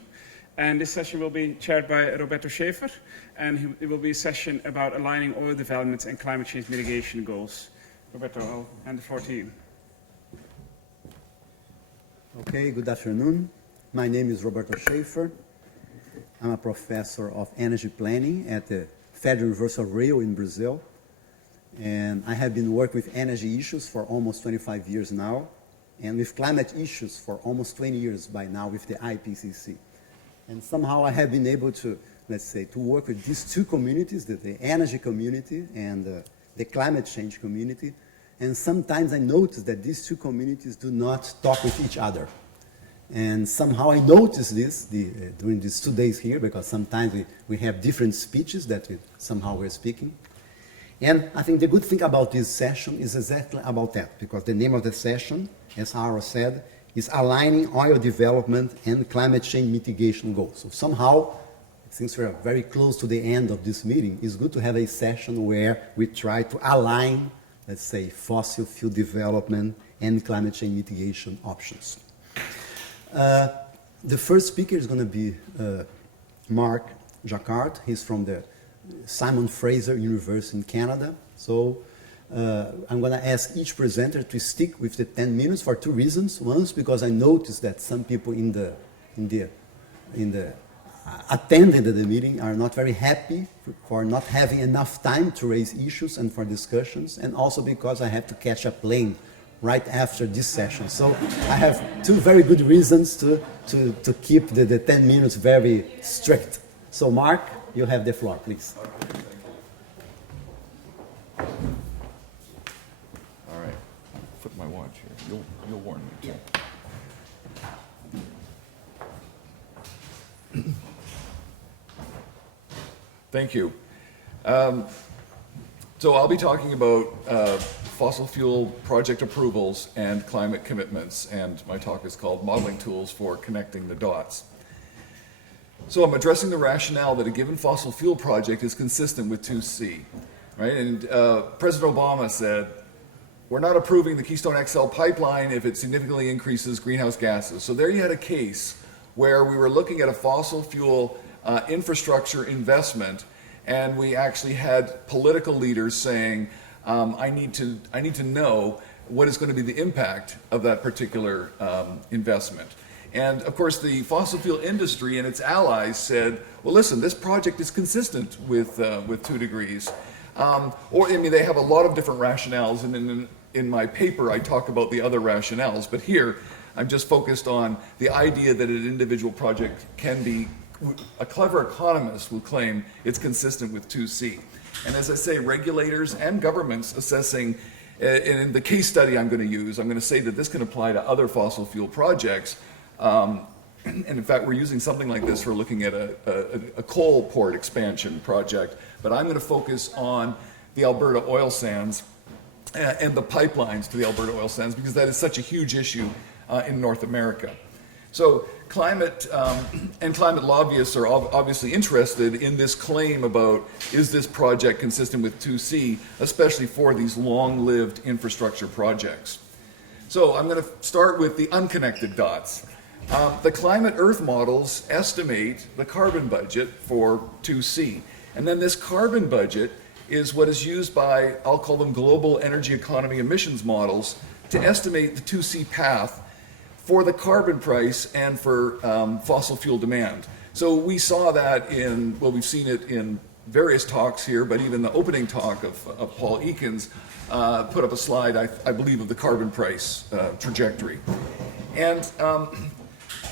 and this session will be chaired by Roberto Schaefer, and it will be a session about aligning oil development and climate change mitigation goals. Roberto, I'll hand the floor to you. Okay, good afternoon. My name is Roberto Schaefer. I'm a professor of energy planning at the Federal University of Rio in Brazil, and I have been working with energy issues for almost 25 years now, and with climate issues for almost 20 years by now with the IPCC. And somehow I have been able to, let's say, to work with these two communities, the energy community and the climate change community. And sometimes I notice that these two communities do not talk with each other. And somehow I noticed this during these 2 days here, because sometimes we have different speeches that somehow we're speaking. And I think the good thing about this session is exactly about that, because the name of the session, as Aaron said, is Aligning Oil Development and Climate Change Mitigation Goals. So somehow, since we're very close to the end of this meeting, it's good to have a session where we try to align, let's say, fossil fuel development and climate change mitigation options. The first speaker is going to be Mark Jacquard. He's from the Simon Fraser University in Canada. So I'm going to ask each presenter to stick with the 10 minutes for two reasons. One is because I noticed that some people attending the meeting are not very happy for not having enough time to raise issues and for discussions, and also because I have to catch a plane right after this session. So I have two very good reasons to keep the 10 minutes very strict. So Mark, you have the floor, please. All right, flip my watch here. You'll warn me too. Thank you. So I'll be talking about fossil fuel project approvals and climate commitments, and my talk is called Modeling Tools for Connecting the Dots. So I'm addressing the rationale that a given fossil fuel project is consistent with 2C, right? And President Obama said, we're not approving the Keystone XL pipeline if it significantly increases greenhouse gases. So there you had a case where we were looking at a fossil fuel infrastructure investment, and we actually had political leaders saying, I need to know what is going to be the impact of that particular investment. And of course, the fossil fuel industry and its allies said, well, listen, this project is consistent with 2 degrees. They have a lot of different rationales, and in my paper, I talk about the other rationales, but here, I'm just focused on the idea that an individual project can be, a clever economist will claim it's consistent with 2C. And as I say, regulators and governments assessing, in the case study I'm going to use, I'm going to say that this can apply to other fossil fuel projects. And in fact, we're using something like this for looking at a coal port expansion project. But I'm going to focus on the Alberta oil sands and the pipelines to the Alberta oil sands, because that is such a huge issue in North America. So climate and climate lobbyists are obviously interested in this claim about, is this project consistent with 2C, especially for these long-lived infrastructure projects. So I'm going to start with the unconnected dots. The climate Earth models estimate the carbon budget for 2C. And then this carbon budget is what is used by, I'll call them global energy economy emissions models, to estimate the 2C path for the carbon price and for fossil fuel demand. So we saw that we've seen it in various talks here, but even the opening talk of Paul Ekins put up a slide, I believe, of the carbon price trajectory. And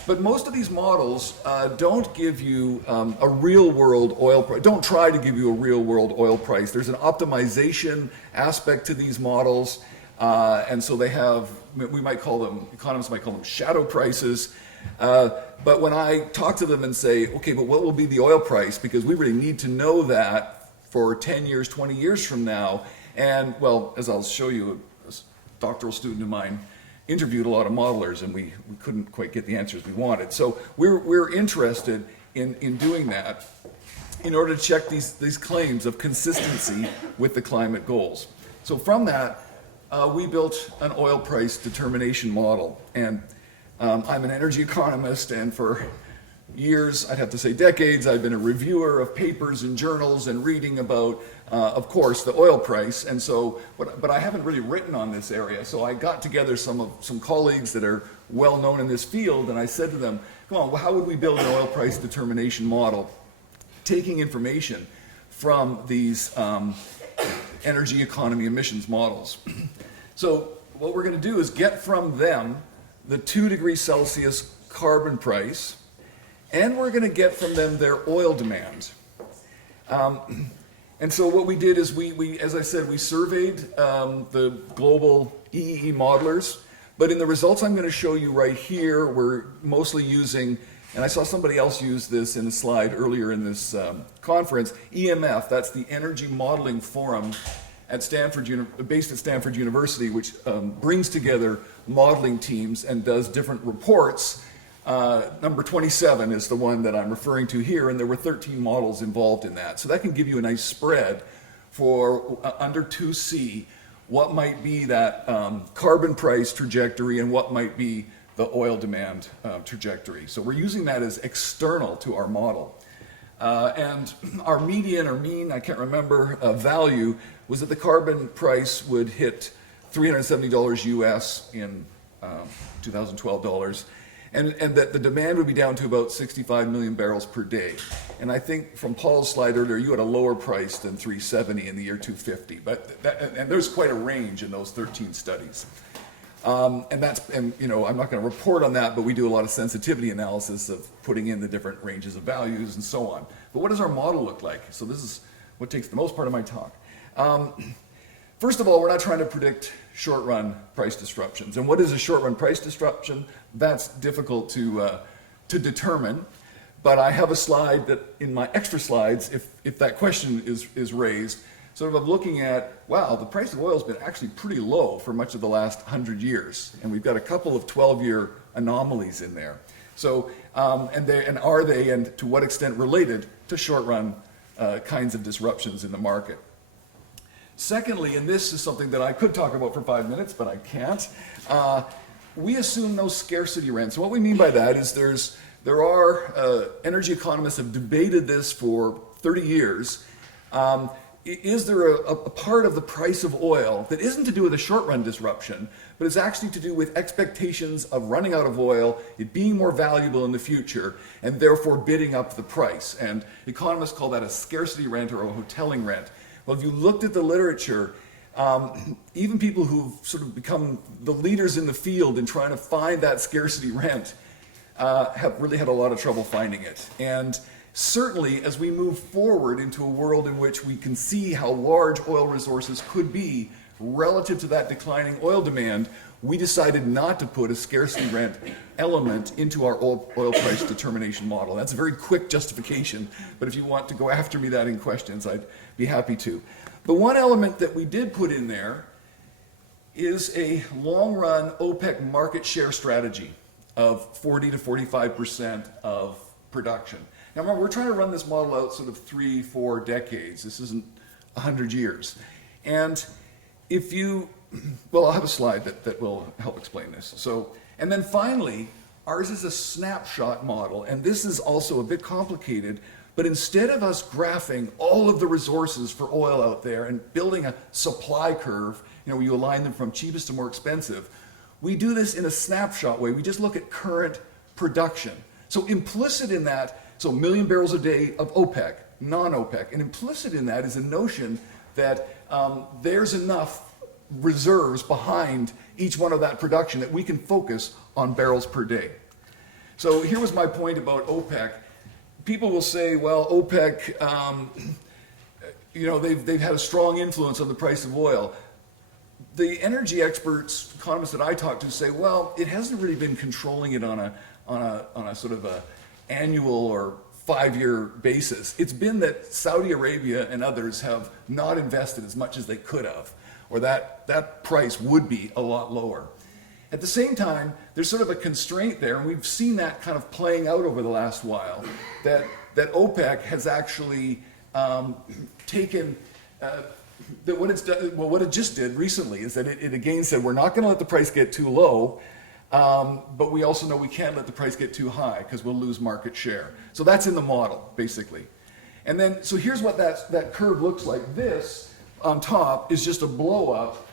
but most of these models don't give you a real-world oil price, don't try to give you a real-world oil price. There's an optimization aspect to these models, and so they have, economists might call them shadow prices. But when I talk to them and say, okay, but what will be the oil price? Because we really need to know that for 10 years, 20 years from now. And well, as I'll show you, a doctoral student of mine interviewed a lot of modelers, and we couldn't quite get the answers we wanted. So we're interested in doing that in order to check these claims of consistency with the climate goals. So from that, we built an oil price determination model. And I'm an energy economist, and for years, I'd have to say decades, I've been a reviewer of papers and journals and reading about, of course, the oil price. And so, but I haven't really written on this area. So I got together some colleagues that are well known in this field, and I said to them, come on, well, how would we build an oil price determination model, taking information from these energy economy emissions models? So what we're going to do is get from them the 2 degrees Celsius carbon price, and we're going to get from them their oil demand. And so what we did is we as I said, we surveyed the global EEE modelers, but in the results I'm going to show you right here, we're mostly using, and I saw somebody else use this in a slide earlier in this conference, EMF, that's the Energy Modeling Forum at based at Stanford University, which brings together modeling teams and does different reports. Number 27 is the one that I'm referring to here, and there were 13 models involved in that. So that can give you a nice spread for under 2C, what might be that carbon price trajectory and what might be the oil demand trajectory. So we're using that as external to our model. And our median or mean, I can't remember, value was that the carbon price would hit $370 US in 2012 dollars, and that the demand would be down to about 65 million barrels per day. And I think from Paul's slide earlier, you had a lower price than 370 in the year 250, but and there's quite a range in those 13 studies. And you know, I'm not going to report on that, but we do a lot of sensitivity analysis of putting in the different ranges of values and so on. But what does our model look like? So this is what takes the most part of my talk. First of all, we're not trying to predict short-run price disruptions. And what is a short-run price disruption? That's difficult to determine. But I have a slide that, in my extra slides, if that question is raised, sort of looking at, wow, the price of oil has been actually pretty low for much of the last 100 years. And we've got a couple of 12-year anomalies in there. So, and are they, and to what extent related to short-run kinds of disruptions in the market? Secondly, and this is something that I could talk about for 5 minutes, but I can't, we assume no scarcity rent. So what we mean by that is there are, energy economists have debated this for 30 years. Is there a part of the price of oil that isn't to do with a short-run disruption, but is actually to do with expectations of running out of oil, it being more valuable in the future, and therefore bidding up the price? And economists call that a scarcity rent or a hoteling rent. Well, if you looked at the literature, even people who've sort of become the leaders in the field in trying to find that scarcity rent have really had a lot of trouble finding it. And certainly, as we move forward into a world in which we can see how large oil resources could be relative to that declining oil demand, we decided not to put a scarcity rent element into our oil price determination model. That's a very quick justification, but if you want to go after me that in questions, I'd be happy to. The one element that we did put in there is a long-run OPEC market share strategy of 40 to 45% of production. Now remember, we're trying to run this model out sort of 3-4 decades. This isn't 100 years. And if you, well, I'll have a slide that will help explain this. So, and then finally, ours is a snapshot model, and this is also a bit complicated, but instead of us graphing all of the resources for oil out there and building a supply curve, you know, where you align them from cheapest to more expensive, we do this in a snapshot way. We just look at current production. So implicit in that, so 1 million barrels a day of OPEC, non-OPEC, and implicit in that is a notion that there's enough reserves behind each one of that production that we can focus on barrels per day. So here was my point about OPEC. People will say, well, OPEC, you know, they've had a strong influence on the price of oil. The energy experts, economists that I talk to say, well, it hasn't really been controlling it on a sort of a annual or 5-year basis. It's been that Saudi Arabia and others have not invested as much as they could have, or that price would be a lot lower. At the same time, there's sort of a constraint there, and we've seen that kind of playing out over the last while, that OPEC has actually taken, that what it's done, well, what it just did recently is that it again said, we're not going to let the price get too low, But we also know we can't let the price get too high because we'll lose market share. So that's in the model, basically. And then, so here's what that curve looks like. This on top is just a blow up.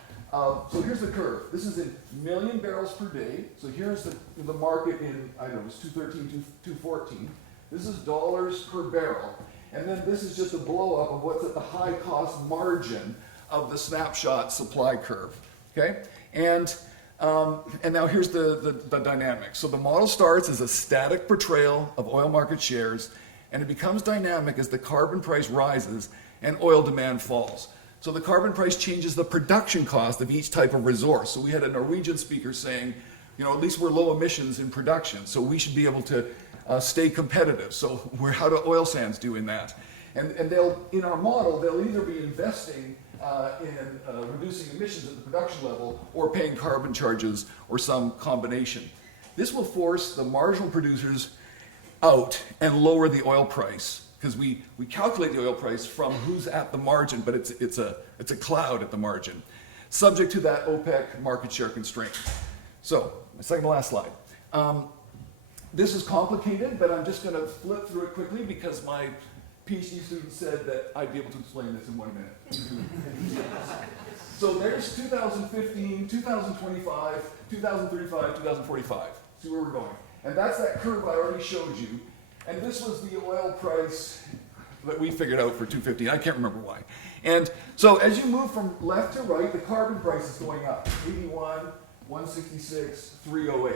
So here's the curve. This is in million barrels per day. So here's the market in, I don't know, it's 213, 214. This is dollars per barrel. And then this is just a blow up of what's at the high cost margin of the snapshot supply curve. Okay? And now here's the dynamic. So the model starts as a static portrayal of oil market shares, and it becomes dynamic as the carbon price rises and oil demand falls. So the carbon price changes the production cost of each type of resource. So we had a Norwegian speaker saying, at least we're low emissions in production, so we should be able to stay competitive. So how do oil sands do in that? And they'll, in our model, they'll either be investing in reducing emissions at the production level or paying carbon charges or some combination. This will force the marginal producers out and lower the oil price, because we calculate the oil price from who's at the margin, but it's a cloud at the margin, subject to that OPEC market share constraint. So, my second to last slide. This is complicated, but I'm just going to flip through it quickly because my PhD student said that I'd be able to explain this in 1 minute. So there's 2015, 2025, 2035, 2045. See where we're going. And that's that curve I already showed you. And this was the oil price that we figured out for 215. I can't remember why. And so as you move from left to right, the carbon price is going up. 81, 166, 308.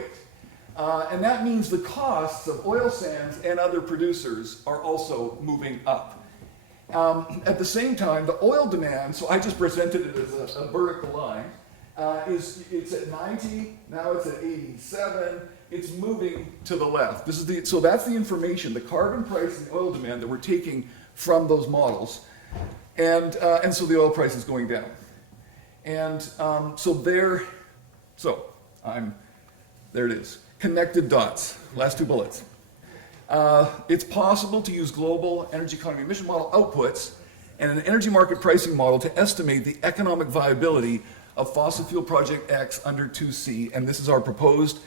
And that means the costs of oil sands and other producers are also moving up. At the same time, the oil demand, so I just presented it as a vertical line, it's at 90, now it's at 87, it's moving to the left. So that's the information, the carbon price and the oil demand that we're taking from those models. And so the oil price is going down. And there it is. Connected dots, last two bullets. It's possible to use global energy economy emission model outputs and an energy market pricing model to estimate the economic viability of fossil fuel project X under 2C, and this is our proposed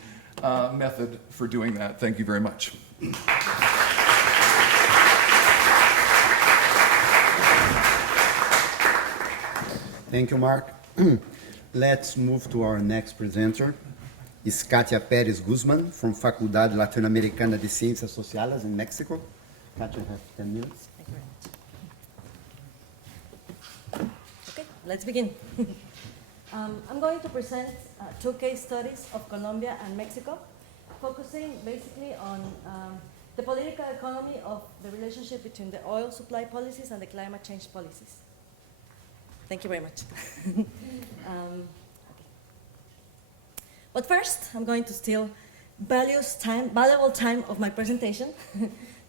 method for doing that. Thank you very much. Thank you, Mark. Let's move to our next presenter. Is Katia Pérez Guzman from Faculdade Latino-Americana de Ciencias Sociales in Mexico. Katia, you have 10 minutes. Thank you very much. Okay, let's begin. I'm going to present two case studies of Colombia and Mexico, focusing basically on the political economy of the relationship between the oil supply policies and the climate change policies. Thank you very much. But first, I'm going to steal valuable time of my presentation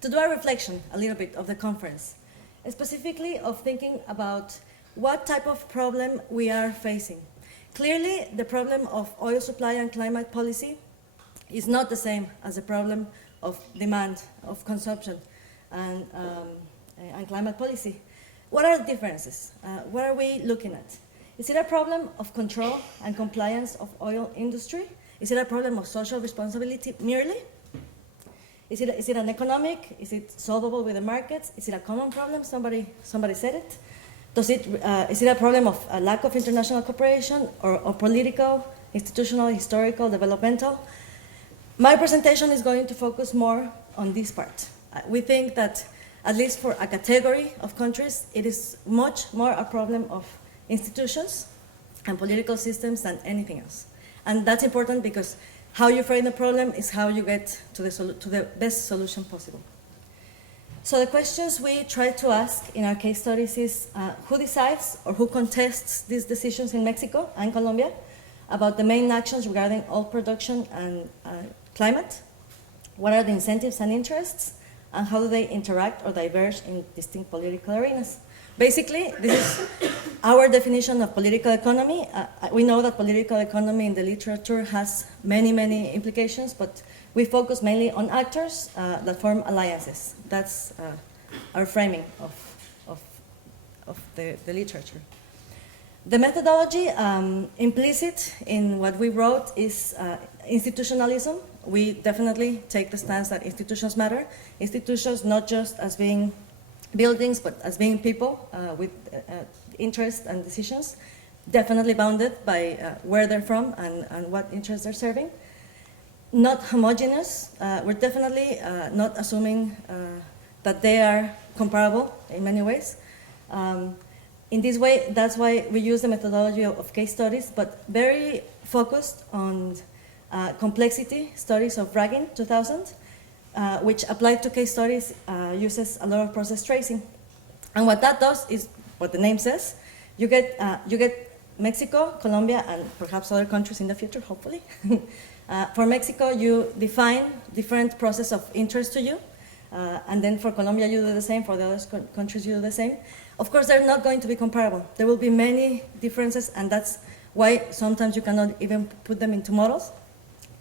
to do a reflection a little bit of the conference, specifically of thinking about what type of problem we are facing. Clearly, the problem of oil supply and climate policy is not the same as the problem of demand, of consumption, and climate policy. What are the differences? What are we looking at? Is it a problem of control and compliance of oil industry? Is it a problem of social responsibility merely? Is it an economic? Is it solvable with the markets? Is it a common problem? Somebody said it. Is it a problem of a lack of international cooperation or political, institutional, historical, developmental? My presentation is going to focus more on this part. We think that, at least for a category of countries, it is much more a problem of institutions and political systems than anything else. And that's important because how you frame the problem is how you get to the best solution possible. So the questions we try to ask in our case studies is who decides or who contests these decisions in Mexico and Colombia about the main actions regarding oil production and climate? What are the incentives and interests? And how do they interact or diverge in distinct political arenas? Basically, this is our definition of political economy. We know that political economy in the literature has many, many implications, but we focus mainly on actors that form alliances. That's our framing of the literature. The methodology implicit in what we wrote is institutionalism. We definitely take the stance that institutions matter. Institutions not just as being buildings, but as being people with interests and decisions, definitely bounded by where they're from and what interests they're serving. Not homogeneous. We're definitely not assuming that they are comparable in many ways. In this way, that's why we use the methodology of case studies, but very focused on complexity studies of Ragging 2000, which applied to case studies uses a lot of process tracing. And what that does is what the name says. You get Mexico, Colombia, and perhaps other countries in the future, hopefully. For Mexico, you define different process of interest to you. And then for Colombia, you do the same. For the other countries, you do the same. Of course, they're not going to be comparable. There will be many differences, and that's why sometimes you cannot even put them into models.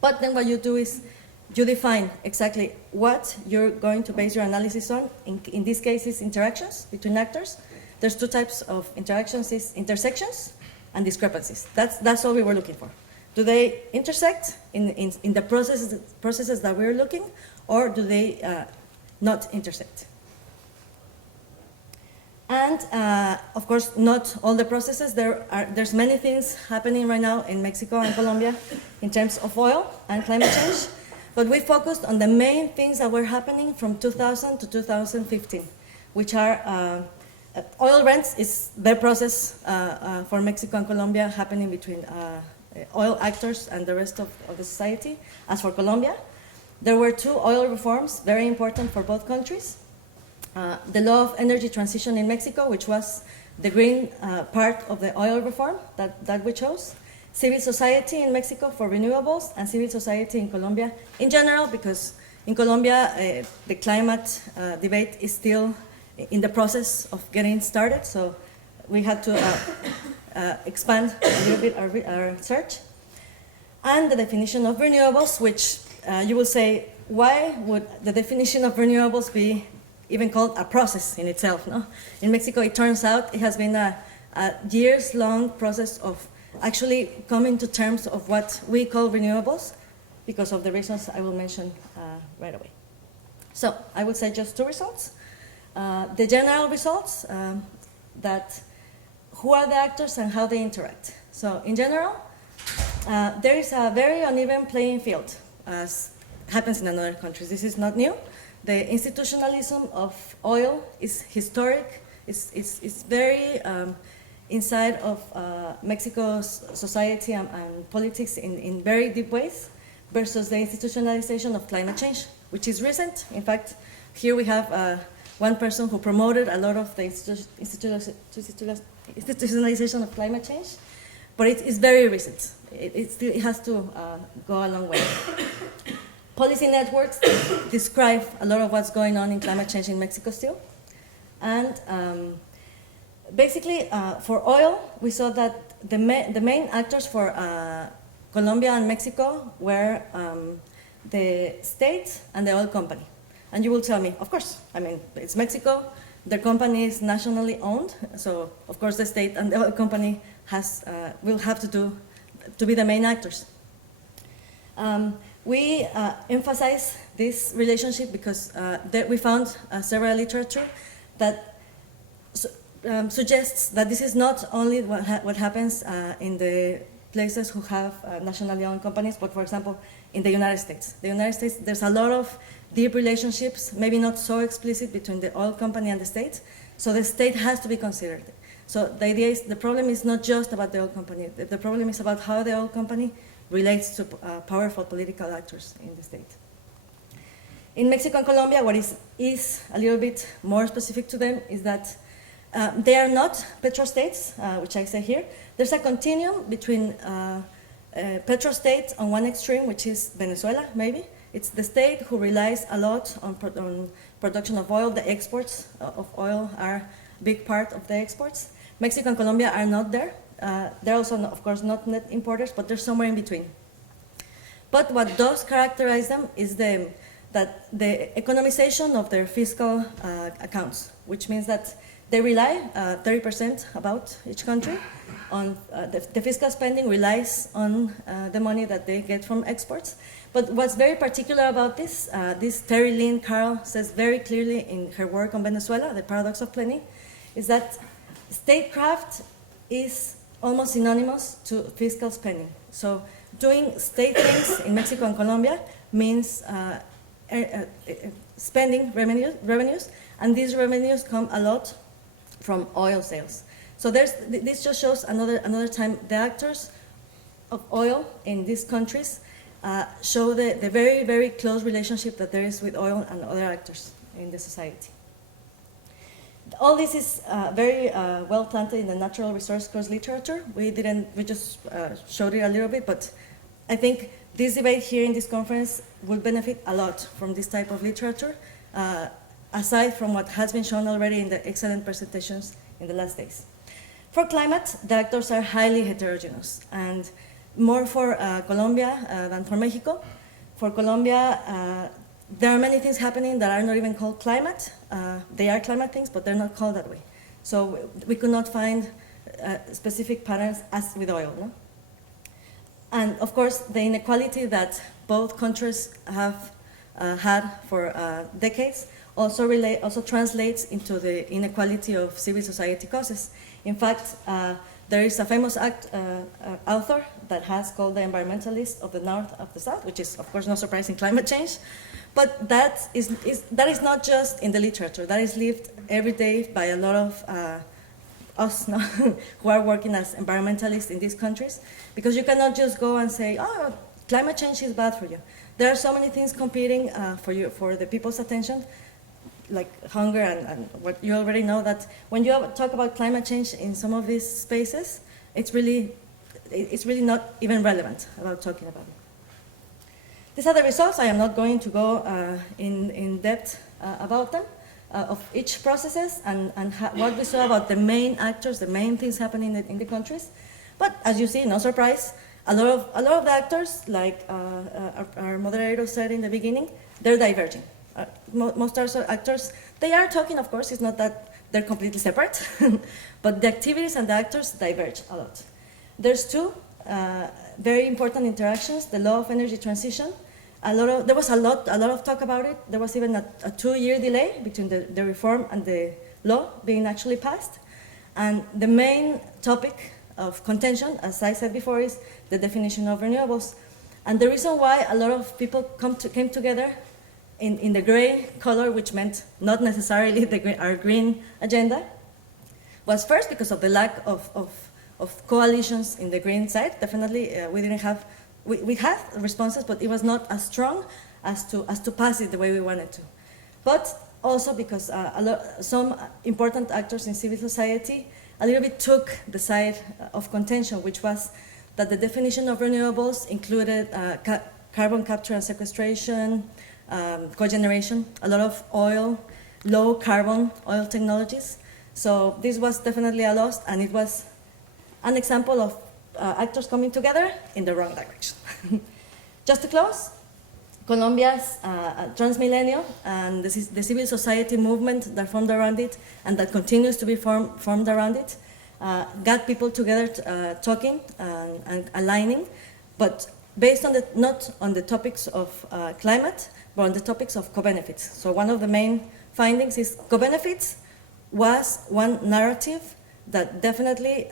But then what you do is you define exactly what you're going to base your analysis on. In this case, it's interactions between actors. There's two types of interactions, is intersections and discrepancies. That's all we were looking for. Do they intersect in the processes that we're looking, or do they not intersect? And of course, not all the processes. There's many things happening right now in Mexico and Colombia in terms of oil and climate change, but we focused on the main things that were happening from 2000 to 2015, which are oil rents is the process for Mexico and Colombia happening between oil actors and the rest of the society. As for Colombia, there were two oil reforms, very important for both countries. The law of energy transition in Mexico, which was the green part of the oil reform that we chose. Civil society in Mexico for renewables, and civil society in Colombia in general, because in Colombia the climate debate is still in the process of getting started, so we had to expand a little bit our research. And the definition of renewables, which you will say, why would the definition of renewables be even called a process in itself? No? In Mexico, it turns out it has been a years-long process of actually coming to terms of what we call renewables, because of the reasons I will mention right away. So I would say just two results. The general results, that who are the actors and how they interact. So in general, there is a very uneven playing field, as happens in other countries. This is not new. The institutionalism of oil is historic. It's very inside of Mexico's society and politics in very deep ways, versus the institutionalization of climate change, which is recent. In fact, here we have one person who promoted a lot of the institutionalization of climate change, but it is very recent. It has to go a long way. Policy networks describe a lot of what's going on in climate change in Mexico still. And basically, for oil, we saw that the main actors for Colombia and Mexico were the state and the oil company. And you will tell me, of course, I mean, it's Mexico, their company is nationally owned, so of course the state and the oil company will have to be the main actors. We emphasize this relationship because we found several literature that suggests that this is not only what happens in the places who have nationally owned companies, but for example, in the United States. The United States, there's a lot of deep relationships, maybe not so explicit, between the oil company and the state, so the state has to be considered. So the idea is, the problem is not just about the oil company, the problem is about how the oil company relates to powerful political actors in the state. In Mexico and Colombia, what is a little bit more specific to them is that they are not petrostates, which I say here. There's a continuum between petrostates on one extreme, which is Venezuela, maybe. It's the state who relies a lot on production of oil. The exports of oil are a big part of the exports. Mexico and Colombia are not there. They're also, of course, not net importers, but they're somewhere in between. But what does characterize them is the economization of their fiscal accounts, which means that they rely 30% about each country on the fiscal spending relies on the money that they get from exports. But what's very particular about this, this Terry Lynn Carroll says very clearly in her work on Venezuela, The Paradox of Plenty, is that statecraft is almost synonymous to fiscal spending. So doing state things in Mexico and Colombia means spending revenues, and these revenues come a lot from oil sales. So this just shows another time the actors of oil in these countries show the very, very close relationship that there is with oil and other actors in the society. All this is very well planted in the natural resource course literature. We just showed it a little bit, but I think this debate here in this conference will benefit a lot from this type of literature, aside from what has been shown already in the excellent presentations in the last days. For climate, the actors are highly heterogeneous, and more for Colombia than for Mexico. For Colombia, there are many things happening that are not even called climate. They are climate things, but they're not called that way. So we could not find specific patterns as with oil. No? And of course, the inequality that both countries have had for decades also translates into the inequality of civil society causes. In fact, there is a famous author that has called the environmentalist of the North of the South, which is, of course, no surprise in climate change. But that is not just in the literature. That is lived every day by a lot of us now who are working as environmentalists in these countries, because you cannot just go and say, oh, climate change is bad for you. There are so many things competing for the people's attention, like hunger and what you already know, that when you talk about climate change in some of these spaces, it's really not even relevant about talking about it. These are the results. I am not going to go in depth about them, of each processes and what we saw about the main actors, the main things happening in the countries. But as you see, no surprise, a lot of the actors, like our moderator said in the beginning, they're diverging. Most actors, they are talking, of course, it's not that they're completely separate, but the activities and the actors diverge a lot. There's two very important interactions, the law of energy transition. There was a lot of talk about it. There was even a 2-year delay between the reform and the law being actually passed. And the main topic of contention, as I said before, is the definition of renewables. And the reason why a lot of people came together in the gray color, which meant not necessarily our green agenda, was first because of the lack of coalitions in the green side. Definitely, we had responses, but it was not as strong as to pass it the way we wanted to. But also because some important actors in civil society a little bit took the side of contention, which was that the definition of renewables included carbon capture and sequestration, cogeneration, a lot of oil, low carbon oil technologies. So this was definitely a loss, and it was an example of actors coming together in the wrong direction. Just to close, Colombia's Transmilenio and the civil society movement that formed around it and that continues to be formed around it got people together talking and aligning, but based on not on the topics of climate, but on the topics of co-benefits. So one of the main findings is co-benefits was one narrative that definitely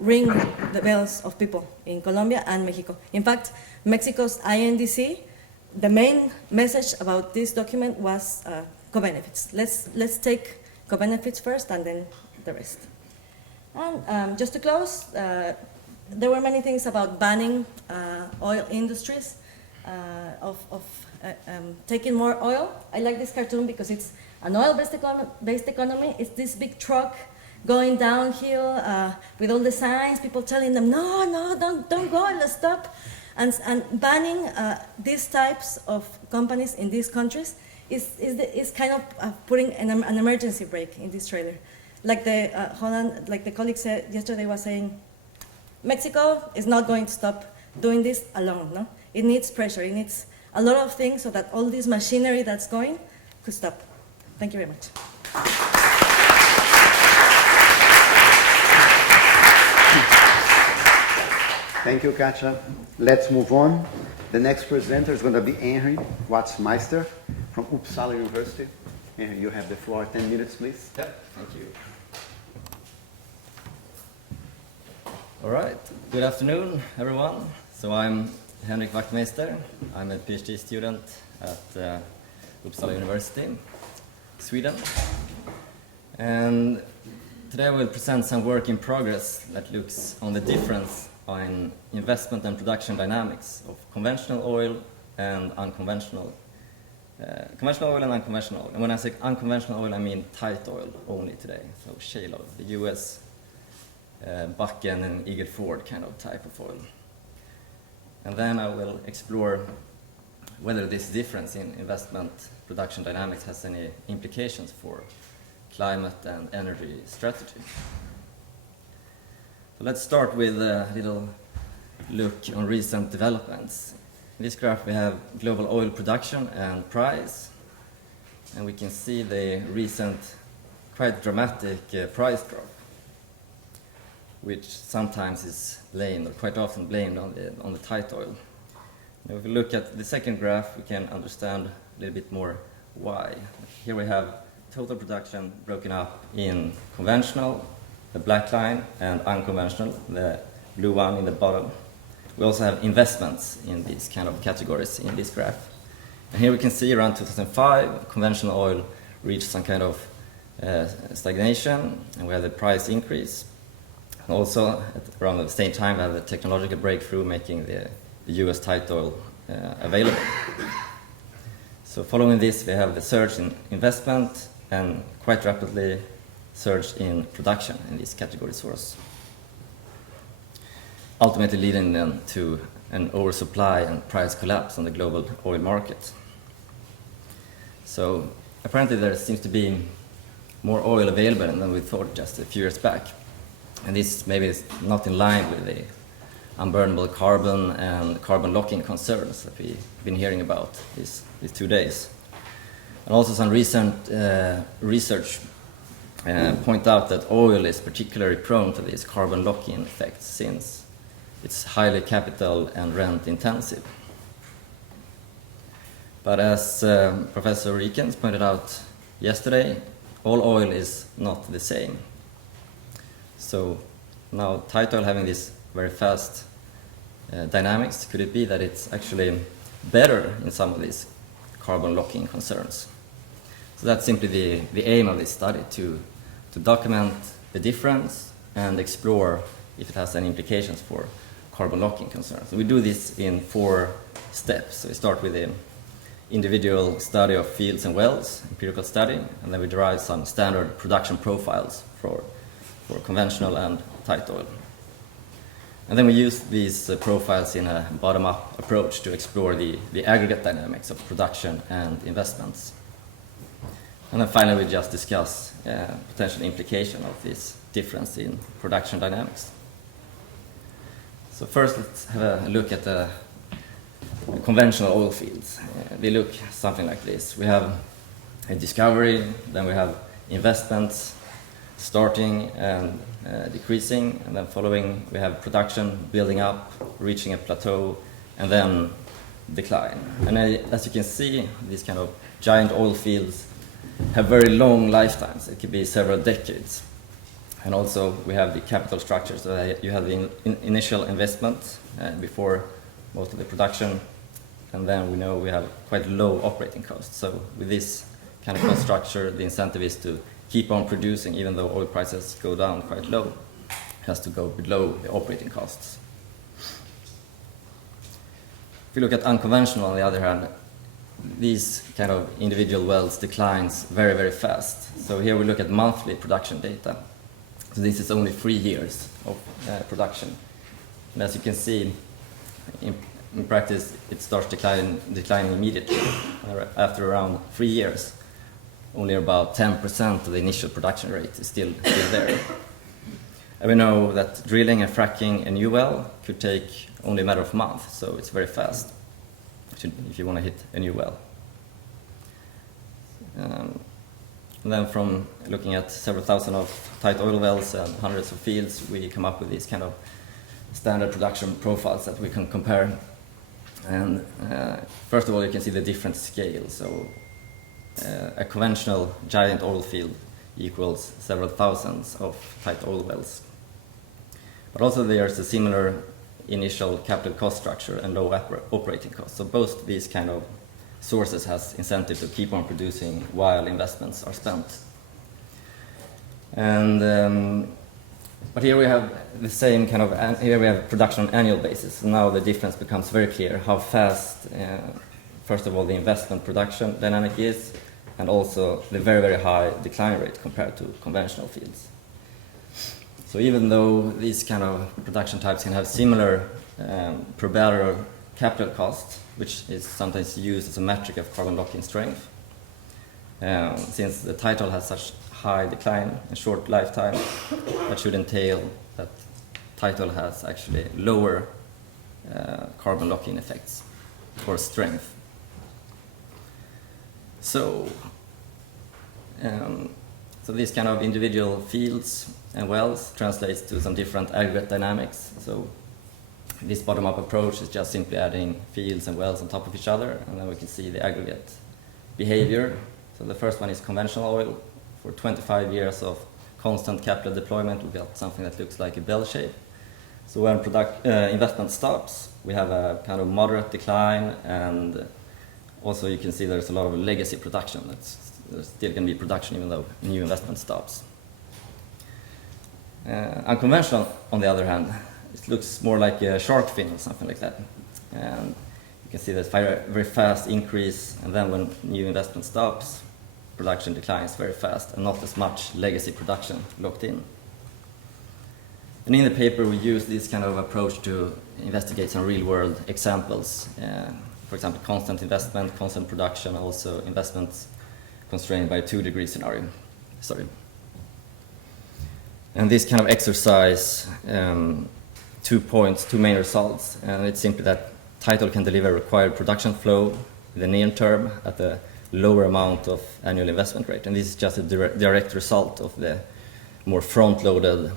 ring the bells of people in Colombia and Mexico. In fact, Mexico's INDC, the main message about this document was co-benefits. Let's take co-benefits first and then the rest. And just to close, there were many things about banning oil industries, of taking more oil. I like this cartoon because it's an oil-based economy. It's this big truck going downhill with all the signs, people telling them, no, don't go, let's stop. And banning these types of companies in these countries is kind of putting an emergency brake in this trailer. Like the colleague said yesterday was saying, Mexico is not going to stop doing this alone. No? It needs pressure, it needs a lot of things so that all this machinery that's going could stop. Thank you very much. Thank you, Katja. Let's move on. The next presenter is going to be Henry Watzmeister from Uppsala University. Henry, you have the floor. 10 minutes, please. Yep, thank you. All right, good afternoon, everyone. So I'm Henrik Wachtmeister. I'm a PhD student at Uppsala University, Sweden. And today I will present some work in progress that looks on the difference in investment and production dynamics of conventional oil and unconventional. Conventional oil and unconventional oil. And when I say unconventional oil, I mean tight oil only today. So shale oil, the US Bakken and Eagle Ford kind of type of oil. And then I will explore whether this difference in investment production dynamics has any implications for climate and energy strategy. So let's start with a little look on recent developments. In this graph we have global oil production and price, and we can see the recent quite dramatic price drop, which sometimes is blamed, or quite often blamed, on the tight oil. Now if we look at the second graph, we can understand a little bit more why. Here we have total production broken up in conventional, the black line, and unconventional, the blue one in the bottom. We also have investments in these kind of categories in this graph. And here we can see around 2005, conventional oil reached some kind of stagnation, and we had the price increase. Also, around the same time, we have the technological breakthrough making the US tight oil available. So following this, we have the surge in investment and quite rapidly surge in production in this category source, ultimately leading then to an oversupply and price collapse on the global oil market. So apparently there seems to be more oil available than we thought just a few years back. And this maybe is not in line with the unburnable carbon and carbon locking concerns that we've been hearing about these 2 days. And also some recent research point out that oil is particularly prone to these carbon lock-in effects since it's highly capital and rent intensive. But as Professor Rikens pointed out yesterday, all oil is not the same. So now tight oil having this very fast dynamics, could it be that it's actually better in some of these carbon locking concerns? So that's simply the aim of this study, to document the difference and explore if it has any implications for carbon locking concerns. So we do this in 4 steps. So we start with the individual study of fields and wells, empirical study, and then we derive some standard production profiles for conventional and tight oil. And then we use these profiles in a bottom-up approach to explore the aggregate dynamics of production and investments. And then finally we just discuss potential implication of this difference in production dynamics. So first let's have a look at the conventional oil fields. They look something like this. We have a discovery, then we have investments starting and decreasing, and then following we have production building up, reaching a plateau, and then decline. And as you can see, these kind of giant oil fields have very long lifetimes. It could be several decades. And also we have the capital structure, so you have the initial investment before most of the production, and then we know we have quite low operating costs. So with this kind of cost structure, the incentive is to keep on producing even though oil prices go down quite low. It has to go below the operating costs. If you look at unconventional, on the other hand, these kind of individual wells declines very, very fast. So here we look at monthly production data. So this is only 3 years of production. And as you can see, in practice, it starts declining immediately. After around 3 years, only about 10% of the initial production rate is still there. And we know that drilling and fracking a new well could take only a matter of months, so it's very fast if you want to hit a new well. And then from looking at several thousand of tight oil wells and hundreds of fields, we come up with these kind of standard production profiles that we can compare. And first of all, you can see the different scales. So a conventional giant oil field equals several thousands of tight oil wells. But also there's a similar initial capital cost structure and low operating costs. So both these kind of sources has incentive to keep on producing while investments are spent. And but here we have the same kind of, here we have production on annual basis. Now the difference becomes very clear how fast, first of all, the investment production dynamic is, and also the very, very high decline rate compared to conventional fields. So even though these kind of production types can have similar per barrel capital cost, which is sometimes used as a metric of carbon lock-in strength, since the tight oil has such high decline and short lifetime, that should entail that tight oil has actually lower carbon lock-in effects or strength. So these kind of individual fields and wells translates to some different aggregate dynamics. So this bottom-up approach is just simply adding fields and wells on top of each other, and then we can see the aggregate behavior. So the first one is conventional oil. For 25 years of constant capital deployment, we got something that looks like a bell shape. So when investment stops, we have a kind of moderate decline, and also you can see there's a lot of legacy production. There's still going to be production even though new investment stops. Unconventional, on the other hand, it looks more like a shark fin or something like that. And you can see there's very, very fast increase, and then when new investment stops, production declines very fast and not as much legacy production locked in. And in the paper we use this kind of approach to investigate some real-world examples. For example, constant investment, constant production, also investments constrained by a 2-degree scenario. And this kind of exercise, 2 points, 2 main results, and it's simply that tight oil can deliver required production flow in the near term at a lower amount of annual investment rate, and this is just a direct result of the more front-loaded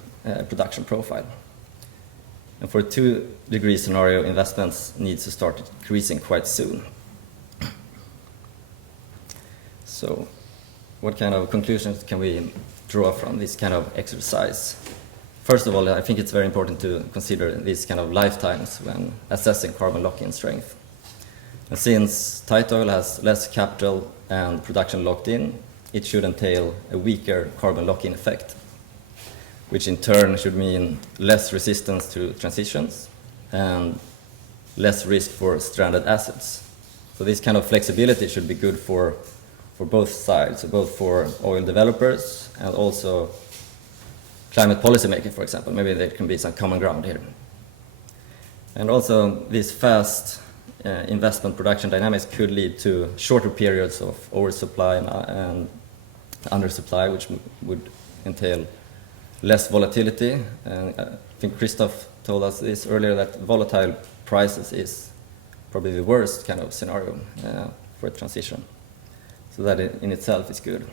production profile. And for a 2-degree scenario, investments need to start increasing quite soon. So what kind of conclusions can we draw from this kind of exercise? First of all, I think it's very important to consider these kind of lifetimes when assessing carbon lock-in strength. And since tight oil has less capital and production locked in, it should entail a weaker carbon lock-in effect, which in turn should mean less resistance to transitions and less risk for stranded assets. So this kind of flexibility should be good for both sides, so both for oil developers and also climate policymakers, for example. Maybe there can be some common ground here. And also this fast investment production dynamics could lead to shorter periods of oversupply and undersupply, which would entail less volatility. And I think Christoph told us this earlier, that volatile prices is probably the worst kind of scenario for a transition. So that in itself is good.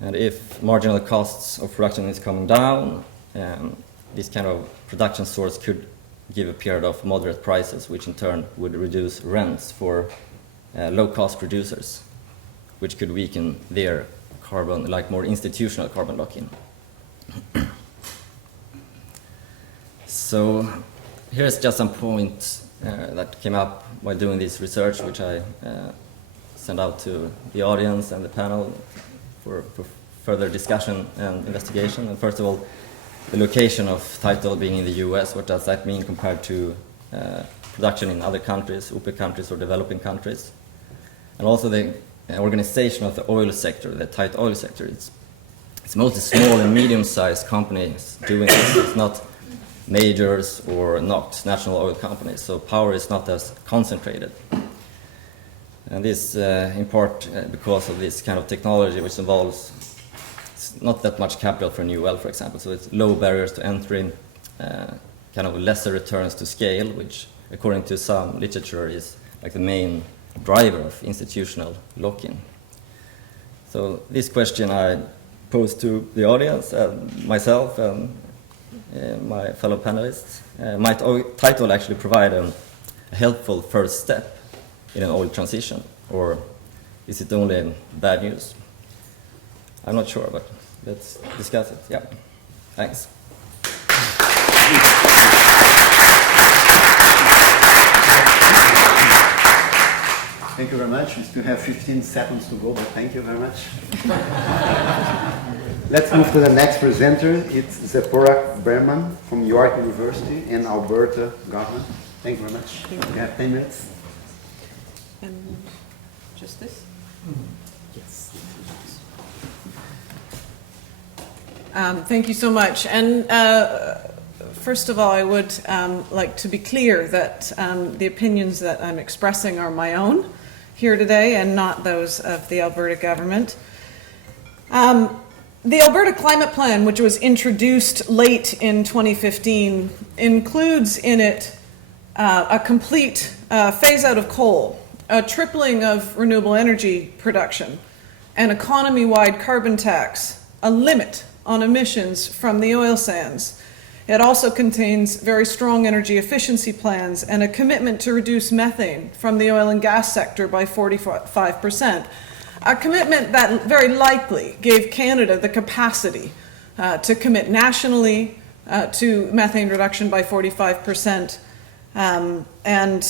And if marginal costs of production is coming down, this kind of production source could give a period of moderate prices, which in turn would reduce rents for low-cost producers, which could weaken their carbon, like more institutional carbon lock-in. So here's just some points that came up while doing this research, which I sent out to the audience and the panel for further discussion and investigation. And first of all, the location of tight oil being in the US, what does that mean compared to production in other countries, OPEC countries or developing countries? And also the organization of the oil sector, the tight oil sector. It's mostly small and medium-sized companies doing this. It's not majors or NOCs, national oil companies, so power is not as concentrated. And this in part because of this kind of technology which involves not that much capital for a new well, for example. So it's low barriers to entry, kind of lesser returns to scale, which according to some literature is like the main driver of institutional lock-in. So this question I posed to the audience and myself, and my fellow panelists. Might title actually provide a helpful first step in an oil transition, or is it only bad news? I'm not sure, but let's discuss it. Yeah, thanks. Thank you very much. We still have 15 seconds to go, but thank you very much. Let's move to the next presenter. It's Zipporah Berman from York University in Alberta government. Thank you very much. You have 10 minutes. And just this? Yes. Thank you so much. And first of all, I would like to be clear that the opinions that I'm expressing are my own here today and not those of the Alberta government. The Alberta Climate Plan, which was introduced late in 2015, includes in it a complete phase out of coal, a tripling of renewable energy production, an economy-wide carbon tax, a limit on emissions from the oil sands. It also contains very strong energy efficiency plans and a commitment to reduce methane from the oil and gas sector by 45%. A commitment that very likely gave Canada the capacity to commit nationally to methane reduction by 45%, and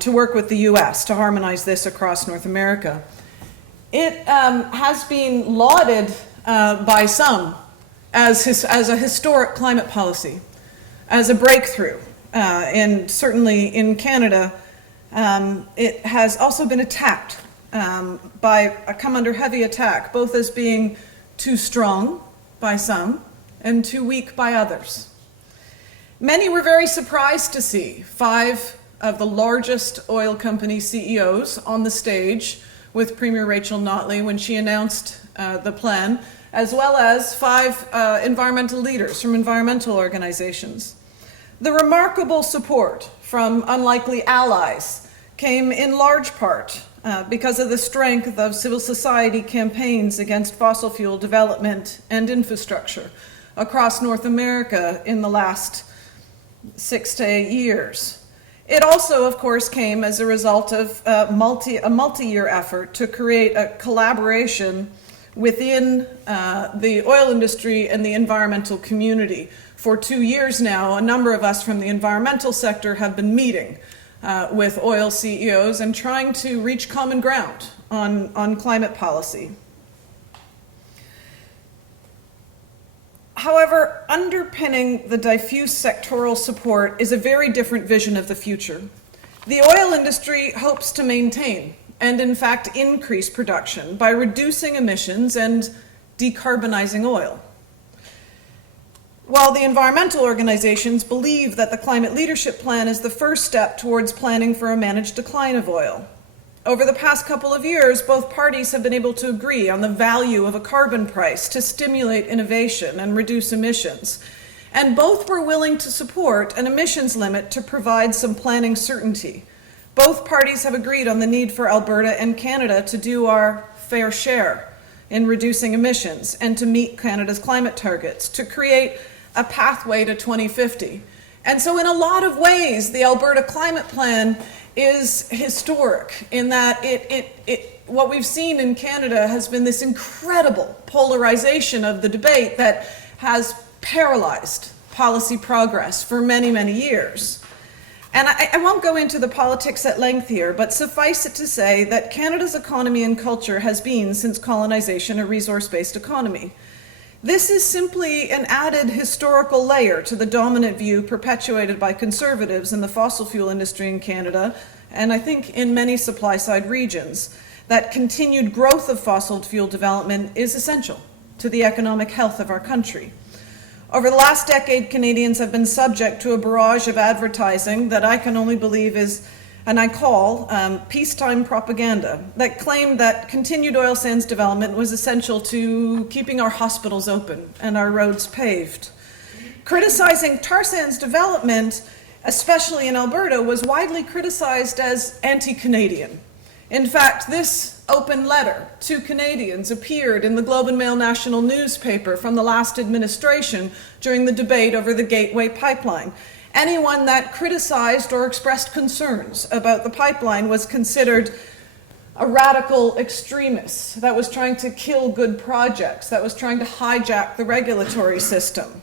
to work with the US to harmonize this across North America. It has been lauded by some as a historic climate policy, as a breakthrough, and certainly in Canada, it has also been attacked come under heavy attack, both as being too strong by some and too weak by others. Many were very surprised to see 5 of the largest oil company CEOs on the stage with Premier Rachel Notley when she announced the plan, as well as 5 environmental leaders from environmental organizations. The remarkable support from unlikely allies came in large part because of the strength of civil society campaigns against fossil fuel development and infrastructure across North America in the last 6 to 8 years. It also, of course, came as a result of a multi-year effort to create a collaboration within the oil industry and the environmental community. For 2 years now, a number of us from the environmental sector have been meeting with oil CEOs and trying to reach common ground on climate policy. However, underpinning the diffuse sectoral support is a very different vision of the future. The oil industry hopes to maintain and in fact increase production by reducing emissions and decarbonizing oil. While the environmental organizations believe that the Climate Leadership Plan is the first step towards planning for a managed decline of oil. Over the past couple of years, both parties have been able to agree on the value of a carbon price to stimulate innovation and reduce emissions. And both were willing to support an emissions limit to provide some planning certainty. Both parties have agreed on the need for Alberta and Canada to do our fair share in reducing emissions and to meet Canada's climate targets, to create a pathway to 2050. And so in a lot of ways, the Alberta Climate Plan is historic in that what we've seen in Canada has been this incredible polarization of the debate that has paralyzed policy progress for many, many years. And I won't go into the politics at length here, but suffice it to say that Canada's economy and culture has been, since colonization, a resource-based economy. This is simply an added historical layer to the dominant view perpetuated by conservatives in the fossil fuel industry in Canada, and I think in many supply-side regions, that continued growth of fossil fuel development is essential to the economic health of our country. Over the last decade, Canadians have been subject to a barrage of advertising that I can only believe is, and I call, peacetime propaganda that claimed that continued oil sands development was essential to keeping our hospitals open and our roads paved. Criticizing tar sands development, especially in Alberta, was widely criticized as anti-Canadian. In fact, this open letter to Canadians appeared in the Globe and Mail national newspaper from the last administration during the debate over the Gateway pipeline. Anyone that criticized or expressed concerns about the pipeline was considered a radical extremist that was trying to kill good projects, that was trying to hijack the regulatory system.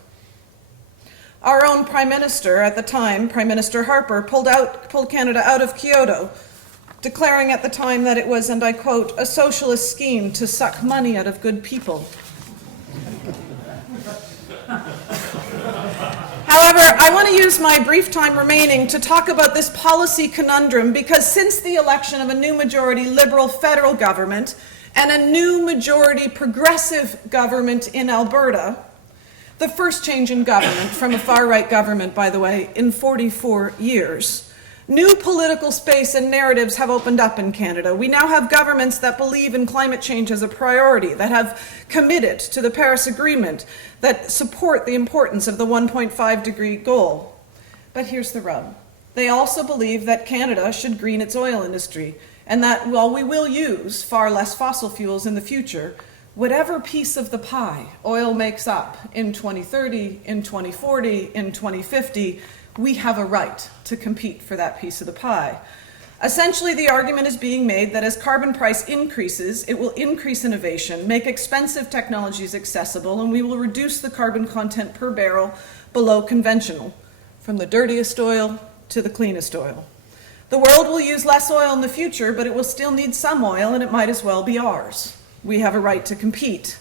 Our own Prime Minister at the time, Prime Minister Harper, pulled Canada out of Kyoto, declaring at the time that it was, and I quote, a socialist scheme to suck money out of good people. However, I want to use my brief time remaining to talk about this policy conundrum because since the election of a new majority Liberal federal government and a new majority Progressive government in Alberta, the first change in government from a far-right government, by the way, in 44 years, new political space and narratives have opened up in Canada. We now have governments that believe in climate change as a priority, that have committed to the Paris Agreement, that support the importance of the 1.5-degree goal. But here's the rub. They also believe that Canada should green its oil industry, and that while we will use far less fossil fuels in the future, whatever piece of the pie oil makes up in 2030, in 2040, in 2050, we have a right to compete for that piece of the pie. Essentially, the argument is being made that as carbon price increases, it will increase innovation, make expensive technologies accessible, and we will reduce the carbon content per barrel below conventional, from the dirtiest oil to the cleanest oil. The world will use less oil in the future, but it will still need some oil, and it might as well be ours. We have a right to compete.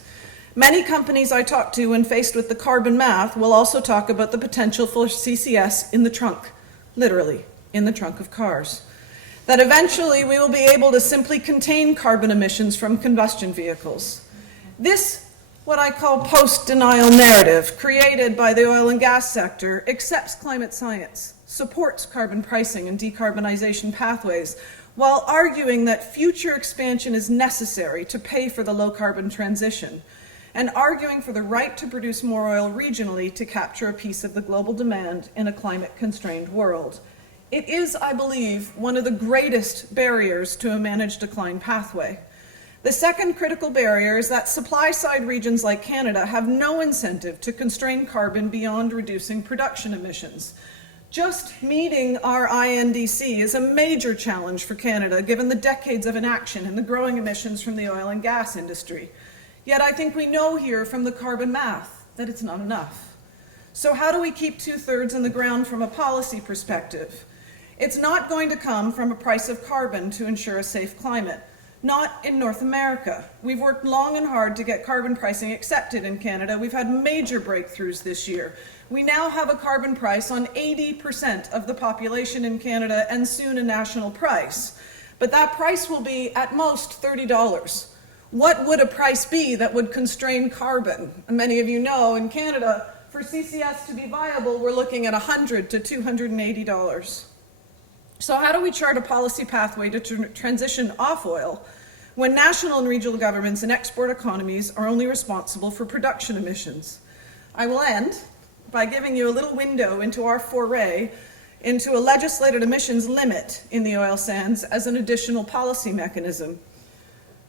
Many companies I talk to when faced with the carbon math will also talk about the potential for CCS in the trunk, literally, in the trunk of cars. That eventually we will be able to simply contain carbon emissions from combustion vehicles. This, what I call post-denial narrative, created by the oil and gas sector, accepts climate science, supports carbon pricing and decarbonization pathways, while arguing that future expansion is necessary to pay for the low-carbon transition, and arguing for the right to produce more oil regionally to capture a piece of the global demand in a climate-constrained world. It is, I believe, one of the greatest barriers to a managed decline pathway. The second critical barrier is that supply-side regions like Canada have no incentive to constrain carbon beyond reducing production emissions. Just meeting our INDC is a major challenge for Canada, given the decades of inaction and the growing emissions from the oil and gas industry. Yet I think we know here from the carbon math that it's not enough. So how do we keep 2/3 in the ground from a policy perspective? It's not going to come from a price of carbon to ensure a safe climate. Not in North America. We've worked long and hard to get carbon pricing accepted in Canada. We've had major breakthroughs this year. We now have a carbon price on 80% of the population in Canada and soon a national price. But that price will be at most $30. What would a price be that would constrain carbon? And many of you know in Canada, for CCS to be viable, we're looking at $100 to $280. So how do we chart a policy pathway to transition off oil when national and regional governments and export economies are only responsible for production emissions? I will end by giving you a little window into our foray into a legislated emissions limit in the oil sands as an additional policy mechanism.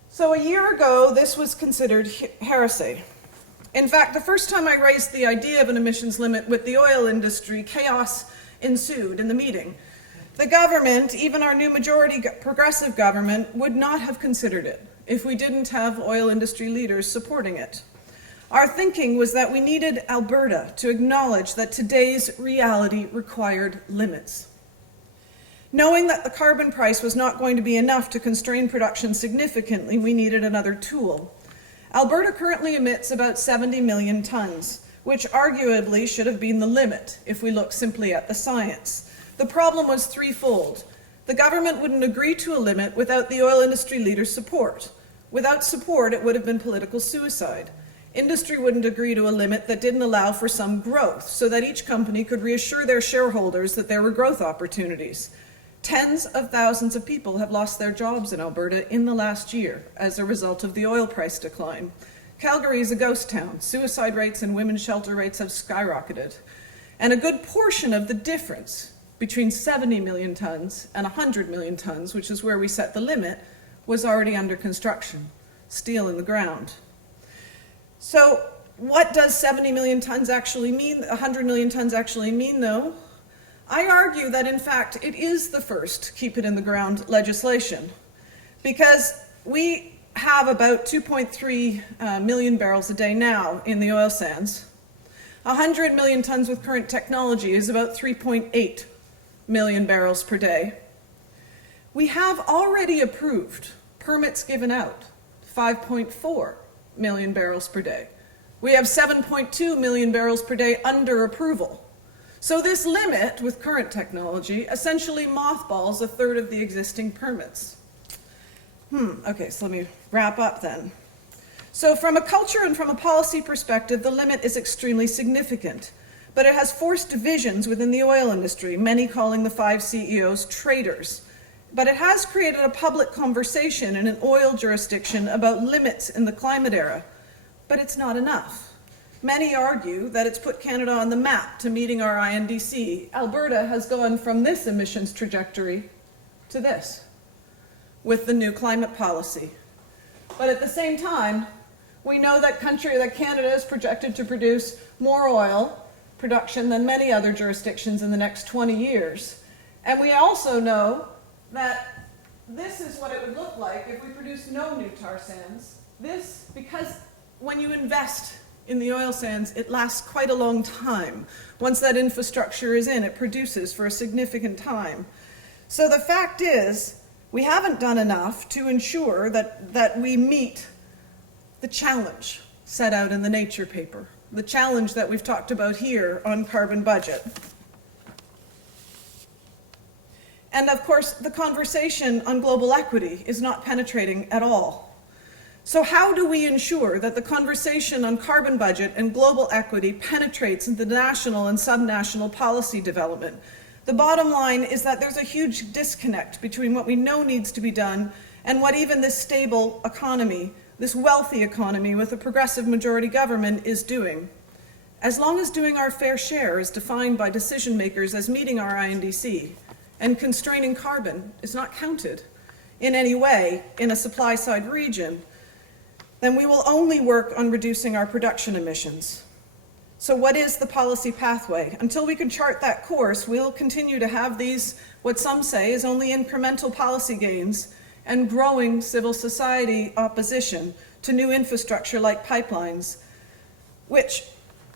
So a year ago, this was considered heresy. In fact, the first time I raised the idea of an emissions limit with the oil industry, chaos ensued in the meeting. The government, even our new majority progressive government, would not have considered it if we didn't have oil industry leaders supporting it. Our thinking was that we needed Alberta to acknowledge that today's reality required limits. Knowing that the carbon price was not going to be enough to constrain production significantly, we needed another tool. Alberta currently emits about 70 million tons, which arguably should have been the limit if we look simply at the science. The problem was threefold. The government wouldn't agree to a limit without the oil industry leaders' support. Without support, it would have been political suicide. Industry wouldn't agree to a limit that didn't allow for some growth, so that each company could reassure their shareholders that there were growth opportunities. Tens of thousands of people have lost their jobs in Alberta in the last year as a result of the oil price decline. Calgary is a ghost town. Suicide rates and women's shelter rates have skyrocketed. And a good portion of the difference between 70 million tons and 100 million tons, which is where we set the limit, was already under construction, steel in the ground. So what does 70 million tons actually mean, 100 million tons actually mean, though? I argue that, in fact, it is the first keep it in the ground legislation, because we have about 2.3 million barrels a day now in the oil sands. 100 million tons with current technology is about 3.8 million barrels per day. We have already approved permits given out, 5.4 million barrels per day. We have 7.2 million barrels per day under approval. So this limit with current technology essentially mothballs a third of the existing permits. Okay, so let me wrap up then. So from a culture and from a policy perspective, the limit is extremely significant, but it has forced divisions within the oil industry, many calling the 5 CEOs traitors. But it has created a public conversation in an oil jurisdiction about limits in the climate era. But it's not enough. Many argue that it's put Canada on the map to meeting our INDC. Alberta has gone from this emissions trajectory to this with the new climate policy. But at the same time, we know that Canada is projected to produce more oil production than many other jurisdictions in the next 20 years. And we also know that this is what it would look like if we produced no new tar sands. This, because when you invest in the oil sands, it lasts quite a long time. Once that infrastructure is in, it produces for a significant time. So the fact is, we haven't done enough to ensure that we meet the challenge set out in the Nature paper, the challenge that we've talked about here on carbon budget. And of course, the conversation on global equity is not penetrating at all. So how do we ensure that the conversation on carbon budget and global equity penetrates into national and subnational policy development? The bottom line is that there's a huge disconnect between what we know needs to be done and what even this stable economy, this wealthy economy with a progressive majority government is doing. As long as doing our fair share is defined by decision makers as meeting our INDC, and constraining carbon is not counted in any way in a supply-side region, then we will only work on reducing our production emissions. So what is the policy pathway? Until we can chart that course, we'll continue to have these, what some say is only incremental policy gains and growing civil society opposition to new infrastructure like pipelines, which,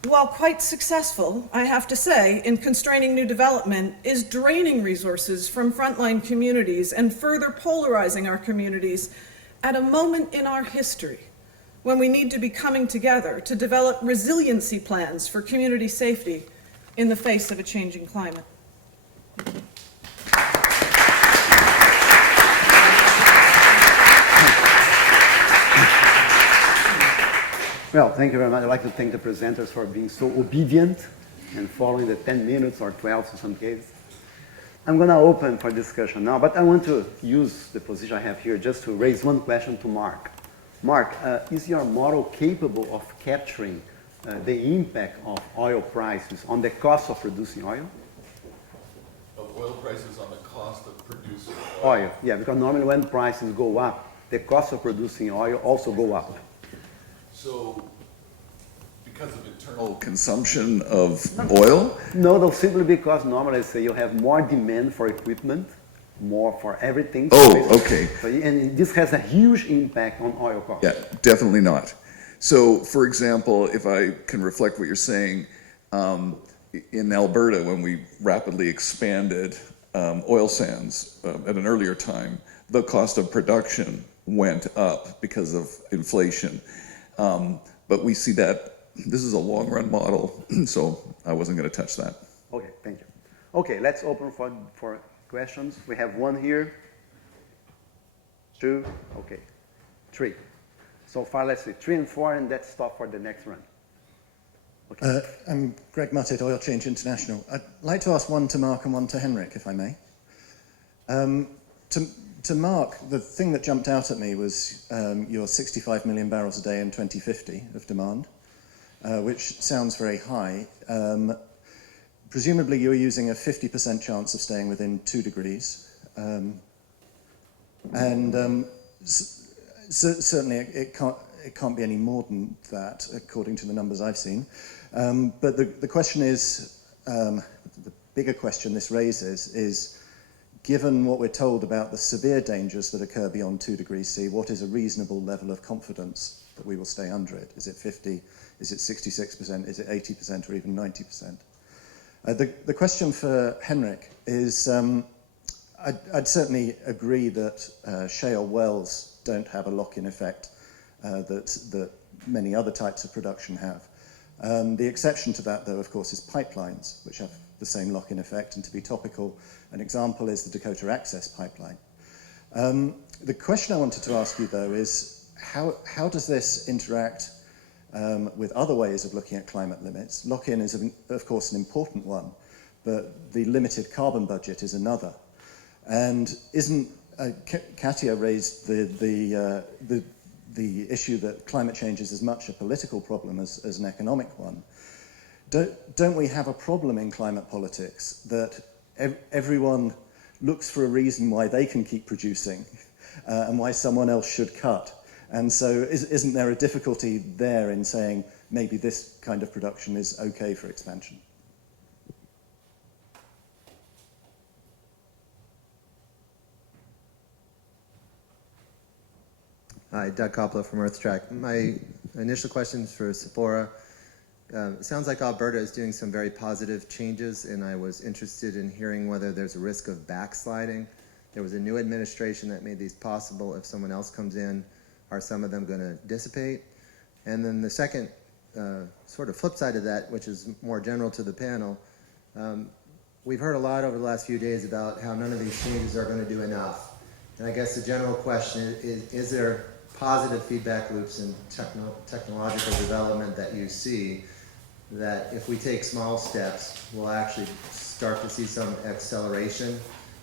while quite successful, I have to say, in constraining new development, is draining resources from frontline communities and further polarizing our communities at a moment in our history when we need to be coming together to develop resiliency plans for community safety in the face of a changing climate. Well, thank you very much. I'd like to thank the presenters for being so obedient and following the 10 minutes or 12 in some cases. I'm going to open for discussion now, but I want to use the position I have here just to raise one question to Mark. Mark, is your model capable of capturing the impact of oil prices on the cost of producing oil? Of oil prices on the cost of producing Oil, yeah, because normally when prices go up, the cost of producing oil also go up. So, because of internal consumption of oil? No, simply because normally say you have more demand for equipment, more for everything. Oh, okay. So, and this has a huge impact on oil costs. Yeah, definitely not. So, for example, if I can reflect what you're saying, in Alberta, when we rapidly expanded oil sands at an earlier time, the cost of production went up because of inflation. But we see that this is a long-run model, so I wasn't going to touch that. Okay, thank you. Okay, let's open for questions. We have one here, 2, okay, 3. So far, let's see, 3 and 4, and let's stop for the next round. Okay. I'm Greg Mutt, Oil Change International. I'd like to ask one to Mark and one to Henrik, if I may. To Mark, the thing that jumped out at me was your 65 million barrels a day in 2050 of demand, which sounds very high. Presumably you're using a 50% chance of staying within 2 degrees. And certainly it can't be any more than that, according to the numbers I've seen. But the question is, the bigger question this raises is, given what we're told about the severe dangers that occur beyond 2 degrees C, what is a reasonable level of confidence that we will stay under it? Is it 50? Is it 66%? Is it 80% or even 90%? The question for Henrik is, I'd certainly agree that shale wells don't have a lock-in effect that many other types of production have. The exception to that, though, of course, is pipelines, which have the same lock-in effect. And to be topical, an example is the Dakota Access Pipeline. The question I wanted to ask you, though, is how does this interact with other ways of looking at climate limits? Lock-in is, of course, an important one, but the limited carbon budget is another. And isn't Katia raised the issue that climate change is as much a political problem as an economic one? Don't we have a problem in climate politics that everyone looks for a reason why they can keep producing and why someone else should cut? And so isn't there a difficulty there in saying maybe this kind of production is okay for expansion? Hi, Doug Coppola from EarthTrack. My initial question is for Sephora. It sounds like Alberta is doing some very positive changes, and I was interested in hearing whether there's a risk of backsliding. There was a new administration that made these possible. If someone else comes in, are some of them going to dissipate? And then the second sort of flip side of that, which is more general to the panel, we've heard a lot over the last few days about how none of these changes are going to do enough. And I guess the general question is there positive feedback loops in technological development that you see that if we take small steps, we'll actually start to see some acceleration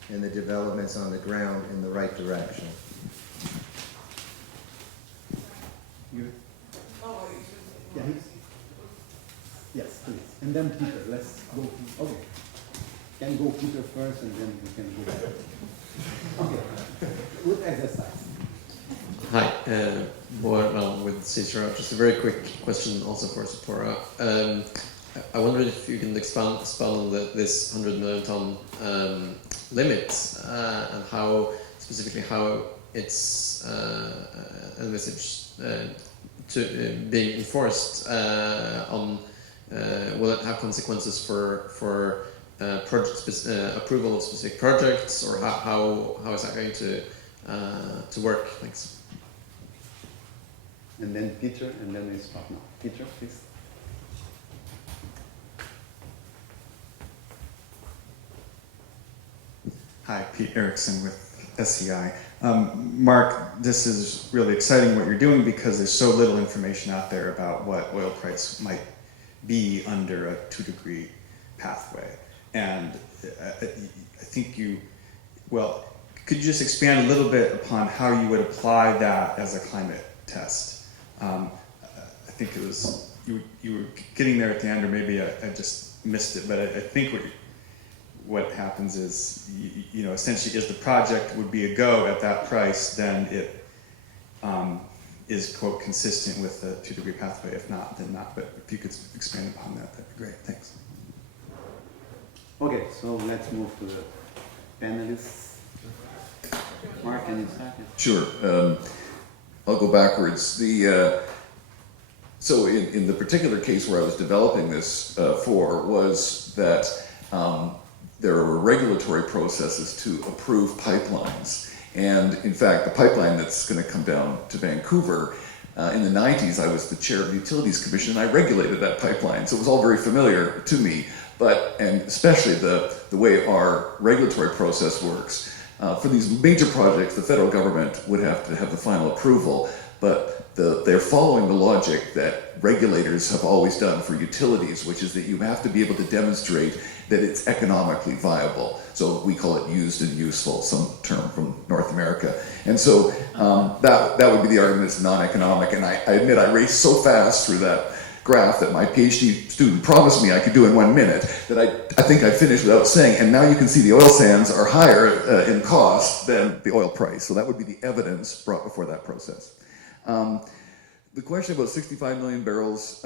in the developments on the ground in the right direction? Yes, please. And then Peter, let's go. Okay. Can go Peter first and then we can go back. Okay. Good exercise. Hi, Boel with Cicero. Just a very quick question also for Sephora. I wondered if you can expand on this 100 million ton limit and how specifically how it's envisaged to being enforced on. Will it have consequences for approval of specific projects, or how is that going to work? Thanks. And then Peter, and then we start now. Peter, please. Hi, Pete Erickson with SCI. Mark, this is really exciting what you're doing because there's so little information out there about what oil price might be under a 2-degree pathway. And I think could you just expand a little bit upon how you would apply that as a climate test? I think it was, you were getting there at the end, or maybe I just missed it, but I think what happens is, essentially, if the project would be a go at that price, then it is, quote, consistent with the 2-degree pathway. If not, then not. But if you could expand upon that, that'd be great. Thanks. Okay, so let's move to the panelists. Mark, can you start? Sure. I'll go backwards. So in the particular case where I was developing this was that there were regulatory processes to approve pipelines. And in fact, the pipeline that's going to come down to Vancouver, in the 90s, I was the chair of the Utilities Commission, and I regulated that pipeline. So it was all very familiar to me, and especially the way our regulatory process works. For these major projects, the federal government would have to have the final approval, but they're following the logic that regulators have always done for utilities, which is that you have to be able to demonstrate that it's economically viable. So we call it used and useful, some term from North America. And so that would be the argument, it's non-economic. And I admit I raced so fast through that graph that my PhD student promised me I could do in 1 minute that I think I finished without saying, and now you can see the oil sands are higher in cost than the oil price. So that would be the evidence brought before that process. The question about 65 million barrels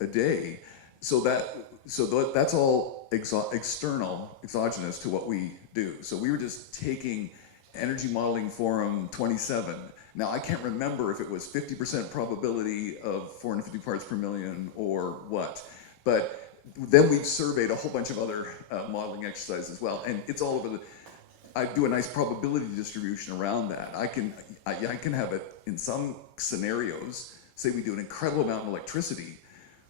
a day, so that's all external, exogenous to what we do. So we were just taking Energy Modeling Forum 27. Now I can't remember if it was 50% probability of 450 parts per million or what, but then we've surveyed a whole bunch of other modeling exercises as well, and it's all over the. I do a nice probability distribution around that. I can have it in some scenarios. Say we do an incredible amount of electricity,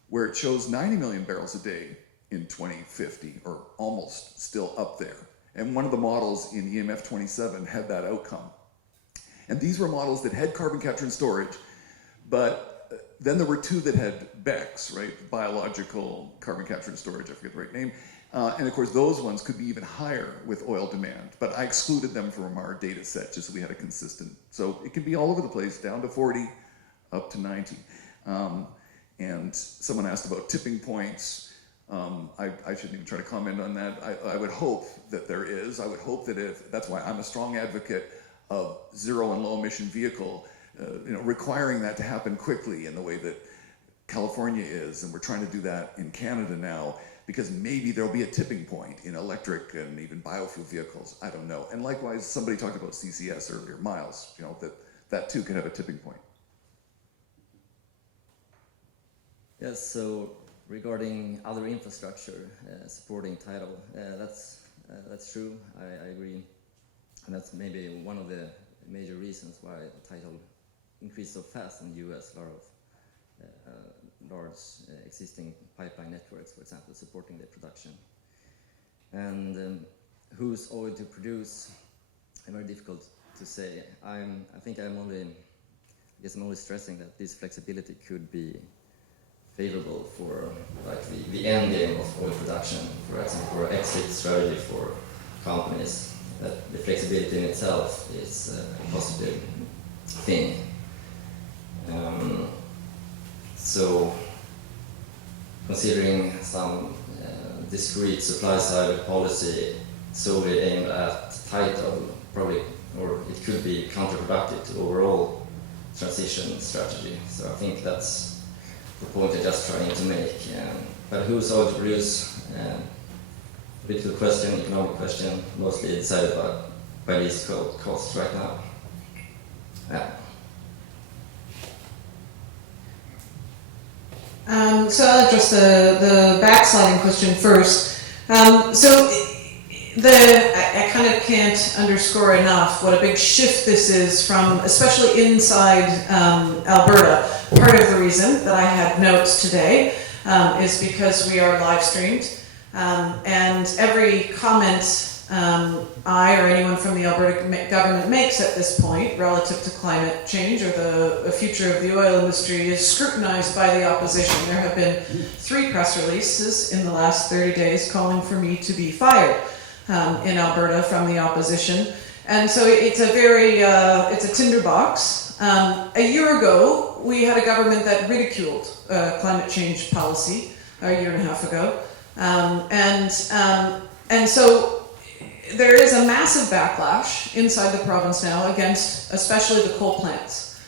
where it shows 90 million barrels a day in 2050, or almost still up there. And one of the models in EMF 27 had that outcome. And these were models that had carbon capture and storage, but then there were two that had BECCS, right? Biological carbon capture and storage, I forget the right name. And of course, those ones could be even higher with oil demand, but I excluded them from our data set just so we had a consistent. So it can be all over the place, down to 40, up to 90. And someone asked about tipping points. I shouldn't even try to comment on that. I would hope that there is. I would hope that that's why I'm a strong advocate of zero and low emission vehicle, requiring that to happen quickly in the way that California is, and we're trying to do that in Canada now, because maybe there'll be a tipping point in electric and even biofuel vehicles. I don't know. And likewise, somebody talked about CCS earlier, miles, that too can have a tipping point. Yes, so regarding other infrastructure supporting tidal, that's true. I agree, and that's maybe one of the major reasons why tidal increased so fast in the U.S. A lot of large existing pipeline networks, for example, supporting the production. And whose oil to produce? Very difficult to say. I think I'm only stressing that this flexibility could be favorable for the end game of oil production, for example, for exit strategy for companies. That the flexibility in itself is a positive thing. So, considering some discrete supply side policy solely aimed at tidal, probably, or it could be counterproductive to overall transition strategy. So I think that's the point I'm just trying to make. But who's oil to produce? Political question, economic question, mostly decided by least costs right now. Yeah. So I'll address the backsliding question first. I kind of can't underscore enough what a big shift this is from, especially inside Alberta. Part of the reason that I had notes today is because we are live streamed, and every comment I or anyone from the Alberta government makes at this point relative to climate change or the future of the oil industry is scrutinized by the opposition. There have been 3 press releases in the last 30 days calling for me to be fired in Alberta from the opposition. And so it's a very, it's a tinderbox. A year ago, we had a government that ridiculed climate change policy, a year and a half ago. And so there is a massive backlash inside the province now against especially the coal plants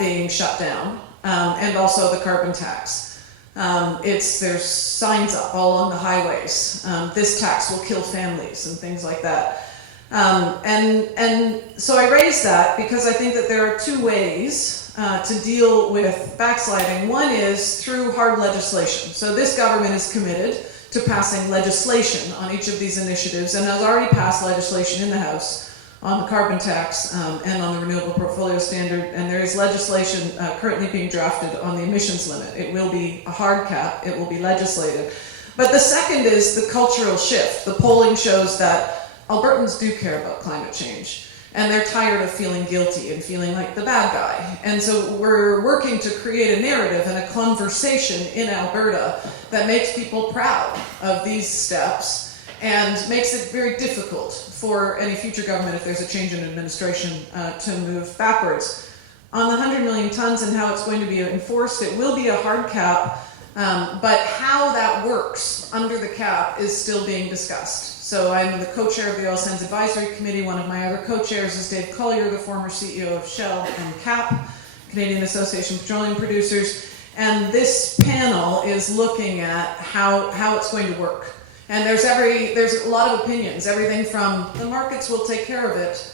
being shut down, and also the carbon tax. There's signs up all along the highways. This tax will kill families and things like that. And so I raise that because I think that there are 2 ways to deal with backsliding. One is through hard legislation. So this government is committed to passing legislation on each of these initiatives and has already passed legislation in the House on the carbon tax and on the renewable portfolio standard, and there is legislation currently being drafted on the emissions limit. It will be a hard cap, it will be legislated. But the second is the cultural shift. The polling shows that Albertans do care about climate change, and they're tired of feeling guilty and feeling like the bad guy. And so we're working to create a narrative and a conversation in Alberta that makes people proud of these steps and makes it very difficult for any future government, if there's a change in administration, to move backwards. On the 100 million tons and how it's going to be enforced, it will be a hard cap, But how that works under the cap is still being discussed. So I'm the co-chair of the Oil Sands Advisory Committee. One of my other co-chairs is Dave Collier, the former CEO of Shell and CAP, Canadian Association of Petroleum Producers. And this panel is looking at how it's going to work. And there's a lot of opinions, everything from the markets will take care of it.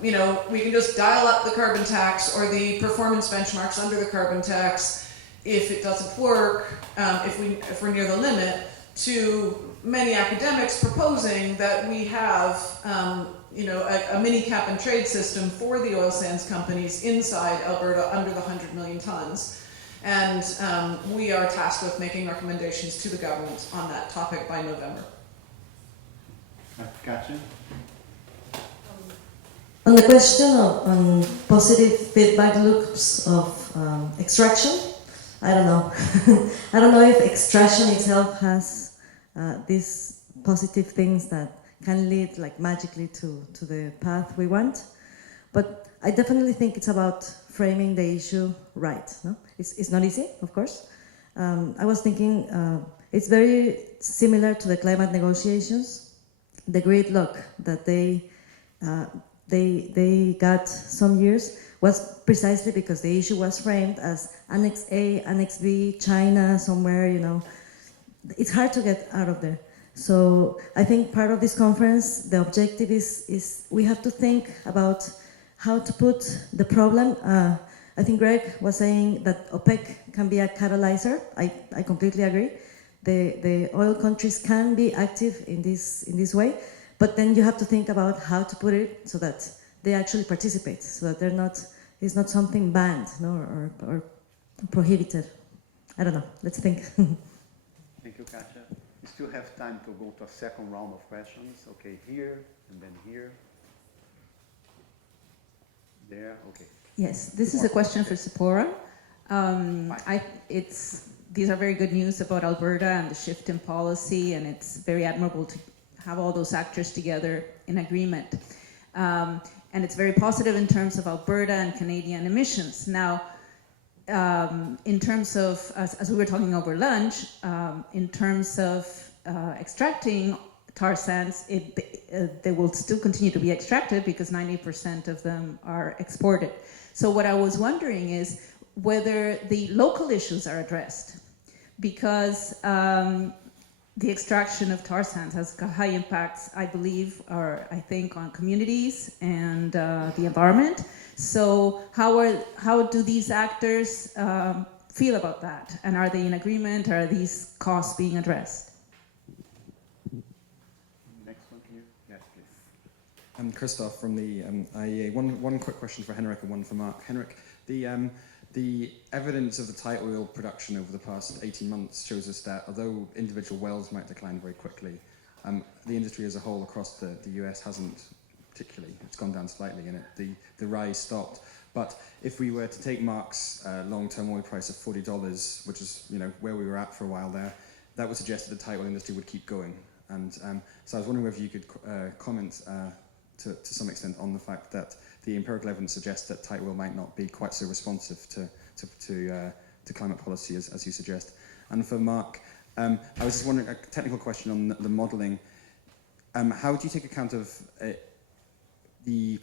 We can just dial up the carbon tax or the performance benchmarks under the carbon tax if it doesn't work, if we're near the limit, to many academics proposing that we have a mini cap and trade system for the oil sands companies inside Alberta under the 100 million tons. And we are tasked with making recommendations to the government on that topic by November. Gotcha. On the question on positive feedback loops of extraction, I don't know. I don't know if extraction itself has these positive things that can lead like magically to the path we want. But I definitely think it's about framing the issue right. No? It's not easy, of course. I was thinking it's very similar to the climate negotiations. The gridlock that they got some years was precisely because the issue was framed as Annex A, Annex B, China, somewhere, It's hard to get out of there. So I think part of this conference, the objective is we have to think about how to put the problem. I think Greg was saying that OPEC can be a catalyzer. I completely agree. The oil countries can be active in this way, but then you have to think about how to put it so that they actually participate, so that it's not something banned, or prohibited. I don't know. Let's think. Thank you, Katja. We still have time to go to a second round of questions. Okay, here and then here. There, okay. Yes, this is a question for Sephora. These are very good news about Alberta and the shift in policy, and it's very admirable to have all those actors together in agreement. And it's very positive in terms of Alberta and Canadian emissions. Now, in terms of, as we were talking over lunch, in terms of extracting tar sands, they will still continue to be extracted because 90% of them are exported. So what I was wondering is whether the local issues are addressed, because the extraction of tar sands has high impacts, I believe, I think, on communities and the environment. So how do these actors feel about that? And are they in agreement? Are these costs being addressed? Next one here. Yes, please. I'm Christoph from the IEA. One quick question for Henrik and one for Mark. Henrik, the evidence of the tight oil production over the past 18 months shows us that although individual wells might decline very quickly, the industry as a whole across the US hasn't particularly. It's gone down slightly and the rise stopped. But if we were to take Mark's long-term oil price of $40, which is where we were at for a while there, that would suggest that the tight oil industry would keep going. And so I was wondering whether you could comment to some extent on the fact that the empirical evidence suggests that tight oil might not be quite so responsive to climate policy as you suggest. And for Mark, I was just wondering, a technical question on the modelling. How do you take account of the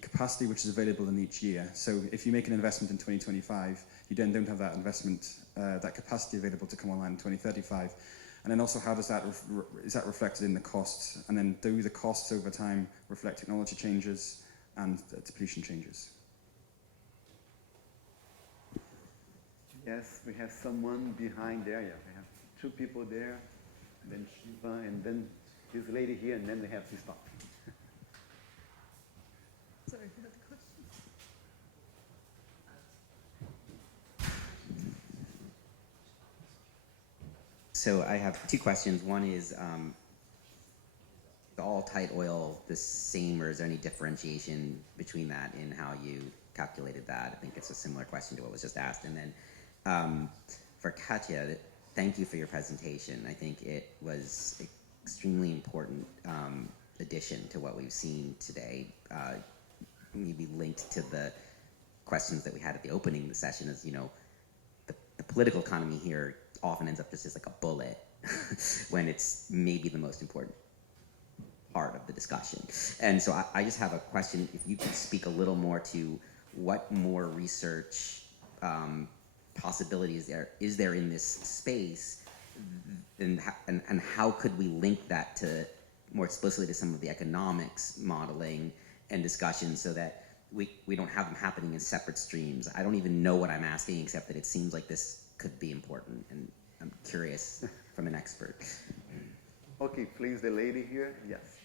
capacity which is available in each year? So if you make an investment in 2025, you then don't have that investment, that capacity available to come online in 2035. And then also, how does that is that reflected in the costs? And then do the costs over time reflect technology changes and depletion changes? Yes, we have someone behind there. Yeah, we have two people there, and then Shiva, and then this lady here, and then they have to stop. Sorry, you had a question? So I have two questions. One is, all tight oil the same, or is there any differentiation between that in how you calculated that? I think it's a similar question to what was just asked. And then for Katja, thank you for your presentation. I think it was extremely important addition to what we've seen today, maybe linked to the questions that we had at the opening of the session. Is the political economy here often ends up just as like a bullet when it's maybe the most important part of the discussion. And so I just have a question, if you could speak a little more to what more research possibilities is there in this space, and how could we link that to more explicitly to some of the economics modeling and discussion so that we don't have them happening in separate streams. I don't even know what I'm asking, except that it seems like this could be important, and I'm curious from an expert. Okay, please, the lady here. Yes.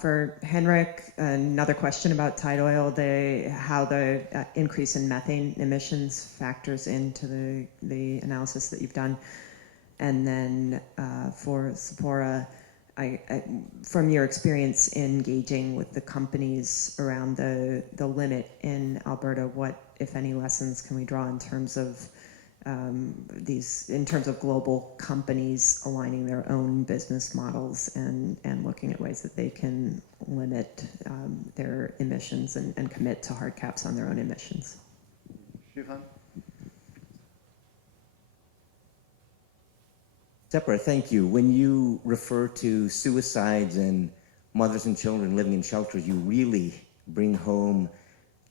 For Henrik, another question about tight oil, how the increase in methane emissions factors into the analysis that you've done. And then for Sephora, from your experience engaging with the companies around the limit in Alberta, what, if any, lessons can we draw in terms of in terms of global companies aligning their own business models and looking at ways that they can limit their emissions and commit to hard caps on their own emissions? Shivan? Deborah, thank you. When you refer to suicides and mothers and children living in shelters, you really bring home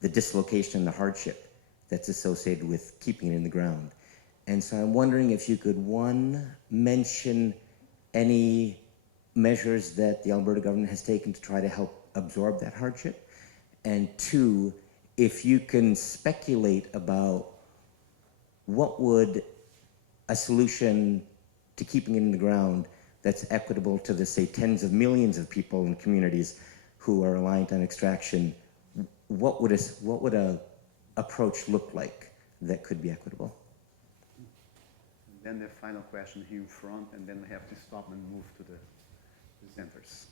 the dislocation and the hardship that's associated with keeping it in the ground. And so I'm wondering if you could, one, mention any measures that the Alberta government has taken to try to help absorb that hardship, and two, if you can speculate about what would a solution to keeping it in the ground that's equitable to the, say, tens of millions of people in communities who are reliant on extraction, what would a approach look like that could be equitable? Then the final question here in front, and then we have to stop and move to the presenters.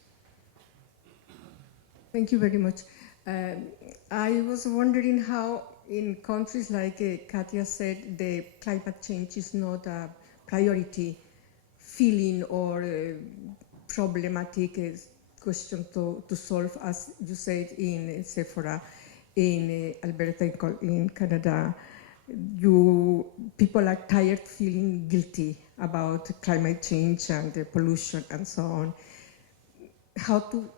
Thank you very much. I was wondering how in countries like Katya said, the climate change is not a priority feeling or problematic question to solve, as you said in Sephora, in Alberta, in Canada. People are tired feeling guilty about climate change and the pollution and so on. How to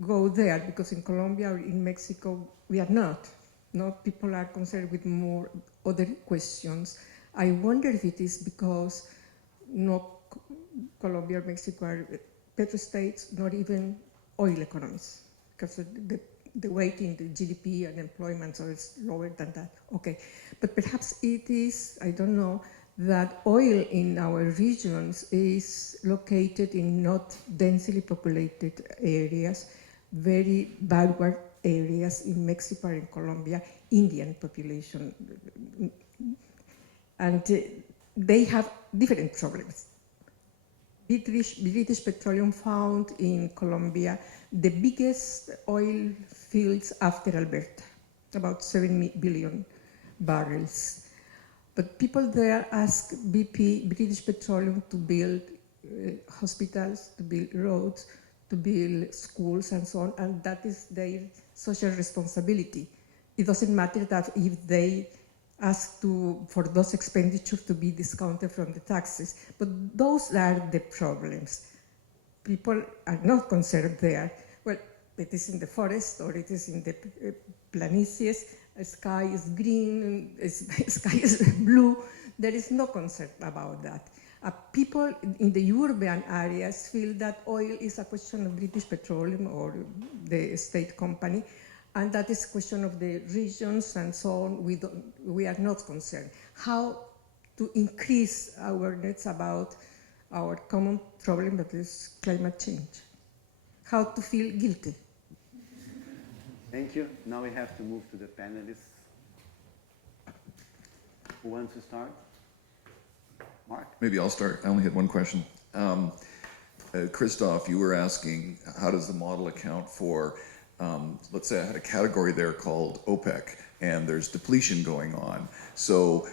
go there? Because in Colombia or in Mexico, we are not. No, people are concerned with more other questions. I wonder if it is because no Colombia or Mexico are petrostates, not even oil economies, because the weight in the GDP and employment so it's lower than that. Okay, but perhaps it is, I don't know, that oil in our regions is located in not densely populated areas, very backward areas in Mexico and Colombia, Indian population. And they have different problems. British Petroleum found in Colombia the biggest oil fields after Alberta, about 7 billion barrels. But people there ask BP, British Petroleum, to build hospitals, to build roads, to build schools and so on, and that is their social responsibility. It doesn't matter that if they ask for those expenditures to be discounted from the taxes, but those are the problems. People are not concerned there. Well, it is in the forest or it is in the planicies, sky is green, sky is blue. There is no concern about that. People in the urban areas feel that oil is a question of British Petroleum or the state company, and that is a question of the regions and so on. We are not concerned. How to increase awareness about our common problem, that is climate change? How to feel guilty? Thank you. Now we have to move to the panelists. Who wants to start? Mark? Maybe I'll start. I only had one question. Christoph, you were asking, how does the model account for, let's say I had a category there called OPEC, and there's depletion going on. So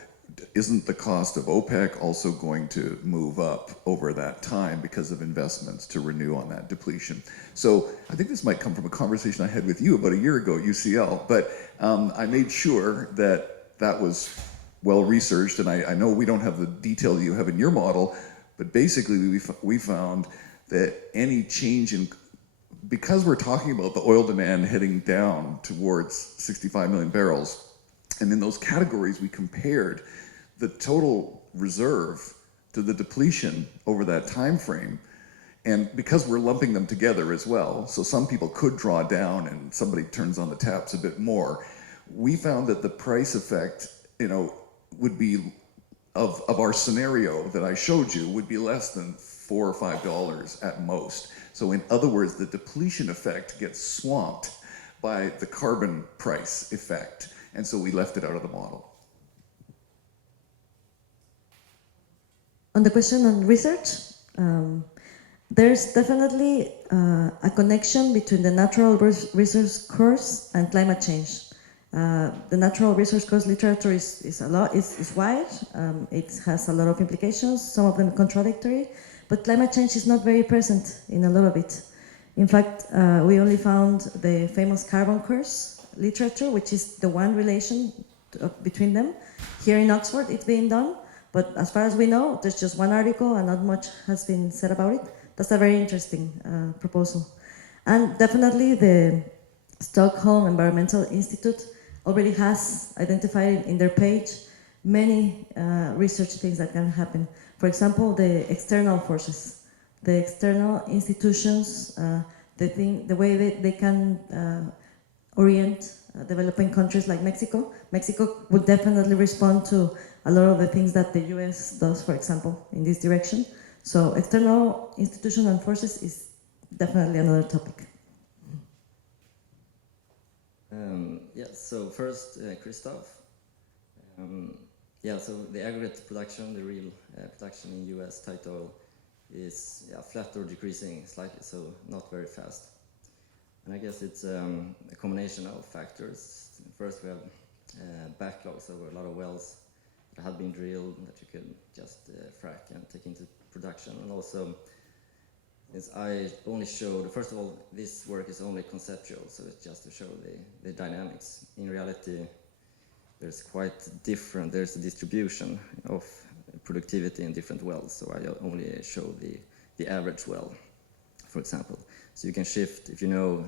isn't the cost of OPEC also going to move up over that time because of investments to renew on that depletion? So I think this might come from a conversation I had with you about a year ago at UCL, but I made sure that that was well researched, and I know we don't have the detail that you have in your model, but basically we found that any change in, because we're talking about the oil demand heading down towards 65 million barrels, and in those categories we compared the total reserve to the depletion over that time frame. And because we're lumping them together as well, so some people could draw down and somebody turns on the taps a bit more, we found that the price effect, would be, of our scenario that I showed you, would be less than $4 or $5 at most. So in other words, the depletion effect gets swamped by the carbon price effect. And so we left it out of the model. On the question on research, there's definitely a connection between the natural resource course and climate change. The natural resource course literature is wide. It has a lot of implications, some of them contradictory, but climate change is not very present in a lot of it. In fact, we only found the famous carbon curse literature, which is the one relation between them. Here in Oxford, it's being done, but as far as we know, there's just one article and not much has been said about it. That's a very interesting proposal. And definitely the Stockholm Environmental Institute already has identified in their page many research things that can happen. For example, the external forces, the external institutions, the way they can orient developing countries like Mexico. Mexico would definitely respond to a lot of the things that the US does, for example, in this direction. So external institutions and forces is definitely another topic. So first, Christoph. So the aggregate production, the real production in US tight oil is flat or decreasing slightly, so not very fast. And I guess it's a combination of factors. First, we have backlogs, so a lot of wells that had been drilled that you could just frack and take into production. And also, since I only showed, first of all, this work is only conceptual, so it's just to show the dynamics. In reality, there's quite different, there's a distribution of productivity in different wells, so I only show the average well, for example. So you can shift, if you know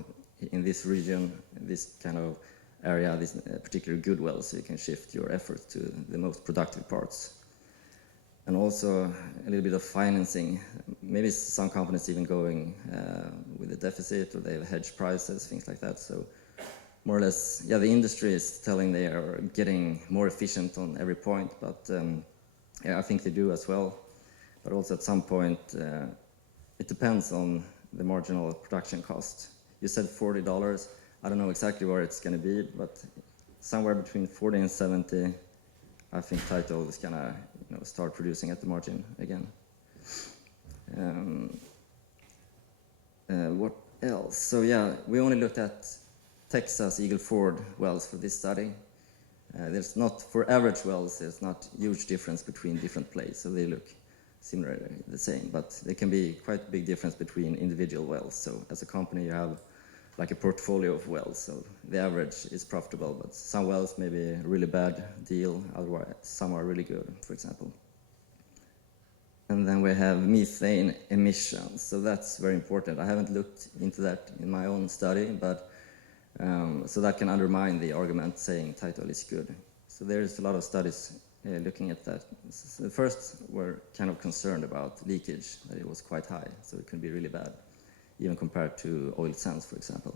in this region, this kind of area, this particular good well, so you can shift your efforts to the most productive parts. And also a little bit of financing. Maybe some companies even going with a deficit, or they have hedge prices, things like that. So more or less, the industry is telling they are getting more efficient on every point, but I think they do as well. But also at some point, it depends on the marginal production cost. You said $40. I don't know exactly where it's going to be, but somewhere between 40 and 70, I think tight oil is going to start producing at the margin again. What else? So we only looked at Texas Eagle Ford wells for this study. There's not, for average wells, there's not huge difference between different plays, so they look similar, the same, but there can be quite a big difference between individual wells. So as a company, you have like a portfolio of wells, so the average is profitable, but some wells may be a really bad deal, otherwise some are really good, for example. And then we have methane emissions, so that's very important. I haven't looked into that in my own study, but so that can undermine the argument saying tight oil is good. So there's a lot of studies looking at that. So first, we're kind of concerned about leakage, that it was quite high, so it can be really bad, even compared to oil sands, for example.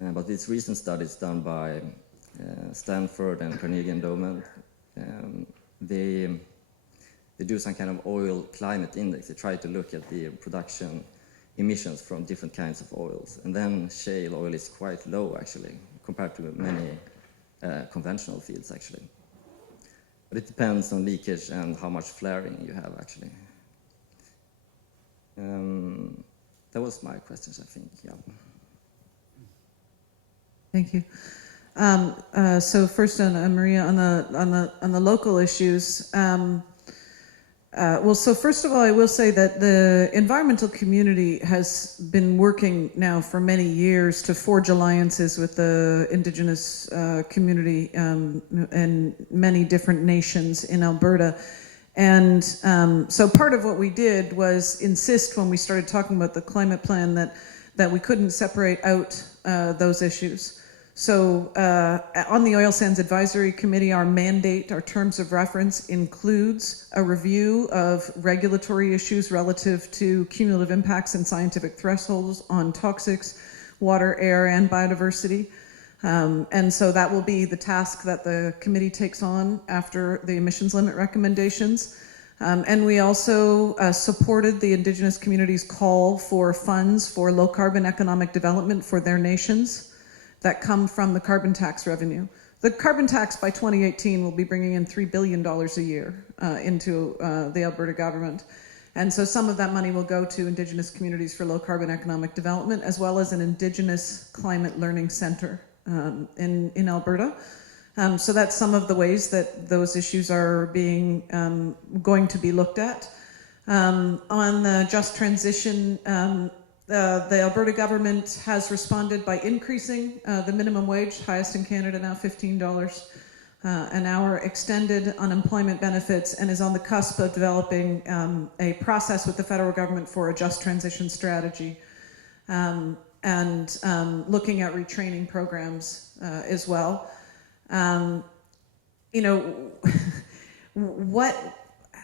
But these recent studies done by Stanford and Carnegie Endowment, they do some kind of oil climate index. They try to look at the production emissions from different kinds of oils. And then shale oil is quite low, actually, compared to many conventional fields, actually. But it depends on leakage and how much flaring you have, actually. That was my questions, I think, Thank you. So first, on Maria, on the local issues, Well, so first of all, I will say that the environmental community has been working now for many years to forge alliances with the Indigenous community and many different nations in Alberta. And so part of what we did was insist when we started talking about the climate plan that we couldn't separate out those issues. So on the Oil Sands Advisory Committee, our mandate, our terms of reference includes a review of regulatory issues relative to cumulative impacts and scientific thresholds on toxics, water, air, and biodiversity. And so that will be the task that the committee takes on after the emissions limit recommendations. And we also supported the Indigenous community's call for funds for low carbon economic development for their nations that come from the carbon tax revenue. The carbon tax by 2018 will be bringing in $3 billion a year into the Alberta government. And so some of that money will go to Indigenous communities for low carbon economic development, as well as an Indigenous climate learning center in Alberta. So that's some of the ways that those issues are being going to be looked at. On the just transition, the Alberta government has responded by increasing the minimum wage, highest in Canada now, $15 an hour, extended unemployment benefits, and is on the cusp of developing a process with the federal government for a just transition strategy, and looking at retraining programs as well. You know,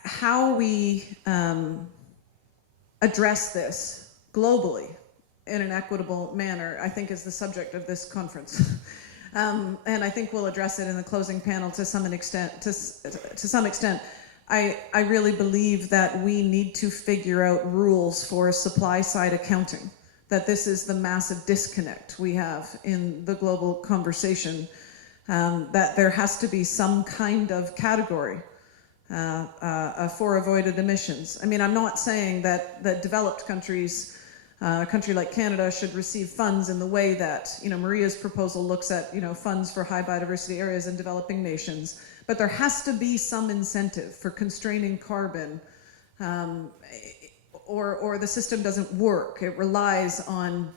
how we address this globally in an equitable manner, I think, is the subject of this conference. And I think we'll address it in the closing panel to some extent. To some extent, I really believe that we need to figure out rules for supply side accounting, that this is the massive disconnect we have in the global conversation, that there has to be some kind of category for avoided emissions. I mean, I'm not saying that developed countries, a country like Canada, should receive funds in the way that, you know, Maria's proposal looks at, you know, funds for high biodiversity areas in developing nations. But there has to be some incentive for constraining carbon, or the system doesn't work. It relies on,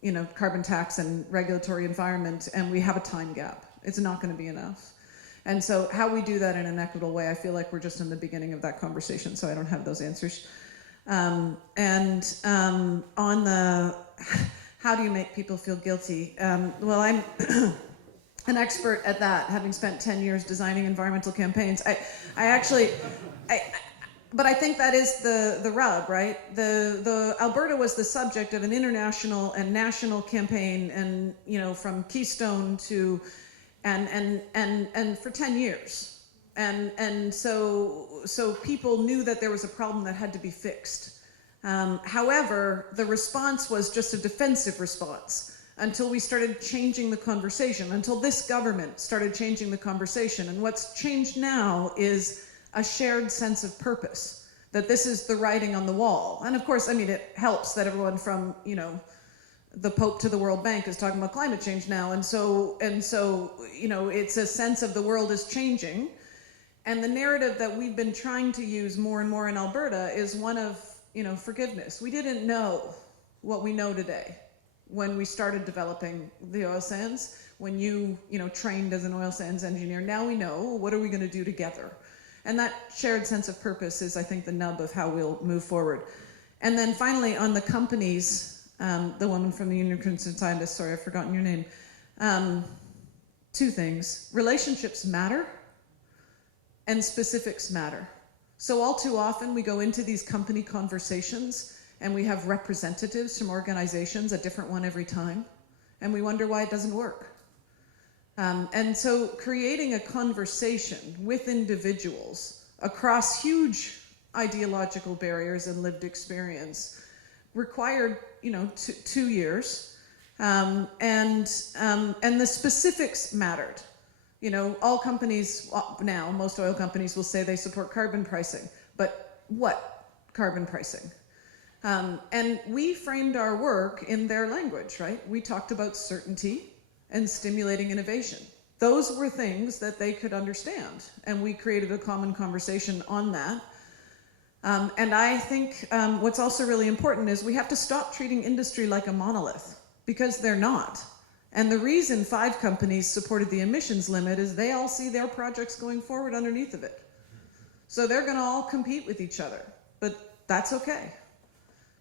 you know, carbon tax and regulatory environment, and we have a time gap. It's not going to be enough. And so how we do that in an equitable way, I feel like we're just in the beginning of that conversation, so I don't have those answers. On the how do you make people feel guilty? Well, I'm an expert at that, having spent 10 years designing environmental campaigns. But I think that is the rub, right? The Alberta was the subject of an international and national campaign, and, you know, from Keystone to and for 10 years. And so people knew that there was a problem that had to be fixed. However, the response was just a defensive response until we started changing the conversation, until this government started changing the conversation. And what's changed now is a shared sense of purpose, that this is the writing on the wall. And of course, I mean, it helps that everyone from, you know, the Pope to the World Bank is talking about climate change now. And so, you know, it's a sense of the world is changing. And the narrative that we've been trying to use more and more in Alberta is one of, you know, forgiveness. We didn't know what we know today when we started developing the oil sands, when you know, trained as an oil sands engineer. Now we know, what are we going to do together? And that shared sense of purpose is, I think, the nub of how we'll move forward. And then finally, on the companies, the woman from the Union of Concerned Scientists, sorry, I've forgotten your name. Two things. Relationships matter, and specifics matter. So all too often we go into these company conversations and we have representatives from organizations, a different one every time, and we wonder why it doesn't work. And so creating a conversation with individuals across huge ideological barriers and lived experience required, you know, 2 years, and the specifics mattered. You know, all companies now, most oil companies will say they support carbon pricing, but what carbon pricing? And we framed our work in their language, right? We talked about certainty and stimulating innovation. Those were things that they could understand, and we created a common conversation on that. And I think what's also really important is we have to stop treating industry like a monolith, because they're not. And the reason 5 companies supported the emissions limit is they all see their projects going forward underneath of it. So they're going to all compete with each other, but that's okay.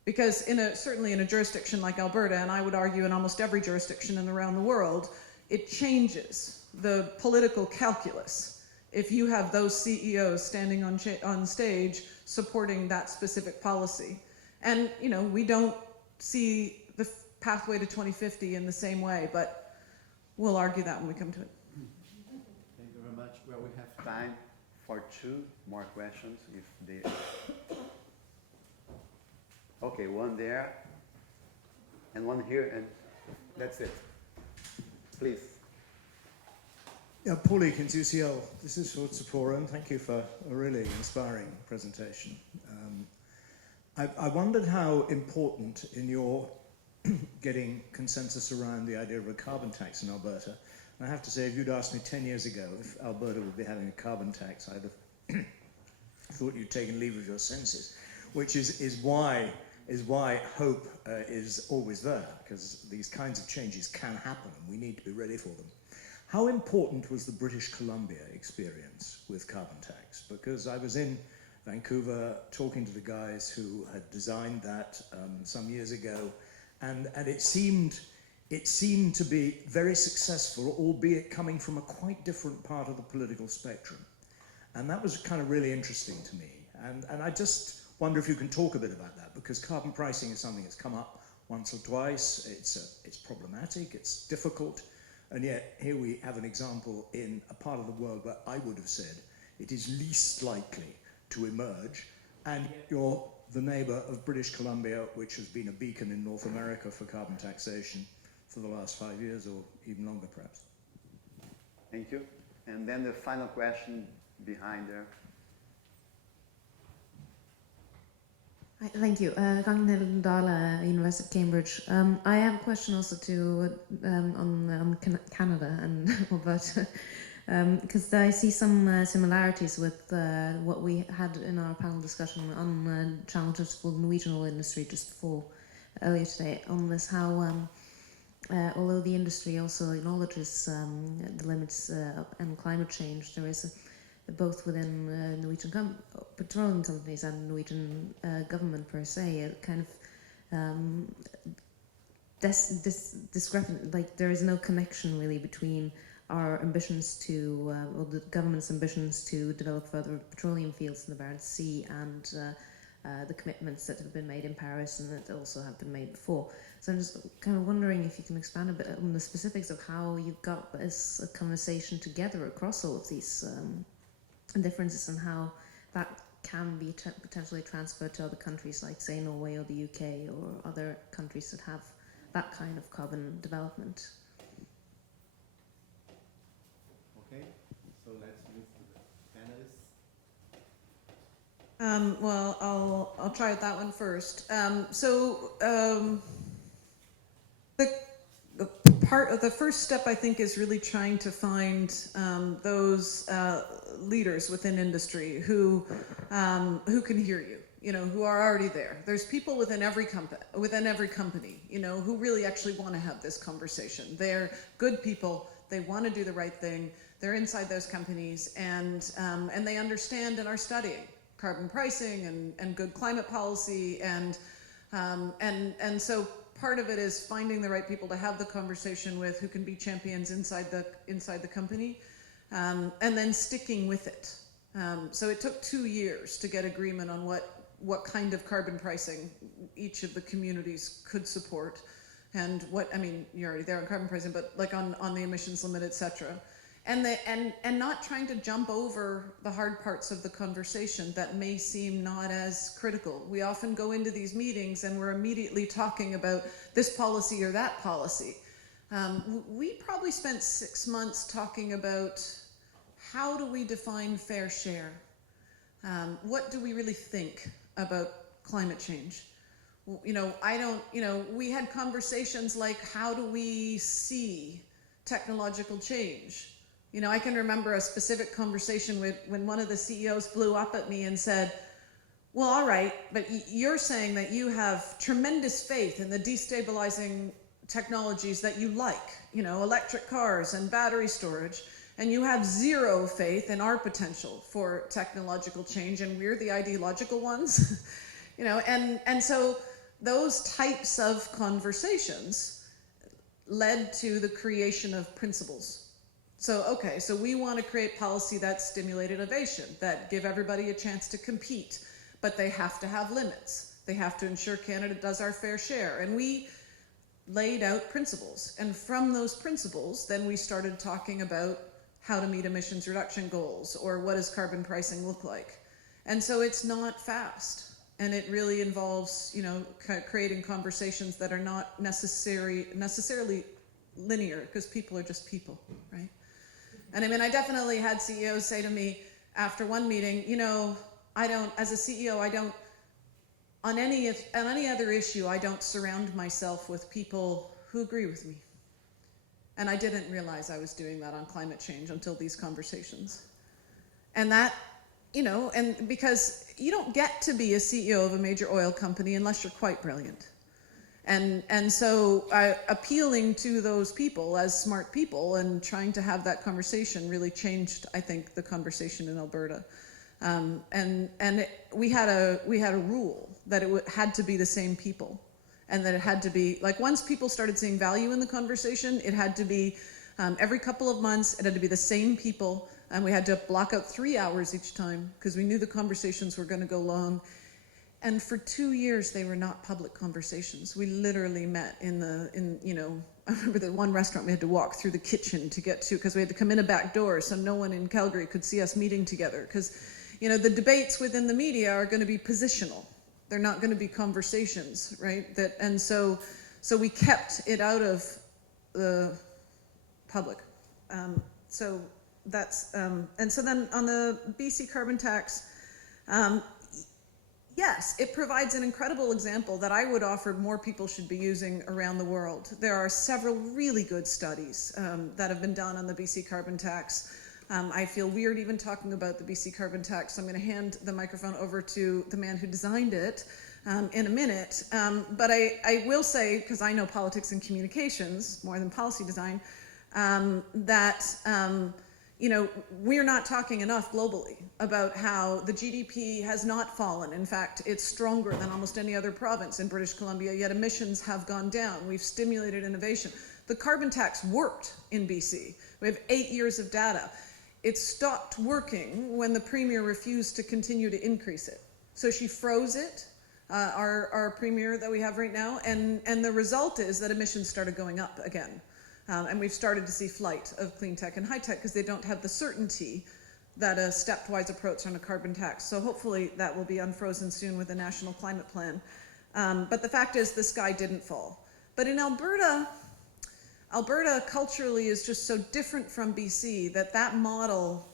Because certainly in a jurisdiction like Alberta, and I would argue in almost every jurisdiction around the world, it changes the political calculus if you have those CEOs standing on stage supporting that specific policy. And we don't see the pathway to 2050 in the same way, but we'll argue that when we come to it. Thank you very much. Well, we have time for 2 more questions. Okay, one there, and one here, and that's it. Please. Yeah, Paul Eakins, UCL. This is for Tzipora, and thank you for a really inspiring presentation. I wondered how important in your getting consensus around the idea of a carbon tax in Alberta. And I have to say, if you'd asked me 10 years ago if Alberta would be having a carbon tax, I'd have thought you'd taken leave of your senses, which is why hope is always there, because these kinds of changes can happen and we need to be ready for them. How important was the British Columbia experience with carbon tax? Because I was in Vancouver talking to the guys who had designed that some years ago, and it seemed to be very successful, albeit coming from a quite different part of the political spectrum. And that was kind of really interesting to me. And I just wonder if you can talk a bit about that, because carbon pricing is something that's come up once or twice. It's problematic, it's difficult, and yet here we have an example in a part of the world where I would have said it is least likely to emerge, and yet you're the neighbor of British Columbia, which has been a beacon in North America for carbon taxation for the last 5 years, or even longer perhaps. Thank you. And then the final question behind there. Thank you. Gagnhild Dahle, University of Cambridge. I have a question also on Canada and Alberta, because I see some similarities with what we had in our panel discussion on challenges for the Norwegian oil industry just before earlier today, on this how although the industry also acknowledges the limits and climate change, there is both within Norwegian petroleum companies and Norwegian government per se, a kind of discrepant, like there is no connection really between our ambitions to, or the government's ambitions to develop further petroleum fields in the Barents Sea and the commitments that have been made in Paris and that also have been made before. So I'm just kind of wondering if you can expand a bit on the specifics of how you've got this conversation together across all of these differences and how that can be potentially transferred to other countries like, say, Norway or the UK or other countries that have that kind of carbon development. Okay, so let's move to the panelists. Well, I'll try that one first. The first step, I think, is really trying to find those leaders within industry who can hear you, who are already there. There's people within every company, who really actually want to have this conversation. They're good people. They want to do the right thing. They're inside those companies, and they understand and are studying carbon pricing and good climate policy, and so part of it is finding the right people to have the conversation with, who can be champions inside the company, and then sticking with it. So it took 2 years to get agreement on what kind of carbon pricing each of the communities could support, and you're already there on carbon pricing, but like on the emissions limit, etc. And not trying to jump over the hard parts of the conversation that may seem not as critical. We often go into these meetings and we're immediately talking about this policy or that policy. We probably spent 6 months talking about how do we define fair share? What do we really think about climate change? We had conversations like, how do we see technological change? I can remember a specific conversation when one of the CEOs blew up at me and said, Well, all right, but you're saying that you have tremendous faith in the destabilizing technologies that you like, you know, electric cars and battery storage, and you have zero faith in our potential for technological change, and we're the ideological ones, you know, and so those types of conversations led to the creation of principles. So, okay, so we want to create policy that stimulate innovation, that give everybody a chance to compete, but they have to have limits. They have to ensure Canada does our fair share. And we laid out principles. And from those principles, then we started talking about how to meet emissions reduction goals, or what does carbon pricing look like. And so it's not fast. And it really involves, you know, creating conversations that are not necessarily linear, because people are just people, right? And I mean, I definitely had CEOs say to me after one meeting, you know, I don't, as a CEO, I don't, on any other issue, I don't surround myself with people who agree with me. And I didn't realize I was doing that on climate change until these conversations. And that, you know, and because you don't get to be a CEO of a major oil company unless you're quite brilliant. And so appealing to those people as smart people and trying to have that conversation really changed, I think, the conversation in Alberta. We had a rule that it had to be the same people, and that it had to be, like, once people started seeing value in the conversation, it had to be every couple of months, it had to be the same people, and we had to block out 3 hours each time because we knew the conversations were going to go long. And for 2 years, they were not public conversations. We literally met in you know, I remember the one restaurant we had to walk through the kitchen to get to, because we had to come in a back door so no one in Calgary could see us meeting together. Because, you know, the debates within the media are going to be positional. They're not going to be conversations, right? So we kept it out of the public. So that's, and so then on the BC carbon tax, yes, it provides an incredible example that I would offer more people should be using around the world. There are several really good studies that have been done on the BC carbon tax. I feel weird even talking about the BC carbon tax, so I'm going to hand the microphone over to the man who designed it in a minute. But I will say, because I know politics and communications more than policy design, that you know, we're not talking enough globally about how the GDP has not fallen. In fact, it's stronger than almost any other province in British Columbia, yet emissions have gone down. We've stimulated innovation. The carbon tax worked in BC. We have 8 years of data. It stopped working when the Premier refused to continue to increase it. So she froze it, our Premier that we have right now, and the result is that emissions started going up again. And we've started to see flight of clean tech and high tech because they don't have the certainty that a stepwise approach on a carbon tax. So hopefully that will be unfrozen soon with a national climate plan. But the fact is the sky didn't fall. But in Alberta culturally is just so different from BC that model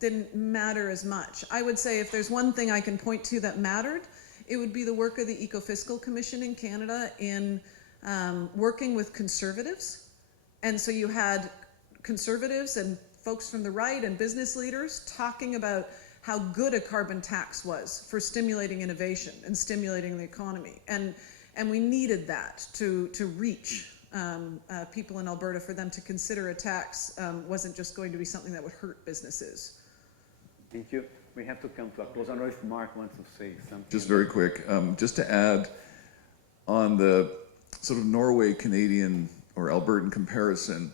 didn't matter as much. I would say if there's one thing I can point to that mattered, it would be the work of the Ecofiscal Commission in Canada in working with conservatives. And so you had conservatives and folks from the right and business leaders talking about how good a carbon tax was for stimulating innovation and stimulating the economy. And we needed that to reach people in Alberta, for them to consider a tax wasn't just going to be something that would hurt businesses. Thank you. We have to come to a close. I don't know if Mark wants to say something. Just very quick, just to add on the sort of Norway-Canadian or Albertan comparison,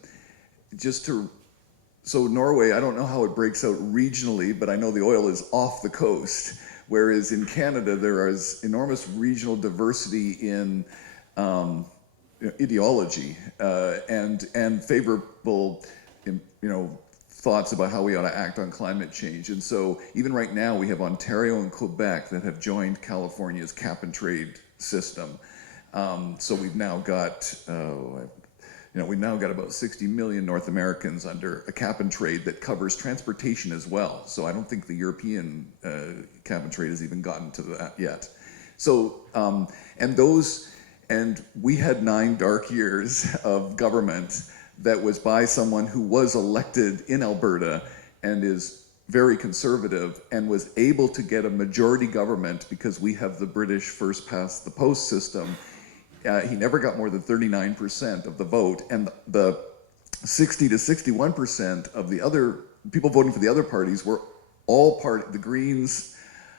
so Norway, I don't know how it breaks out regionally, but I know the oil is off the coast, whereas in Canada there is enormous regional diversity in ideology and favorable, thoughts about how we ought to act on climate change. And so even right now we have Ontario and Quebec that have joined California's cap and trade system. So we've now got about 60 million North Americans under a cap and trade that covers transportation as well. So I don't think the European cap and trade has even gotten to that yet. So, and we had 9 dark years of government that was by someone who was elected in Alberta and is very conservative and was able to get a majority government because we have the British first past the post system. He never got more than 39% of the vote, and the 60 to 61% of the other people voting for the other parties were all the Greens,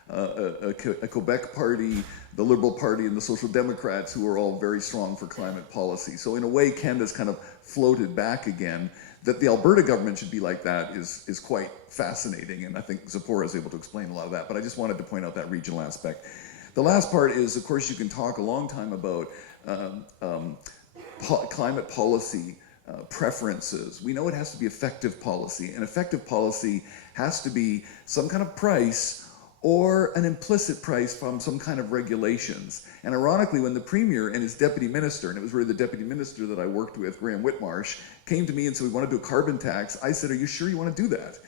a Quebec party, the Liberal Party, and the Social Democrats, who are all very strong for climate policy. So in a way, Canada's kind of floated back again. That the Alberta government should be like that is quite fascinating, and I think Zipporah is able to explain a lot of that, but I just wanted to point out that regional aspect. The last part is, of course, you can talk a long time about climate policy preferences. We know it has to be effective policy, and effective policy has to be some kind of price or an implicit price from some kind of regulations. And ironically, when the Premier and his Deputy Minister, and it was really the Deputy Minister that I worked with, Graham Whitmarsh, came to me and said, we want to do a carbon tax, I said, are you sure you want to do that?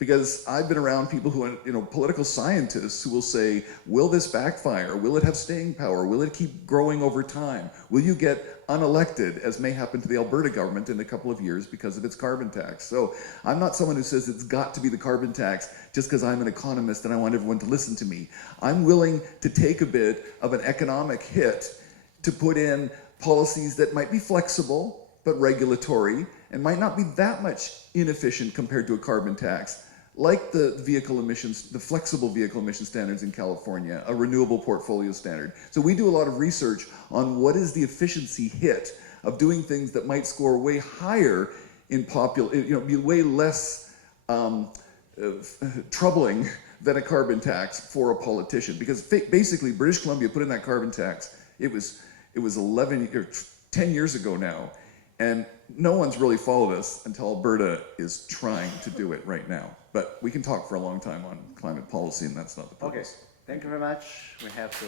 Because I've been around people who are, political scientists who will say, will this backfire? Will it have staying power? Will it keep growing over time? Will you get unelected, as may happen to the Alberta government in a couple of years because of its carbon tax? So I'm not someone who says it's got to be the carbon tax just because I'm an economist and I want everyone to listen to me. I'm willing to take a bit of an economic hit to put in policies that might be flexible but regulatory and might not be that much inefficient compared to a carbon tax, like the vehicle emissions, the flexible vehicle emission standards in California, a renewable portfolio standard. So we do a lot of research on what is the efficiency hit of doing things that might score way higher in be way less troubling than a carbon tax for a politician. Because basically British Columbia put in that carbon tax, it was 10 years ago now, and no one's really followed us until Alberta is trying to do it right now. But we can talk for a long time on climate policy, and that's not the purpose. Okay, thank you very much. We have to...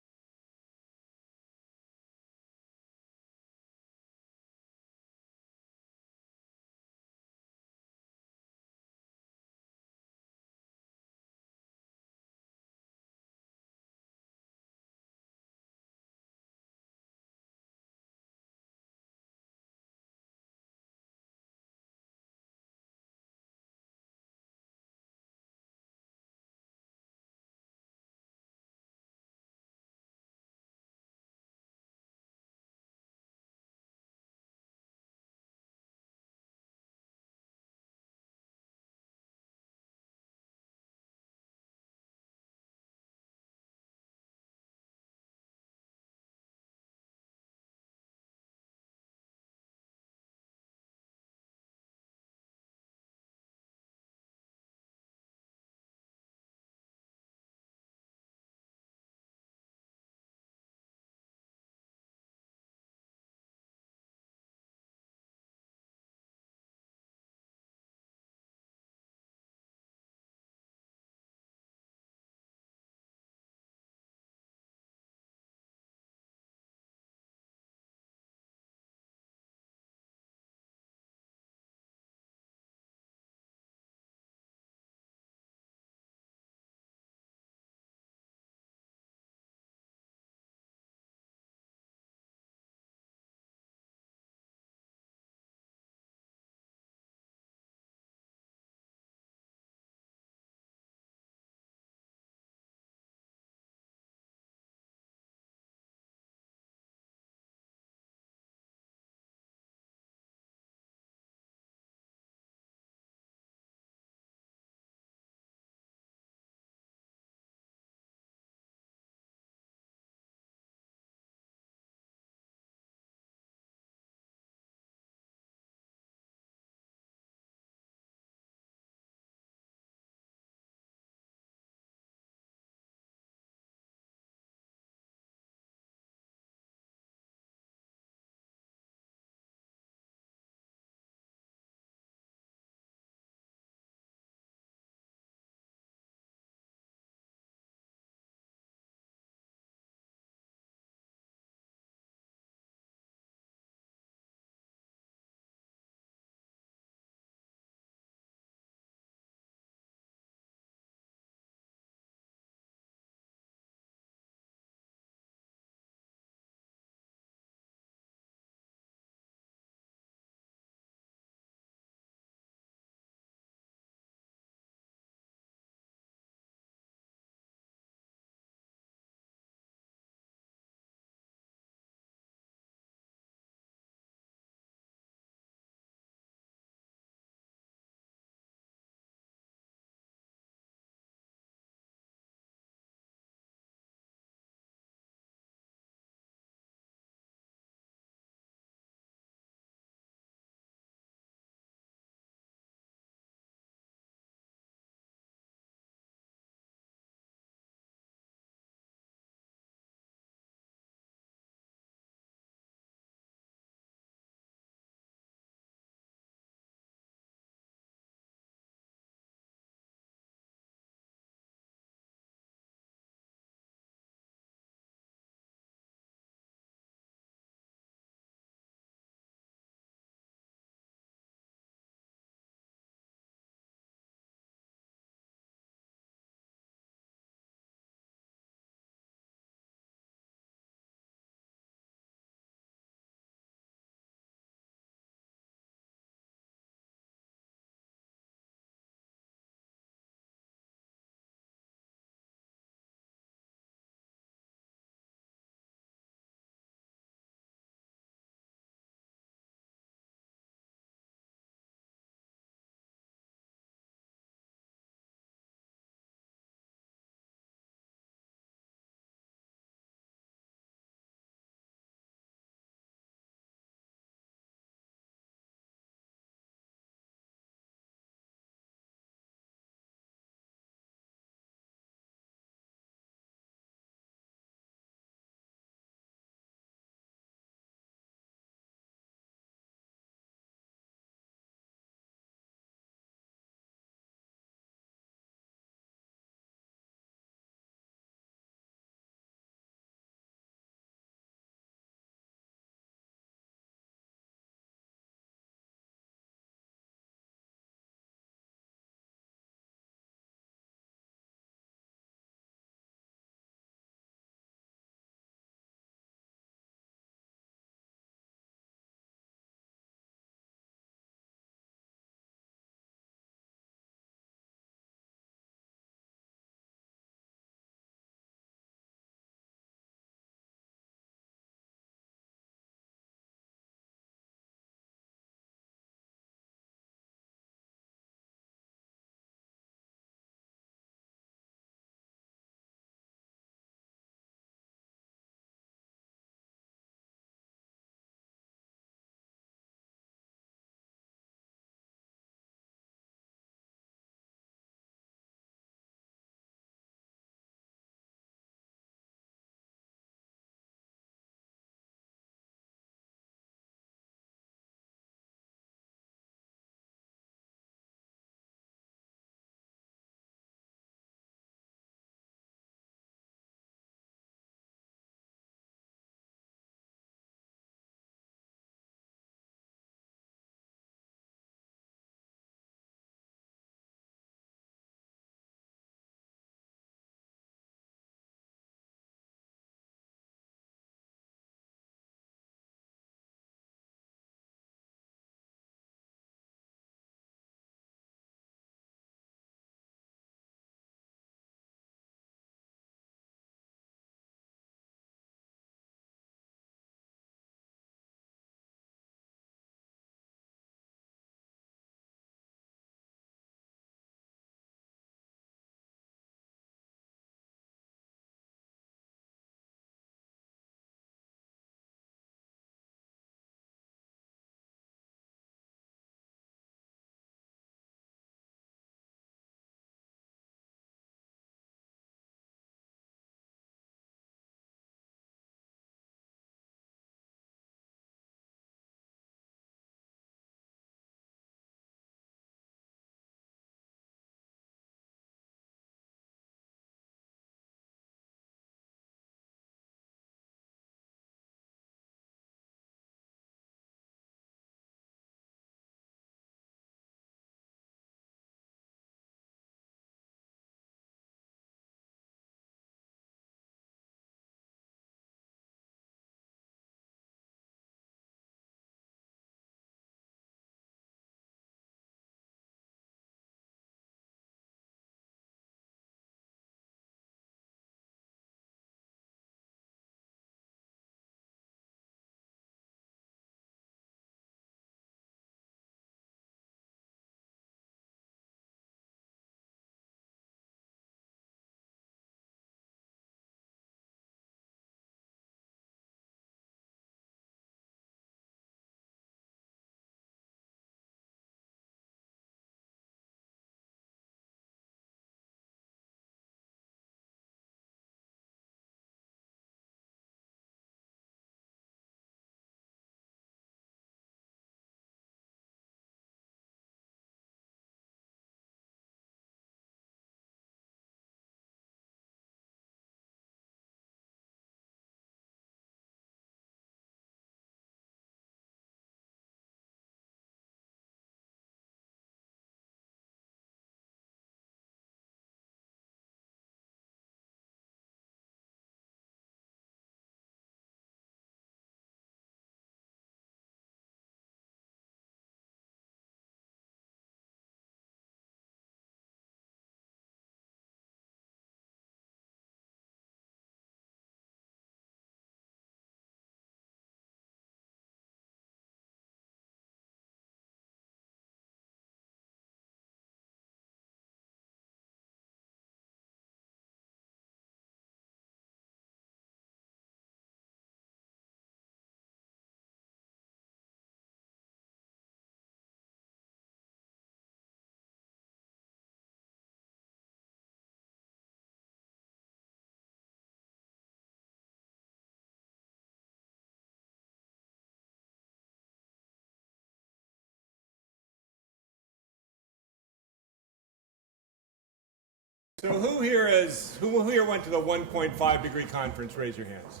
So who here went to the 1.5 degree conference? Raise your hands.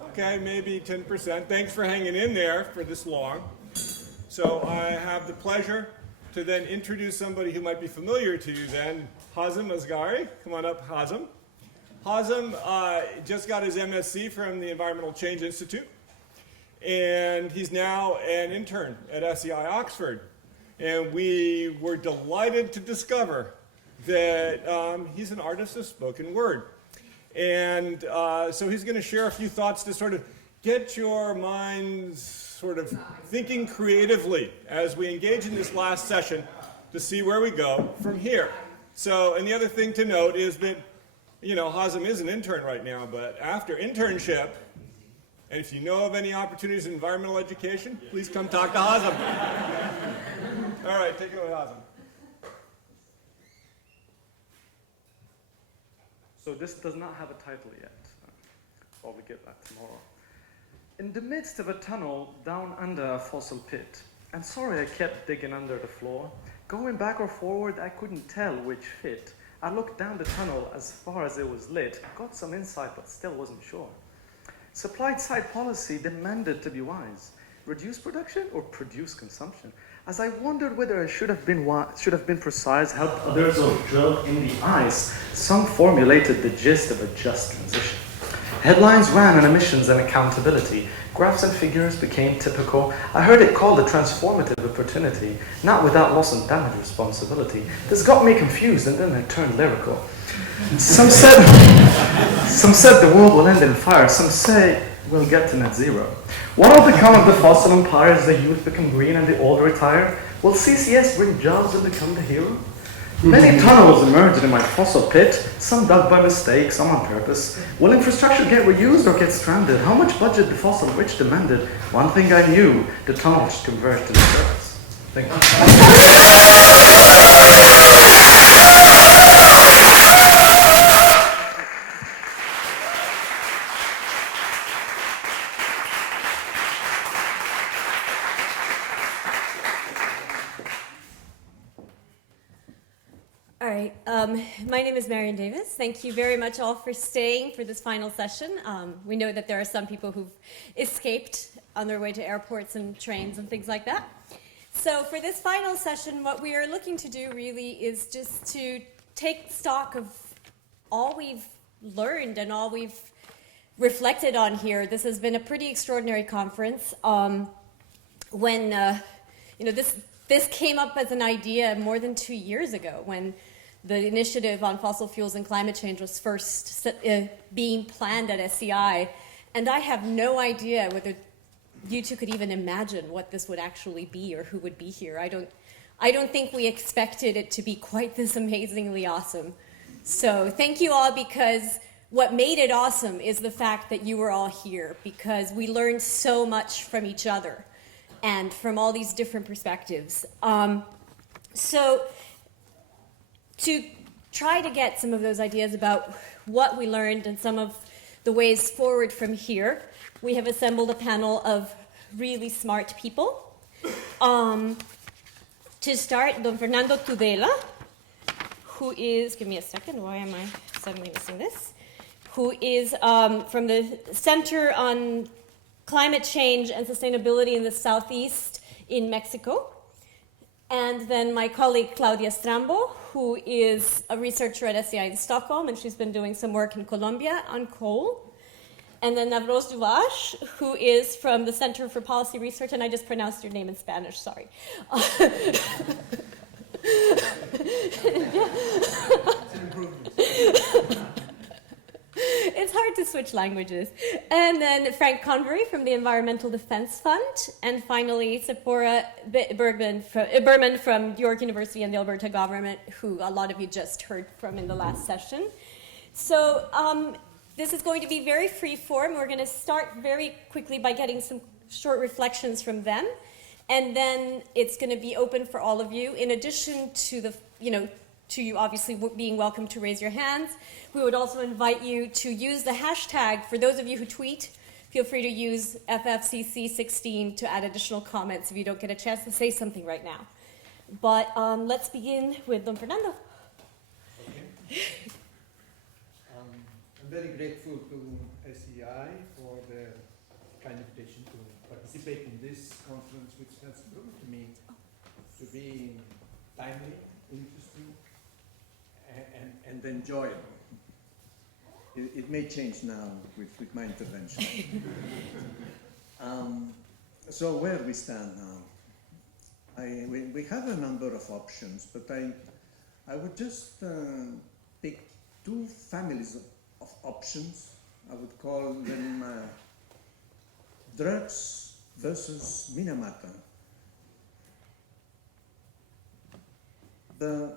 Okay, maybe 10%. Thanks for hanging in there for this long. So I have the pleasure to then introduce somebody who might be familiar to you then, Hazem Asghari. Come on up, Hazem. Hazem just got his MSc from the Environmental Change Institute, and he's now an intern at SEI Oxford. And we were delighted to discover that he's an artist of spoken word. And so he's going to share a few thoughts to sort of get your minds sort of thinking creatively as we engage in this last session to see where we go from here. So, and the other thing to note is that, you know, Hazem is an intern right now, but after internship, and if you know of any opportunities in environmental education, please come talk to Hazem. All right, take it away, Hazem. So this does not have a title yet. I'll probably get that tomorrow. In the midst of a tunnel down under a fossil pit, and sorry I kept digging under the floor, going back or forward I couldn't tell which fit. I looked down the tunnel as far as it was lit, got some insight but still wasn't sure. Supply side policy demanded to be wise. Reduce production or produce consumption? As I wondered whether I should have been precise, helped others or drilled in the ice, some formulated the gist of a just transition. Headlines ran on emissions and accountability. Graphs and figures became typical. I heard it called a transformative opportunity, not without loss and damage responsibility. This got me confused and then I turned lyrical. Some said the world will end in fire. Some say we'll get to net zero. What will become of the fossil empires? The youth become green and the old retire? Will CCS bring jobs and become the hero? Many tunnels emerged in my fossil pit, some dug by mistake, some on purpose. Will infrastructure get reused or get stranded? How much budget the fossil rich demanded? One thing I knew, the tunnel should converge to the surface. Thank you. All right, my name is Marion Davis. Thank you very much all for staying for this final session. We know that there are some people who've escaped on their way to airports and trains and things like that. So for this final session, what we are looking to do really is just to take stock of all we've learned and all we've reflected on here. This has been a pretty extraordinary conference. This came up as an idea more than 2 years ago when the initiative on fossil fuels and climate change was first being planned at SEI. And I have no idea whether you two could even imagine what this would actually be or who would be here. I don't think we expected it to be quite this amazingly awesome. So thank you all, because what made it awesome is the fact that you were all here, because we learned so much from each other and from all these different perspectives. So to try to get some of those ideas about what we learned and some of the ways forward from here, we have assembled a panel of really smart people. To start, Don Fernando Tudela, who is, give me a second, why am I suddenly missing this? Who is from the Center on Climate Change and Sustainability in the Southeast in Mexico. And then my colleague Claudia Strambo, who is a researcher at SEI in Stockholm, and she's been doing some work in Colombia on coal. And then Navroz Duvash, who is from the Center for Policy Research, and I just pronounced your name in Spanish, sorry. It's hard to switch languages. And then Frank Convery from the Environmental Defense Fund. And finally, Sephora Bergman from York University and the Alberta government, who a lot of you just heard from in the last session. So this is going to be very free form. We're going to start very quickly by getting some short reflections from them. And then it's going to be open for all of you. In addition to to you obviously being welcome to raise your hands, we would also invite you to use the hashtag. For those of you who tweet, feel free to use FFCC16 to add additional comments if you don't get a chance to say something right now. But let's begin with Don Fernando. grateful to SEI for the kind invitation to participate in this conference, which has proven to me to be timely, interesting, and enjoyable. It may change now with my intervention. So where we stand now? We have a number of options, but I would just pick two families of options. I would call them drugs versus Minamata.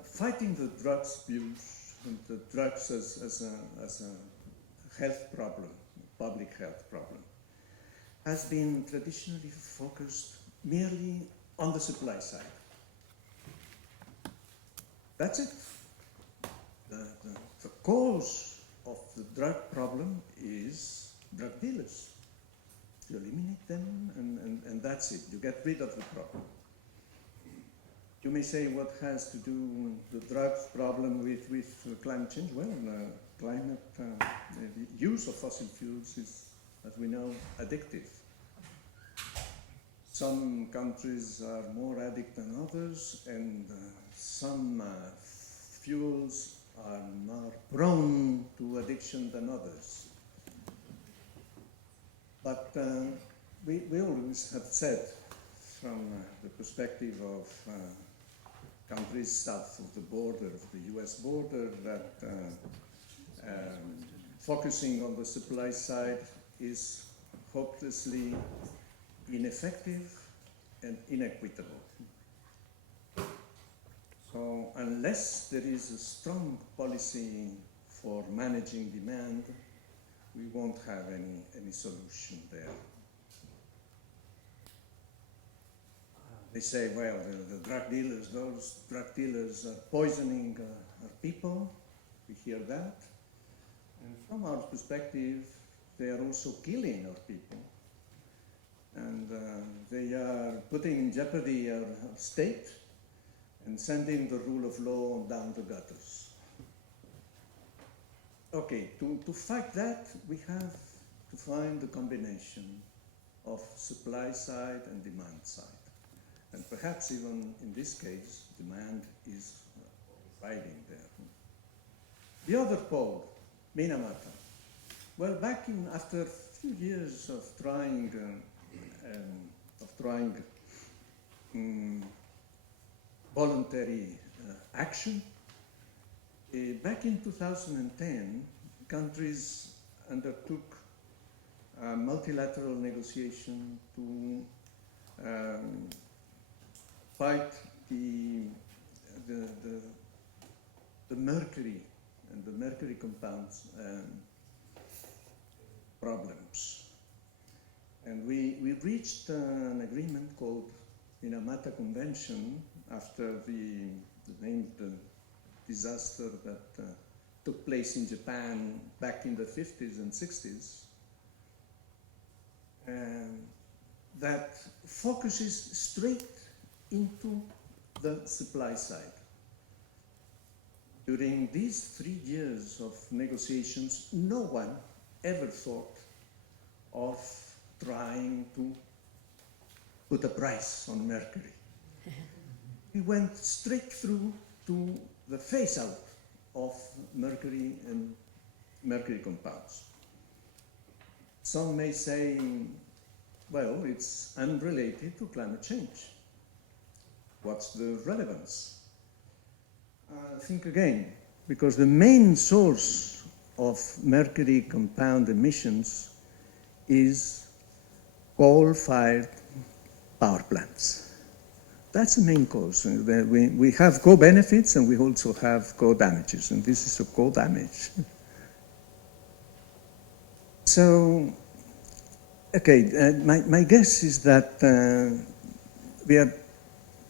Fighting the drugs abuse and the drugs as a health problem, public health problem, has been traditionally focused merely on the supply side. That's it. The cause of the drug problem is drug dealers. You eliminate them and that's it. You get rid of the problem. You may say, what has to do the drugs problem with climate change? Well, the use of fossil fuels is, as we know, addictive. Some countries are more addict than others, and some fuels are more prone to addiction than others. But we always have said, from the perspective of countries south of the border, of the US border, that focusing on the supply side is hopelessly ineffective and inequitable. So unless there is a strong policy for managing demand, we won't have any solution there. They say, well, the drug dealers, those drug dealers are poisoning our people. We hear that. And from our perspective, they are also killing our people. And they are putting in jeopardy our state and sending the rule of law down the gutters. Okay, to fight that, we have to find a combination of supply side and demand side. And perhaps even in this case, demand is riding there. The other pole, Minamata. Well, after a few years of trying voluntary action, back in 2010, countries undertook a multilateral negotiation to fight the mercury and the mercury compounds problems. And we reached an agreement called Minamata Convention after the disaster that took place in Japan back in the 50s and 60s, that focuses straight into the supply side. During these 3 years of negotiations, no one ever thought of trying to put a price on mercury. We went straight through to the phase out of mercury and mercury compounds. Some may say, well, it's unrelated to climate change. What's the relevance? Think again, because the main source of mercury compound emissions is coal-fired power plants. That's the main cause. We have co-benefits and we also have co-damages, and this is a co-damage. So, okay, my guess is that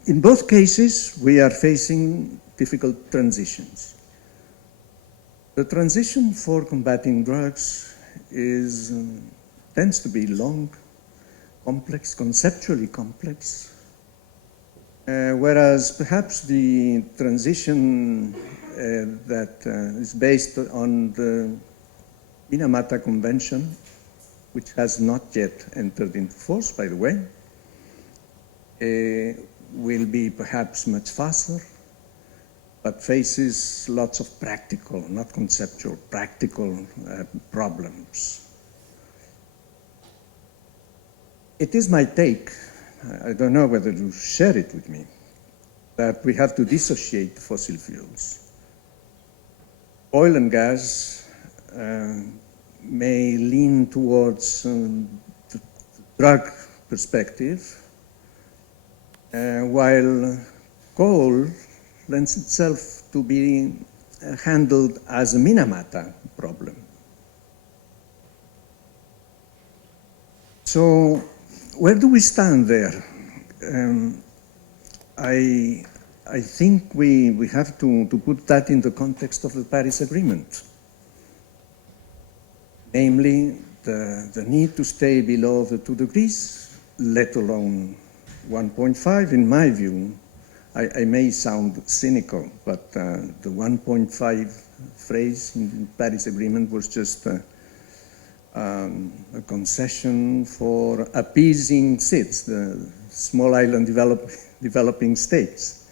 in both cases, we are facing difficult transitions. The transition for combating drugs tends to be long, complex, conceptually complex, whereas perhaps the transition that is based on the Minamata Convention, which has not yet entered into force, by the way, will be perhaps much faster, but faces lots of practical, not conceptual, practical problems. It is my take, I don't know whether you share it with me, that we have to dissociate fossil fuels. Oil and gas may lean towards the drug perspective, while coal lends itself to be handled as a Minamata problem. So where do we stand there? I think we have to put that in the context of the Paris Agreement. Namely, the need to stay below the 2 degrees, let alone 1.5, in my view. I may sound cynical, but the 1.5 phrase in the Paris Agreement was just a concession for appeasing SIDS, the small island developing states.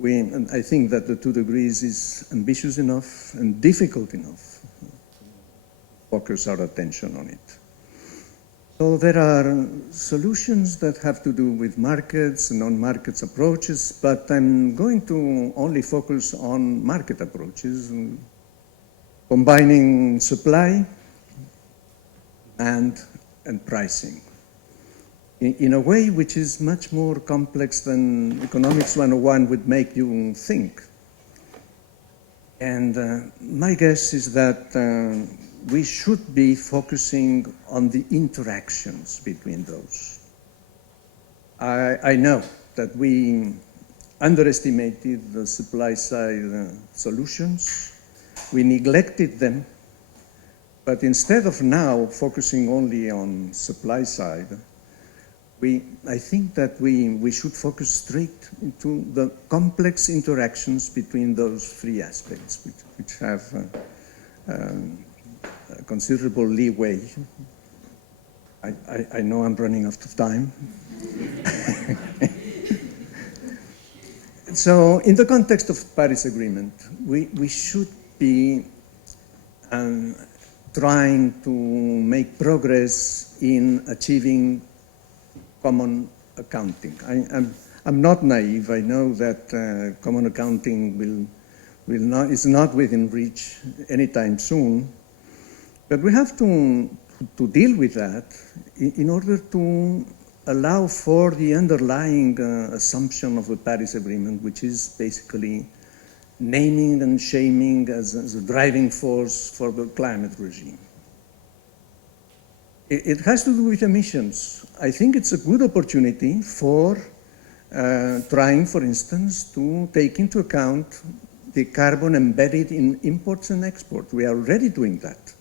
I think that the 2 degrees is ambitious enough and difficult enough to focus our attention on it. So there are solutions that have to do with markets and non-markets approaches, but I'm going to only focus on market approaches, combining supply and pricing in a way which is much more complex than Economics 101 would make you think. And my guess is that we should be focusing on the interactions between those. I know that we underestimated the supply side solutions. We neglected them. But instead of now focusing only on supply side, I think that we should focus straight into the complex interactions between those three aspects, which have considerable leeway. I know I'm running out of time. So in the context of Paris Agreement, we should be trying to make progress in achieving common accounting. I'm not naive. I know that common accounting is not within reach anytime soon. But we have to deal with that in order to allow for the underlying assumption of the Paris Agreement, which is basically naming and shaming as a driving force for the climate regime. It has to do with emissions. I think it's a good opportunity for trying, for instance, to take into account the carbon embedded in imports and exports. We are already doing that.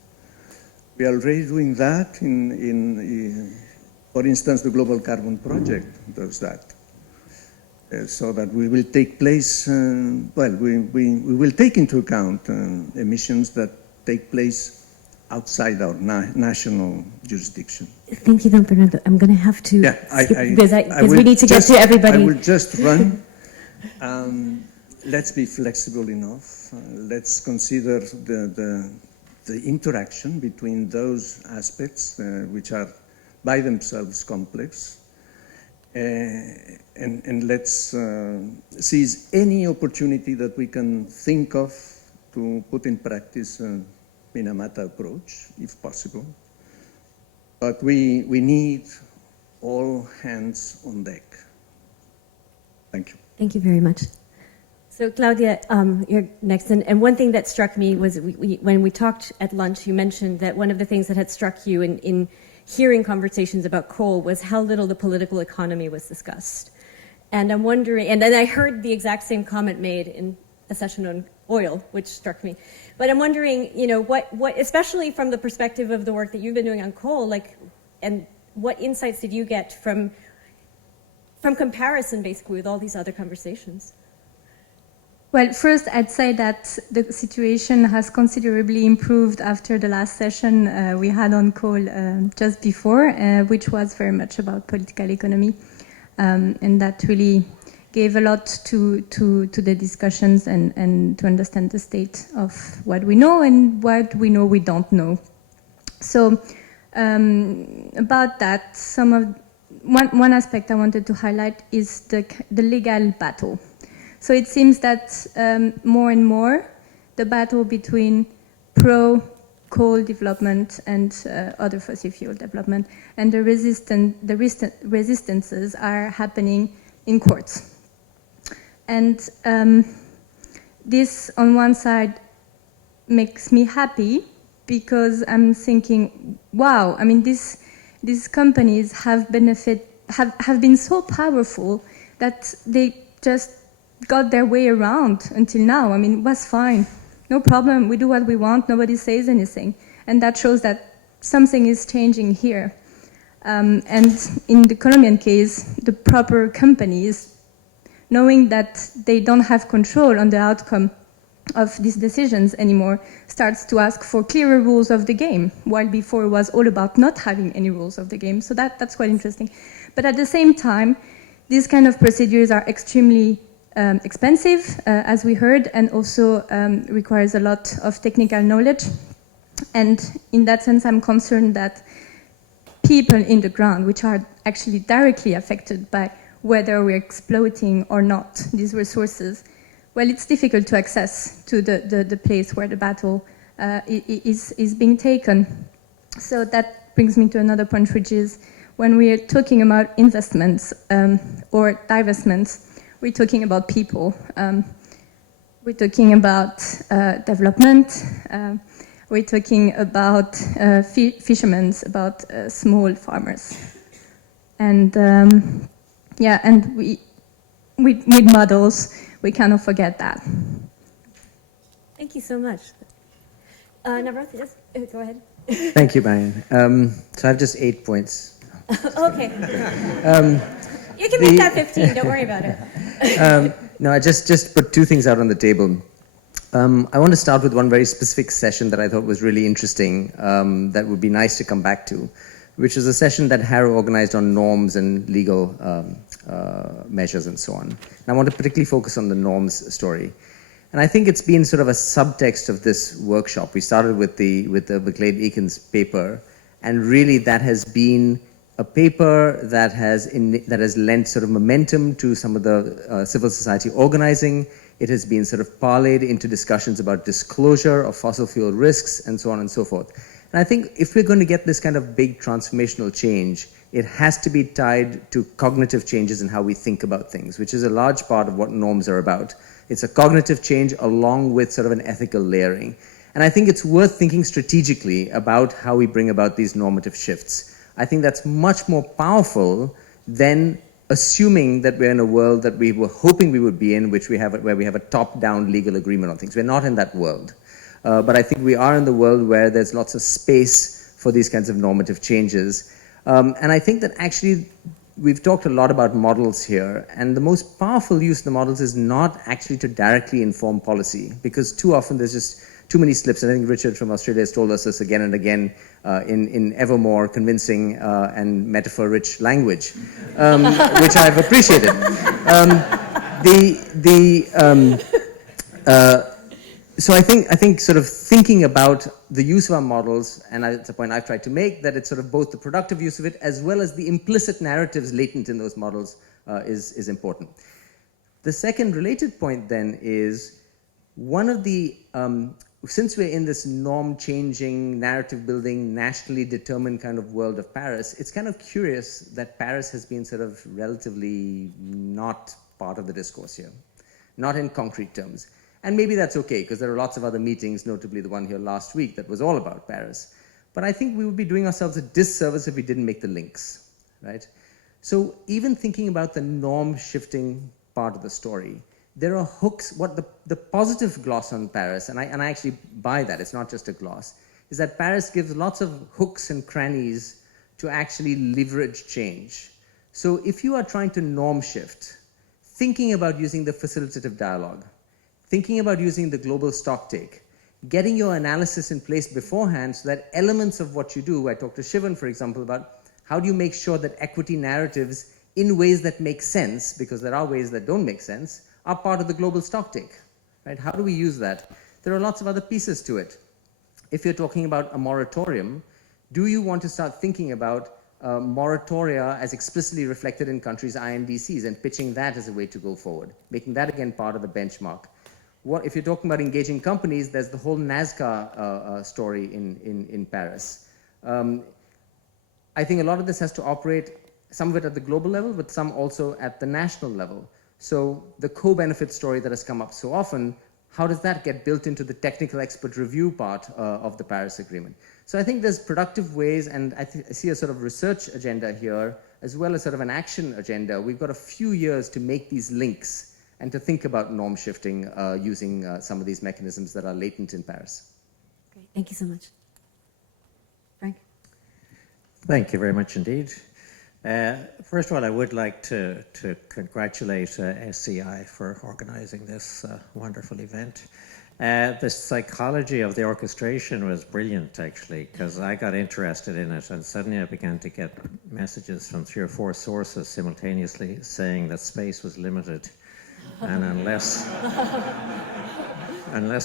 We are already doing that for instance, the Global Carbon Project does that. So that we will take place, we will take into account emissions that take place outside our national jurisdiction. Thank you, Don Fernando. I'm going to have to skip because we need to get to everybody. I will just run. Let's be flexible enough. Let's consider the interaction between those aspects which are by themselves complex. And let's seize any opportunity that we can think of to put in practice a Minamata approach, if possible. But we need all hands on deck. Thank you. Thank you very much. So Claudia, you're next. And one thing that struck me was when we talked at lunch, you mentioned that one of the things that had struck you in hearing conversations about coal was how little the political economy was discussed. And I'm wondering, and then I heard the exact same comment made in a session on oil, which struck me. But I'm wondering, what especially from the perspective of the work that you've been doing on coal, and what insights did you get from comparison, basically, with all these other conversations? Well, first, I'd say that the situation has considerably improved after the last session we had on call just before, which was very much about political economy. And that really gave a lot to the discussions and to understand the state of what we know and what we know we don't know. So about that, one aspect I wanted to highlight is the legal battle. So it seems that more and more the battle between pro-coal development and other fossil fuel development and the resistances are happening in courts. And this, on one side, makes me happy because I'm thinking, wow, I mean, these companies have been so powerful that they just got their way around until now. I mean, it was fine. No problem. We do what we want. Nobody says anything. And that shows that something is changing here. And in the Colombian case, the proper companies, knowing that they don't have control on the outcome of these decisions anymore, starts to ask for clearer rules of the game, while before it was all about not having any rules of the game. So that's quite interesting. But at the same time, these kind of procedures are extremely expensive, as we heard, and also requires a lot of technical knowledge. And in that sense, I'm concerned that people in the ground, which are actually directly affected by whether we're exploiting or not these resources, well, it's difficult to access to the place where the battle is being taken. So that brings me to another point, which is when we are talking about investments or divestments, we're talking about people. We're talking about development. We're talking about fishermen, about small farmers. And yeah, and with models, we cannot forget that. Thank you so much. Navrat, yes, go ahead. Thank you, Marianne. So I have just 8 points. Okay. You can make that 15, don't worry about it. No, I just put 2 things out on the table. I want to start with one very specific session that I thought was really interesting, that would be nice to come back to, which is a session that Harrow organized on norms and legal measures and so on. And I want to particularly focus on the norms story. And I think it's been sort of a subtext of this workshop. We started with the McLeod-Eakins paper, and really that has been a paper that has lent sort of momentum to some of the civil society organizing. It has been sort of parlayed into discussions about disclosure of fossil fuel risks and so on and so forth. And I think if we're going to get this kind of big transformational change, it has to be tied to cognitive changes in how we think about things, which is a large part of what norms are about. It's a cognitive change along with sort of an ethical layering. And I think it's worth thinking strategically about how we bring about these normative shifts. I think that's much more powerful than assuming that we're in a world that we were hoping we would be in, where we have a top-down legal agreement on things. We're not in that world. But I think we are in the world where there's lots of space for these kinds of normative changes. And I think that actually we've talked a lot about models here, and the most powerful use of the models is not actually to directly inform policy, because too often there's just too many slips. And I think Richard from Australia has told us this again and again in ever more convincing and metaphor-rich language, which I've appreciated. So I think sort of thinking about the use of our models, and it's a point I've tried to make, that it's sort of both the productive use of it as well as the implicit narratives latent in those models is important. The second related point then is one of the, since we're in this norm-changing, narrative-building, nationally determined kind of world of Paris, it's kind of curious that Paris has been sort of relatively not part of the discourse here, not in concrete terms. And maybe that's okay, because there are lots of other meetings, notably the one here last week, that was all about Paris. But I think we would be doing ourselves a disservice if we didn't make the links, right? So even thinking about the norm-shifting part of the story, there are hooks. What the positive gloss on Paris, and I actually buy that, it's not just a gloss, is that Paris gives lots of hooks and crannies to actually leverage change. So if you are trying to norm shift, thinking about using the facilitative dialogue, thinking about using the global stocktake, getting your analysis in place beforehand so that elements of what you do, I talked to Shivan, for example, about how do you make sure that equity narratives in ways that make sense, because there are ways that don't make sense, are part of the global stocktake, right? How do we use that? There are lots of other pieces to it. If you're talking about a moratorium, do you want to start thinking about moratoria as explicitly reflected in countries' INDCs and pitching that as a way to go forward, making that again part of the benchmark? What, if you're talking about engaging companies, there's the whole NASCA story in Paris. I think a lot of this has to operate, some of it at the global level, but some also at the national level. So the co-benefit story that has come up so often, how does that get built into the technical expert review part of the Paris Agreement? So I think there's productive ways, and I see a sort of research agenda here, as well as sort of an action agenda. We've got a few years to make these links and to think about norm shifting using some of these mechanisms that are latent in Paris. Great. Thank you so much. Frank? Thank you very much indeed. First of all, I would like to congratulate SCI for organizing this wonderful event. The psychology of the orchestration was brilliant, actually, because I got interested in it, and suddenly I began to get messages from 3 or 4 sources simultaneously saying that space was limited, and unless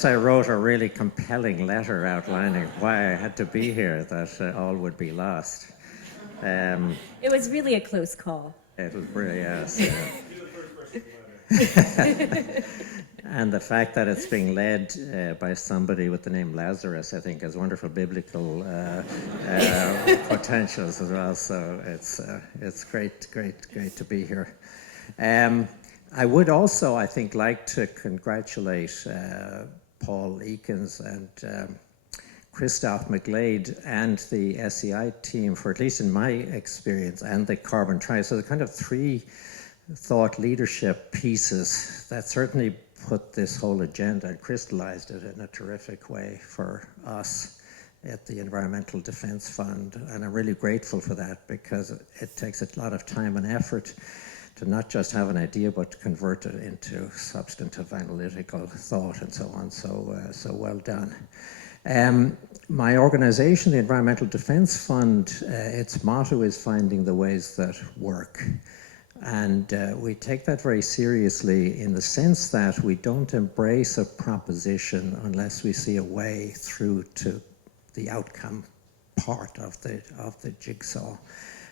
I wrote a really compelling letter outlining why I had to be here, that all would be lost. It was really a close call. It was really, yes. And the fact that it's being led by somebody with the name Lazarus, I think, has wonderful biblical potentials as well. So it's great to be here. I would also, I think, like to congratulate Paul Eakins and Christoph McGlade and the SEI team for, at least in my experience, and the Carbon Tribe. So the kind of 3 thought leadership pieces that certainly put this whole agenda and crystallized it in a terrific way for us at the Environmental Defense Fund. And I'm really grateful for that, because it takes a lot of time and effort to not just have an idea, but to convert it into substantive analytical thought and so on. So well done. My organization, the Environmental Defense Fund, its motto is finding the ways that work. And we take that very seriously in the sense that we don't embrace a proposition unless we see a way through to the outcome part of the jigsaw.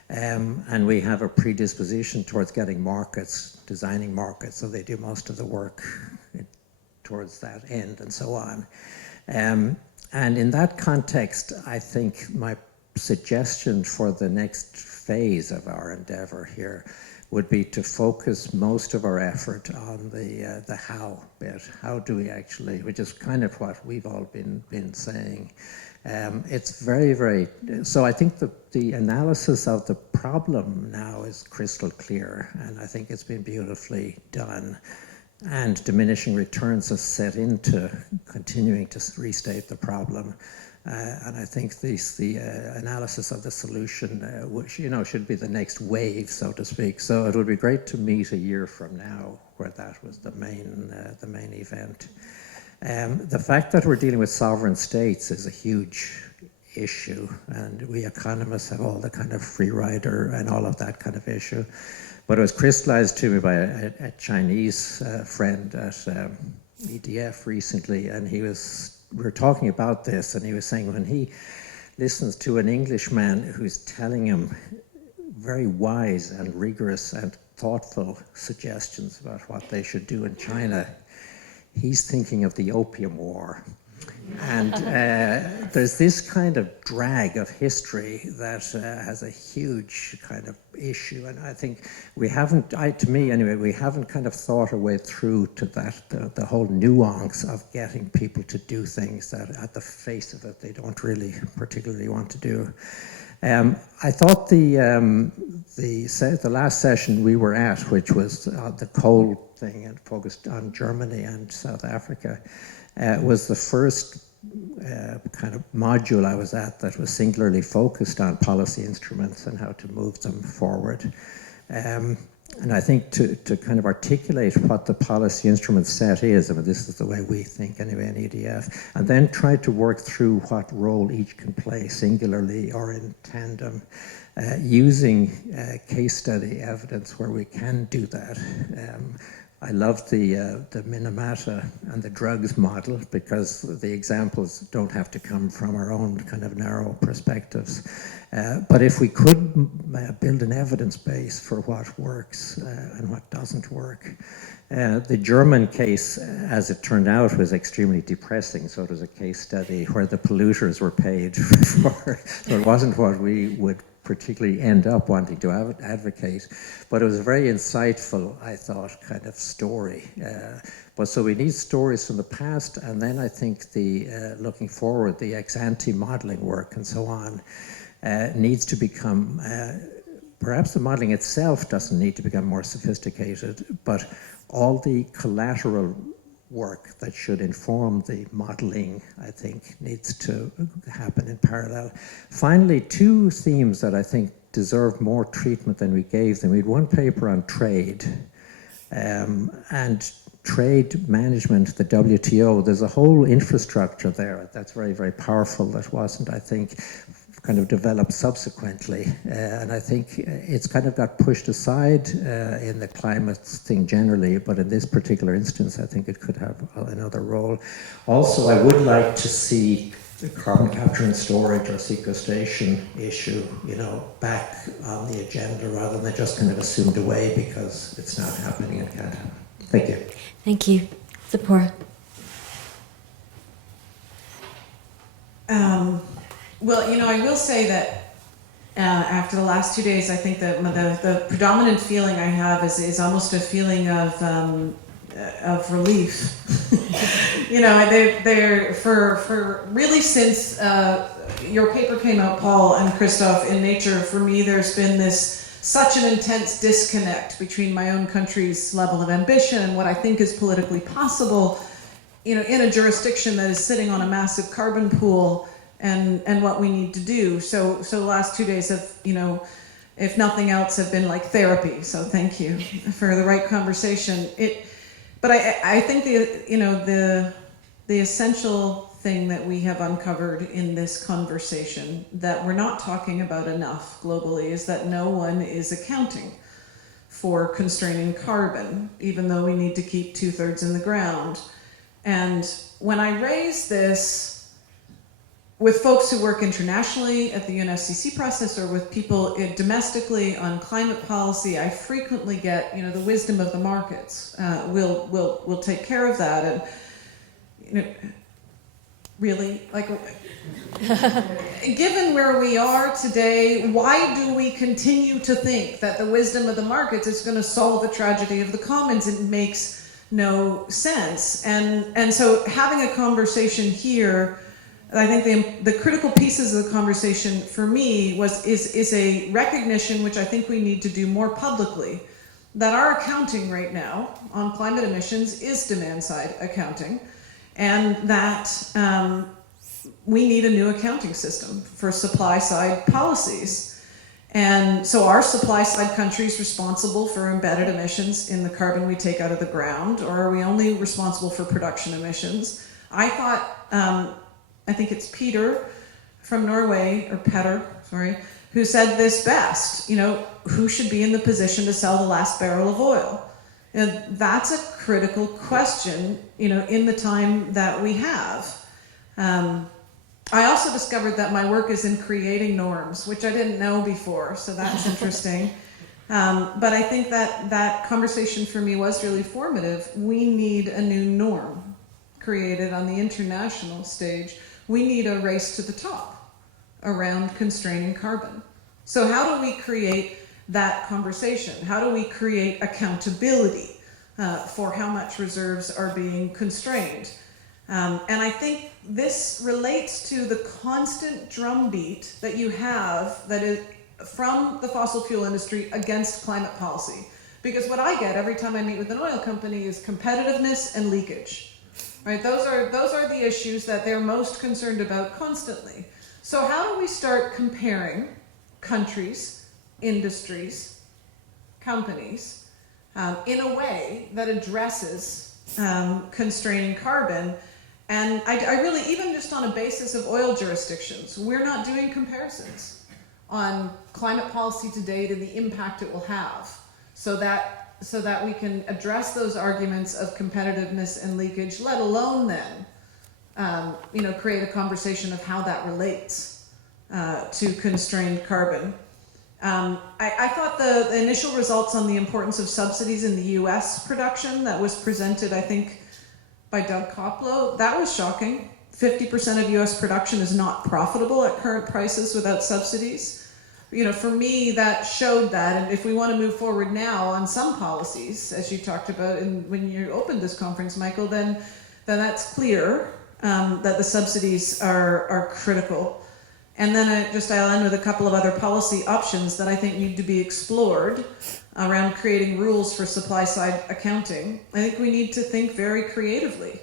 And we have a predisposition towards getting markets, designing markets, so they do most of the work towards that end and so on. And in that context, I think my suggestion for the next phase of our endeavor here would be to focus most of our effort on the how bit. How do we actually, which is kind of what we've all been saying. It's very, so I think the analysis of the problem now is crystal clear, and I think it's been beautifully done. And diminishing returns have set into continuing to restate the problem. And I think the analysis of the solution, which, should be the next wave, so to speak. So it would be great to meet a year from now where that was the main event. The fact that we're dealing with sovereign states is a huge issue, and we economists have all the kind of free rider and all of that kind of issue. But it was crystallized to me by a Chinese friend at EDF recently, and we were talking about this, and he was saying when he listens to an Englishman who's telling him very wise and rigorous and thoughtful suggestions about what they should do in China, he's thinking of the Opium War. And there's this kind of drag of history that has a huge kind of issue, and I think we haven't, to me anyway, we haven't kind of thought our way through to that, the whole nuance of getting people to do things that at the face of it they don't really particularly want to do. I thought the last session we were at, which was the coal thing and focused on Germany and South Africa, was the first kind of module I was at that was singularly focused on policy instruments and how to move them forward. And I think to kind of articulate what the policy instrument set is, I mean, this is the way we think anyway in EDF, and then try to work through what role each can play singularly or in tandem, using case study evidence where we can do that. I love the Minamata and the drugs model because the examples don't have to come from our own kind of narrow perspectives. But if we could build an evidence base for what works and what doesn't work. The German case, as it turned out, was extremely depressing. So it was a case study where the polluters were paid for, so it wasn't what we would particularly end up wanting to advocate. But it was a very insightful, I thought, kind of story. But so we need stories from the past, and then I think the looking forward, the ex-ante modeling work and so on needs to become, perhaps the modeling itself doesn't need to become more sophisticated, but all the collateral work that should inform the modeling, I think, needs to happen in parallel. Finally, two themes that I think deserve more treatment than we gave them. We had one paper on trade, and trade management, the WTO, there's a whole infrastructure there that's very, very powerful that wasn't, I think, kind of developed subsequently. And I think it's kind of got pushed aside in the climate thing generally, but in this particular instance, I think it could have another role. Also, I would like to see the carbon capture and storage or sequestration issue, you know, back on the agenda rather than just kind of assumed away because it's not happening and can't happen. Thank you. Thank you. Support. Well, you know, I will say that after the last 2 days, I think that the predominant feeling I have is almost a feeling of relief. You know, they're for really since your paper came out, Paul and Christoph, in Nature, for me, there's been such an intense disconnect between my own country's level of ambition and what I think is politically possible, you know, in a jurisdiction that is sitting on a massive carbon pool. And what we need to do. So the last 2 days have, you know, if nothing else, have been like therapy. So thank you for the right conversation. But I think the essential thing that we have uncovered in this conversation that we're not talking about enough globally is that no one is accounting for constraining carbon, even though we need to keep 2/3 in the ground. And when I raise this with folks who work internationally at the UNFCCC process or with people domestically on climate policy, I frequently get, you know, the wisdom of the markets. We'll take care of that. And, you know, really, like, given where we are today, why do we continue to think that the wisdom of the markets is going to solve the tragedy of the commons? It makes no sense. And so having a conversation here, I think the critical pieces of the conversation for me is a recognition, which I think we need to do more publicly, that our accounting right now on climate emissions is demand-side accounting, and that we need a new accounting system for supply-side policies. And so are supply-side countries responsible for embedded emissions in the carbon we take out of the ground, or are we only responsible for production emissions? I thought, I think it's Peter from Norway, or Petter, sorry, who said this best, you know, who should be in the position to sell the last barrel of oil? And that's a critical question, you know, in the time that we have. I also discovered that my work is in creating norms, which I didn't know before, so that's interesting. But I think that conversation for me was really formative. We need a new norm created on the international stage. We need a race to the top around constraining carbon. So how do we create that conversation? How do we create accountability for how much reserves are being constrained? And I think this relates to the constant drumbeat that you have that is from the fossil fuel industry against climate policy. Because what I get every time I meet with an oil company is competitiveness and leakage. Right? Those are the issues that they're most concerned about constantly. So how do we start comparing countries, industries, companies in a way that addresses constraining carbon. And I really, even just on a basis of oil jurisdictions, we're not doing comparisons on climate policy to date and the impact it will have, so that we can address those arguments of competitiveness and leakage, let alone then create a conversation of how that relates to constrained carbon. I thought the initial results on the importance of subsidies in the US production that was presented, I think, by Doug Koplow, that was shocking. 50% of US production is not profitable at current prices without subsidies. For me, that showed that, and if we want to move forward now on some policies, as you talked about when you opened this conference, Michael, then that's clear that the subsidies are critical. And then I'll end with a couple of other policy options that I think need to be explored around creating rules for supply-side accounting. I think we need to think very creatively.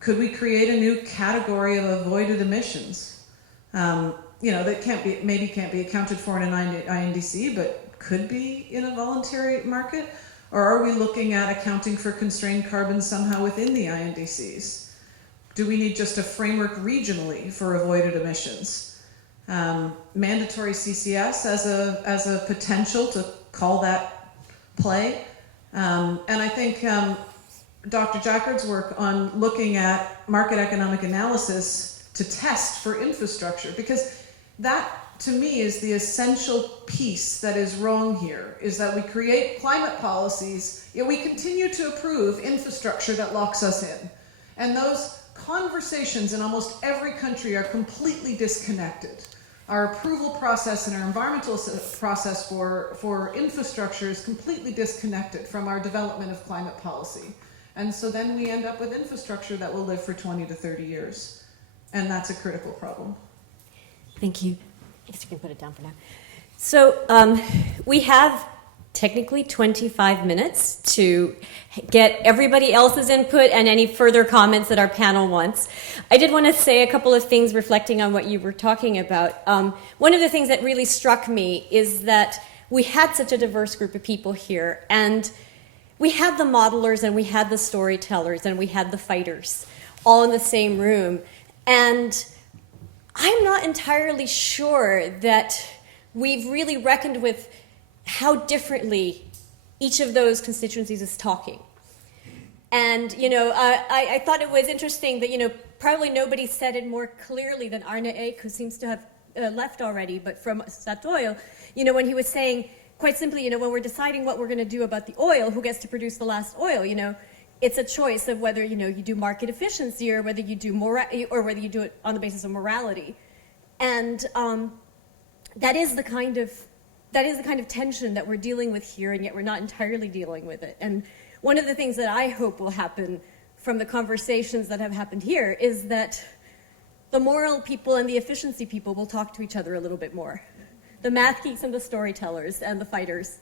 Could we create a new category of avoided emissions? That can't be accounted for in an INDC, but could be in a voluntary market? Or are we looking at accounting for constrained carbon somehow within the INDCs? Do we need just a framework regionally for avoided emissions? Mandatory CCS as a potential to call that play. And I think Dr. Jackard's work on looking at market economic analysis to test for infrastructure, because that to me is the essential piece that is wrong here, is that we create climate policies, yet we continue to approve infrastructure that locks us in. And those conversations in almost every country are completely disconnected. Our approval process and our environmental process for infrastructure is completely disconnected from our development of climate policy. And so then we end up with infrastructure that will live for 20 to 30 years. And that's a critical problem. Thank you. I guess you can put it down for now. So we have technically 25 minutes to get everybody else's input and any further comments that our panel wants. I did want to say a couple of things reflecting on what you were talking about. One of the things that really struck me is that we had such a diverse group of people here, and we had the modelers and we had the storytellers and we had the fighters all in the same room. And I'm not entirely sure that we've really reckoned with how differently each of those constituencies is talking. And, I thought it was interesting that, probably nobody said it more clearly than Arne Eik, who seems to have left already, but from Statoil, when he was saying, quite simply, when we're deciding what we're going to do about the oil, who gets to produce the last oil, it's a choice of whether, you do market efficiency or whether you do or whether you do it on the basis of morality. And that is the kind of tension that we're dealing with here, and yet we're not entirely dealing with it. And one of the things that I hope will happen from the conversations that have happened here is that the moral people and the efficiency people will talk to each other a little bit more. The math geeks and the storytellers and the fighters,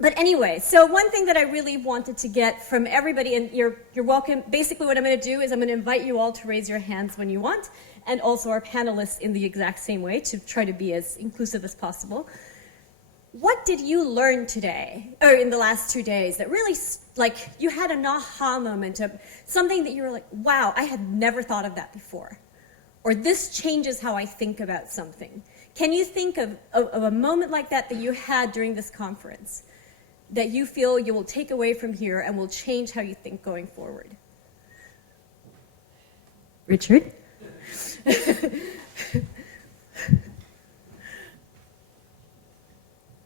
But anyway, so one thing that I really wanted to get from everybody, and you're welcome, basically what I'm going to do is I'm going to invite you all to raise your hands when you want, and also our panelists in the exact same way to try to be as inclusive as possible. What did you learn today, or in the last 2 days, that really, you had an aha moment of something that you were like, wow, I had never thought of that before, or this changes how I think about something? Can you think of a moment like that you had during this conference that you feel you will take away from here and will change how you think going forward? Richard?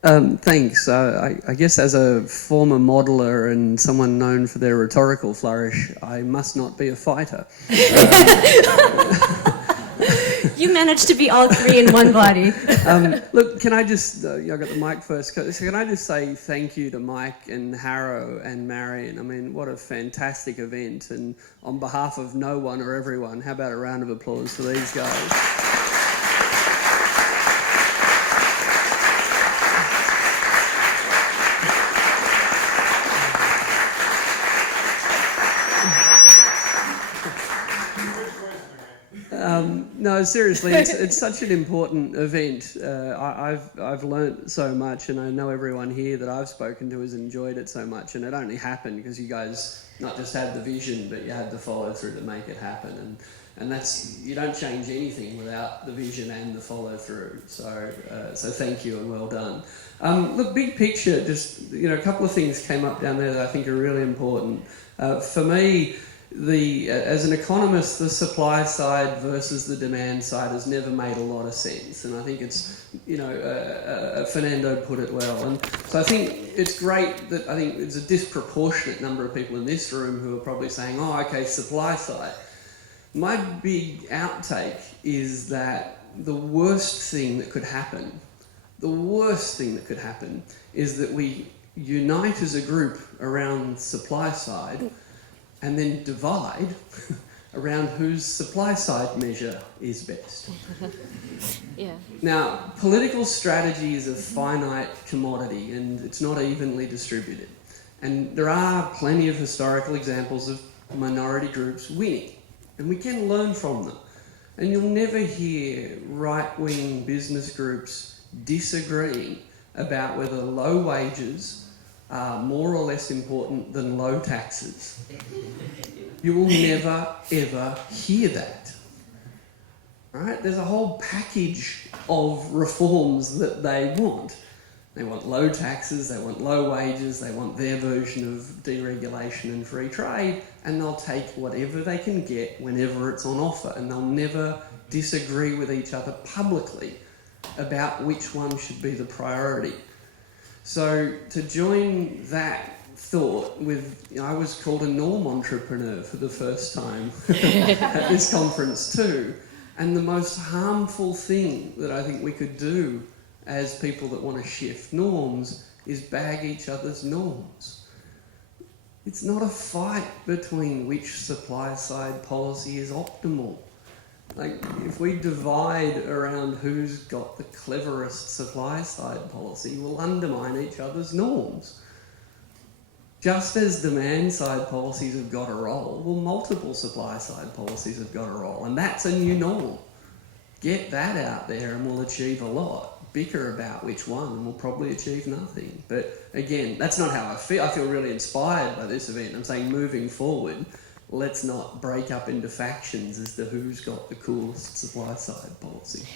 Thanks. I guess as a former modeler and someone known for their rhetorical flourish, I must not be a fighter. You managed to be all three in one body. Look, can I just, I got the mic first, so can I just say thank you to Mike and Harrow and Marion? I mean, what a fantastic event. And on behalf of no one or everyone, how about a round of applause for these guys? No, seriously, it's such an important event. I've learnt so much, and I know everyone here that I've spoken to has enjoyed it so much. And it only happened because you guys not just had the vision, but you had the follow through to make it happen. And that's, you don't change anything without the vision and the follow through. So thank you and well done. Look, big picture, just a couple of things came up down there that I think are really important. For me, as an economist, the supply side versus the demand side has never made a lot of sense, and I think it's, Fernando put it well, and so I think it's great that I think there's a disproportionate number of people in this room who are probably saying, oh, okay, supply side. My big outtake is that the worst thing that could happen is that we unite as a group around supply side and then divide around whose supply side measure is best. Yeah. Now, political strategy is a finite commodity and it's not evenly distributed. And there are plenty of historical examples of minority groups winning, and we can learn from them. And you'll never hear right-wing business groups disagreeing about whether low wages are more or less important than low taxes. You will never, ever hear that. Right? There's a whole package of reforms that they want. They want low taxes, they want low wages, they want their version of deregulation and free trade, and they'll take whatever they can get whenever it's on offer, and they'll never disagree with each other publicly about which one should be the priority. So to join that thought with, I was called a norm entrepreneur for the first time at this conference too, and the most harmful thing that I think we could do as people that want to shift norms is bag each other's norms. It's not a fight between which supply side policy is optimal. Like, if we divide around who's got the cleverest supply side policy, we'll undermine each other's norms. Just as demand side policies have got a role, well, multiple supply side policies have got a role, and that's a new norm. Get that out there and we'll achieve a lot. Bicker about which one and we'll probably achieve nothing. But again, that's not how I feel. I feel really inspired by this event. I'm saying moving forward, let's not break up into factions as to who's got the coolest supply side policy.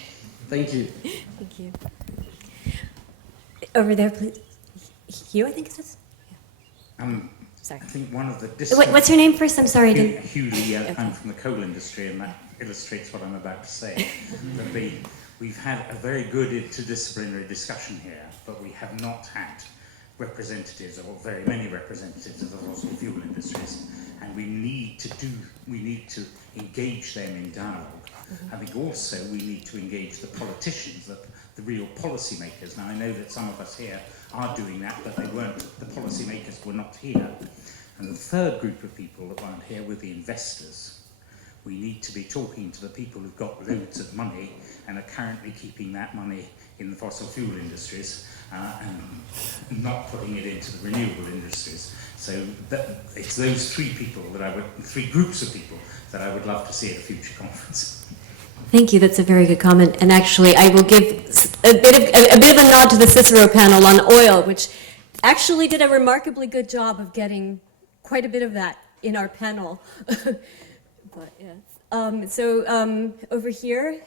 Thank you. Thank you. Over there, please. Hugh, I think it is. Sorry. I think one of the Wait, what's your name first? I'm sorry. Hugh Lee, I'm from the coal industry, and that illustrates what I'm about to say. That we've had a very good interdisciplinary discussion here, but we have not had representatives, or very many representatives of the fossil fuel industries, and we need to engage them in dialogue. I think also we need to engage the politicians, the real policymakers. Now I know that some of us here are doing that, but the policymakers were not here. And the third group of people that weren't here were the investors. We need to be talking to the people who've got loads of money and are currently keeping that money in the fossil fuel industries and not putting it into the renewable industries. So it's those three groups of people that I would love to see at a future conference. Thank you. That's a very good comment. And actually, I will give a bit of a nod to the Cicero panel on oil, which actually did a remarkably good job of getting quite a bit of that in our panel. But yes. Over here,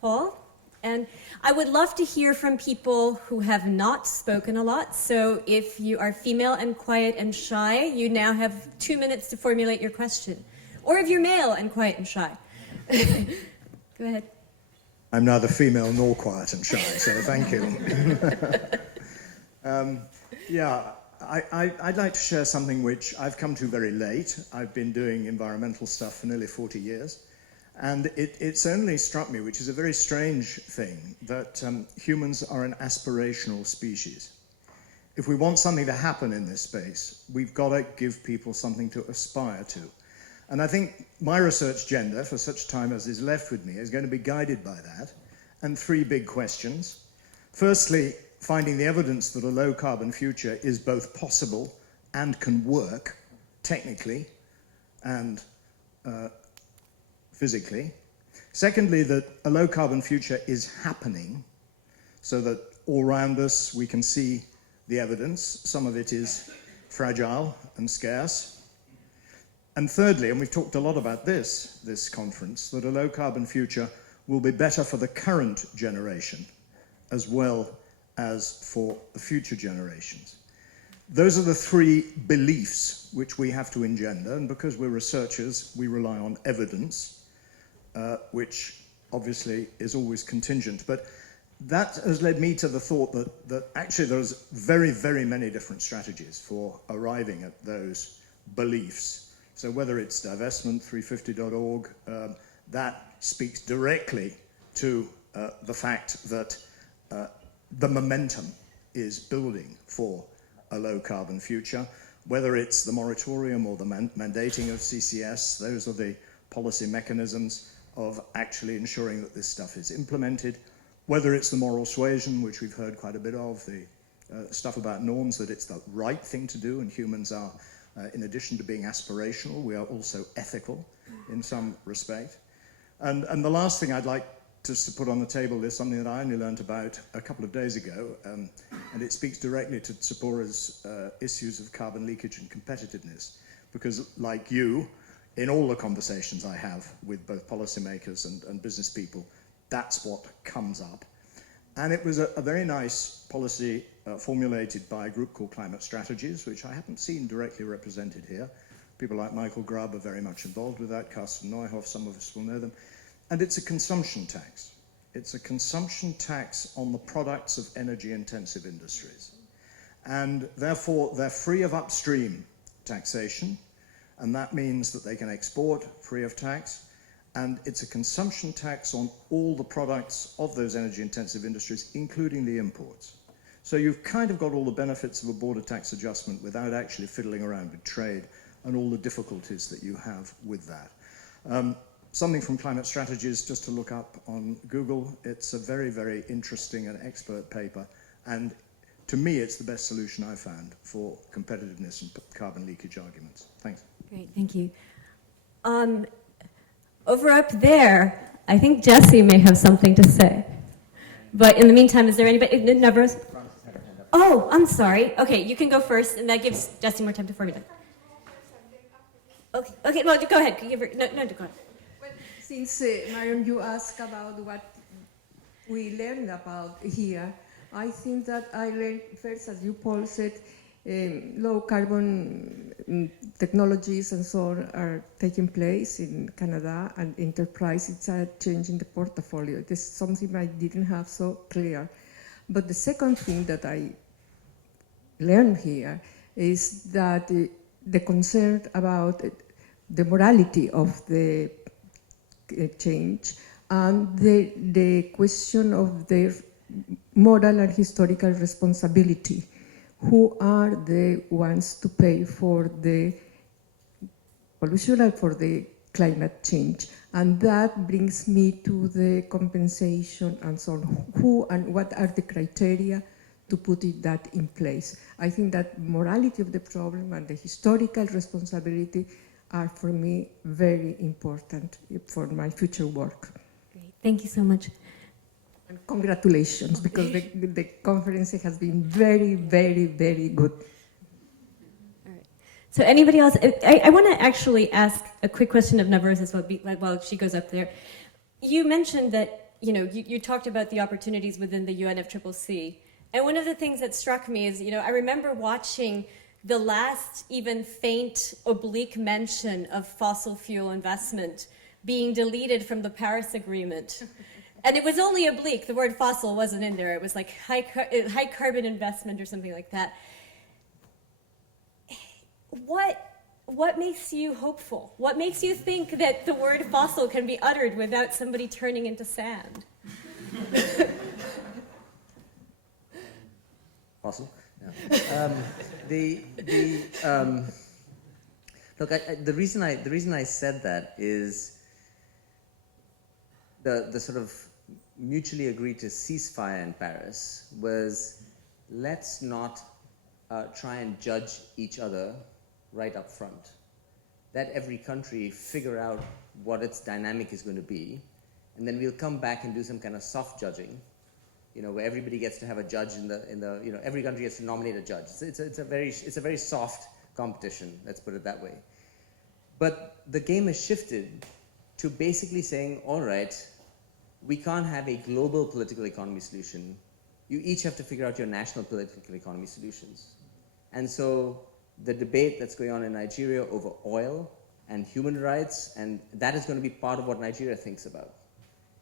Paul. And I would love to hear from people who have not spoken a lot. So if you are female and quiet and shy, you now have 2 minutes to formulate your question. Or if you're male and quiet and shy. Go ahead. I'm neither female nor quiet and shy, so thank you. I'd like to share something which I've come to very late. I've been doing environmental stuff for nearly 40 years. And it's only struck me, which is a very strange thing, that humans are an aspirational species. If we want something to happen in this space, we've got to give people something to aspire to. And I think my research agenda, for such time as is left with me, is going to be guided by that, and 3 big questions. Firstly, finding the evidence that a low-carbon future is both possible and can work technically and physically. Secondly, that a low carbon future is happening, so that all around us we can see the evidence. Some of it is fragile and scarce. And thirdly, and we've talked a lot about this conference, that a low carbon future will be better for the current generation as well as for the future generations. Those are the three beliefs which we have to engender, and because we're researchers, we rely on evidence, which obviously is always contingent. But that has led me to the thought that actually there's very, very many different strategies for arriving at those beliefs. So whether it's divestment, 350.org, that speaks directly to the fact that the momentum is building for a low-carbon future. Whether it's the moratorium or the mandating of CCS, those are the policy mechanisms of actually ensuring that this stuff is implemented. Whether it's the moral suasion, which we've heard quite a bit of, the stuff about norms, that it's the right thing to do, and humans are, in addition to being aspirational, we are also ethical in some respect. And the last thing I'd like just to put on the table is something that I only learned about a couple of days ago, and it speaks directly to Tzipora's issues of carbon leakage and competitiveness, because like you, in all the conversations I have with both policymakers and business people, that's what comes up. And it was a very nice policy formulated by a group called Climate Strategies, which I haven't seen directly represented here. People like Michael Grubb are very much involved with that, Carsten Neuhoff, some of us will know them. And it's a consumption tax. It's a consumption tax on the products of energy-intensive industries. And therefore, they're free of upstream taxation, and that means that they can export free of tax. And it's a consumption tax on all the products of those energy-intensive industries, including the imports. So you've kind of got all the benefits of a border tax adjustment without actually fiddling around with trade and all the difficulties that you have with that. Something from Climate Strategies, just to look up on Google. It's a very, very interesting and expert paper. And to me, it's the best solution I've found for competitiveness and carbon leakage arguments. Thanks. Great, thank you. Over up there, I think Jesse may have something to say. But in the meantime, is there anybody? Nevers? Oh, I'm sorry. Okay, you can go first, and that gives Jesse more time to formulate. Okay, well, go ahead. No, go ahead. Well, since, Marion, you asked about what we learned about here, I think that I learned first, as you, Paul, said, low carbon technologies and so on are taking place in Canada, and enterprises are changing the portfolio. This is something I didn't have so clear. But the second thing that I learned here is that the concern about the morality of the change and the question of their moral and historical responsibility. Who are the ones to pay for the pollution and for the climate change? And that brings me to the compensation and so on. Who and what are the criteria to put that in place? I think that morality of the problem and the historical responsibility are, for me, very important for my future work. Great. Thank you so much. And congratulations, because the conference has been very, very, very good. All right. So anybody else? I want to actually ask a quick question of Nevers as well, while she goes up there. You mentioned that, you talked about the opportunities within the UNFCCC. And one of the things that struck me is, I remember watching the last even faint oblique mention of fossil fuel investment being deleted from the Paris Agreement. And it was only oblique. The word fossil wasn't in there. It was like high carbon investment or something like that. What makes you hopeful? What makes you think that the word fossil can be uttered without somebody turning into sand? Fossil? Yeah. Look, the reason I said that is the sort of mutually agreed to ceasefire in Paris was, let's not try and judge each other right up front. let every country figure out what its dynamic is going to be, and then we'll come back and do some kind of soft judging, where everybody gets to have a judge every country gets to nominate a judge. It's a very soft competition, let's put it that way. But the game has shifted to basically saying, all right, we can't have a global political economy solution. You each have to figure out your national political economy solutions. And so the debate that's going on in Nigeria over oil and human rights, and that is going to be part of what Nigeria thinks about.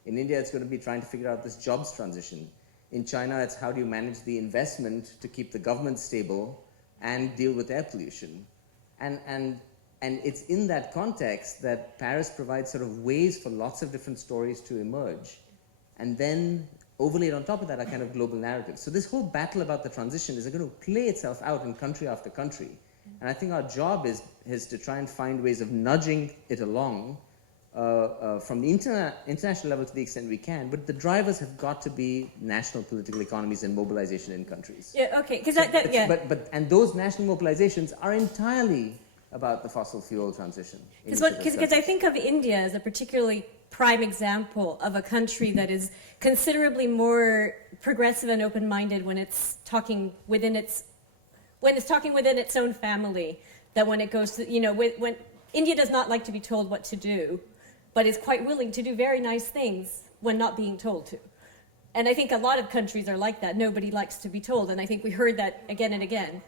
In India, it's going to be trying to figure out this jobs transition. In China, it's how do you manage the investment to keep the government stable and deal with air pollution. And it's in that context that Paris provides sort of ways for lots of different stories to emerge. And then overlaid on top of that are kind of global narratives. So this whole battle about the transition is going to play itself out in country after country. And I think our job is to try and find ways of nudging it along from the international level to the extent we can, but the drivers have got to be national political economies and mobilization in countries. Yeah, okay, because and those national mobilizations are entirely about the fossil fuel transition. Because I think of India as a particularly prime example of a country that is considerably more progressive and open-minded when it's talking within its own family than when it goes to, when India does not like to be told what to do, but is quite willing to do very nice things when not being told to. And I think a lot of countries are like that. Nobody likes to be told, and I think we heard that again and again.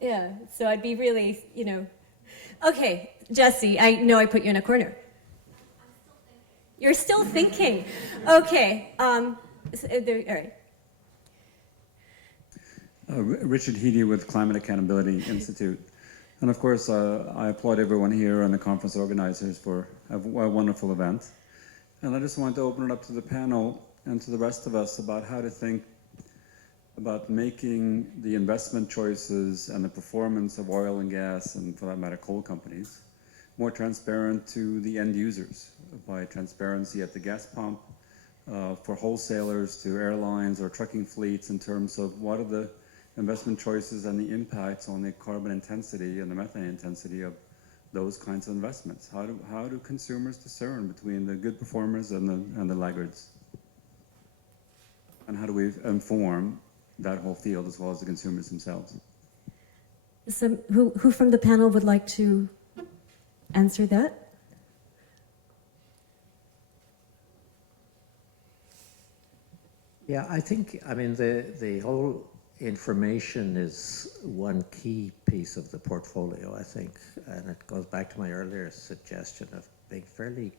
Yeah, so I'd be really, Okay, Jesse, I know I put you in a corner. You're still thinking. Okay, all right. Richard Heedy with Climate Accountability Institute. And of course, I applaud everyone here and the conference organizers for a wonderful event. And I just want to open it up to the panel and to the rest of us about how to think about making the investment choices and the performance of oil and gas, and for that matter, coal companies, more transparent to the end users by transparency at the gas pump, for wholesalers to airlines or trucking fleets in terms of what are the investment choices and the impacts on the carbon intensity and the methane intensity of those kinds of investments. How do consumers discern between the good performers and the laggards? And how do we inform that whole field as well as the consumers themselves? So who from the panel would like to answer that? Yeah, I think, the whole information is one key piece of the portfolio, I think, and it goes back to my earlier suggestion of being fairly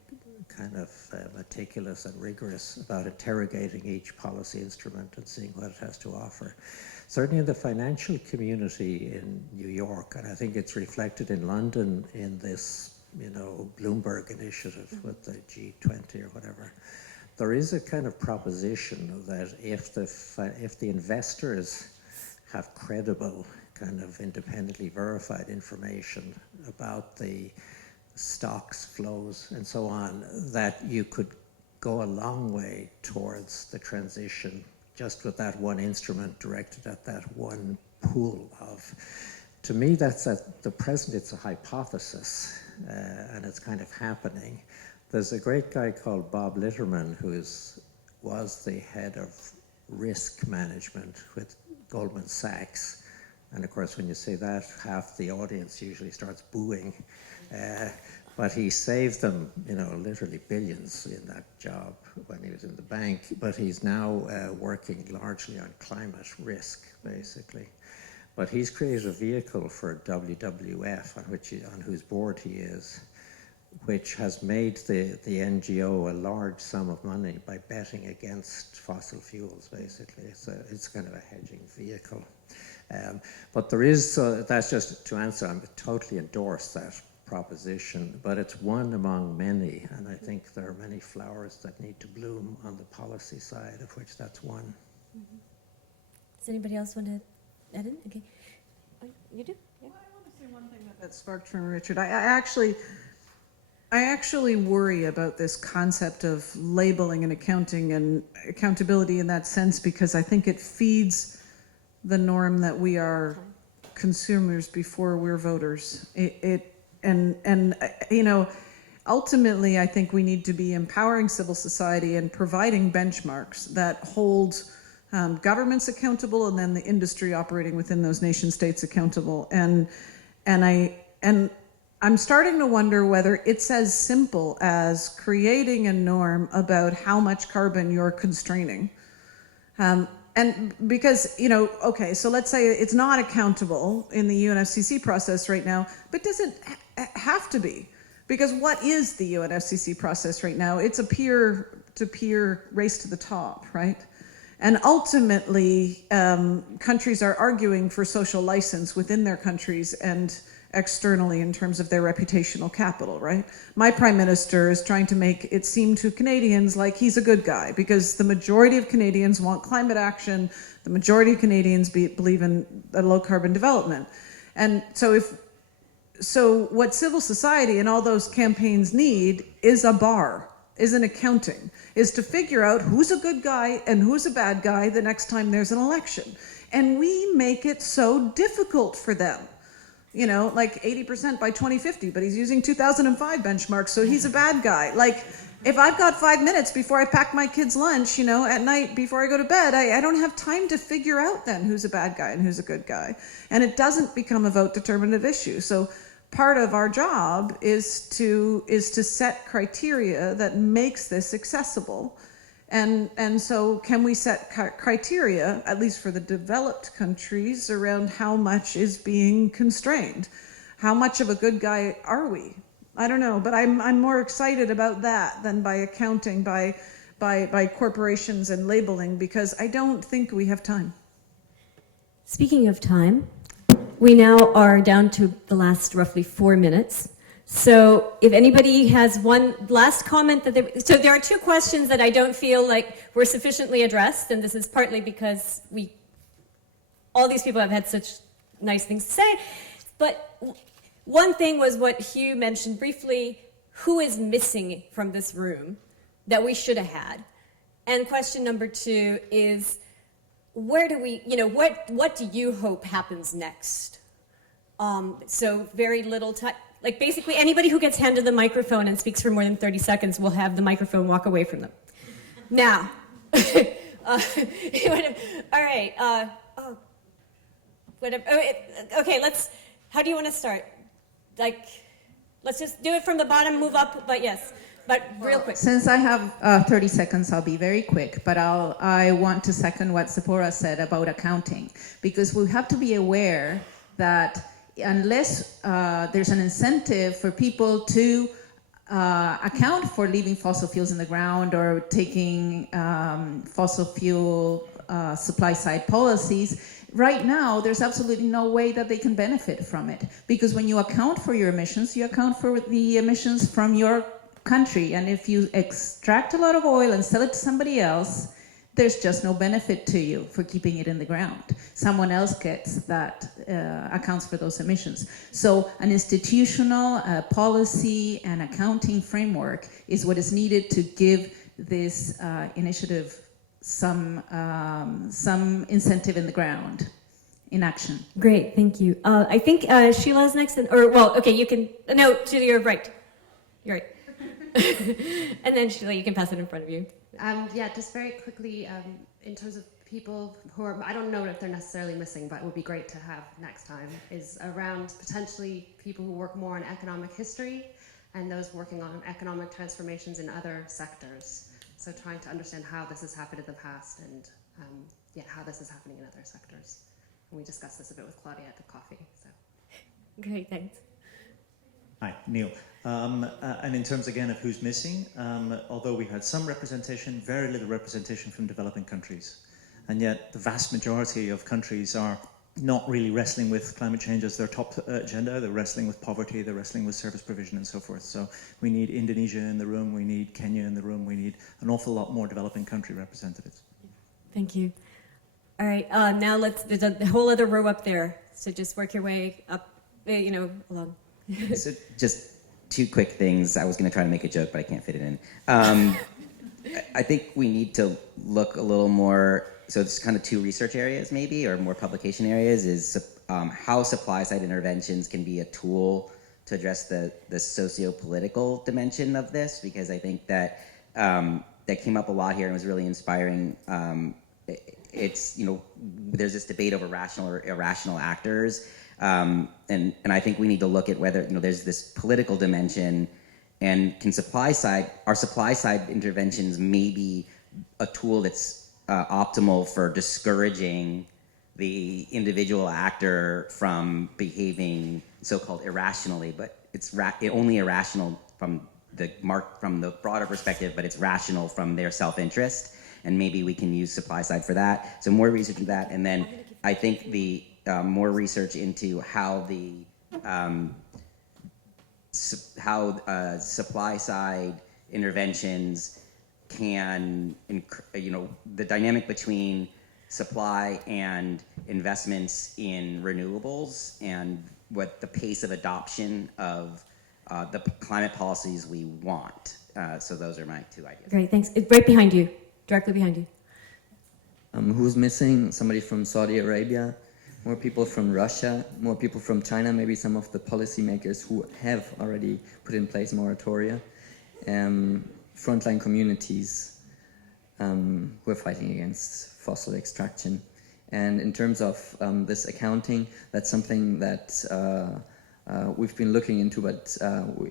kind of meticulous and rigorous about interrogating each policy instrument and seeing what it has to offer. Certainly in the financial community in New York, and I think it's reflected in London in this, Bloomberg initiative with the G20 or whatever, there is a kind of proposition that if the investors have credible, kind of independently verified information about the stocks, flows, and so on, that you could go a long way towards the transition just with that one instrument directed at that one pool of. To me, that's at the present, it's a hypothesis, and it's kind of happening. There's a great guy called Bob Litterman who was the head of risk management with Goldman Sachs. And of course, when you say that, half the audience usually starts booing. But he saved them, literally billions in that job when he was in the bank. But he's now working largely on climate risk, basically. But he's created a vehicle for WWF, on whose board he is, which has made the NGO a large sum of money by betting against fossil fuels, basically. It's kind of a hedging vehicle. But there is, that's just to answer, I totally endorse that proposition, but it's one among many, and I think there are many flowers that need to bloom on the policy side, of which that's one. Mm-hmm. Does anybody else want to add in? Okay. You do? Yeah. Well, I want to say one thing that sparked from Richard. I actually worry about this concept of labeling and accounting and accountability in that sense, because I think it feeds the norm that we are consumers before we're voters. You know, ultimately, I think we need to be empowering civil society and providing benchmarks that hold governments accountable, and then the industry operating within those nation states accountable. And I'm starting to wonder whether it's as simple as creating a norm about how much carbon you're constraining. And because, you know, okay, so let's say it's not accountable in the UNFCCC process right now, but does it have to be? Because what is the UNFCCC process right now? It's a peer-to-peer race to the top, right? And ultimately, countries are arguing for social license within their countries and externally in terms of their reputational capital, right? My prime minister is trying to make it seem to Canadians like he's a good guy, because the majority of Canadians want climate action. The majority of Canadians believe in a low carbon development. And so what civil society and all those campaigns need is a bar, is an accounting, is to figure out who's a good guy and who's a bad guy the next time there's an election. And we make it so difficult for them. You know, like 80% by 2050, but he's using 2005 benchmarks, so he's a bad guy. Like, if I've got 5 minutes before I pack my kids' lunch, you know, at night before I go to bed, I don't have time to figure out then who's a bad guy and who's a good guy. And it doesn't become a vote determinative issue. So part of our job is to set criteria that makes this accessible. And so can we set criteria, at least for the developed countries, around how much is being constrained? How much of a good guy are we? I don't know, but I'm more excited about that than by accounting, by corporations and labeling, because I don't think we have time. Speaking of time, we now are down to the last roughly 4 minutes. So if anybody has one last comment so there are two questions that I don't feel like were sufficiently addressed, and this is partly because all these people have had such nice things to say, but one thing was what Hugh mentioned briefly: who is missing from this room that we should have had? And question number two is, where do we, you know, what do you hope happens next? So very little time. Like, basically, anybody who gets handed the microphone and speaks for more than 30 seconds will have the microphone walk away from them. Now, all right, whatever. Okay, how do you want to start? Like, let's just do it from the bottom, move up, but yes, but real quick. Since I have 30 seconds, I'll be very quick, but I want to second what Sephora said about accounting, because we have to be aware that unless there's an incentive for people to account for leaving fossil fuels in the ground or taking fossil fuel supply side policies, right now there's absolutely no way that they can benefit from it. Because when you account for your emissions, you account for the emissions from your country. And if you extract a lot of oil and sell it to somebody else, there's just no benefit to you for keeping it in the ground. Someone else gets that, accounts for those emissions. So an institutional policy and accounting framework is what is needed to give this initiative some incentive in the ground, in action. Great, thank you. I think Sheila's next, okay, you can, no, to your right. You're right. And then Sheila, you can pass it in front of you. Yeah, just very quickly, in terms of people who are, I don't know if they're necessarily missing, but it would be great to have next time, is around potentially people who work more on economic history and those working on economic transformations in other sectors. So trying to understand how this has happened in the past and how this is happening in other sectors. And we discussed this a bit with Claudia at the coffee. So. Great, thanks. Hi, Neil. And in terms, again, of who's missing, although we had some representation, very little representation from developing countries. And yet the vast majority of countries are not really wrestling with climate change as their top agenda. They're wrestling with poverty, they're wrestling with service provision and so forth. So we need Indonesia in the room, we need Kenya in the room, we need an awful lot more developing country representatives. Thank you. All right, now there's a whole other row up there. So just work your way up, along. So just two quick things. I was going to try to make a joke, but I can't fit it in. I think we need to look a little more, so it's kind of two research areas maybe, or more publication areas, is how supply-side interventions can be a tool to address the socio-political dimension of this, because I think that that came up a lot here and was really inspiring. It's, you know, there's this debate over rational or irrational actors, and I think we need to look at whether, you know, there's this political dimension, and can our supply side interventions may be a tool that's optimal for discouraging the individual actor from behaving so-called irrationally, but it's only irrational from the broader perspective, but it's rational from their self-interest, and maybe we can use supply side for that. So more research into that, and then I think the more research into how supply side interventions can, you know, the dynamic between supply and investments in renewables and what the pace of adoption of the climate policies we want. So those are my two ideas. Great, thanks. It's right behind you, directly behind you. Who's missing? Somebody from Saudi Arabia, more people from Russia, more people from China, maybe some of the policymakers who have already put in place moratoria, frontline communities who are fighting against fossil extraction. And in terms of this accounting, that's something that we've been looking into, but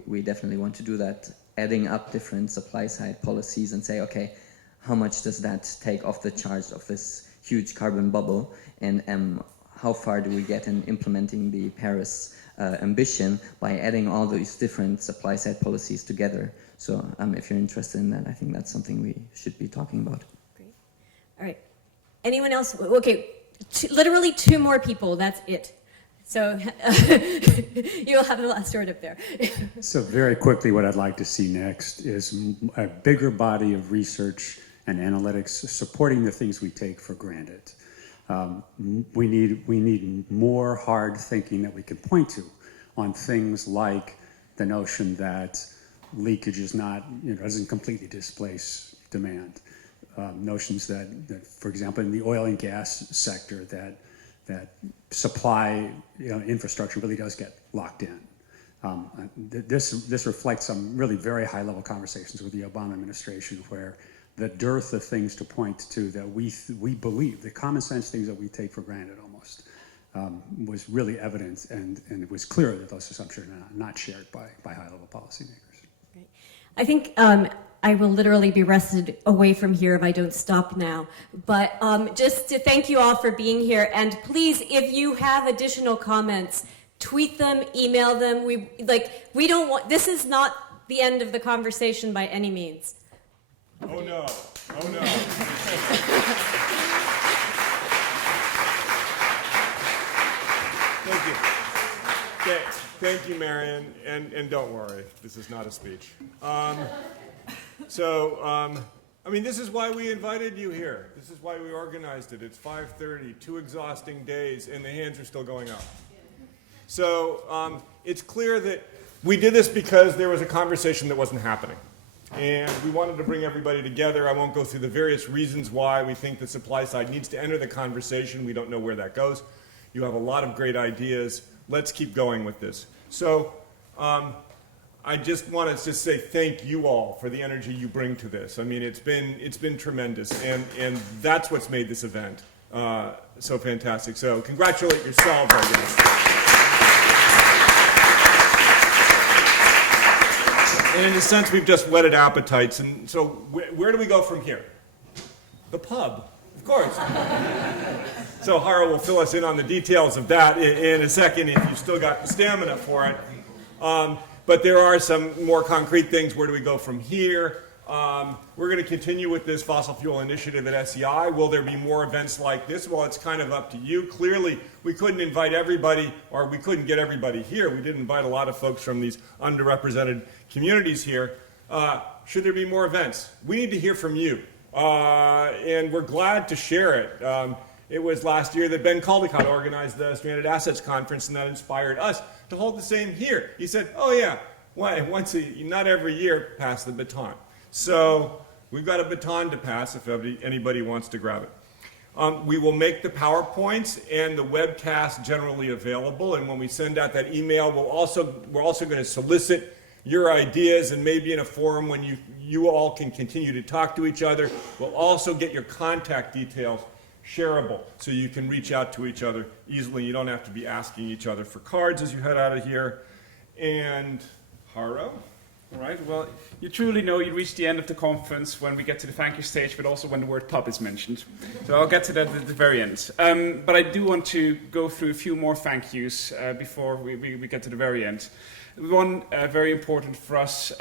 we definitely want to do that, adding up different supply side policies and say, okay, how much does that take off the charge of this huge carbon bubble, and how far do we get in implementing the Paris ambition by adding all these different supply side policies together. So if you're interested in that, I think that's something we should be talking about. Great. All right. Anyone else? Okay, literally two more people, that's it. So you'll have the last word up there. So very quickly, what I'd like to see next is a bigger body of research and analytics supporting the things we take for granted. We need more hard thinking that we can point to on things like the notion that leakage is not, doesn't completely displace demand. Notions that, for example, in the oil and gas sector, that supply infrastructure really does get locked in. This reflects some really very high-level conversations with the Obama administration, where the dearth of things to point to that we believe, the common sense things that we take for granted almost, was really evident, and it was clear that those assumptions are not shared by high-level policymakers. Great. I think I will literally be wrested away from here if I don't stop now. But just to thank you all for being here, and please, if you have additional comments, tweet them, email them. We don't want, this is not the end of the conversation by any means. Oh no, oh no. Thank you. Okay. Thank you, Marion, and don't worry, this is not a speech. I mean, this is why we invited you here. This is why we organized it. It's 5:30, 2 exhausting days, and the hands are still going up. So it's clear that we did this because there was a conversation that wasn't happening. And we wanted to bring everybody together. I won't go through the various reasons why we think the supply side needs to enter the conversation. We don't know where that goes. You have a lot of great ideas. Let's keep going with this. So I just want to say thank you all for the energy you bring to this. I mean, it's been tremendous, and that's what's made this event so fantastic. So congratulate yourselves, I guess. And in a sense, we've just whetted appetites. And so where do we go from here? The pub, of course. So Hara will fill us in on the details of that in a second if you've still got the stamina for it. But there are some more concrete things. Where do we go from here? We're going to continue with this fossil fuel initiative at SEI. Will there be more events like this? Well, it's kind of up to you. Clearly, we couldn't invite everybody, or we couldn't get everybody here. We did invite a lot of folks from these underrepresented communities here. Should there be more events? We need to hear from you, and we're glad to share it. It was last year that Ben Caldecott organized the Stranded Assets Conference, and that inspired us to hold the same here. He said, oh yeah, not every year, pass the baton. So we've got a baton to pass if anybody wants to grab it. We will make the PowerPoints and the webcast generally available, and when we send out that email, we're also going to solicit your ideas, and maybe in a forum when you all can continue to talk to each other. We'll also get your contact details shareable so you can reach out to each other easily. You don't have to be asking each other for cards as you head out of here. And Haro? All right, well, you truly know you reach the end of the conference when we get to the thank you stage, but also when the word pub is mentioned. So I'll get to that at the very end. But I do want to go through a few more thank yous before we get to the very end. One very important for us,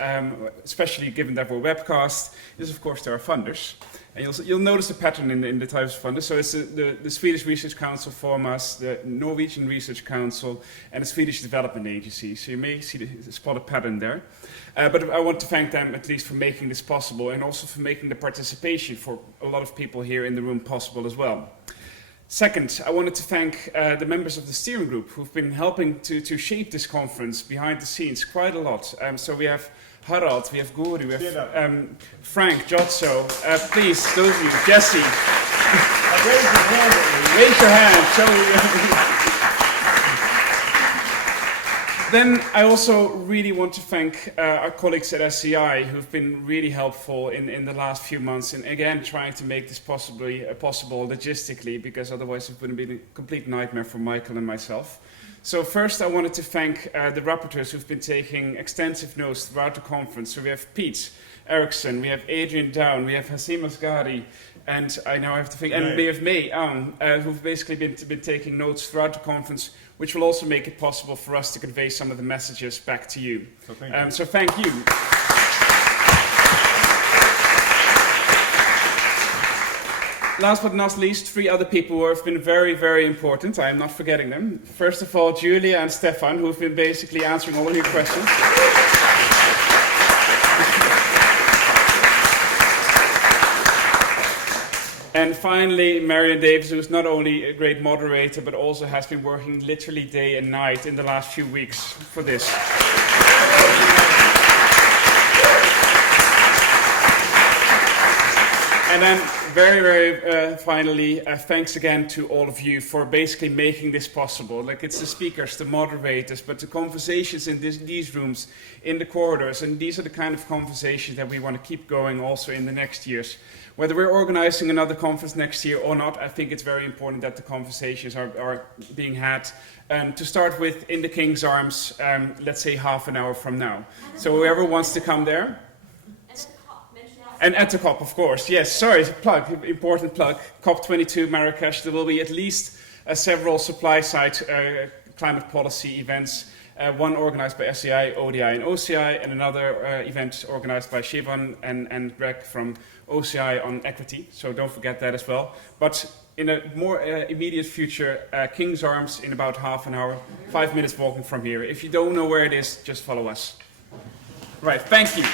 especially given that we're webcast, is of course there are funders. And you'll notice a pattern in the types of funders. So it's the Swedish Research Council, FORMAS, the Norwegian Research Council, and the Swedish Development Agency. So you may spot a pattern there. But I want to thank them at least for making this possible, and also for making the participation for a lot of people here in the room possible as well. Second, I wanted to thank the members of the steering group who've been helping to shape this conference behind the scenes quite a lot. So we have Harald, we have Gori, we have Frank, Jotso, please, those of you, Jesse. Raise your hand. Raise your hand. So then I also really want to thank our colleagues at SCI who've been really helpful in the last few months, and again trying to make this possible logistically, because otherwise it would have been a complete nightmare for Michael and myself. So first I wanted to thank the rapporteurs who've been taking extensive notes throughout the conference. So we have Pete Eriksson, we have Adrian Down, we have Hasim Asghari, and I now have to think, and we have May who've basically been taking notes throughout the conference, which will also make it possible for us to convey some of the messages back to you. So thank you. Last but not least, 3 other people who have been very, very important. I am not forgetting them. First of all, Julia and Stefan, who have been basically answering all your questions. And finally, Marion Davis, who is not only a great moderator, but also has been working literally day and night in the last few weeks for this. And then very, very finally, thanks again to all of you for basically making this possible. Like, it's the speakers, the moderators, but the conversations in these rooms, in the corridors, and these are the kind of conversations that we want to keep going also in the next years. Whether we're organizing another conference next year or not, I think it's very important that the conversations are being had. To start with, in the King's Arms, let's say half an hour from now. So whoever wants to come there. And at the COP, of course. Yes, sorry, plug, important plug. COP22 Marrakesh. There will be at least several supply-side climate policy events. One organized by SCI, ODI, and OCI, and another event organized by Siobhan and Greg from OCI on equity. So don't forget that as well. But in a more immediate future, King's Arms in about half an hour, 5 minutes walking from here. If you don't know where it is, just follow us. Right, thank you.